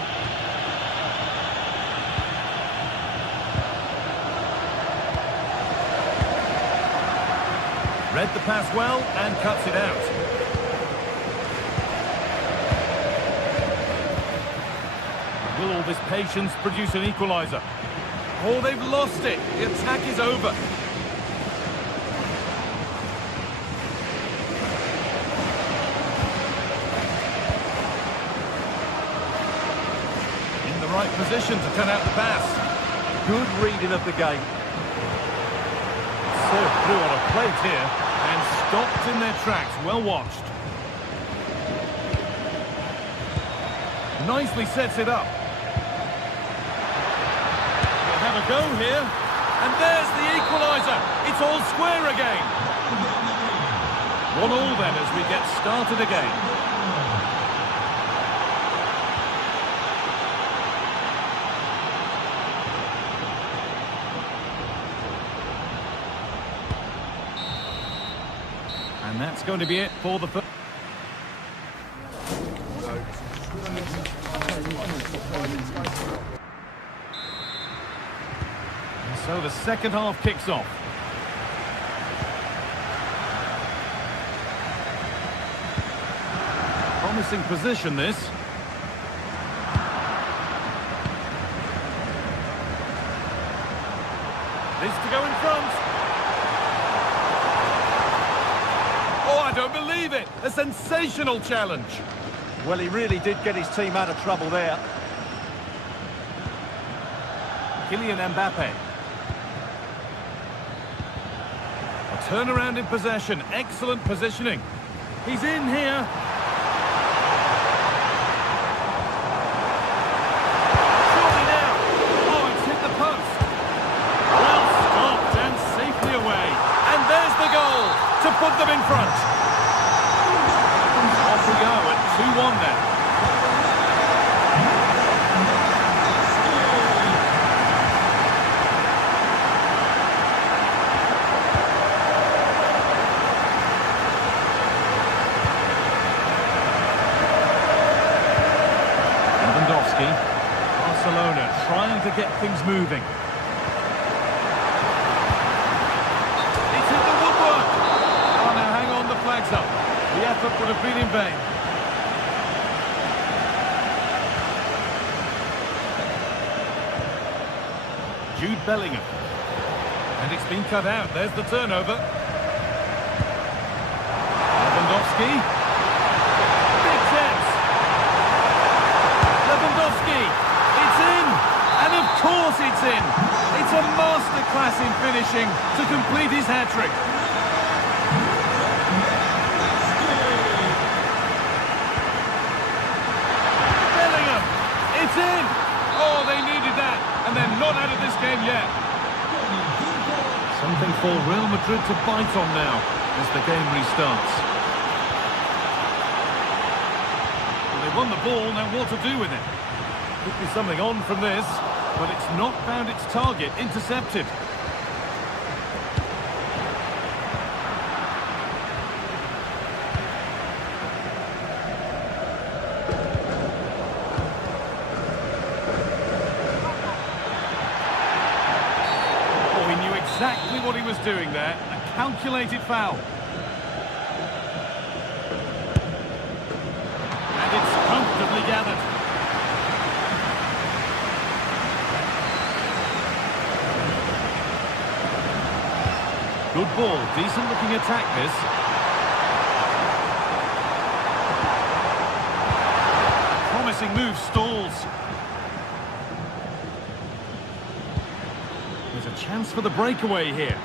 Read the pass well and cuts it out. Will all this patience produce an equaliser? Oh, they've lost it. The attack is over. In the right position to cut out the pass. Good reading of the game. Served through on a plate here and stopped in their tracks. Well watched. Nicely sets it up. They'll have a go here. And there's the equaliser. It's all square again. 1-1 then as we get started again. And that's going to be it for the first. And so the second half kicks off. Promising position this. This to go in front. Oh, I don't believe it! A sensational challenge! Well, he really did get his team out of trouble there. Kylian Mbappe. A turnaround in possession. Excellent positioning. He's in here. Surely now. Oh, it's hit the post. Well stopped and safely away. And there's the goal to put them in front. Off we go at 2-1 now. Barcelona trying to get things moving. It's hit the woodwork. Oh, now hang on, the flag's up. The effort would have been in vain. Jude Bellingham. And it's been cut out. There's the turnover. Lewandowski. Big chance. Lewandowski, it's in, and of course it's in. It's a masterclass in finishing to complete his hat-trick. Bellingham, it's in. Oh, they needed that, and they're not out of this game yet. Something for Real Madrid to bite on now as the game restarts. They won the ball, now what to do with it? Could be something on from this, but it's not found its target. Intercepted. Oh, he knew exactly what he was doing there. A calculated foul. Comfortably gathered. Good ball, decent looking attack this. A promising move stalls. There's a chance for the breakaway here.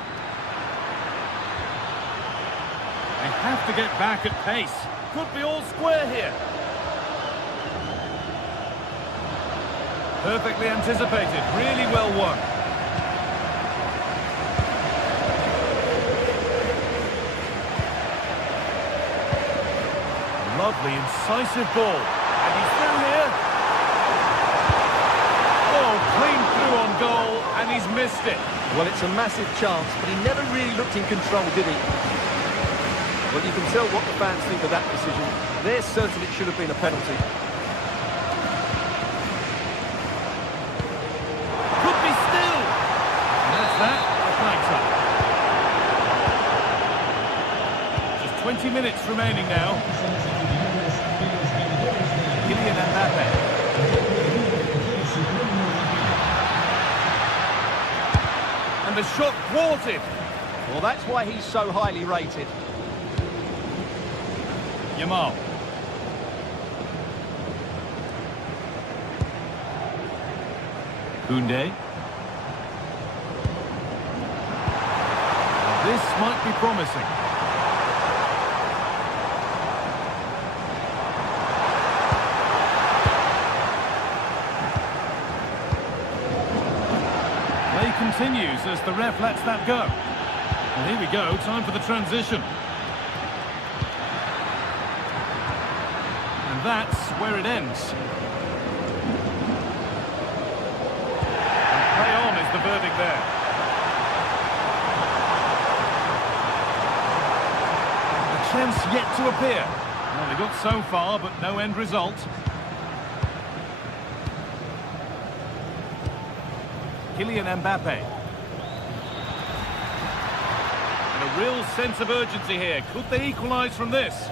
They have to get back at pace. Could be all square here. Perfectly anticipated, really well won. Lovely, incisive ball. And he's through here. Oh, clean through on goal, and he's missed it. Well, it's a massive chance, but he never really looked in control, did he? Well, you can tell what the fans think of that decision. They're certain it should have been a penalty. Could be still. And that's that. The flag's up. Just 20 minutes remaining now. Kylian Mbappe. And the shot thwarted. Well, that's why he's so highly rated. Yamal. Koundé. This might be promising. Play continues as the ref lets that go. And here we go, time for the transition. And that's where it ends. And play on is the verdict there. A chance yet to appear. Well, they got so far, but no end result. Kylian Mbappe. And a real sense of urgency here. Could they equalise from this?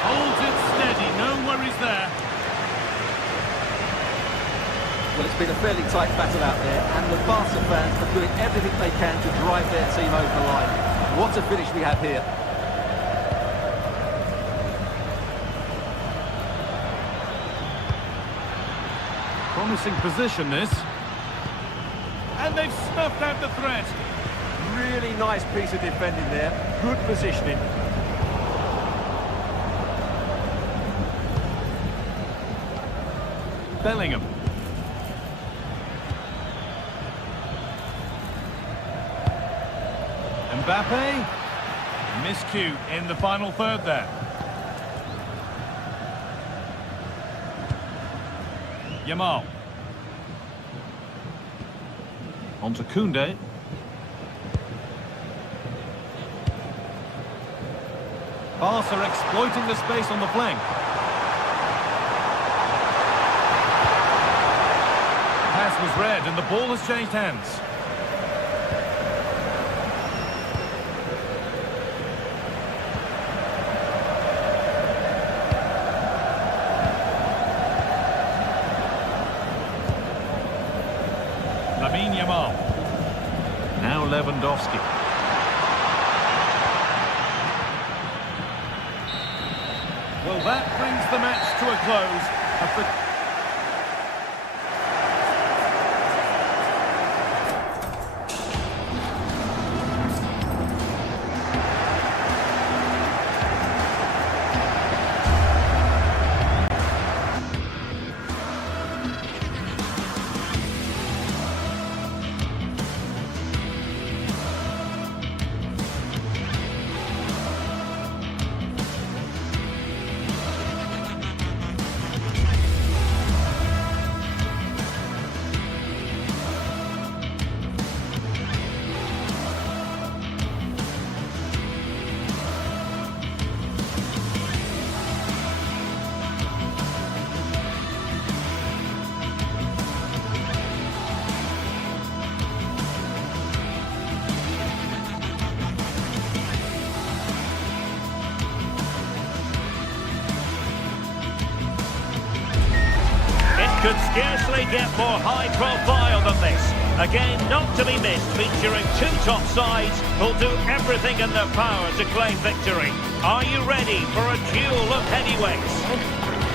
Holds it steady, no worries there. Well, it's been a fairly tight battle out there, and the Barca fans are doing everything they can to drive their team over the line. What a finish we have here. Promising position, this. And they've snuffed out the threat. Really nice piece of defending there. Good positioning. Bellingham. Mbappe. Miscue in the final third there. Yamal. On to Koundé. Barca exploiting the space on the flank. Pass was read and the ball has changed hands. Yamal. Now Lewandowski. Well, that brings the match to a close. Could scarcely get more high profile than this. A game not to be missed, featuring two top sides who'll do everything in their power to claim victory. Are you ready for a duel of heavyweights?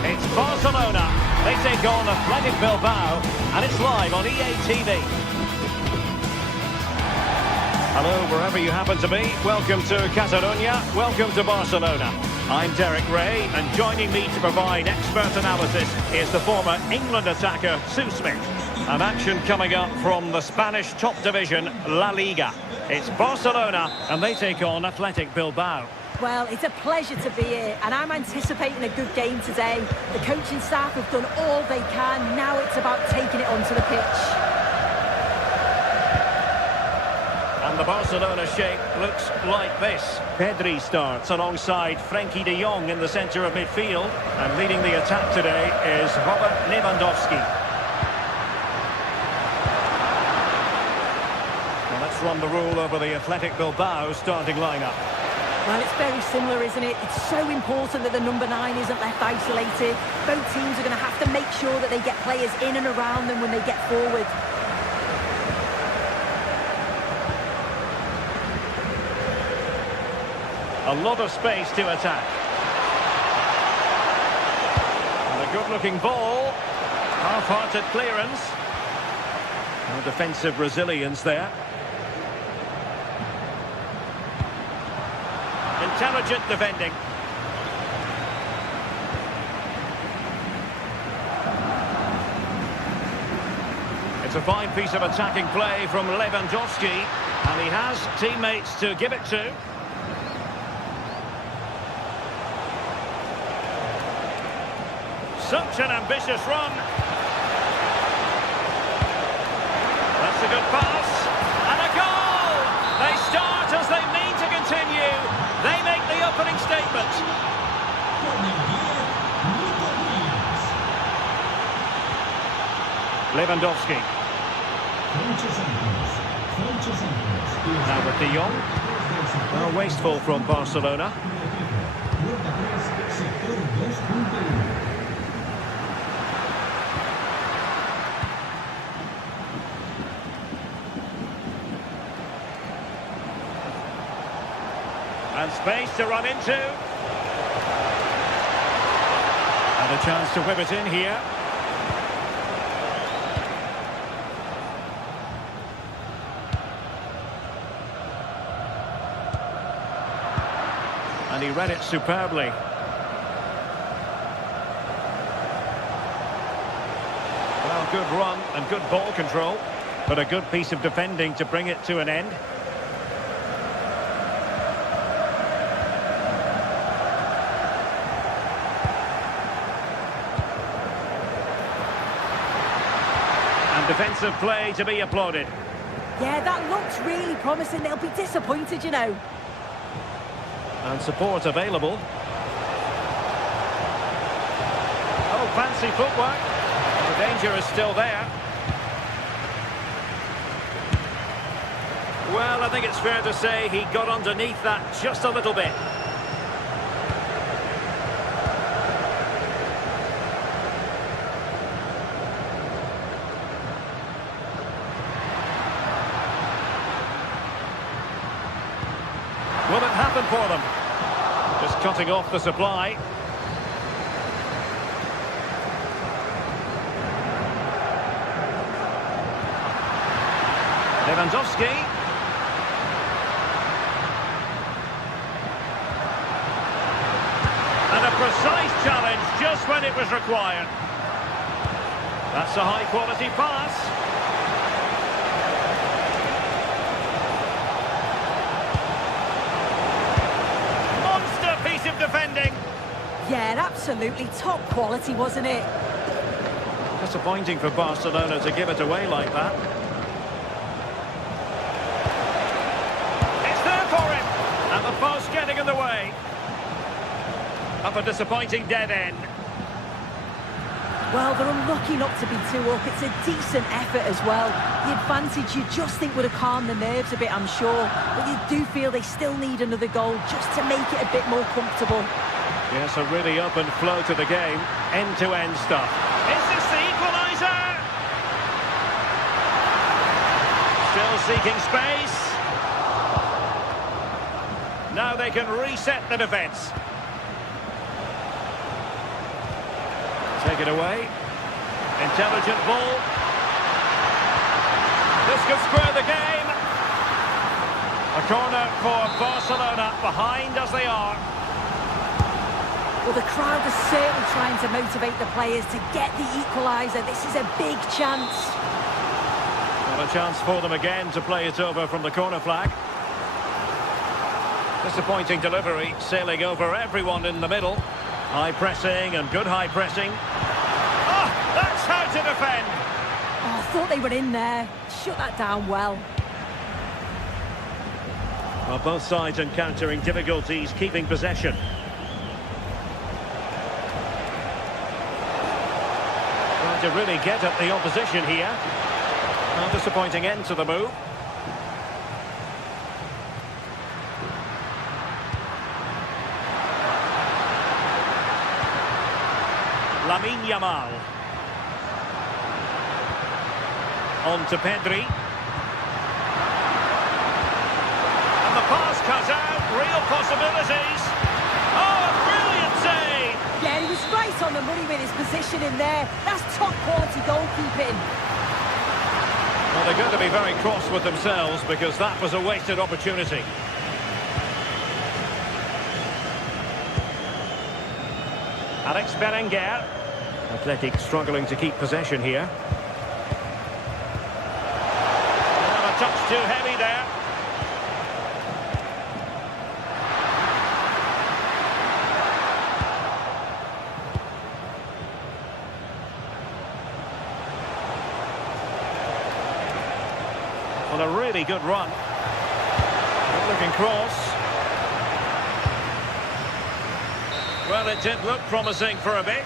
It's Barcelona. They take on Athletic Bilbao, and it's live on EA TV. Hello, wherever you happen to be. Welcome to Catalonia. Welcome to Barcelona. I'm Derek Ray, and joining me to provide expert analysis is the former England attacker, Sue Smith. And action coming up from the Spanish top division, La Liga. It's Barcelona, and they take on Athletic Bilbao. Well, it's a pleasure to be here, and I'm anticipating a good game today. The coaching staff have done all they can. Now it's about taking it onto the pitch. And the Barcelona shape looks like this. Pedri starts alongside Frenkie de Jong in the centre of midfield. And leading the attack today is Robert Lewandowski. Well, let's run the rule over the Athletic Bilbao starting lineup. Well, it's very similar, isn't it? It's so important that the number 9 isn't left isolated. Both teams are going to have to make sure that they get players in and around them when they get forward. A lot of space to attack. And a good-looking ball. Half-hearted clearance. No defensive resilience there. Intelligent defending. It's a fine piece of attacking play from Lewandowski. And he has teammates to give it to. Such an ambitious run. That's a good pass. And a goal! They start as they mean to continue. They make the opening statement. Lewandowski. Now with de Jong. Well, wasteful from Barcelona. And space to run into. And a chance to whip it in here. And he read it superbly. Well, good run and good ball control, but a good piece of defending to bring it to an end. Defensive play to be applauded. Yeah, that looks really promising. They'll be disappointed, you know. And support available. Oh, fancy footwork. The danger is still there. Well, I think it's fair to say he got underneath that just a little bit. Will it happen for them? Just cutting off the supply. Lewandowski. And a precise challenge just when it was required. That's a high-quality pass. Of defending. Yeah, absolutely top quality, wasn't it? Disappointing for Barcelona to give it away like that. It's there for him, and the post getting in the way. Up a disappointing dead end. Well, they're unlucky not to be 2 up. It's a decent effort as well. The advantage you just think would have calmed the nerves a bit, I'm sure. But you do feel they still need another goal just to make it a bit more comfortable. Yes, a really open flow to the game. End-to-end stuff. Is this the equaliser? Still seeking space. Now they can reset the defence. Take it away. Intelligent ball. This could square the game. A corner for Barcelona, behind as they are. Well, the crowd is certainly trying to motivate the players to get the equaliser. This is a big chance. Well, a chance for them again to play it over from the corner flag. Disappointing delivery, sailing over everyone in the middle. High pressing and good high pressing. Oh, that's how to defend. Oh, I thought they were in there. Shut that down well. Well, both sides encountering difficulties keeping possession. Trying to really get at the opposition here. Well, disappointing end to the move. Lamine Yamal. On to Pedri. And the pass cuts out. Real possibilities. Oh, a brilliant save! Yeah, he was right on the money with his position in there. That's top quality goalkeeping. Well, they're going to be very cross with themselves because that was a wasted opportunity. Alex Berenguer. Athletic struggling to keep possession here. Oh, a touch too heavy there. Well, a really good run. Good looking cross. Well, it did look promising for a bit.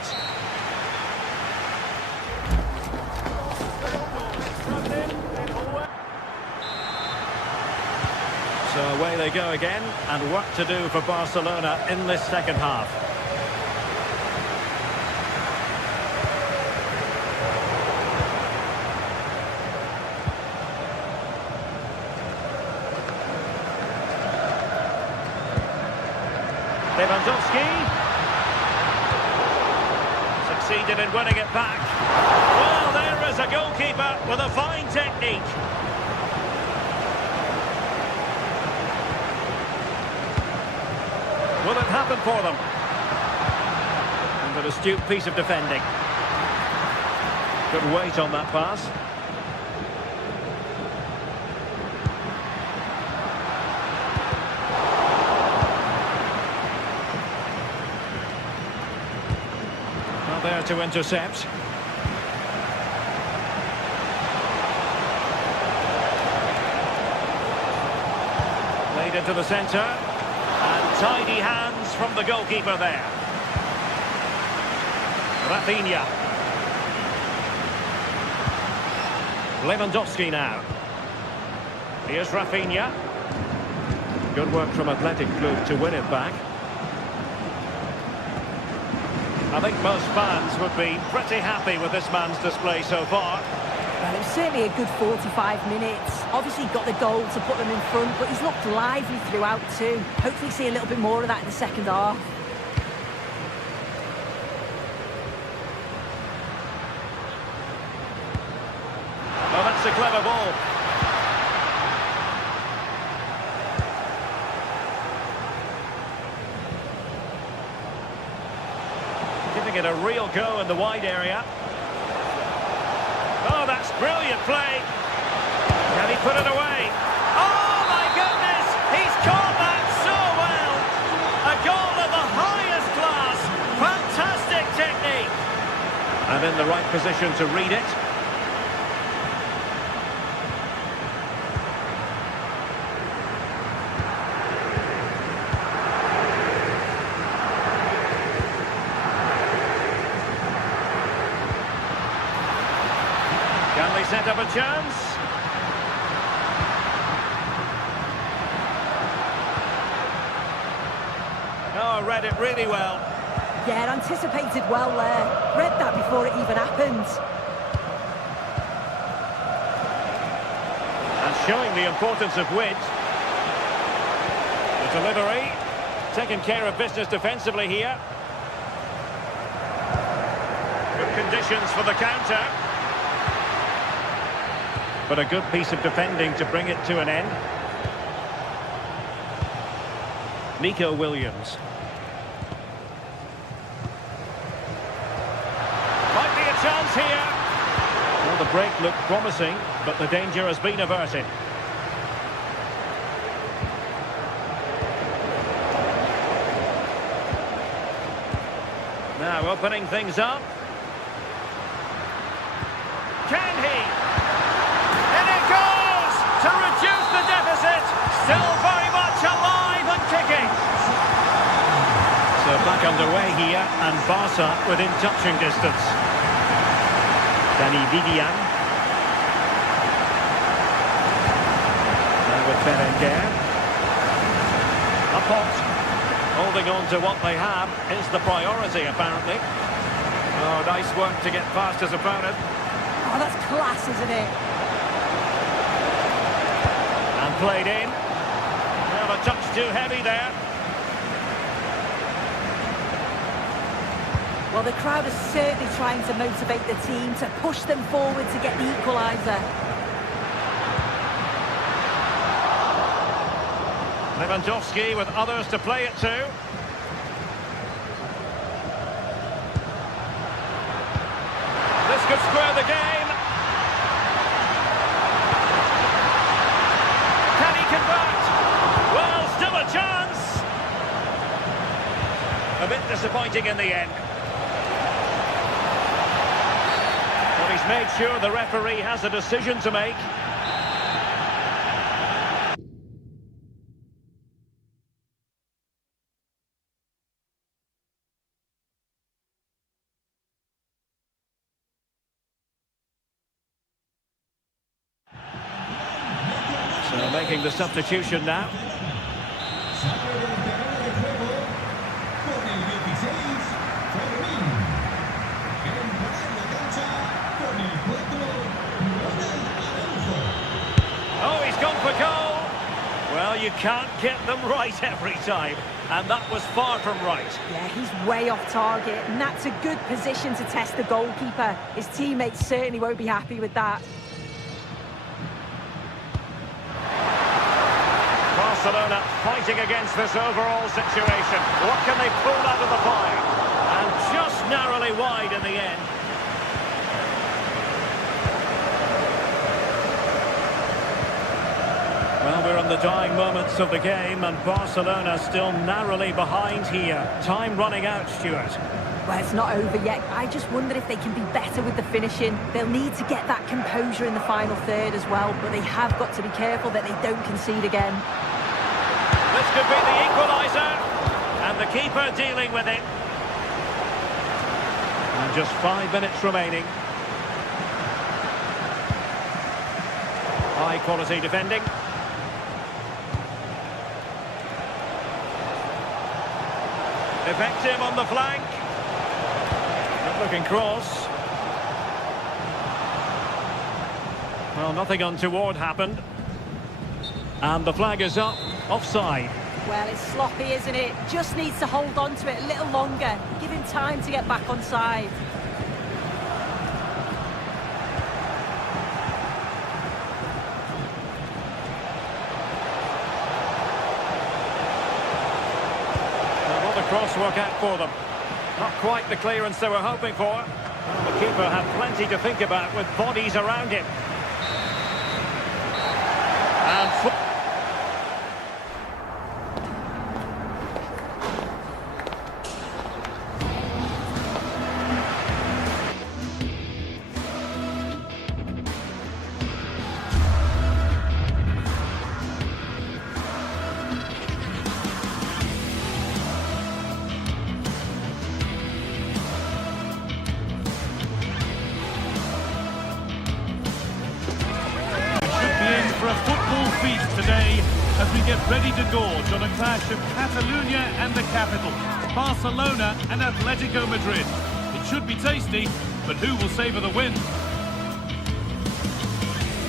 So away they go again, and work to do for Barcelona in this second half. Lewandowski. Succeeded in winning it back. Well, there is a goalkeeper with a fine technique. Will it happen for them? And an astute piece of defending. Good weight on that pass. Well, there to intercept. Played into the centre. And tidy hands from the goalkeeper there. Rafinha. Lewandowski now. Here's Rafinha. Good work from Athletic Club to win it back. I think most fans would be pretty happy with this man's display so far. Well, it was certainly a good 45 minutes. Obviously got the goal to put them in front, but he's looked lively throughout too. Hopefully see a little bit more of that in the second half. Oh, that's a clever ball. Giving it a real go in the wide area. Oh, that's brilliant play. Can he put it away? Oh, my goodness! He's caught that so well! A goal of the highest class. Fantastic technique. And in the right position to read it. Can they set up a chance? Oh, read it really well. Yeah, anticipated well there. Read that before it even happened. And showing the importance of width. The delivery. Taking care of business defensively here. Good conditions for the counter. But a good piece of defending to bring it to an end. Nico Williams. Might be a chance here. Well, the break looked promising, but the danger has been averted. Now opening things up. Can he? In it goes! To reduce the deficit. Still very much alive and kicking. So back underway here, and Barca within touching distance. Danny Vivian. Now with Berenguer. Laporte. Holding on to what they have is the priority, apparently. Oh, nice work to get past his opponent. Oh, that's class, isn't it? And played in. Well, a touch too heavy there. Well, the crowd is certainly trying to motivate the team to push them forward to get the equaliser. Lewandowski with others to play it to. This could square the game. Can he convert? Well, still a chance. A bit disappointing in the end. But he's made sure the referee has a decision to make. So making the substitution now. Oh, he's gone for goal. Well, you can't get them right every time. And that was far from right. Yeah, he's way off target. And that's a good position to test the goalkeeper. His teammates certainly won't be happy with that. Barcelona fighting against this overall situation. What can they pull out of the pie? And just narrowly wide in the end. Well, we're on the dying moments of the game, and Barcelona still narrowly behind here. Time running out, Stuart. Well, it's not over yet. I just wonder if they can be better with the finishing. They'll need to get that composure in the final third as well, but they have got to be careful that they don't concede again. This could be the equaliser, and the keeper dealing with it. And just 5 minutes remaining. High quality defending. Effective on the flank. Good looking cross. Well, nothing untoward happened. And the flag is up. Offside. Well, it's sloppy, isn't it? Just needs to hold on to it a little longer. Give him time to get back on side. Well, will the cross work out for them? Not quite the clearance they were hoping for. Well, the keeper had plenty to think about with bodies around him. And for a football feast today as we get ready to gorge on a clash of Catalonia and the capital, Barcelona and Atletico Madrid. It should be tasty, but who will savour the win?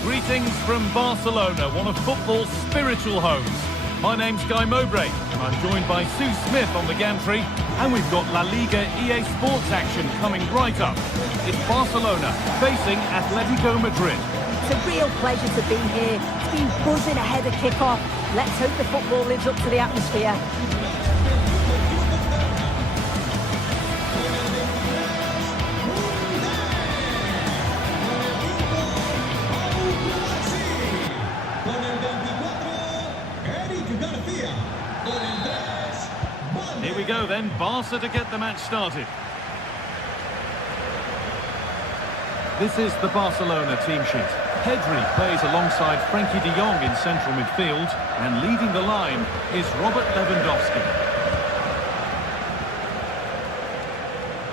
Greetings from Barcelona, one of football's spiritual homes. My name's Guy Mowbray, and I'm joined by Sue Smith on the gantry, and we've got La Liga Sports action coming right up. It's Barcelona facing Atletico Madrid. It's a real pleasure to be here. It's been buzzing ahead of kick-off. Let's hope the football lives up to the atmosphere. Here we go then, Barca to get the match started. This is the Barcelona team sheet. Pedri plays alongside Frankie de Jong in central midfield, and leading the line is Robert Lewandowski.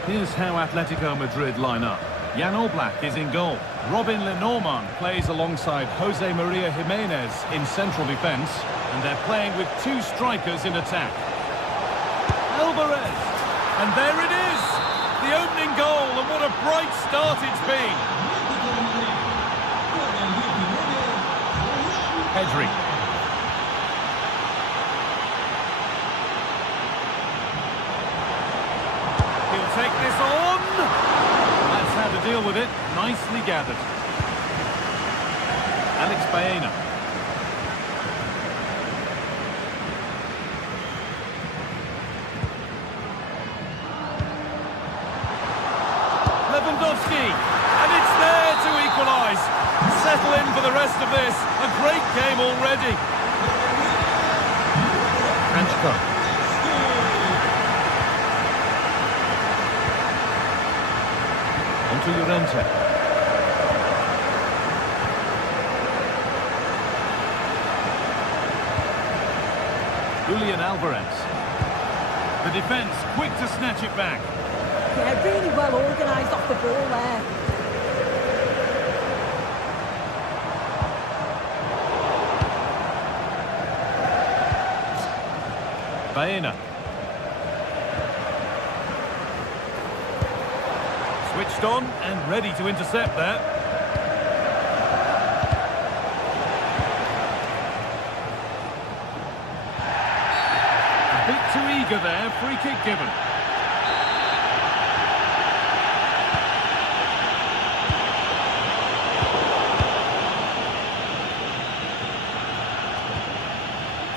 Here's how Atletico Madrid line up. Jan Oblak is in goal. Robin Lenormand plays alongside Jose Maria Jimenez in central defence, and they're playing with two strikers in attack. Alvarez, and there it is! The opening goal, and what a bright start it's been! Pedri. He'll take this on! That's how to deal with it. Nicely gathered. Alex Baena. Lewandowski, and it's there to equalise. Settle in for the rest of this. A great game already. Anchko. Onto Llorente. Julian Alvarez. The defence quick to snatch it back. Yeah, really well organised off the ball there. Baena. Switched on and ready to intercept there. A bit too eager there, free kick given.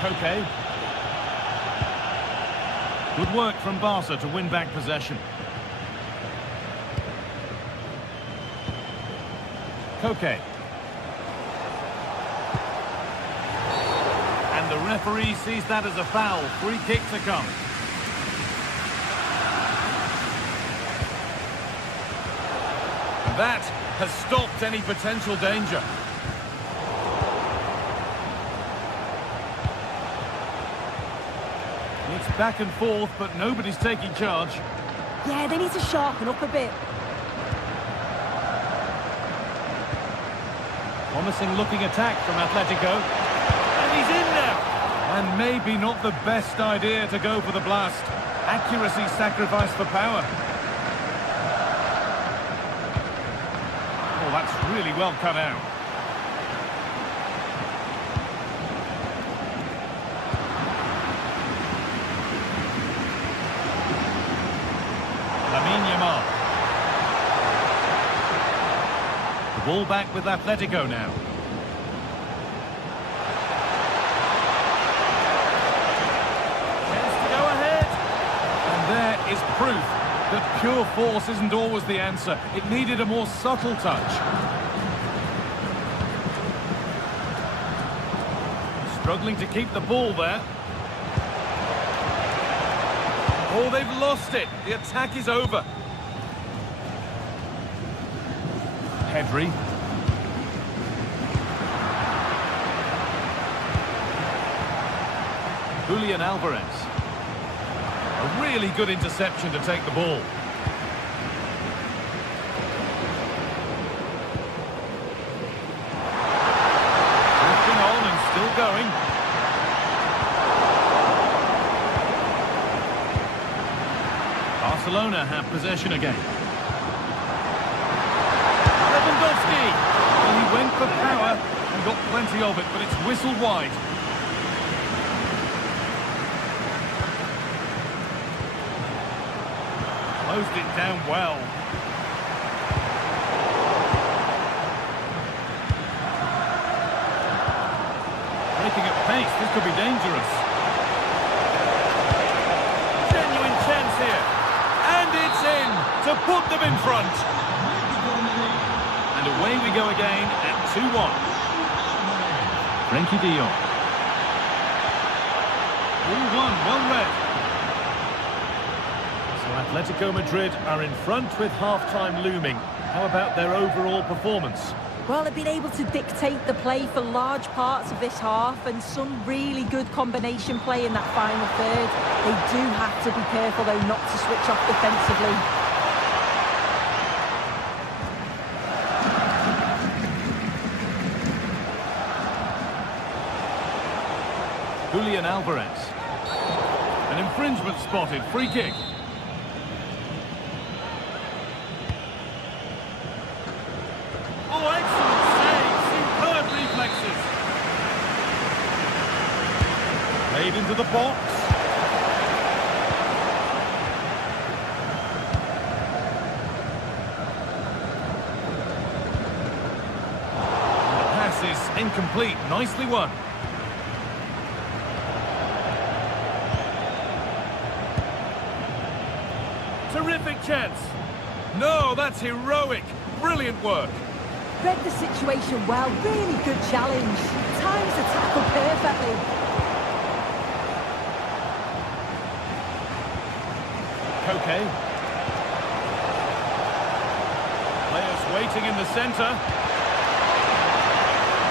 Koke. Good work from Barca to win back possession. Koke. And the referee sees that as a foul. Free kick to come. And that has stopped any potential danger. It's back and forth, but nobody's taking charge. Yeah, they need to sharpen up a bit. Promising looking attack from Atletico. And he's in now. And maybe not the best idea to go for the blast. Accuracy sacrificed for power. Oh, that's really well cut out. The ball back with Atletico now. Chance to go ahead. And there is proof that pure force isn't always the answer. It needed a more subtle touch. Struggling to keep the ball there. Oh, they've lost it. The attack is over. Pedri. Julian Alvarez. A really good interception to take the ball. Drifting on and still going. Barcelona have possession again. Lewandowski! Well, he went for power and got plenty of it, but it's whistled wide. Closed it down well. Breaking at pace, this could be dangerous. Genuine chance here. And it's in to put them in front. And away we go again at 2-1. Frankie de Jong. 1-1, well read. So Atletico Madrid are in front with half-time looming. How about their overall performance? Well, they've been able to dictate the play for large parts of this half, and some really good combination play in that final third. They do have to be careful, though, not to switch off defensively. Julian Alvarez. An infringement spotted. Free kick. Oh, excellent save. Superb reflexes. Played into the box. The pass is incomplete. Nicely won. Terrific chance. No, that's heroic. Brilliant work. Read the situation well, really good challenge. Times the tackle perfectly. Koke. Players waiting in the centre.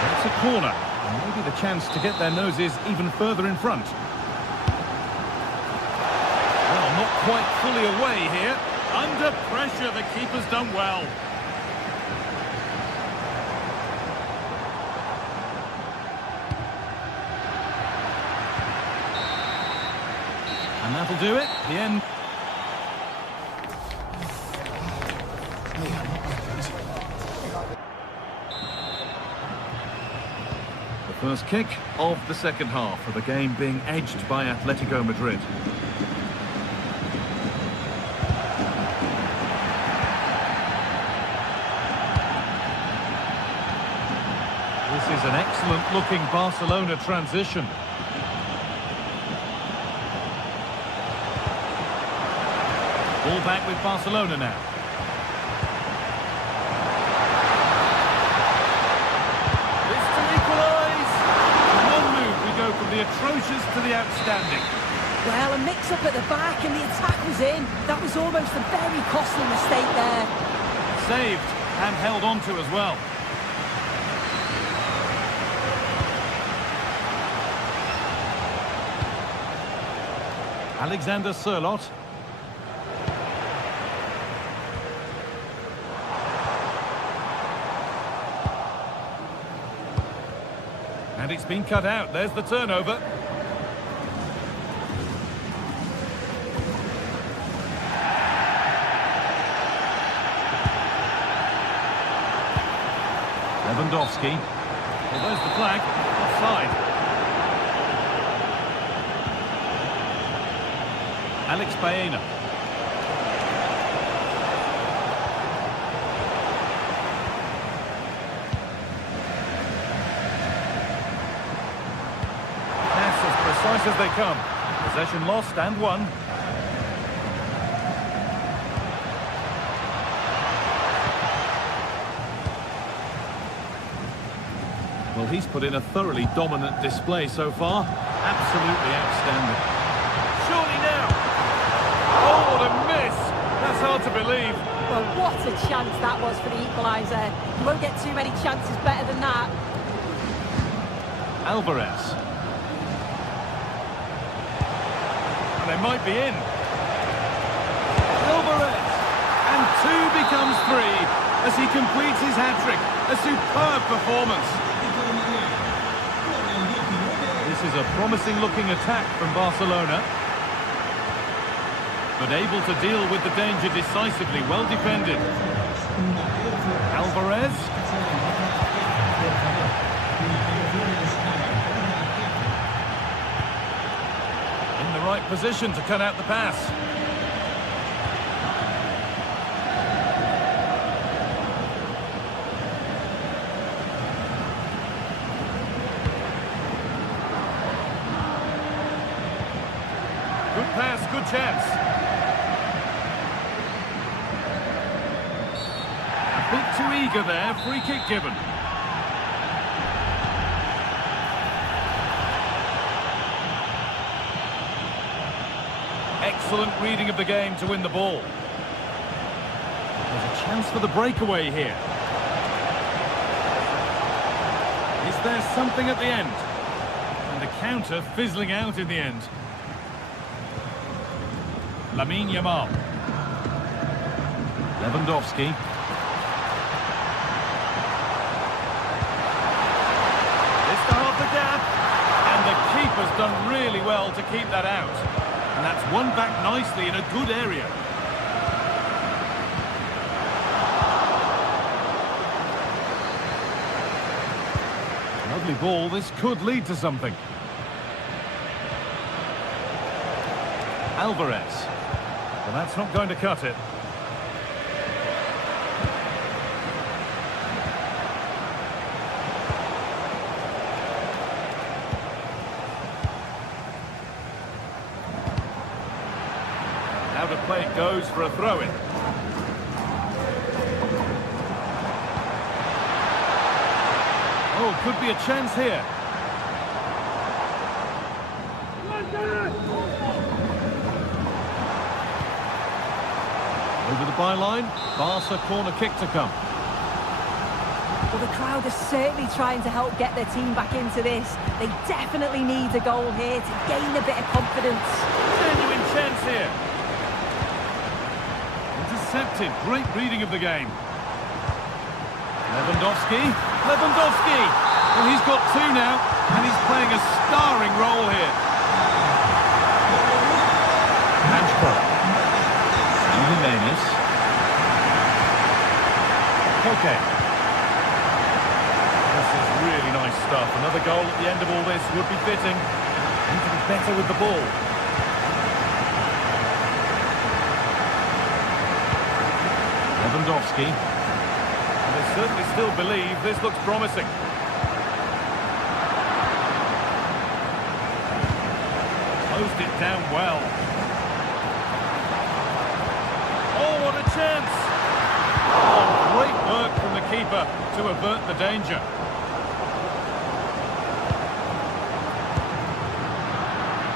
That's a corner. And maybe the chance to get their noses even further in front. Well, not quite fully away here. Under pressure, the keeper's done well. And that'll do it. The end. The first kick of the second half, of the game being edged by Atletico Madrid. This is an excellent-looking Barcelona transition. Ball back with Barcelona now. This to equalise. In one move, we go from the atrocious to the outstanding. Well, a mix-up at the back and the attack was in. That was almost a very costly mistake there. Saved and held on to as well. Alexander Sørloth. And it's been cut out. There's the turnover. Lewandowski. Well, there's the flag. Offside. Alex Baena. Pass as precise as they come. Possession lost and won. Well, he's put in a thoroughly dominant display so far. Absolutely outstanding. Surely now. Oh, what a miss! That's hard to believe. Well, what a chance that was for the equaliser. You won't get too many chances better than that. Alvarez. And they might be in. Alvarez. And 2 becomes 3 as he completes his hat-trick. A superb performance. This is a promising-looking attack from Barcelona. But able to deal with the danger decisively, well defended. Alvarez. In the right position to cut out the pass. Good pass, good chance. A bit too eager there, free kick given. excellent reading of the game to win the ball. There's a chance for the breakaway here. Is there something at the end? And the counter fizzling out in the end. Lamine Yamal. Lewandowski. This to half the gap. And the keeper's done really well to keep that out. And that's won back nicely in a good area. Lovely ball, this could lead to something. Alvarez. Well, that's not going to cut it. Out of play it goes for a throw-in. Oh, could be a chance here. Over the byline, Barca corner kick to come. Well, the crowd are certainly trying to help get their team back into this. They definitely need a goal here to gain a bit of confidence. Genuine chance here. Intercepted, great reading of the game. Lewandowski. Well, he's got two now, and he's playing a starring role here. Manchko. Jimenez. Okay. This is really nice stuff. Another goal at the end of all this would be fitting. Need to be better with the ball. Lewandowski. And they certainly still believe this looks promising. Closed it down well. Oh, what a chance! Oh, great work from the keeper to avert the danger.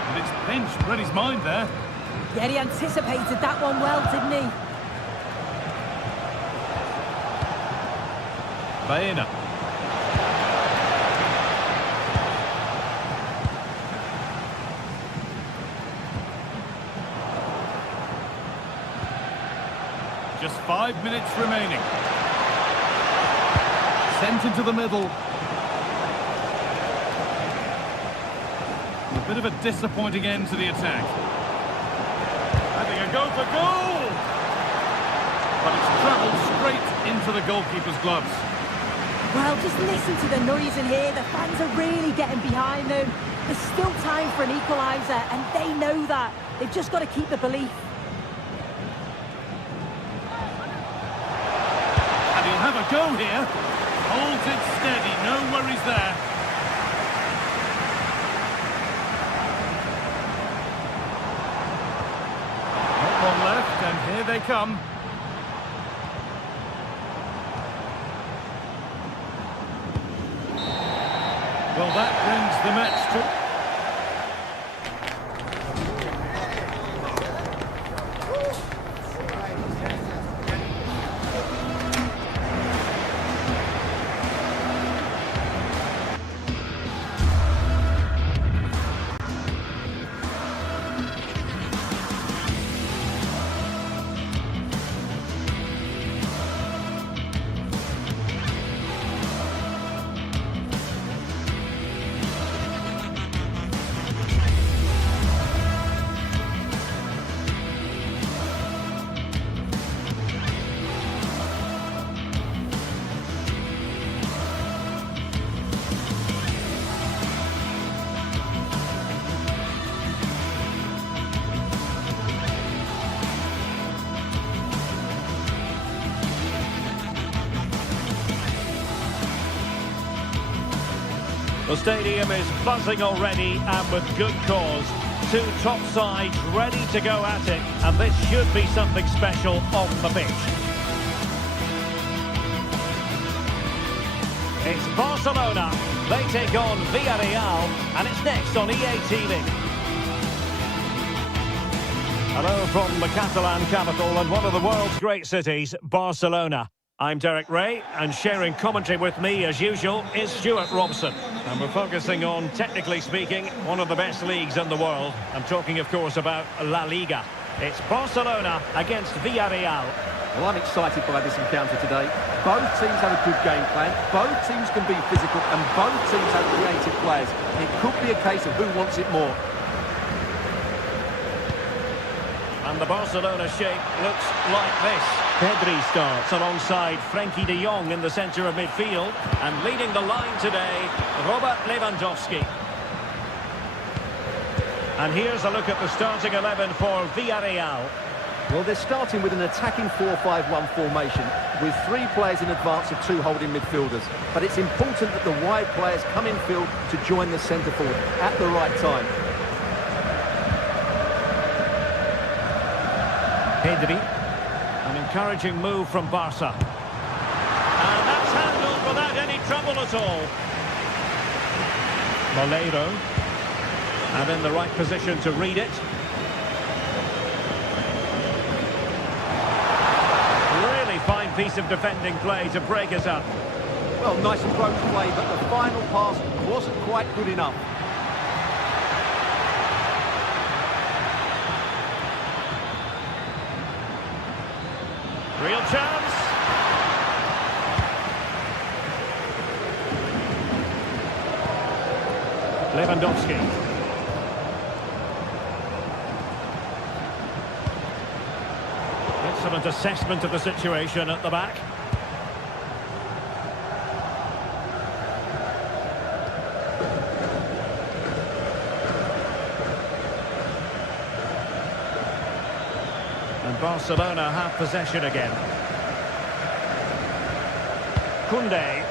And it's pinched, read his mind there. Yeah, he anticipated that one well, didn't he? Baena. Just 5 minutes remaining. Sent into the middle. A bit of a disappointing end to the attack. Having a go for goal! But it's travelled straight into the goalkeeper's gloves. Well, just listen to the noise in here. The fans are really getting behind them. There's still time for an equaliser, and they know that. They've just got to keep the belief. And he'll have a go here. Holds it steady, no worries there. Not long left, and here they come. Well, that brings the match to... The stadium is buzzing already, and with good cause. Two top sides ready to go at it, and this should be something special on the pitch. It's Barcelona. They take on Villarreal, and it's next on EA TV. Hello from the Catalan capital and one of the world's great cities, Barcelona. I'm Derek Ray, and sharing commentary with me, as usual, is Stuart Robson. And we're focusing on, technically speaking, one of the best leagues in the world. I'm talking, of course, about La Liga. It's Barcelona against Villarreal. Well, I'm excited by this encounter today. Both teams have a good game plan, both teams can be physical, and both teams have creative players. It could be a case of who wants it more. And the Barcelona shape looks like this. Pedri starts alongside Frenkie de Jong in the centre of midfield. And leading the line today, Robert Lewandowski. And here's a look at the starting 11 for Villarreal. Well, they're starting with an attacking 4-5-1 formation with 3 players in advance of 2 holding midfielders. But it's important that the wide players come in field to join the centre forward at the right time. Pedri, an encouraging move from Barca. And that's handled without any trouble at all. Molero, and in the right position to read it. Really fine piece of defending play to break us up. Well, nice approach play, but the final pass wasn't quite good enough. Real chance. Lewandowski. Excellent assessment of the situation at the back. And Barcelona have possession again. Koundé.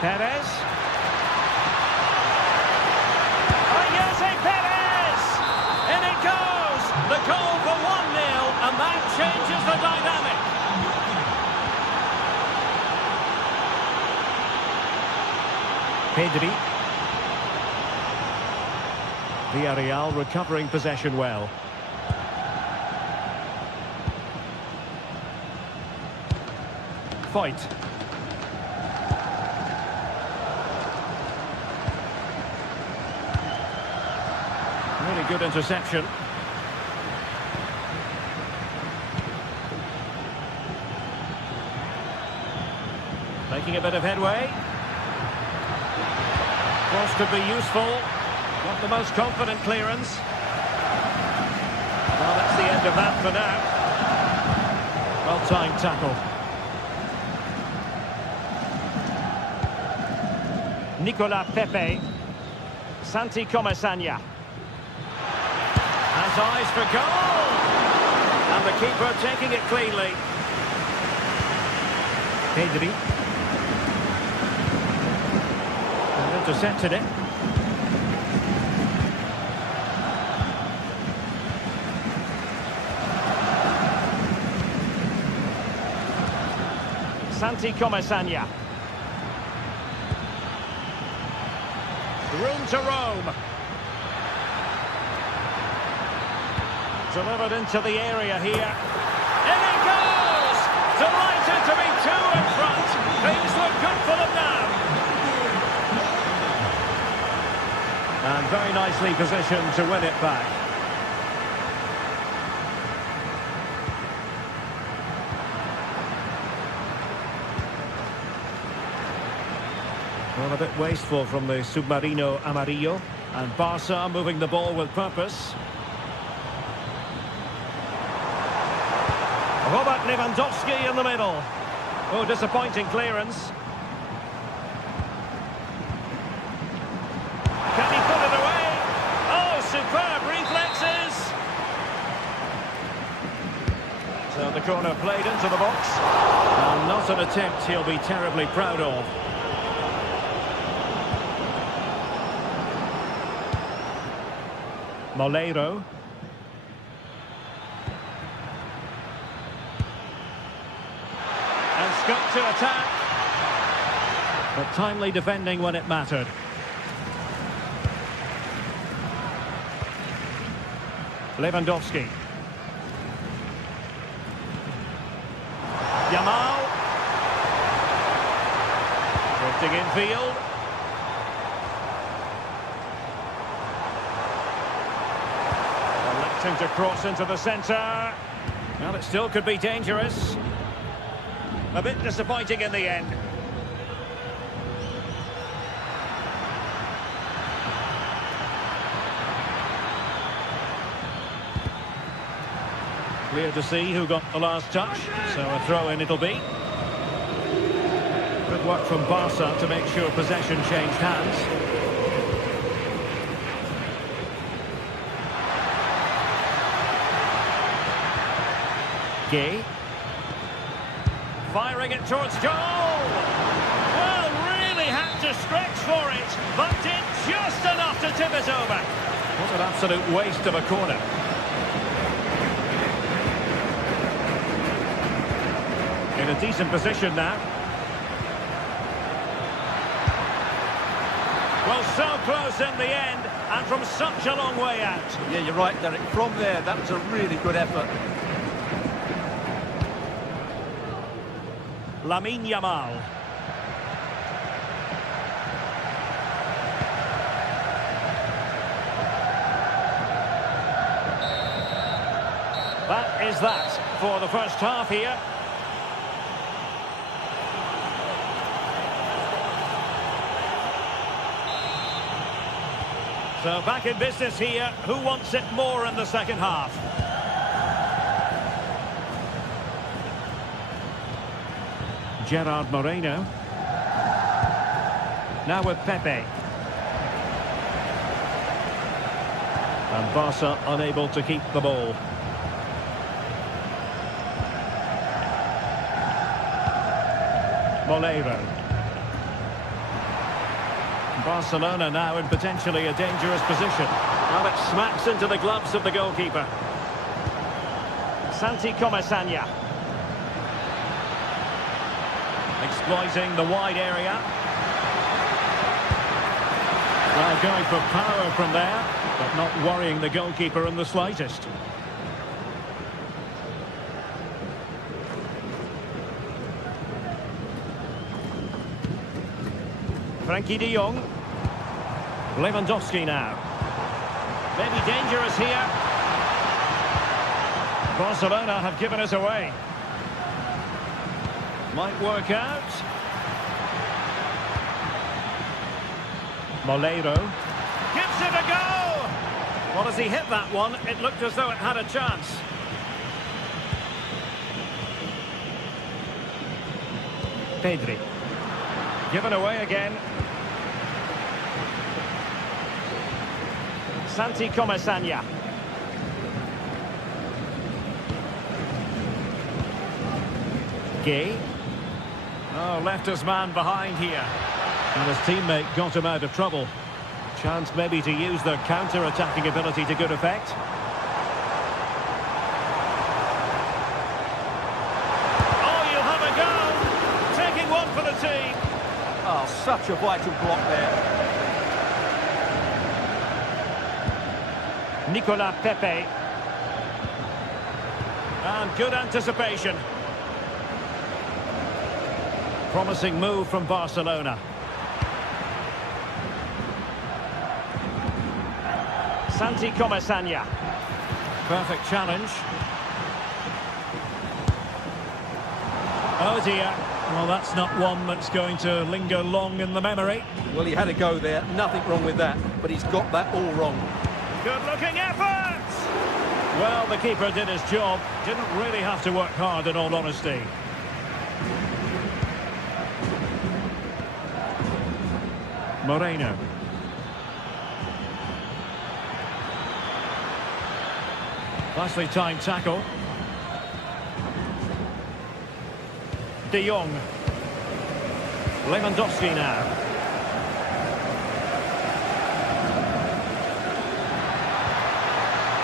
Perez. Perez! In it goes! The goal for 1-0, and that changes the dynamic. Pedri. Villarreal recovering possession well. Fight. Really good interception. Making a bit of headway. Cross could be useful. Not the most confident clearance. Well, that's the end of that for now. Well-timed tackle. Nicolas Pepe. Santi Comesaña. Has eyes for goal! And the keeper taking it cleanly. Pedri. And intercepted it. Santi Comesaña. Room to roam. Delivered into the area here. In it goes! Delighted to be 2 in front. Things look good for them now. And very nicely positioned to win it back. Well, a bit wasteful from the Submarino Amarillo. And Barca moving the ball with purpose. Robert Lewandowski in the middle. Oh, disappointing clearance. Can he put it away? Oh, superb reflexes. So the corner played into the box. And not an attempt he'll be terribly proud of. Molero. And scope to attack. But timely defending when it mattered. Lewandowski. Yamal. Drifting infield. Electing to cross into the centre. Well, it still could be dangerous. A bit disappointing in the end. Clear to see who got the last touch, so a throw-in it'll be. Good work from Barca to make sure possession changed hands. Gay. Firing it towards goal! Well, really had to stretch for it, but did just enough to tip it over. What an absolute waste of a corner. In a decent position now. Well, so close in the end, and from such a long way out. Yeah, you're right, Derek. From there, that was a really good effort. Lamine Yamal. That is that for the first half here. So back in business here. Who wants it more in the second half? Gerard Moreno. Now with Pepe. And Barca unable to keep the ball. Molero. Barcelona now in potentially a dangerous position. Now it smacks into the gloves of the goalkeeper. Santi Comesaña. Exploiting the wide area. Well, going for power from there, but not worrying the goalkeeper in the slightest. Frankie de Jong. Lewandowski now. Maybe dangerous here. Barcelona have given us away. Might work out. Molero. Gives it a go! Well, as he hit that one, it looked as though it had a chance. Pedri. Given away again. Santi Comesaña. Gay. Oh, left his man behind here. And his teammate got him out of trouble. Chance maybe to use their counter-attacking ability to good effect. Oh, you'll have a go. Taking one for the team. Oh, such a vital block there. Nicolas Pepe. And good anticipation. Promising move from Barcelona. Santi Comesaña. Perfect challenge. Oh dear. Well, that's not one that's going to linger long in the memory. Well, he had a go there. Nothing wrong with that. But he's got that all wrong. Good-looking effort! Well, the keeper did his job. Didn't really have to work hard, in all honesty. Moreno. Nicely timed tackle. De Jong. Lewandowski now.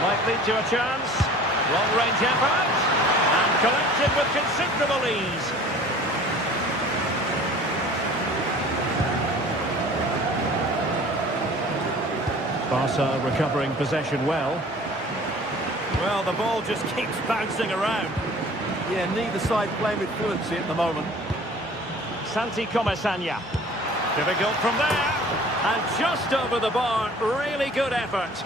Might lead to a chance. Long-range effort. And collected with considerable ease. Barca recovering possession well. Well, the ball just keeps bouncing around. Yeah, neither side playing with fluency at the moment. Santi Comasagna. Difficult from there. And just over the bar. Really good effort.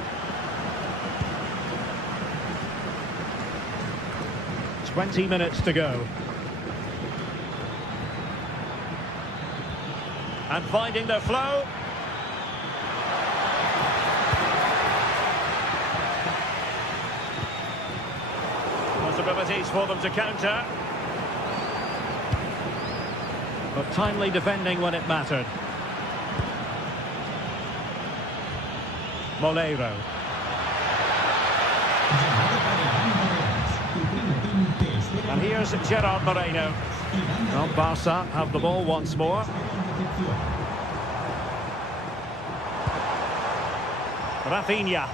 "20 minutes to go. And finding the flow. Possibilities for them to counter. But timely defending when it mattered. Molero. And here's Gerard Moreno. Well, Barca have the ball once more. Rafinha.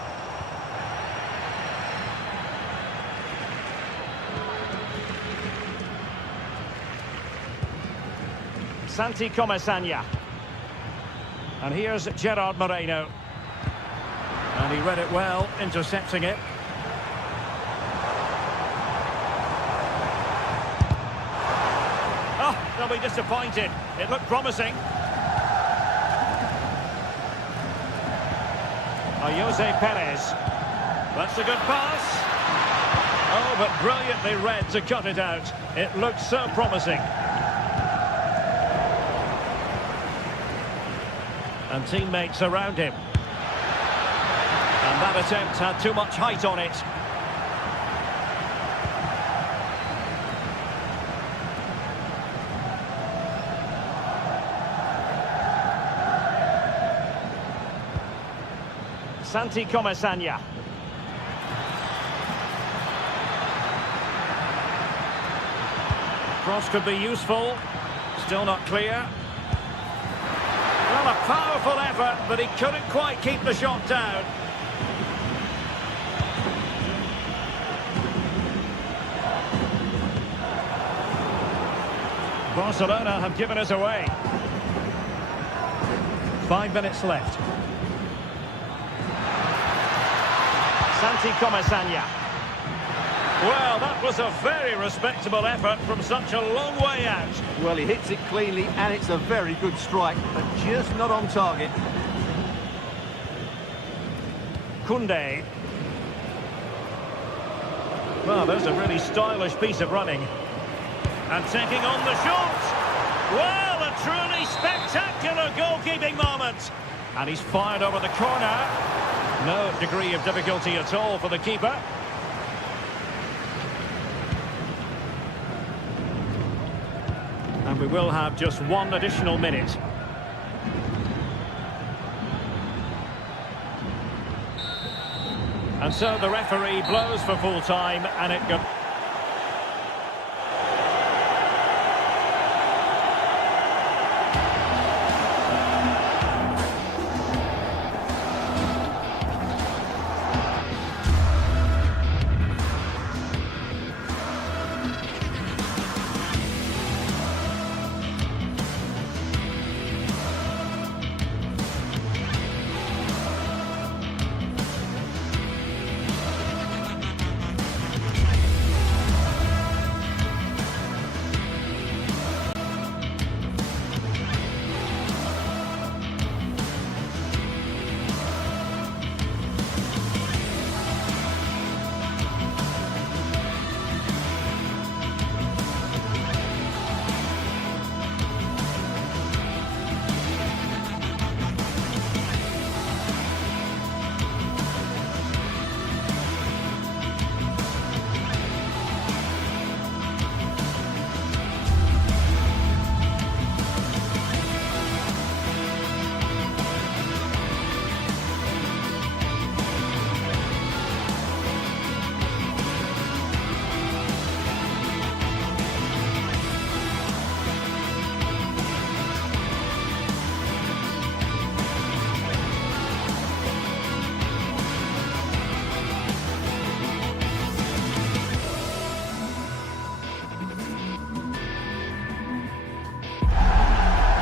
Santi Comasagna. And here's Gerard Moreno. And he read it well, intercepting it. Oh, they'll be disappointed. It looked promising. Jose Perez. That's a good pass. Oh, but brilliantly read to cut it out. It looked so promising. And teammates around him. And that attempt had too much height on it. Santi Comasagna. Cross could be useful. Still not clear. Well, a powerful effort, but he couldn't quite keep the shot down. Barcelona have given us away. 5 minutes left. Santi Comasagna. Well, that was a very respectable effort from such a long way out. Well, he hits it cleanly, and it's a very good strike, but just not on target. Koundé. Well, there's a really stylish piece of running. And taking on the shot. Well, a truly spectacular goalkeeping moment. And he's fired over the corner. No degree of difficulty at all for the keeper. And we will have just one additional minute. And so the referee blows for full time, and it goes.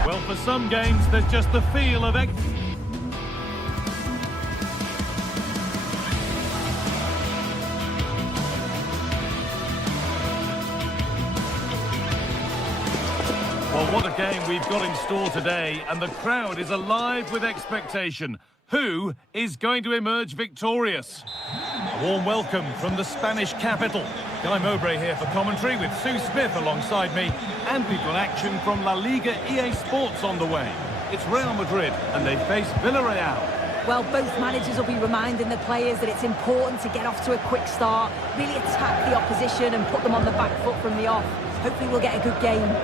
Well, for some games, there's just the feel of... What a game we've got in store today, and the crowd is alive with expectation. Who is going to emerge victorious? A warm welcome from the Spanish capital. Guy Mowbray here for commentary with Sue Smith alongside me, and we've got action from La Liga GTSports on the way. It's Real Madrid, and they face Villarreal. Well, both managers will be reminding the players that it's important to get off to a quick start, really attack the opposition and put them on the back foot from the off. Hopefully we'll get a good game.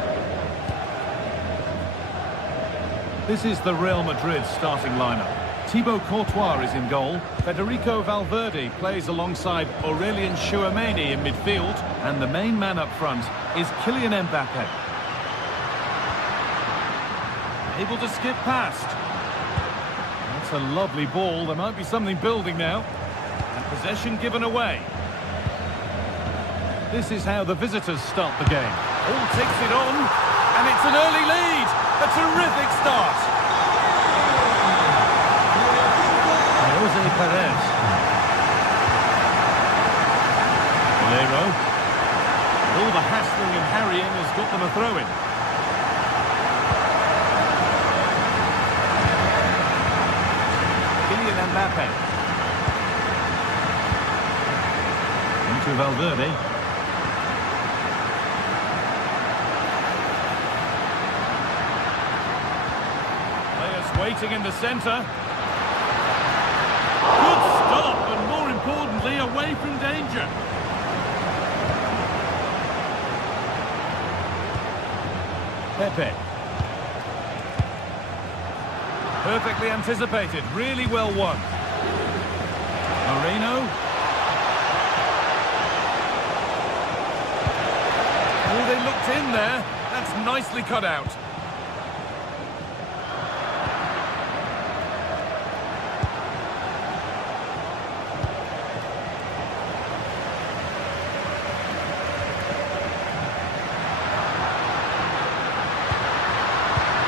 This is the Real Madrid starting lineup. Thibaut Courtois is in goal. Federico Valverde plays alongside Aurelien Tchouameni in midfield. And the main man up front is Kylian Mbappe. Able to skip past. That's a lovely ball. There might be something building now. And possession given away. This is how the visitors start the game. All takes it on. And it's an early lead. A terrific start. Jose Perez. Valero. All the hassling and harrying has got them a throw-in. Kylian Mbappe. Into Valverde. Players waiting in the centre. Good stop, and more importantly, away from danger. Pepe. Perfectly anticipated, really well won. Moreno. Oh, they looked in there. That's nicely cut out.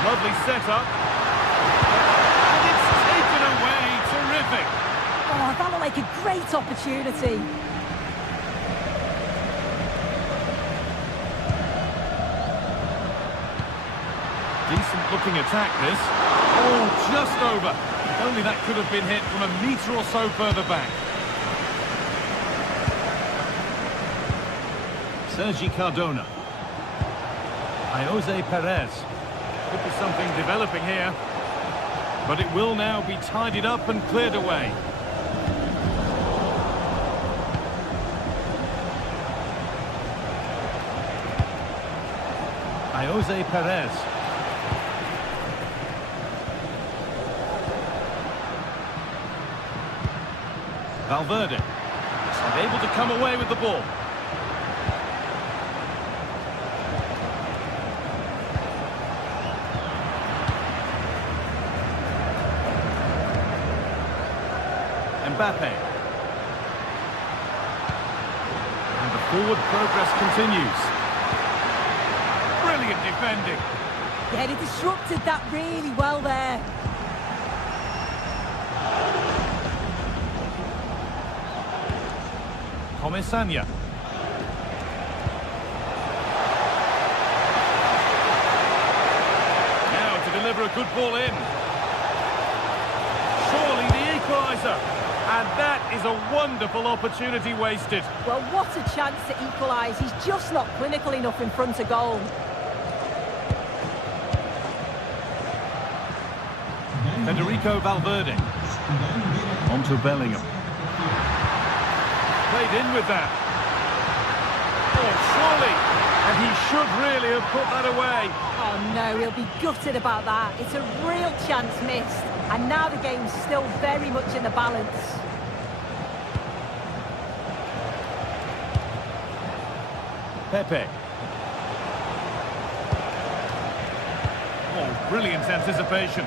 Lovely setup. And it's taken away. Terrific. Oh, that looked like a great opportunity. Decent looking attack, this. Oh, just over. If only that could have been hit from a metre or so further back. Sergi Cardona. Jose Perez. Could be something developing here. But it will now be tidied up and cleared away. Jose Perez. Valverde. And able to come away with the ball. Mbappe. And the forward progress continues. Brilliant defending. Yeah, he disrupted that really well there. Comesaña. Now to deliver a good ball in. Surely the equaliser. And that is a wonderful opportunity wasted. Well, what a chance to equalise. He's just not clinical enough in front of goal. Federico Valverde. On to Bellingham. Played in with that. Oh, surely. And he should really have put that away. Oh, no, he'll be gutted about that. It's a real chance missed. And now the game's still very much in the balance. Pepe. Oh, brilliant anticipation.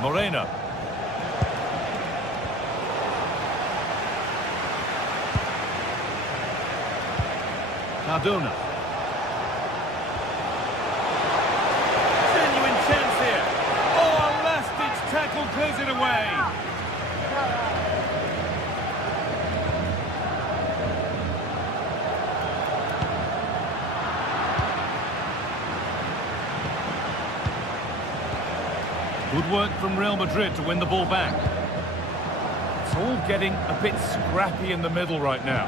Moreno. Cardona. Genuine chance here. Oh, a last-ditch tackle clears Good work from Real Madrid to win the ball back. It's all getting a bit scrappy in the middle right now.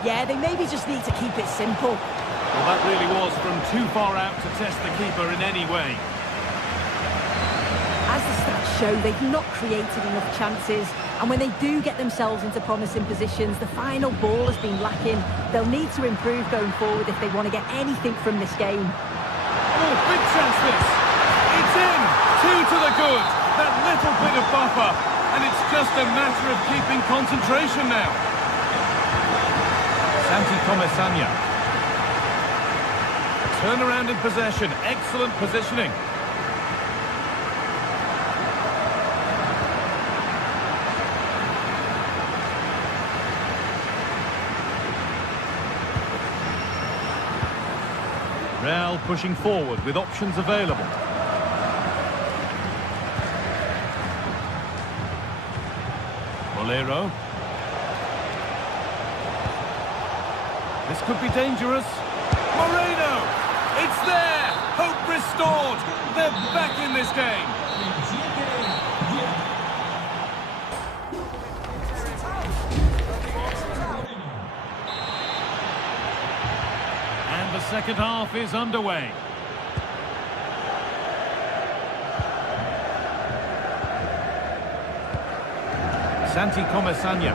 Yeah, they maybe just need to keep it simple. Well, that really was from too far out to test the keeper in any way. As the stats show, they've not created enough chances, and when they do get themselves into promising positions, the final ball has been lacking. They'll need to improve going forward if they want to get anything from this game. Oh, big chance this! It's in! 2 to the good! That little bit of buffer, and it's just a matter of keeping concentration now. Santi Comesaña. Turnaround in possession, excellent positioning. Real pushing forward with options available. Bolero. This could be dangerous. Moreno! It's there! Hope restored! They're back in this game! And the second half is underway. Santi Comesaña.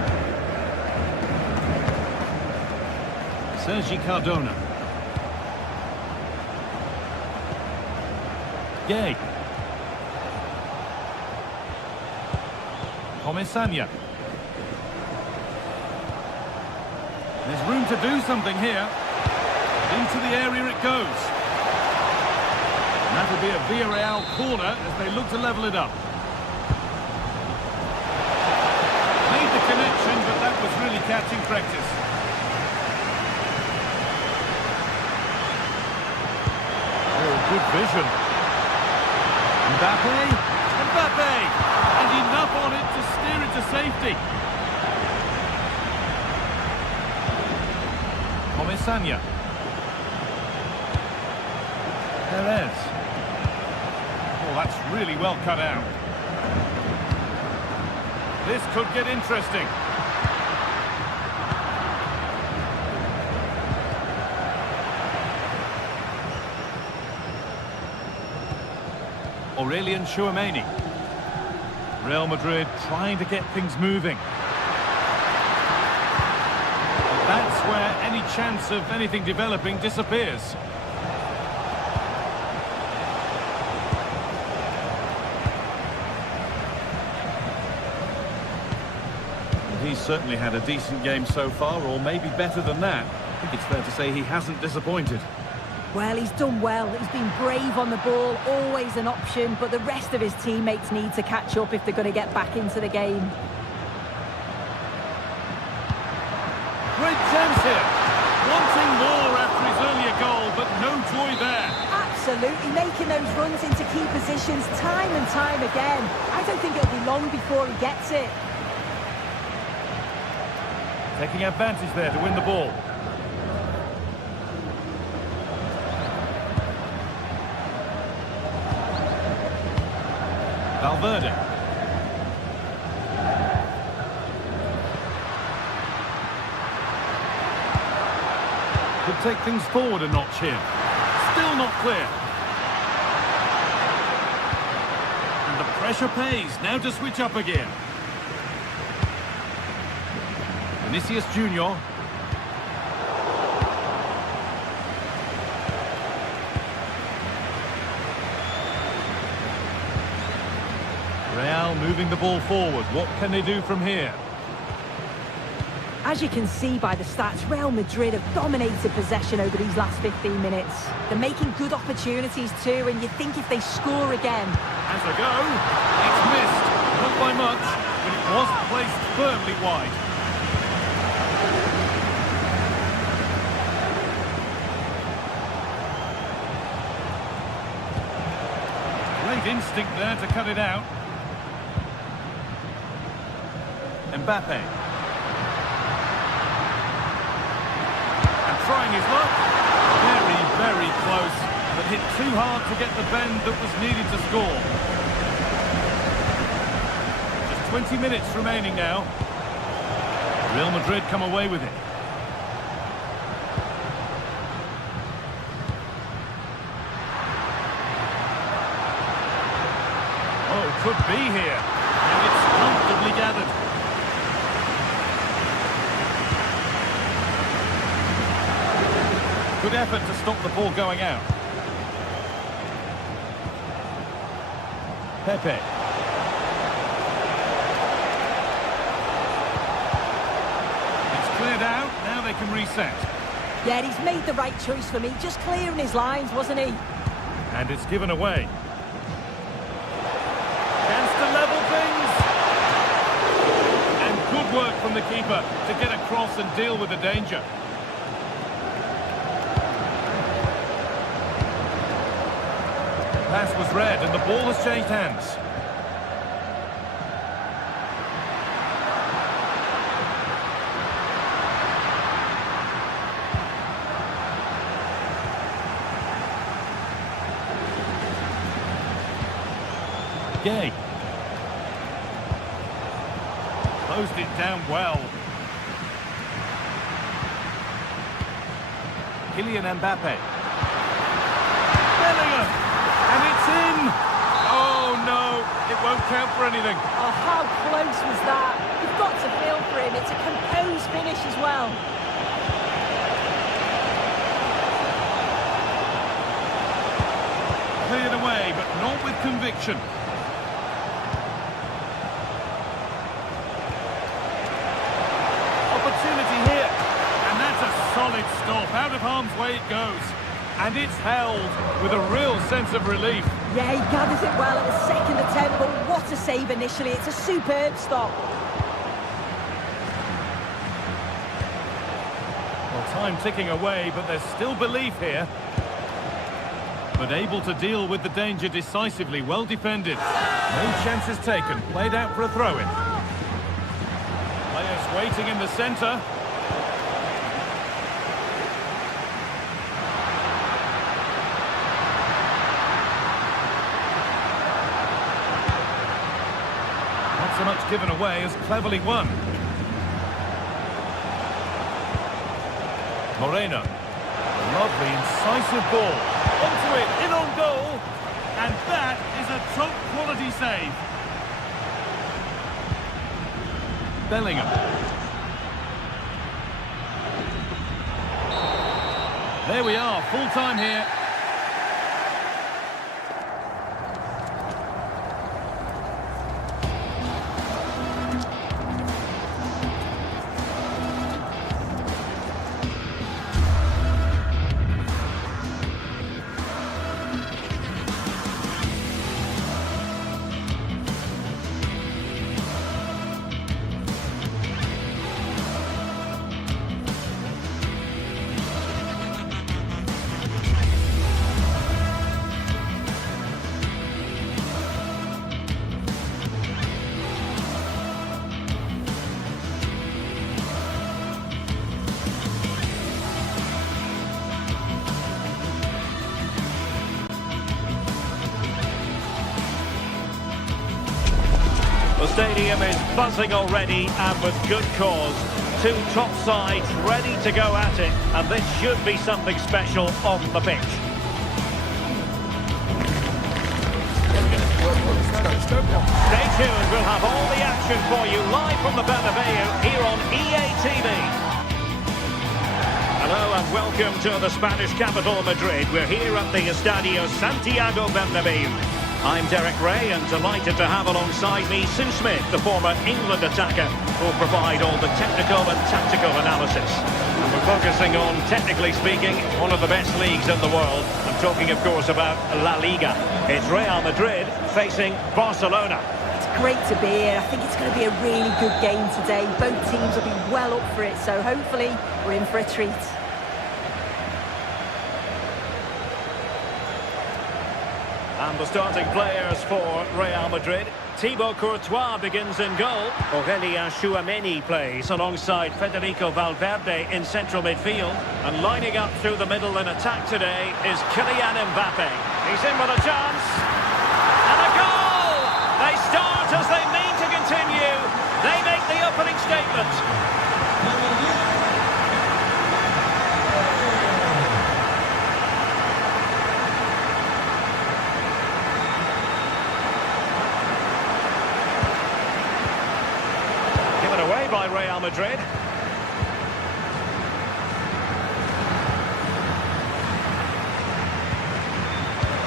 Sergi Cardona. Gay. Comesaña. There's room to do something here. Into the area it goes. And that'll be a Villarreal corner as they look to level it up. Made the connection, but that was really catching practice. Oh, good vision. Mbappe. Mbappe! And enough on it to steer it to safety. Comesaña. Perez. Oh, that's really well cut out. This could get interesting. Aurelien Tchouameni. Real Madrid trying to get things moving. That's where any chance of anything developing disappears. He's certainly had a decent game so far, or maybe better than that. I think it's fair to say he hasn't disappointed. Well, he's done well. He's been brave on the ball, always an option, but the rest of his teammates need to catch up if they're going to get back into the game. Great chance here. Wanting more after his earlier goal, but no joy there. Absolutely, making those runs into key positions time and time again. I don't think it'll be long before he gets it. Taking advantage there to win the ball. Valverde. Could take things forward a notch here. Still not clear. And the pressure pays. Now to switch up again. Vinicius Junior. Real moving the ball forward. What can they do from here? As you can see by the stats, Real Madrid have dominated possession over these last 15 minutes. They're making good opportunities too, and you think if they score again... As a go, it's missed. Not by much, but it was placed firmly wide. Great instinct there to cut it out. Mbappe. And trying his luck. Very, very close. but hit too hard to get the bend that was needed to score. Just 20 minutes remaining now. Real Madrid come away with it. Oh, could be here. And it's comfortably gathered. Good effort to stop the ball going out. Pepe. It's cleared out, now they can reset. Yeah, he's made the right choice for me, just clearing his lines, wasn't he? And it's given away. Chance to level things. And good work from the keeper to get across and deal with the danger. Pass was read and the ball has changed hands. Gay. Closed it down well. Kylian Mbappe. Bellingham! And it's in! Oh no, it won't count for anything. Oh, how close was that? You've got to feel for him. It's a composed finish as well. Cleared away, but not with conviction. Opportunity here. And that's a solid stop. Out of harm's way it goes. And it's held with a real sense of relief. Yeah, he gathers it well at the second attempt, but what a save initially. It's a superb stop. Well, time ticking away, but there's still belief here. But able to deal with the danger decisively, well defended. No chances taken, played out for a throw-in. Players waiting in the centre. Not so much given away as cleverly won. Moreno. Lovely, incisive ball. Onto it, in on goal. And that is a top-quality save. Bellingham. There we are, full time here. The stadium is buzzing already, and with good cause. Two top sides ready to go at it, and this should be something special on the pitch. Stay tuned, we'll have all the action for you live from the Bernabeu here on EA TV. Hello and welcome to the Spanish capital, Madrid. We're here at the Estadio Santiago Bernabeu. I'm Derek Ray and delighted to have alongside me Sue Smith, the former England attacker, who'll provide all the technical and tactical analysis. And we're focusing on, technically speaking, one of the best leagues in the world. I'm talking, of course, about La Liga. It's Real Madrid facing Barcelona. It's great to be here. I think it's going to be a really good game today. Both teams will be well up for it, so hopefully we're in for a treat. And the starting players for Real Madrid. Thibaut Courtois begins in goal. Aurélien Tchouameni plays alongside Federico Valverde in central midfield. And lining up through the middle in attack today is Kylian Mbappe. He's in with a chance. And a goal! They start as they mean to continue. They make the opening statement. Away by Real Madrid.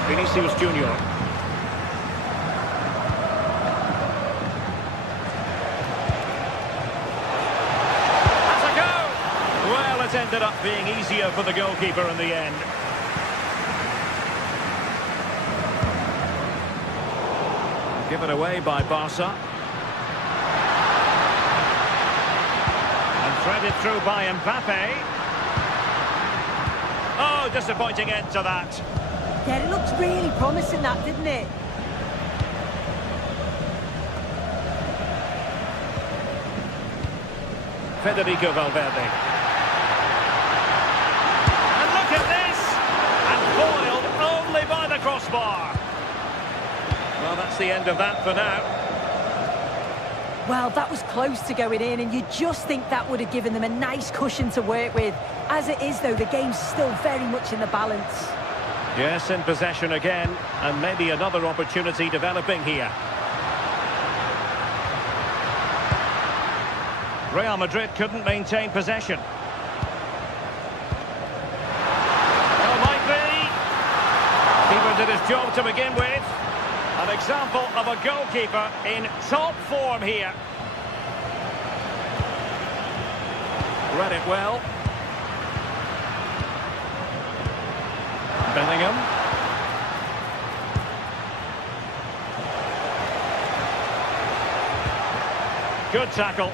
Vinicius Junior. Has a go! Well, it ended up being easier for the goalkeeper in the end. Given away by Barca. Threaded through by Mbappe. Oh, disappointing end to that. Yeah, it looked really promising, that, didn't it? Federico Valverde. And look at this! And foiled only by the crossbar. Well, that's the end of that for now. Well, that was close to going in, and you just think that would have given them a nice cushion to work with. As it is, though, the game's still very much in the balance. Yes, in possession again, and maybe another opportunity developing here. Real Madrid couldn't maintain possession. Well, might be. Keeper did his job to begin with. An example of a goalkeeper in top form here. Read it well. Bellingham. Good tackle.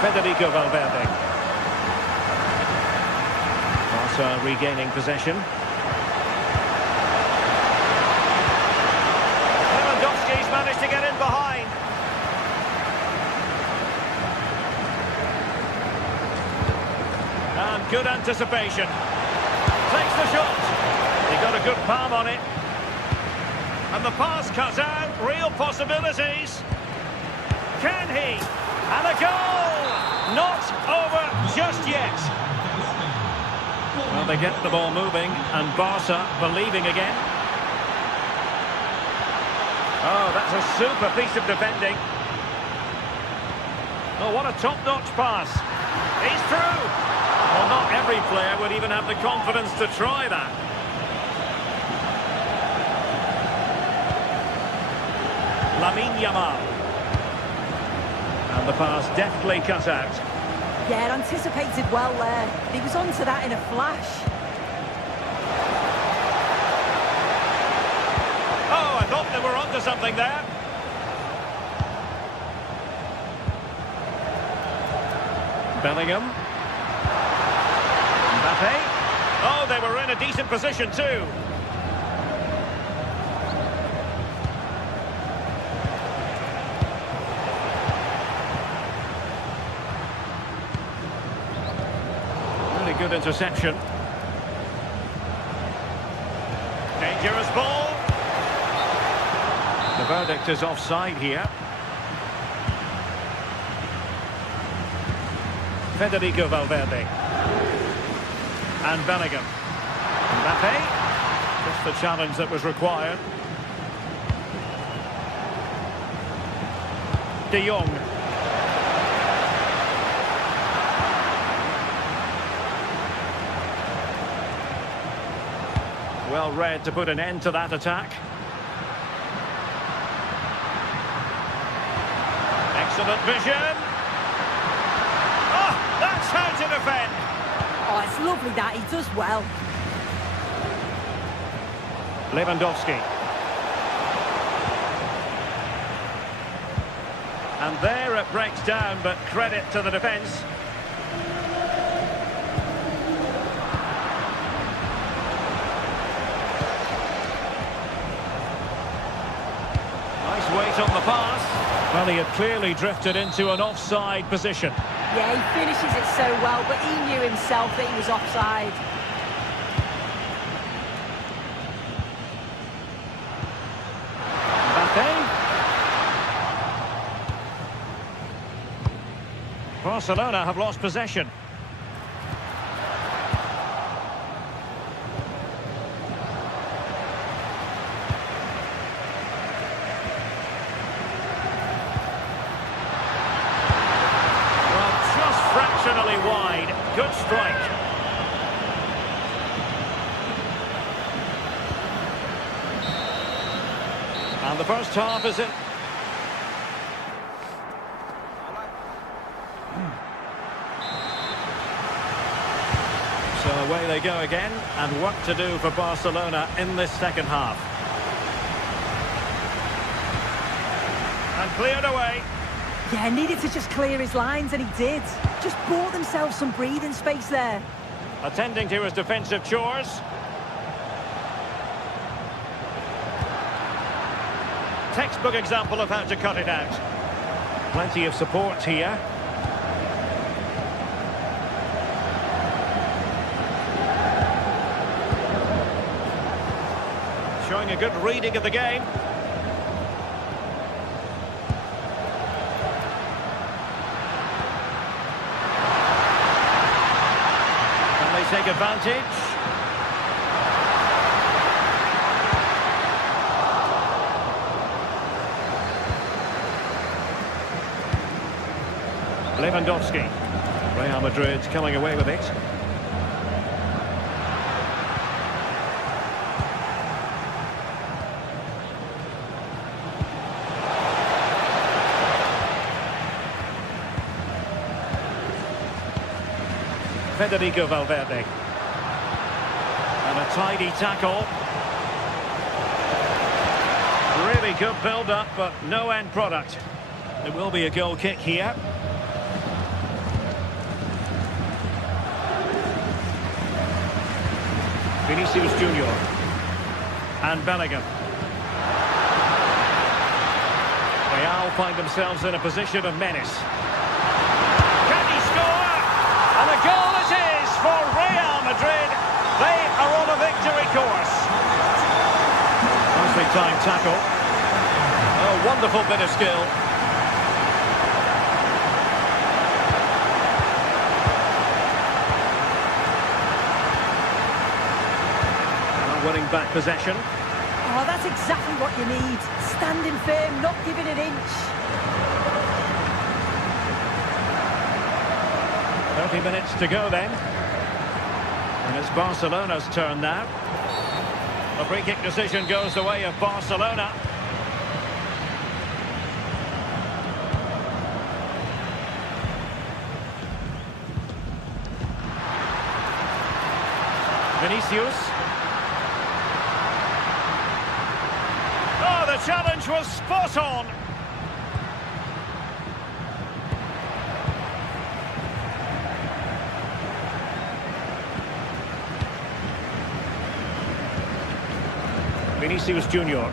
Federico Valverde. Barca regaining possession. Lewandowski's managed to get in behind. And good anticipation. Takes the shot. He got a good palm on it. And the pass cut out. Real possibilities. Can he? And a goal! Not over just yet. Well, they get the ball moving, and Barca believing again. Oh, that's a super piece of defending. Oh, what a top-notch pass. He's through. Well, not every player would even have the confidence to try that. Lamine Yamal. And the pass deftly cut out. Yeah, anticipated well there. He was onto that in a flash. Oh, I thought they were onto something there. Bellingham. Mbappe. Oh, they were in a decent position too. Good interception. Dangerous ball. The verdict is offside here. Federico Valverde. And Bellingham. Mbappe. Just the challenge that was required. De Jong. Well read to put an end to that attack. Excellent vision. Oh, that's how to defend. Oh, it's lovely that. He does well. Lewandowski. And there it breaks down, but credit to the defence. Nice weight on the pass. Well, he had clearly drifted into an offside position. Yeah, he finishes it so well, but he knew himself that he was offside. Barcelona have lost possession. Well, just fractionally wide. Good strike. And the first half is in. So away they go again, and work to do for Barcelona in this second half. And cleared away. Yeah, needed to just clear his lines, and he did. Just bought themselves some breathing space there. Attending to his defensive chores. Textbook example of how to cut it out. Plenty of support here. Showing a good reading of the game. Can they take advantage? Lewandowski. Real Madrid coming away with it. Federico Valverde. And a tidy tackle. Really good build-up, but no end product. It will be a goal kick here. Vinicius Junior. And Bellingham. Real find themselves in a position of menace. Can he score? And a goal it is for Real Madrid. They are on a victory course. Nicely timed tackle. Oh, wonderful bit of skill. Now winning back possession. Oh, that's exactly what you need. Standing firm, not giving an inch. 30 minutes to go then. And it's Barcelona's turn now. The free kick decision goes the way of Barcelona. Vinicius. Oh, the challenge was spot on. Vinicius Junior.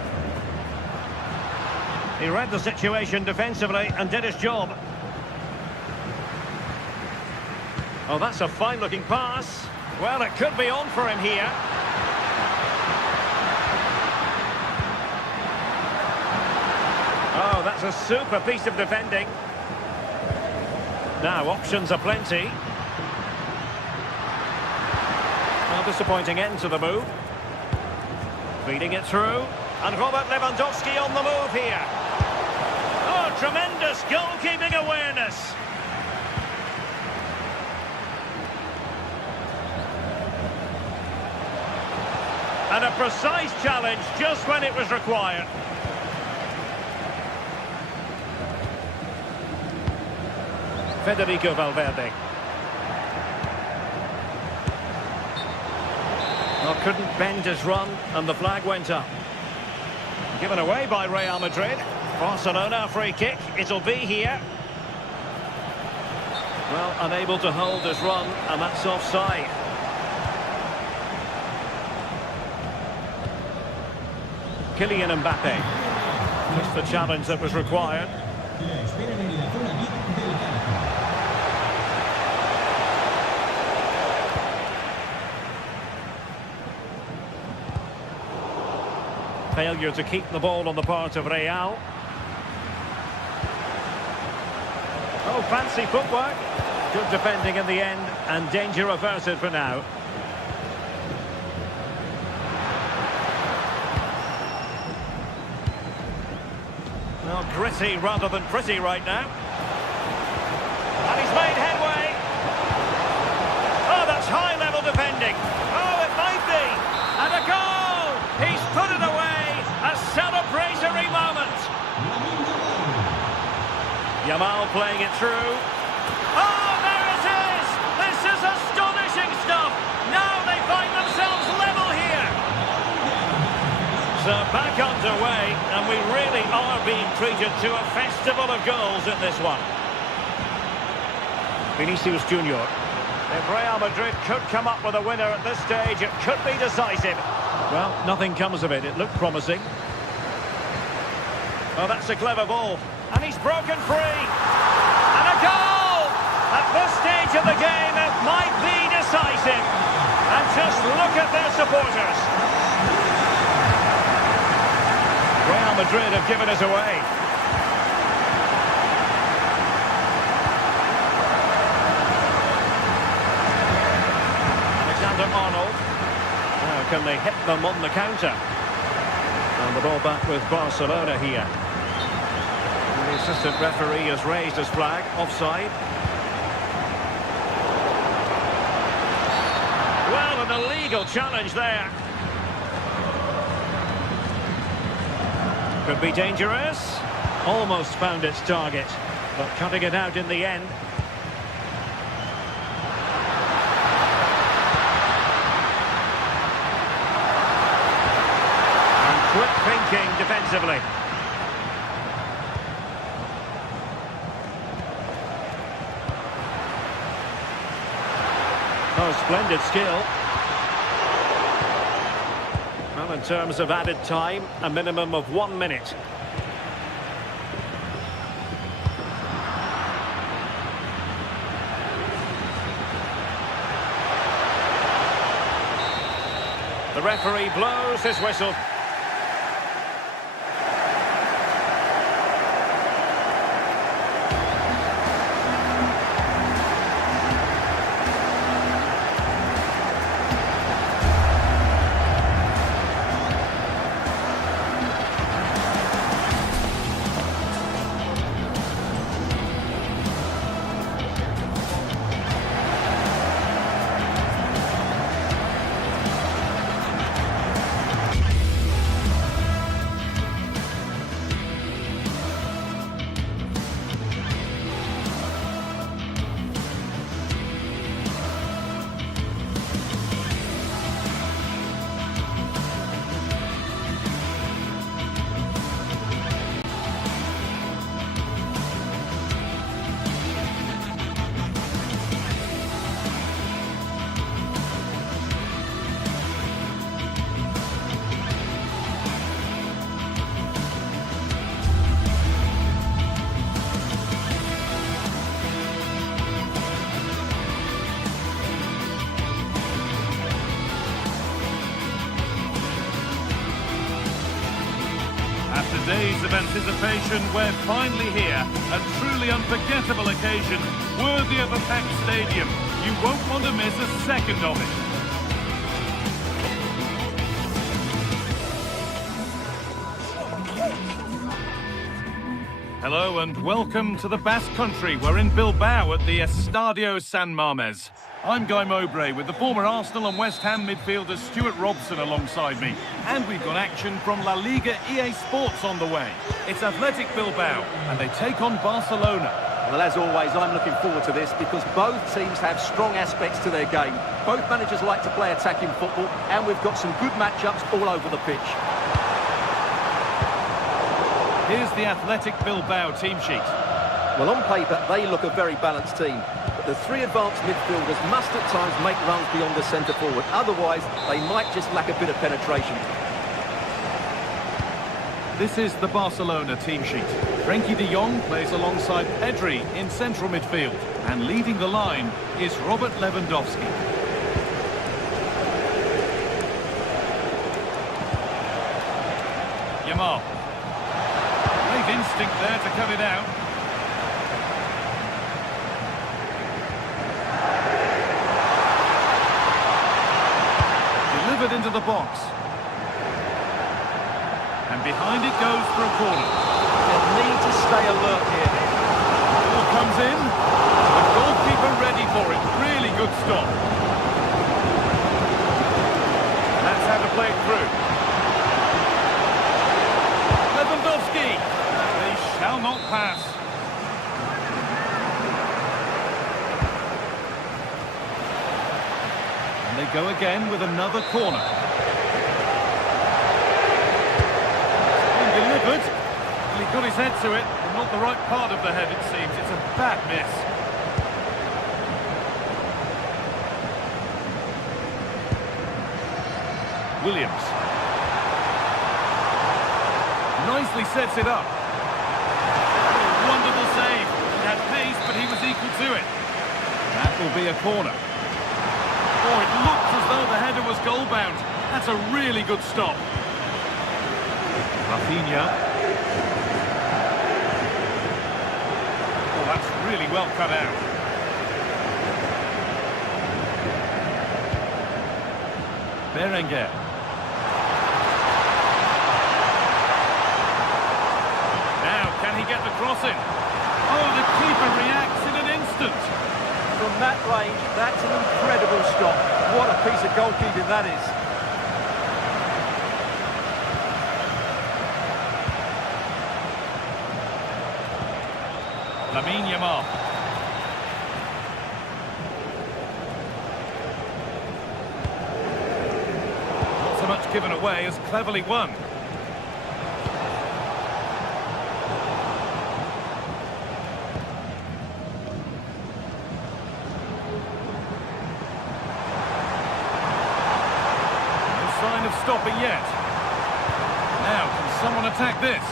He read the situation defensively and did his job. Oh, that's a fine-looking pass. Well, it could be on for him here. Oh, that's a super piece of defending. Now, options are plenty. Well, disappointing end to the move. Feeding it through, and Robert Lewandowski on the move here. Oh, tremendous goalkeeping awareness. And a precise challenge just when it was required. Federico Valverde. Well, couldn't bend his run, and the flag went up. Given away by Real Madrid. Barcelona free kick. It'll be here. Well, unable to hold his run, and that's offside. Kylian Mbappe. Just the challenge that was required. Failure to keep the ball on the part of Real. Oh, fancy footwork. Good defending in the end, and danger averted for now. Well, gritty rather than pretty right now. And he's made headway. Oh, that's high-level defending. Oh, it might be. And a goal! He's put it away. A celebratory moment. Yamal playing it through. Oh, there it is! This is astonishing stuff. Now they find themselves level here. So back underway, and we really are being treated to a festival of goals in this one. Vinicius Junior. If Real Madrid could come up with a winner at this stage, it could be decisive. Well, nothing comes of it. It looked promising. Oh, that's a clever ball. And he's broken free. And a goal! At this stage of the game, it might be decisive. And just look at their supporters. Real Madrid have given us away. Alexander-Arnold. Now can they hit them on the counter? And the ball back with Barcelona here. And the assistant referee has raised his flag, offside. Well, an illegal challenge there. Could be dangerous. Almost found its target, but cutting it out in the end. And quick thinking defensively. Oh, splendid skill. Well, in terms of added time, a minimum of 1 minute. The referee blows his whistle. After days of anticipation, we're finally here. A truly unforgettable occasion, worthy of a packed stadium. You won't want to miss a second of it. Hello and welcome to the Basque Country. We're in Bilbao at the Estadio San Mamés. I'm Guy Mowbray with the former Arsenal and West Ham midfielder Stuart Robson alongside me. And we've got action from La Liga EA Sports on the way. It's Athletic Bilbao and they take on Barcelona. Well, as always, I'm looking forward to this because both teams have strong aspects to their game. Both managers like to play attacking football, and we've got some good matchups all over the pitch. Here's the Athletic Bilbao team sheet. Well, on paper, they look a very balanced team. But the three advanced midfielders must at times make runs beyond the centre forward. Otherwise, they might just lack a bit of penetration. This is the Barcelona team sheet. Frenkie de Jong plays alongside Pedri in central midfield. And leading the line is Robert Lewandowski. Yamal. Great instinct there to cut it out. Delivered into the box. And behind it goes for a corner. They need to stay alert here. Ball comes in. The goalkeeper ready for it. Really good stop. That's how to play it through. Lewandowski. They shall not pass. And they go again with another corner. Delivered. Well, he got his head to it, but not the right part of the head, it seems. It's a bad miss. Williams. Nicely sets it up. Oh, wonderful save. He had pace, but he was equal to it. That will be a corner. Oh, it looked as though the header was goal-bound. That's a really good stop. Rafinha. Oh, that's really well cut out. Berenguer. Now, can he get the cross in? Oh, the keeper reacts in an instant. From that range, that's an incredible stop. What a piece of goalkeeping that is. Yamal. Not so much given away as cleverly won. No sign of stopping yet. Now, can someone attack this?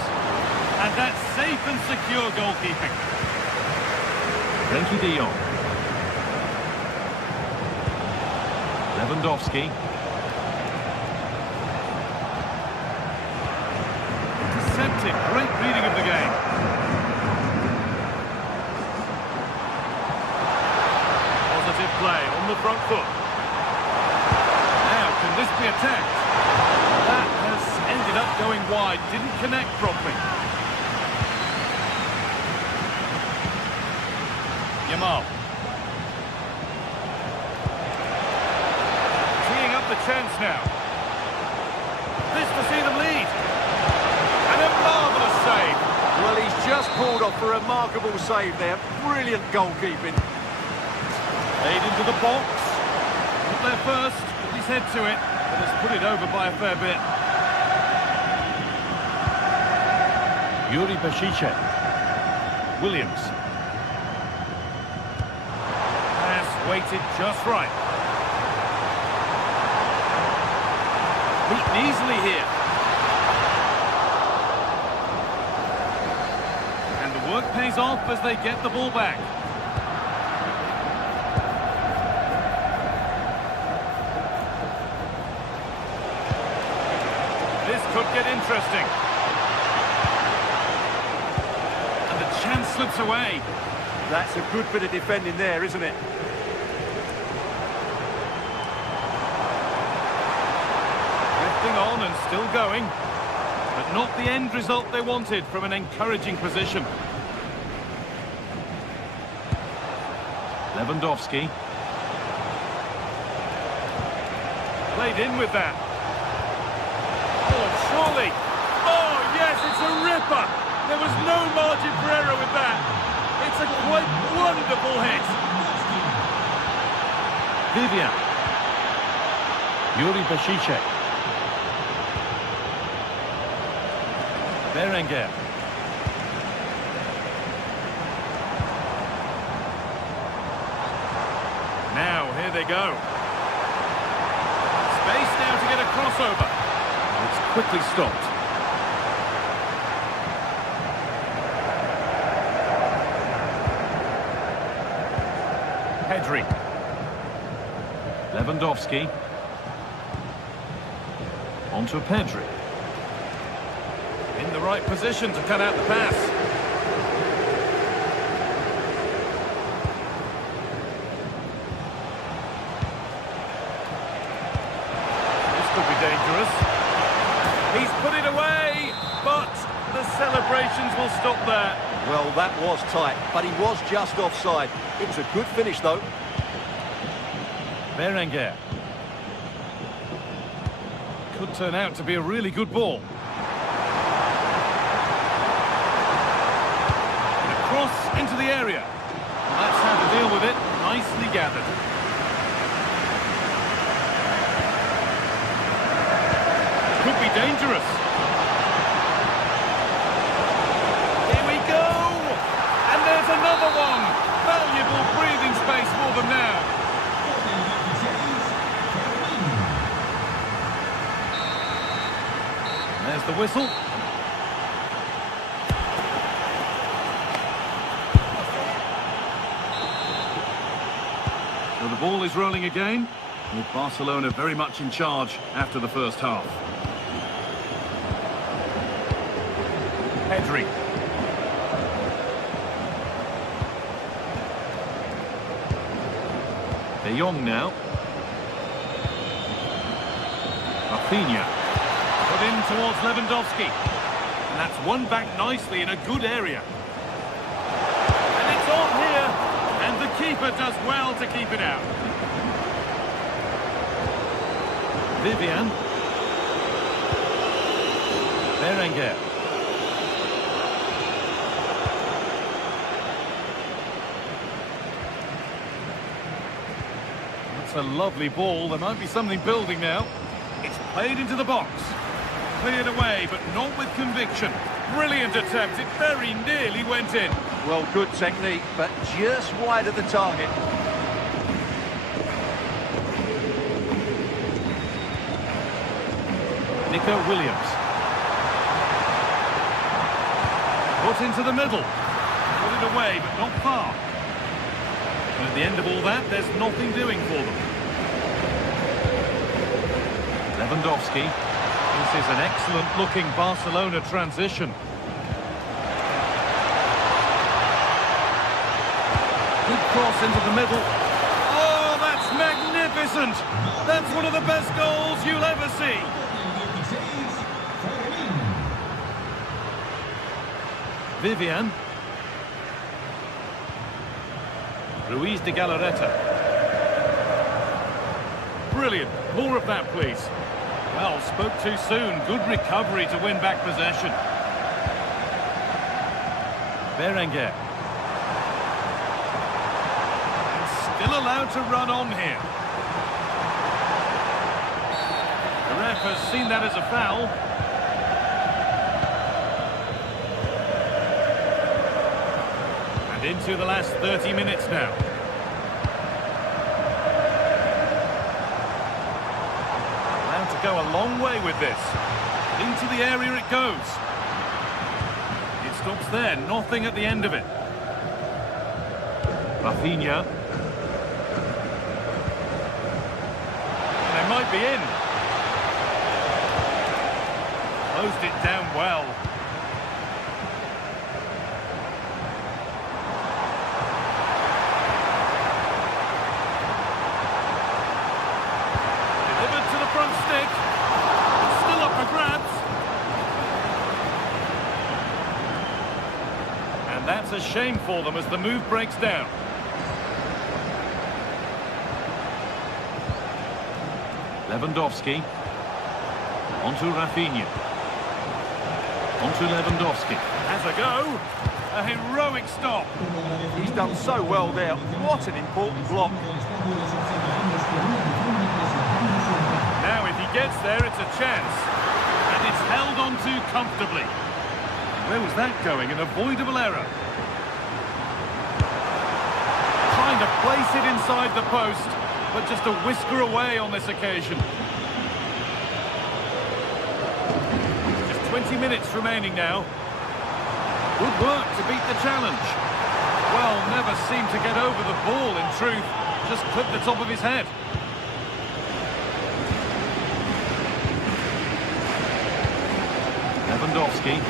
And that's safe and secure goalkeeping. Frenkie de Jong. Lewandowski. Intercepted. Great reading of the game. Positive play on the front foot. Now, can this be attacked? That has ended up going wide. Didn't connect properly. Yamal. Teeing up the chance now. This to see them lead. And a marvellous save. Well, he's just pulled off a remarkable save there. Brilliant goalkeeping. Played into the box. Not there first, put his head to it, but has put it over by a fair bit. Yuri Bešice. Williams. Waited just right. Beaten easily here. And the work pays off as they get the ball back. This could get interesting. And the chance slips away. That's a good bit of defending there, isn't it? On and still going, but not the end result they wanted from an encouraging position. Lewandowski played in with that. Oh, surely. Oh, yes, it's a ripper. There was no margin for error with that. It's a quite wonderful hit. Vivian. Yuri Bashice. Berenguer. Now, here they go. Space now to get a crossover. It's quickly stopped. Pedri. Lewandowski. Onto Pedri. In the right position to cut out the pass. This could be dangerous. He's put it away, but the celebrations will stop there. Well, that was tight, but he was just offside. It was a good finish, though. Berenguer. Could turn out to be a really good ball. And a cross into the area. Well, that's how to deal with it. Nicely gathered. Could be dangerous. Here we go! And there's another one! Valuable breathing space for them now. There's the whistle. So the ball is rolling again, with Barcelona very much in charge after the first half. Pedri. De Jong now. Rafinha. Put in towards Lewandowski. And that's won back nicely in a good area. And it's on here. And the keeper does well to keep it out. Vivian. Berenguer. That's a lovely ball. There might be something building now. It's played into the box. Cleared away, but not with conviction. Brilliant attempt. It very nearly went in. Well, good technique, but just wide of the target. Nico Williams. Put into the middle. Put it away, but not far. And at the end of all that, there's nothing doing for them. Lewandowski. This is an excellent-looking Barcelona transition. Good cross into the middle. Oh, that's magnificent! That's one of the best goals you'll ever see. Vivian. Ruiz de Galarreta. Brilliant. More of that, please. Well, spoke too soon. Good recovery to win back possession. Berenguer. And still allowed to run on here. The ref has seen that as a foul. And into the last 30 minutes now. Go a long way with this. Into the area it goes. It stops there, nothing at the end of it. Rafinha. They might be in. Closed it down well. And that's a shame for them as the move breaks down. Lewandowski. Onto Rafinha. Onto Lewandowski. Has a go. A heroic stop. He's done so well there. What an important block. Now, if he gets there, it's a chance. And it's held on to comfortably. Where was that going? An avoidable error. Trying to place it inside the post, but just a whisker away on this occasion. Just 20 minutes remaining now. Good work to beat the challenge. Well, never seemed to get over the ball in truth. Just clipped the top of his head. Lewandowski.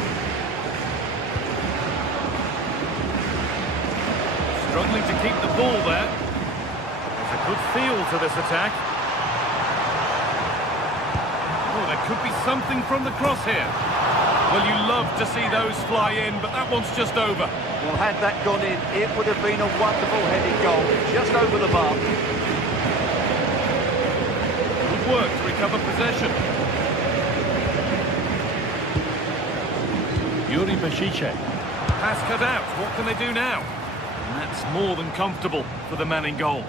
Struggling to keep the ball there. There's a good feel to this attack. Oh, there could be something from the cross here. Well, you love to see those fly in, but that one's just over. Well, had that gone in, it would have been a wonderful headed goal. Just over the bar. Good work to recover possession. Yuri Bashiche. Pass cut out. What can they do now? And that's more than comfortable for the man in goal.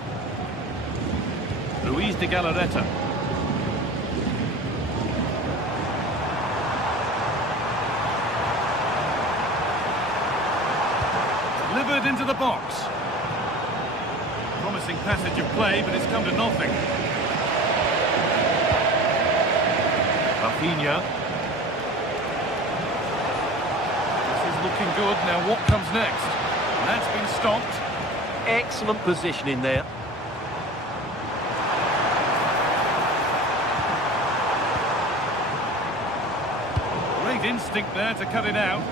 Luis de Galarreta. Delivered into the box. Promising passage of play, but it's come to nothing. Rafinha. Looking good. Now what comes next? And that's been stopped. Excellent positioning there. Great instinct there to cut it out.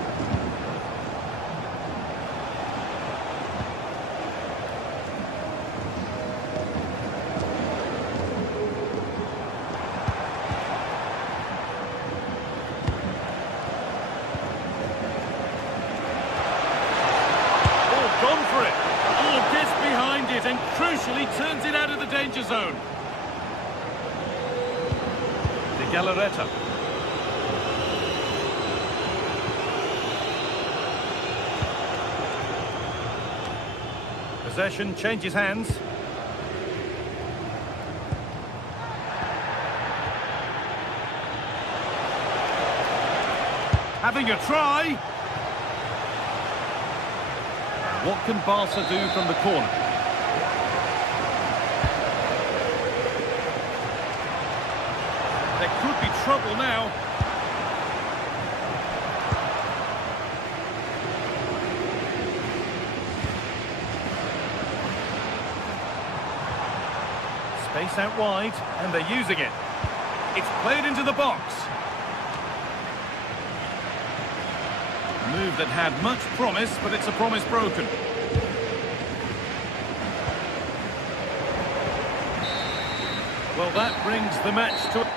Gone for it. Oh, gets behind it and crucially turns it out of the danger zone. De Galarreta. Possession changes hands. Having a try. What can Barca do from the corner? There could be trouble now. Space out wide, and they're using it. It's played into the box. Move that had much promise, but it's a promise broken. Well, that brings the match to...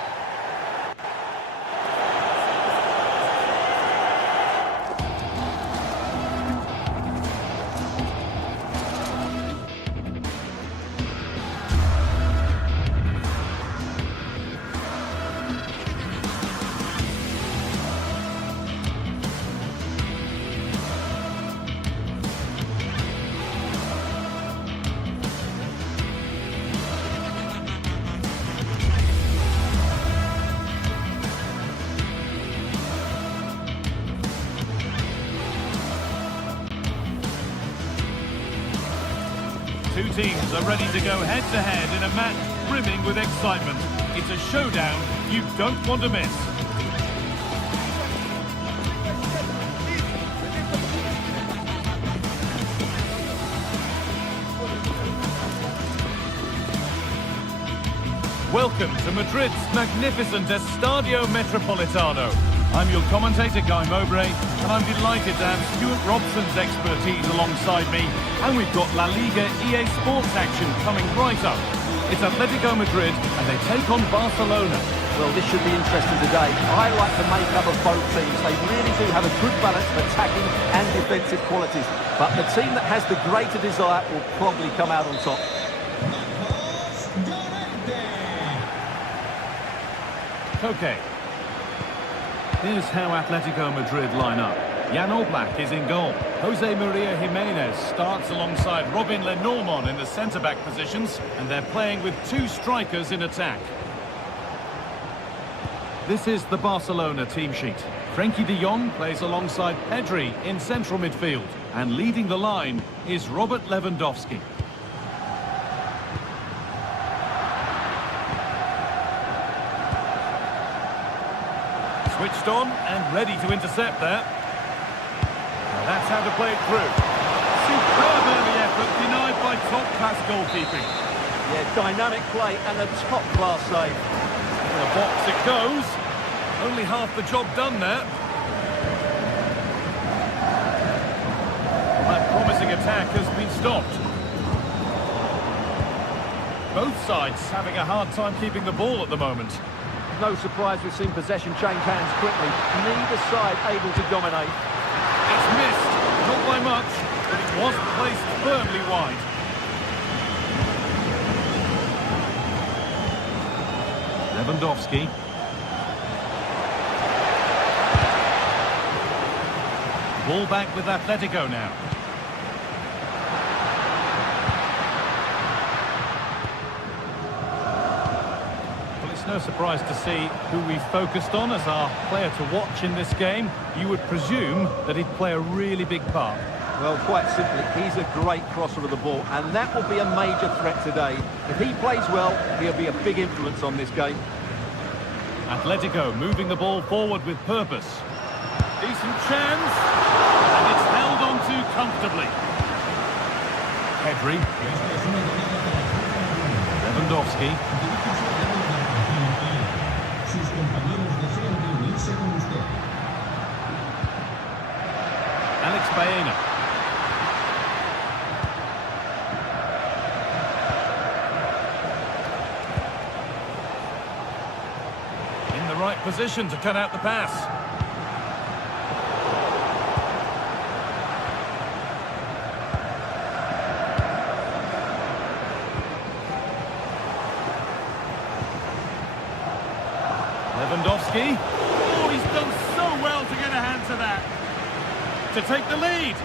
Two teams are ready to go head-to-head in a match brimming with excitement. It's a showdown you don't want to miss. Welcome to Madrid's magnificent Estadio Metropolitano. I'm your commentator, Guy Mowbray, and I'm delighted to have Stuart Robson's expertise alongside me, and we've got La Liga GTSports action coming right up. It's Atletico Madrid, and they take on Barcelona. Well, this should be interesting today. I like the makeup of both teams. They really do have a good balance of attacking and defensive qualities, but the team that has the greater desire will probably come out on top. Okay. Here's how Atletico Madrid line up. Jan Oblak is in goal. Jose Maria Jimenez starts alongside Robin Lenormand in the centre-back positions, and they're playing with two strikers in attack. This is the Barcelona team sheet. Frenkie de Jong plays alongside Pedri in central midfield, and leading the line is Robert Lewandowski. Switched on and ready to intercept there. Now that's how to play it through. Superb early effort, denied by top-class goalkeeping. Yeah, dynamic play and a top-class save. In the box it goes. Only half the job done there. That promising attack has been stopped. Both sides having a hard time keeping the ball at the moment. No surprise we've seen possession change hands quickly. Neither side able to dominate. It's missed, not by much, but it was placed firmly wide. Lewandowski. Ball back with Atletico now. Well, it's no surprise to see who we focused on as our player to watch in this game. You would presume that he'd play a really big part. Well, quite simply, he's a great crosser of the ball, and that will be a major threat today. If he plays well, he'll be a big influence on this game. Atletico moving the ball forward with purpose. Decent chance, and it's held on to comfortably. Pedri. Lewandowski. Sus compañeros desean reunirse con usted. Alex Baena. In the right position to cut out the pass. Lewandowski. Oh, he's done so well to get a hand to that. To take the lead.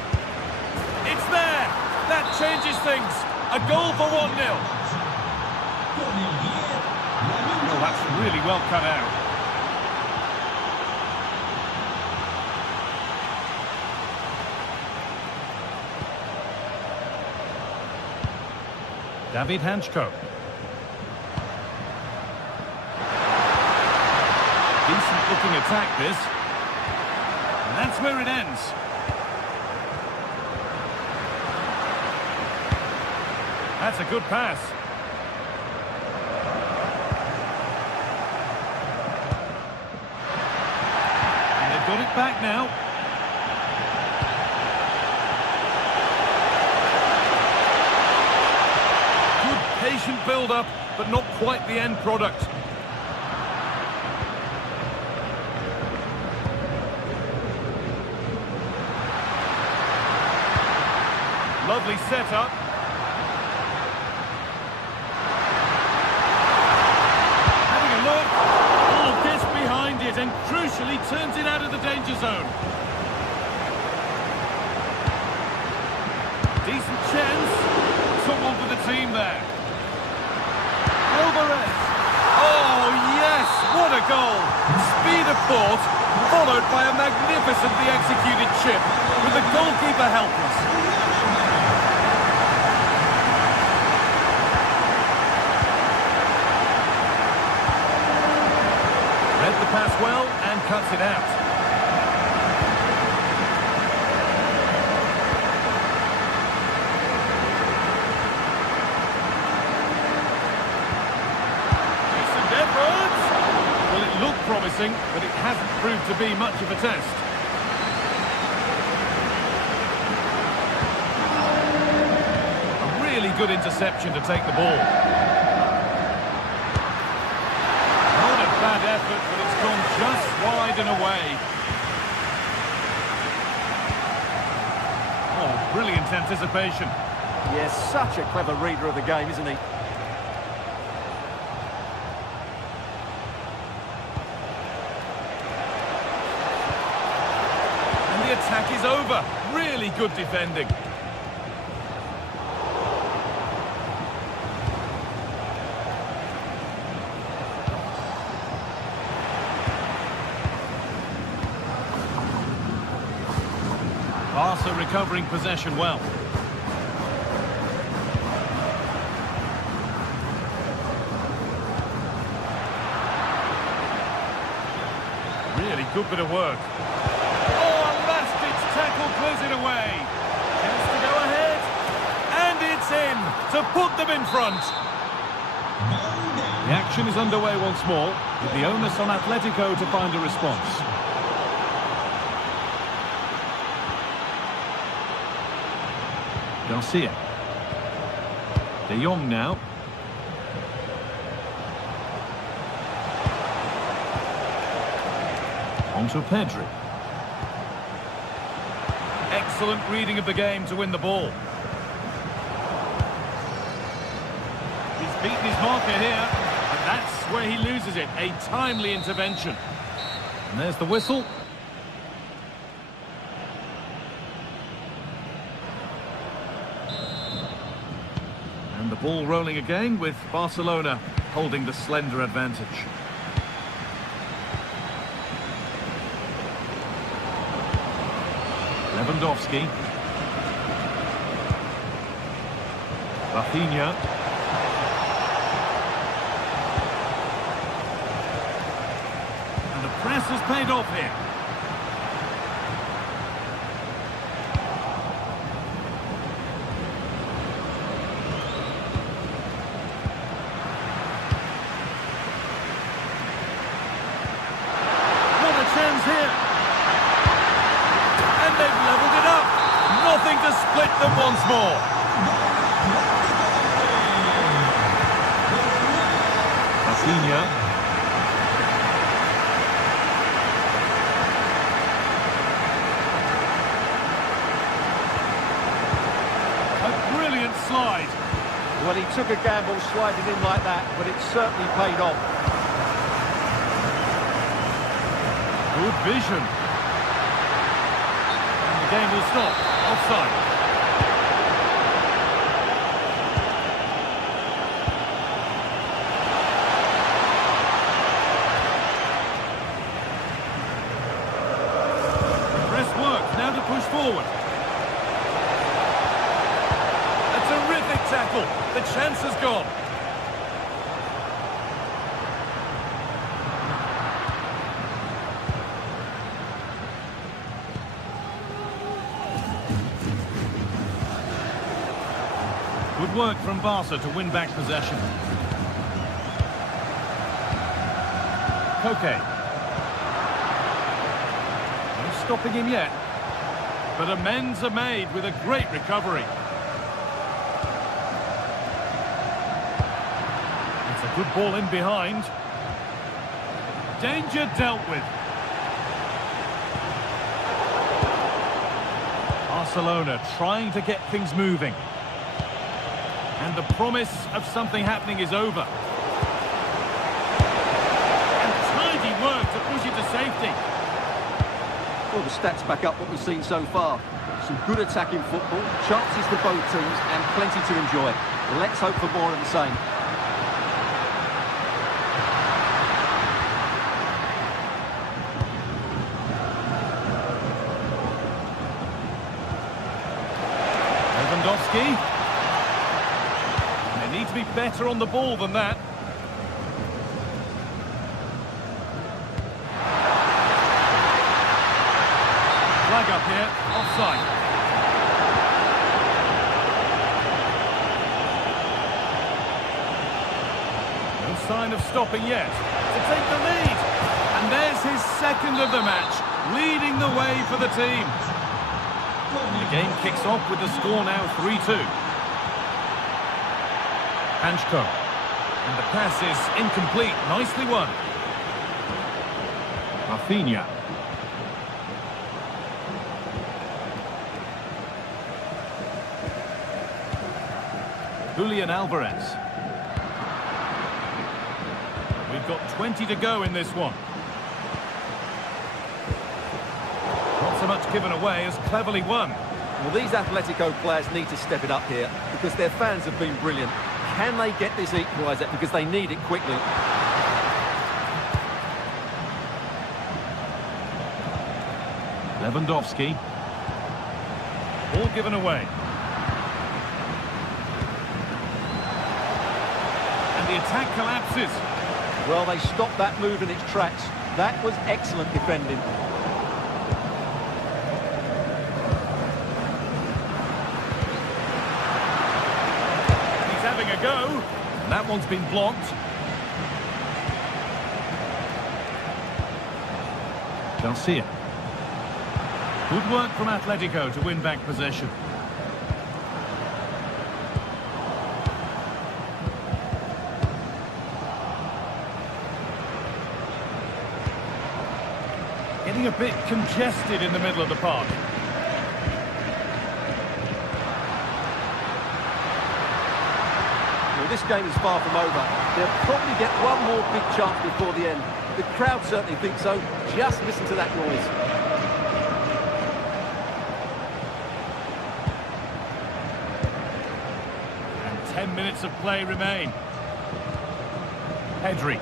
It's there. That changes things. A goal for 1-0. Oh, that's really well cut out. David Hanchko. Decent looking attack this. And that's where it ends. That's a good pass. And they've got it back now. Good patient build-up, but not quite the end product. Lovely setup. Having a look. Oh, gets behind it and crucially turns it out of the danger zone. Decent chance. Someone for the team there. Alvarez. Oh, yes. What a goal. Speed of thought, followed by a magnificently executed chip with the goalkeeper helpless. Read the pass well and cuts it out. Decent effort. Well, it looked promising, but it hasn't proved to be much of a test. A really good interception to take the ball. Bad effort, but it's gone just wide and away. Oh, brilliant anticipation. Yes, such a clever reader of the game, isn't he? And the attack is over. Really good defending. Barca recovering possession well. Really good bit of work. Oh, a last-ditch tackle clears it away. Chance to go ahead. And it's in to put them in front. The action is underway once more, with the onus on Atletico to find a response. Garcia. De Jong now. On to Pedri. Excellent reading of the game to win the ball. He's beaten his marker here, and that's where he loses it. A timely intervention. And there's the whistle. And the ball rolling again with Barcelona holding the slender advantage. Lewandowski. Rafinha. And the press has paid off here. What a chance here. And they've levelled it up. Nothing to split them once more. Rafinha. A brilliant slide. Well, he took a gamble sliding in like that, but it certainly paid off. Good vision. And the game will stop. Offside. The press works. Now to push forward. A terrific tackle. The chance has gone. Good work from Barca to win back possession. Koke. No stopping him yet. But amends are made with a great recovery. It's a good ball in behind. Danger dealt with. Barcelona trying to get things moving. And the promise of something happening is over. And tidy work to push it to safety. Well, the stats back up what we've seen so far. Some good attacking football, chances for both teams, and plenty to enjoy. Let's hope for more of the same. Lewandowski. Need to be better on the ball than that. Flag up here, offside. No sign of stopping yet. To take the lead. And there's his second of the match, leading the way for the team. The game kicks off with the score now 3-2. Hanchko. And the pass is incomplete. Nicely won. Rafinha. Julian Alvarez. We've got 20 to go in this one. Not some much given away as cleverly won. Well, these Atletico players need to step it up here because their fans have been brilliant. Can they get this equaliser because they need it quickly? Lewandowski. All given away. And the attack collapses. Well, they stopped that move in its tracks. That was excellent defending. He's having a go. And that one's been blocked. Garcia. Good work from Atletico to win back possession. Getting a bit congested in the middle of the park. Well, this game is far from over. They'll probably get one more big chance before the end. The crowd certainly think so. Just listen to that noise. And 10 minutes of play remain. Pedri.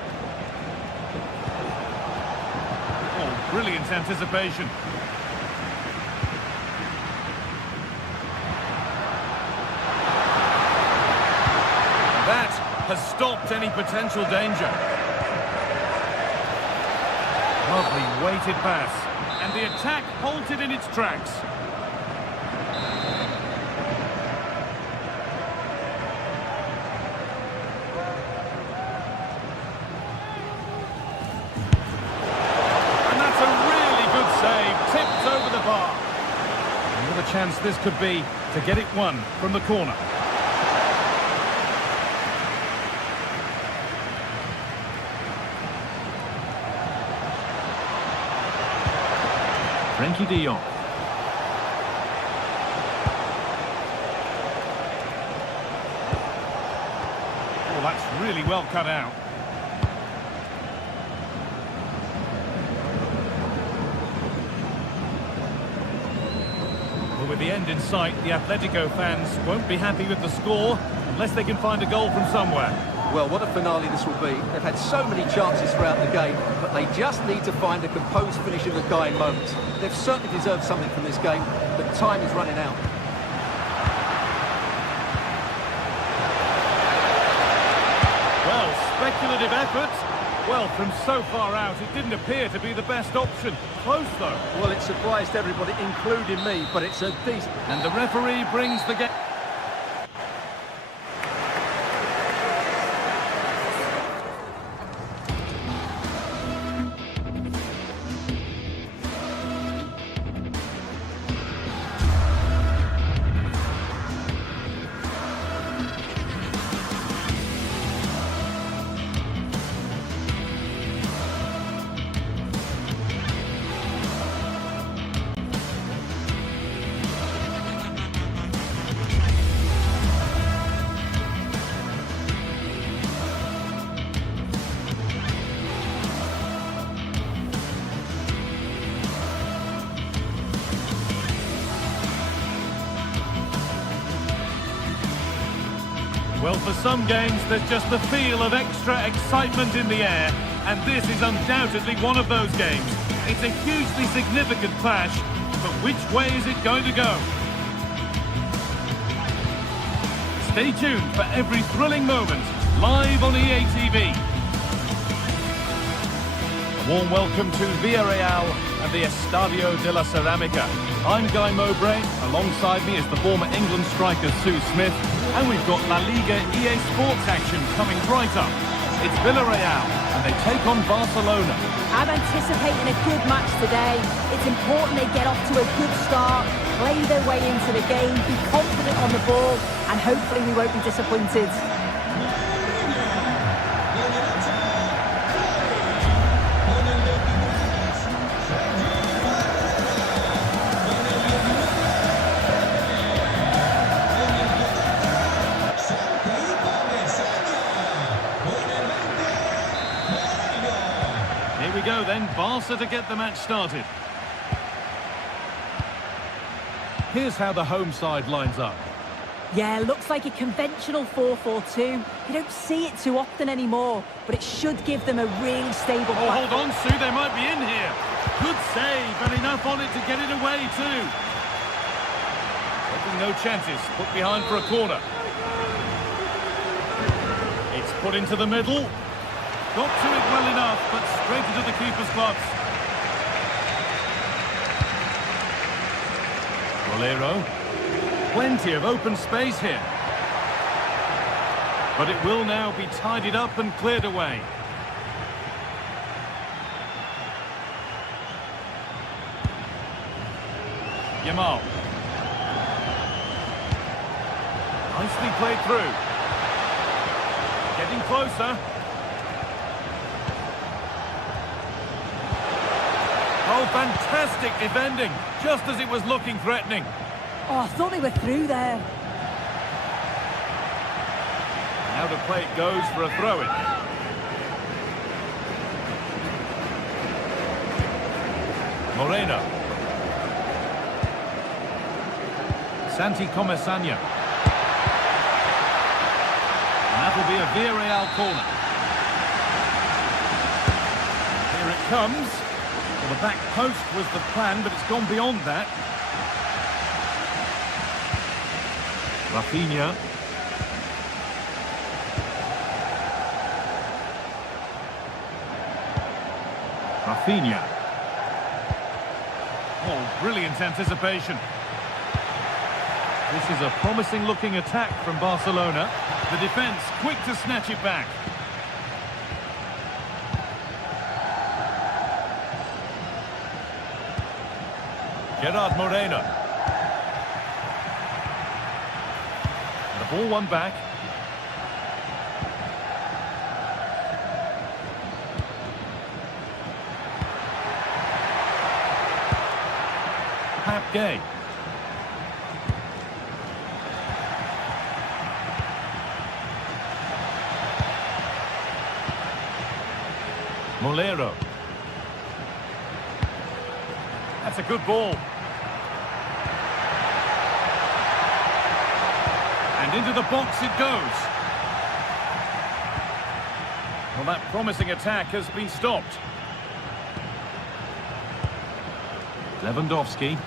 Oh, brilliant anticipation. That has stopped any potential danger. Lovely weighted pass. And the attack halted in its tracks. And that's a really good save. Tipped over the bar. And what a chance this could be to get it won from the corner. Frenkie de Jong. Oh, that's really well cut out. Well, with the end in sight, the Atletico fans won't be happy with the score unless they can find a goal from somewhere. Well, what a finale this will be. They've had so many chances throughout the game, but they just need to find a composed finish in the dying moments. They've certainly deserved something from this game, but time is running out. Well, speculative effort. Well, from so far out, it didn't appear to be the best option. Close, though. Well, it surprised everybody, including me, but it's a decent... And the referee brings the game... Well, for some games, there's just the feel of extra excitement in the air, and this is undoubtedly one of those games. It's a hugely significant clash, but which way is it going to go? Stay tuned for every thrilling moment, live on EA TV. A warm welcome to Villarreal and the Estadio de la Ceramica. I'm Guy Mowbray, alongside me is the former England striker Sue Smith, and we've got La Liga EA Sports action coming right up. It's Villarreal, and they take on Barcelona. I'm anticipating a good match today. It's important they get off to a good start, play their way into the game, be confident on the ball, and hopefully we won't be disappointed. Here we go then, Barca to get the match started. Here's how the home side lines up. Yeah, looks like a conventional 4-4-2. You don't see it too often anymore, but it should give them a really stable Oh, hold platform. on, Sue, they might be in here. Good save, and enough on it to get it away too. Taking no chances, put behind for a corner. It's put into the middle. Got to it well enough, but straight into the keeper's gloves. Bolero. Plenty of open space here. But it will now be tidied up and cleared away. Yamal. Nicely played through. Getting closer. Oh, fantastic defending, just as it was looking threatening. Oh, I thought they were through there. Now the play goes for a throw-in. Moreno. Santi Comesania. And that'll be a Villarreal corner. Here it comes. Well, the back post was the plan, but it's gone beyond that. Rafinha. Rafinha. Oh, brilliant anticipation. This is a promising looking attack from Barcelona. The defence quick to snatch it back. Gerard Moreno. The ball won back. Pap Gay. Molero. That's a good ball. And into the box it goes. Well, that promising attack has been stopped. Lewandowski.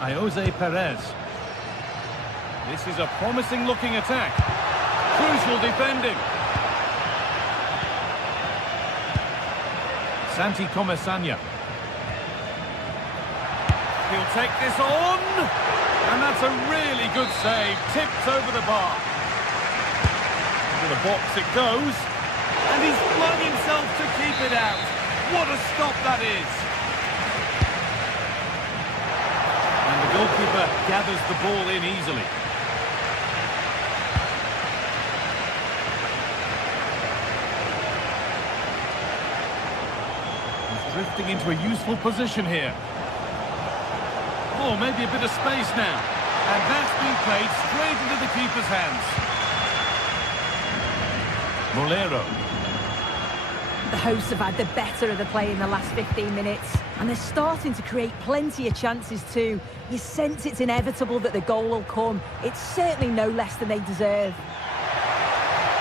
Jose Perez. This is a promising looking attack. Crucial defending. Santi Comesania. He'll take this on. And that's a really good save. Tipped over the bar. Into the box it goes. And he's flung himself to keep it out. What a stop that is. And the goalkeeper gathers the ball in easily. Drifting into a useful position here. Oh, maybe a bit of space now. And that's been played straight into the keeper's hands. Molero. The hosts have had the better of the play in the last 15 minutes. And they're starting to create plenty of chances too. You sense it's inevitable that the goal will come. It's certainly no less than they deserve.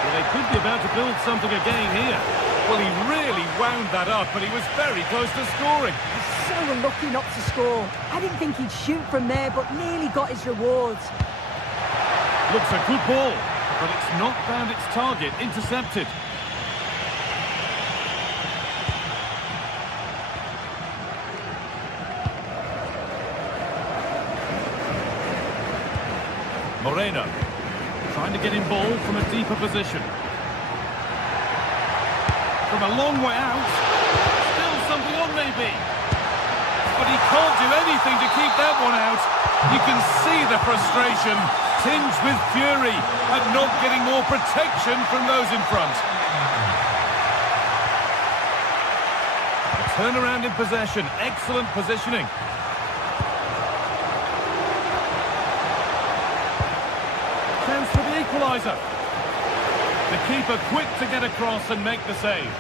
Well, they could be about to build something again here. Well, he really wound that up, but he was very close to scoring. He's so unlucky not to score. I didn't think he'd shoot from there, but nearly got his rewards. Looks a good ball, but it's not found its target. Intercepted. Moreno, trying to get in ball from a deeper position. From a long way out. Still something on maybe. But he can't do anything to keep that one out. You can see the frustration, tinged with fury at not getting more protection from those in front. A turnaround in possession, excellent positioning. Chance for the equaliser. The keeper quick to get across and make the save.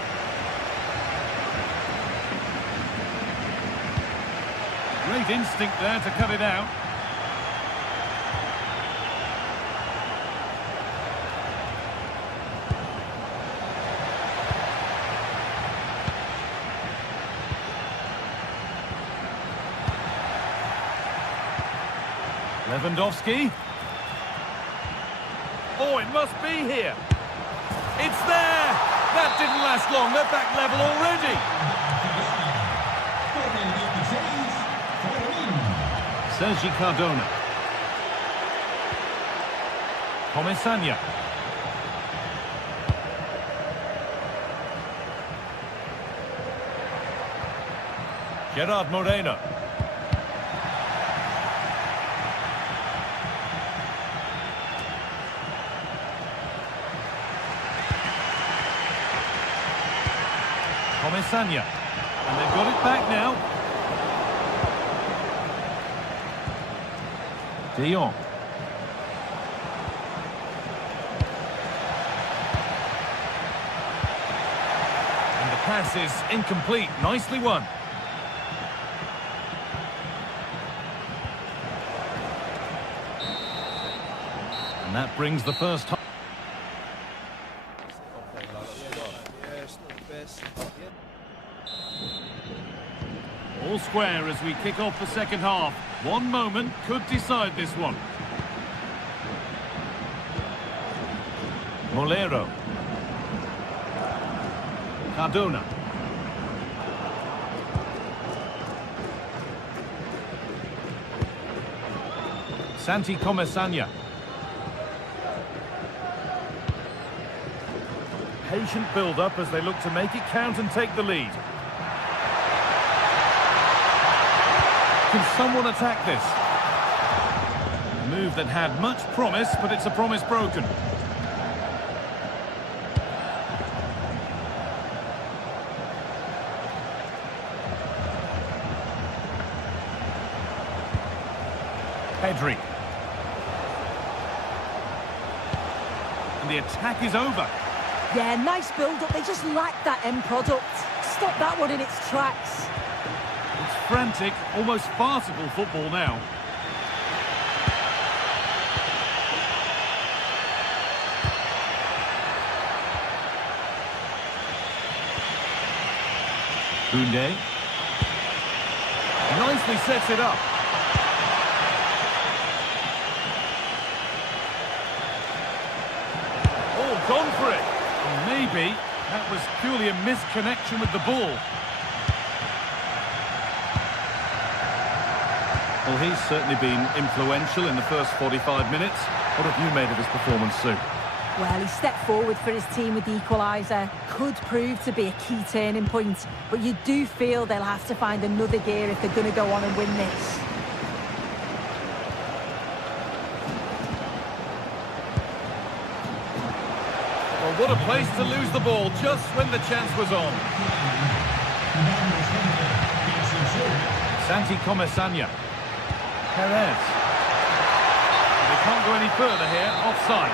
Great instinct there to cut it out. Lewandowski. Oh, it must be here. It's there! That didn't last long. They're back level already. Sergi Cardona. Comesaña. Gerard Moreno. Comesaña. And they've got it back now. De Jong. And the pass is incomplete. Nicely won. And that brings the first half. All square as we kick off the second half. One moment could decide this one. Molero. Cardona. Santi Comesaña. Patient build-up as they look to make it count and take the lead. Can someone attack this? A move that had much promise, but it's a promise broken. Pedri. And the attack is over. Yeah, nice build-up. They just lack that end product. Stop that one in its tracks. It's frantic, almost farcical football now. Koundé. Nicely sets it up. Oh, gone for it. And maybe that was purely a misconnection with the ball. Well, he's certainly been influential in the first 45 minutes. What have you made of his performance, Sue? Well, he stepped forward for his team with the equaliser. Could prove to be a key turning point. But you do feel they'll have to find another gear if they're going to go on and win this. Well, what a place to lose the ball just when the chance was on. Santi Comesaña. Perez. They can't go any further here. Offside.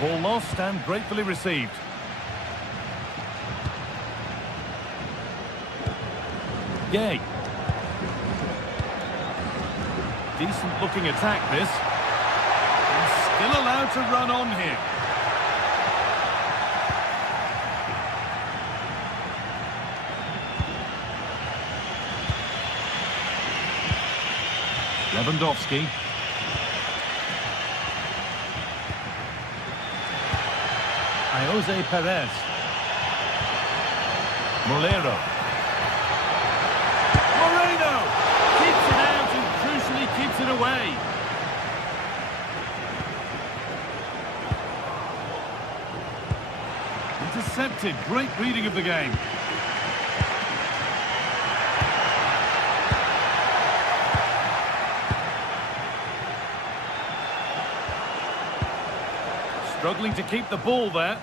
Ball lost and gratefully received. Gay. Decent looking attack this. And still allowed to run on here. Lewandowski. Jose Perez. Molero. Moreno! Keeps it out and crucially keeps it away. Intercepted. Great reading of the game. Struggling to keep the ball there.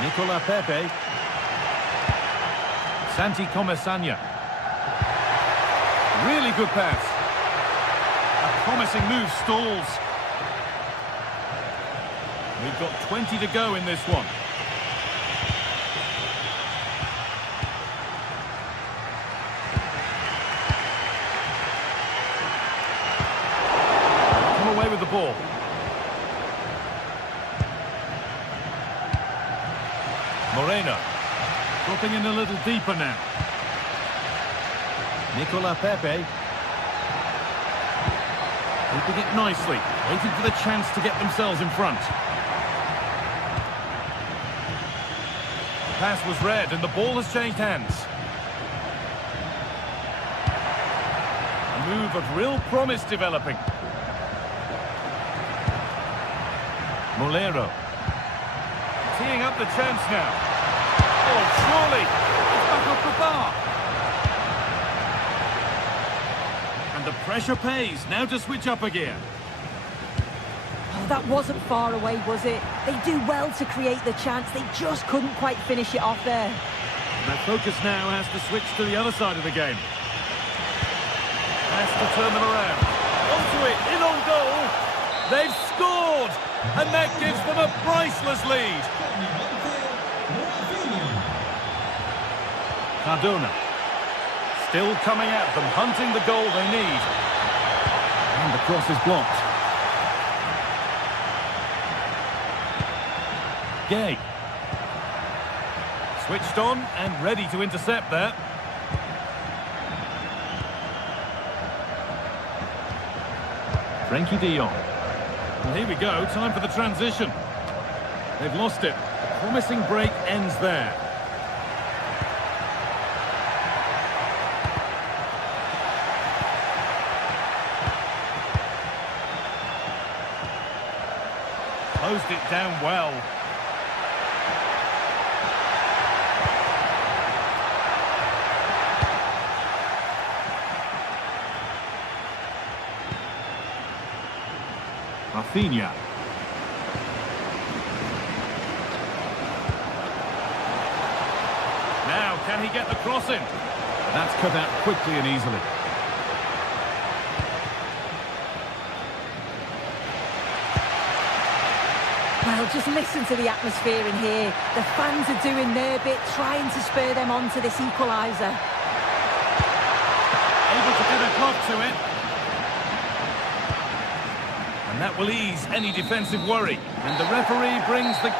Nicola Pepe. Santi Comesaña. Really good pass. A promising move stalls. We've got 20 to go in this one. Come away with the ball. Moreno. Dropping in a little deeper now. Nicola Pepe. Keeping it nicely. Waiting for the chance to get themselves in front. Pass was read and the ball has changed hands. A move of real promise developing. Molero. Teeing up the chance now. Oh, surely! It's back off the bar. And the pressure pays. Now to switch up a gear. Oh, that wasn't far away, was it? They do well to create the chance. They just couldn't quite finish it off there. Their focus now has to switch to the other side of the game. Has to turn them around. Onto it, in on goal. They've scored! And that gives them a priceless lead. Cardona. Still coming at them, hunting the goal they need. And the cross is blocked. Gay. Switched on and ready to intercept there. Frankie de Jong. And here we go, time for the transition. They've lost it. Promising break ends there. Closed it down well. Rafinha. Now, can he get the cross in? That's cut out quickly and easily. Well, just listen to the atmosphere in here. The fans are doing their bit, trying to spur them on to this equaliser. Able to get a clock to it. And that will ease any defensive worry. And the referee brings the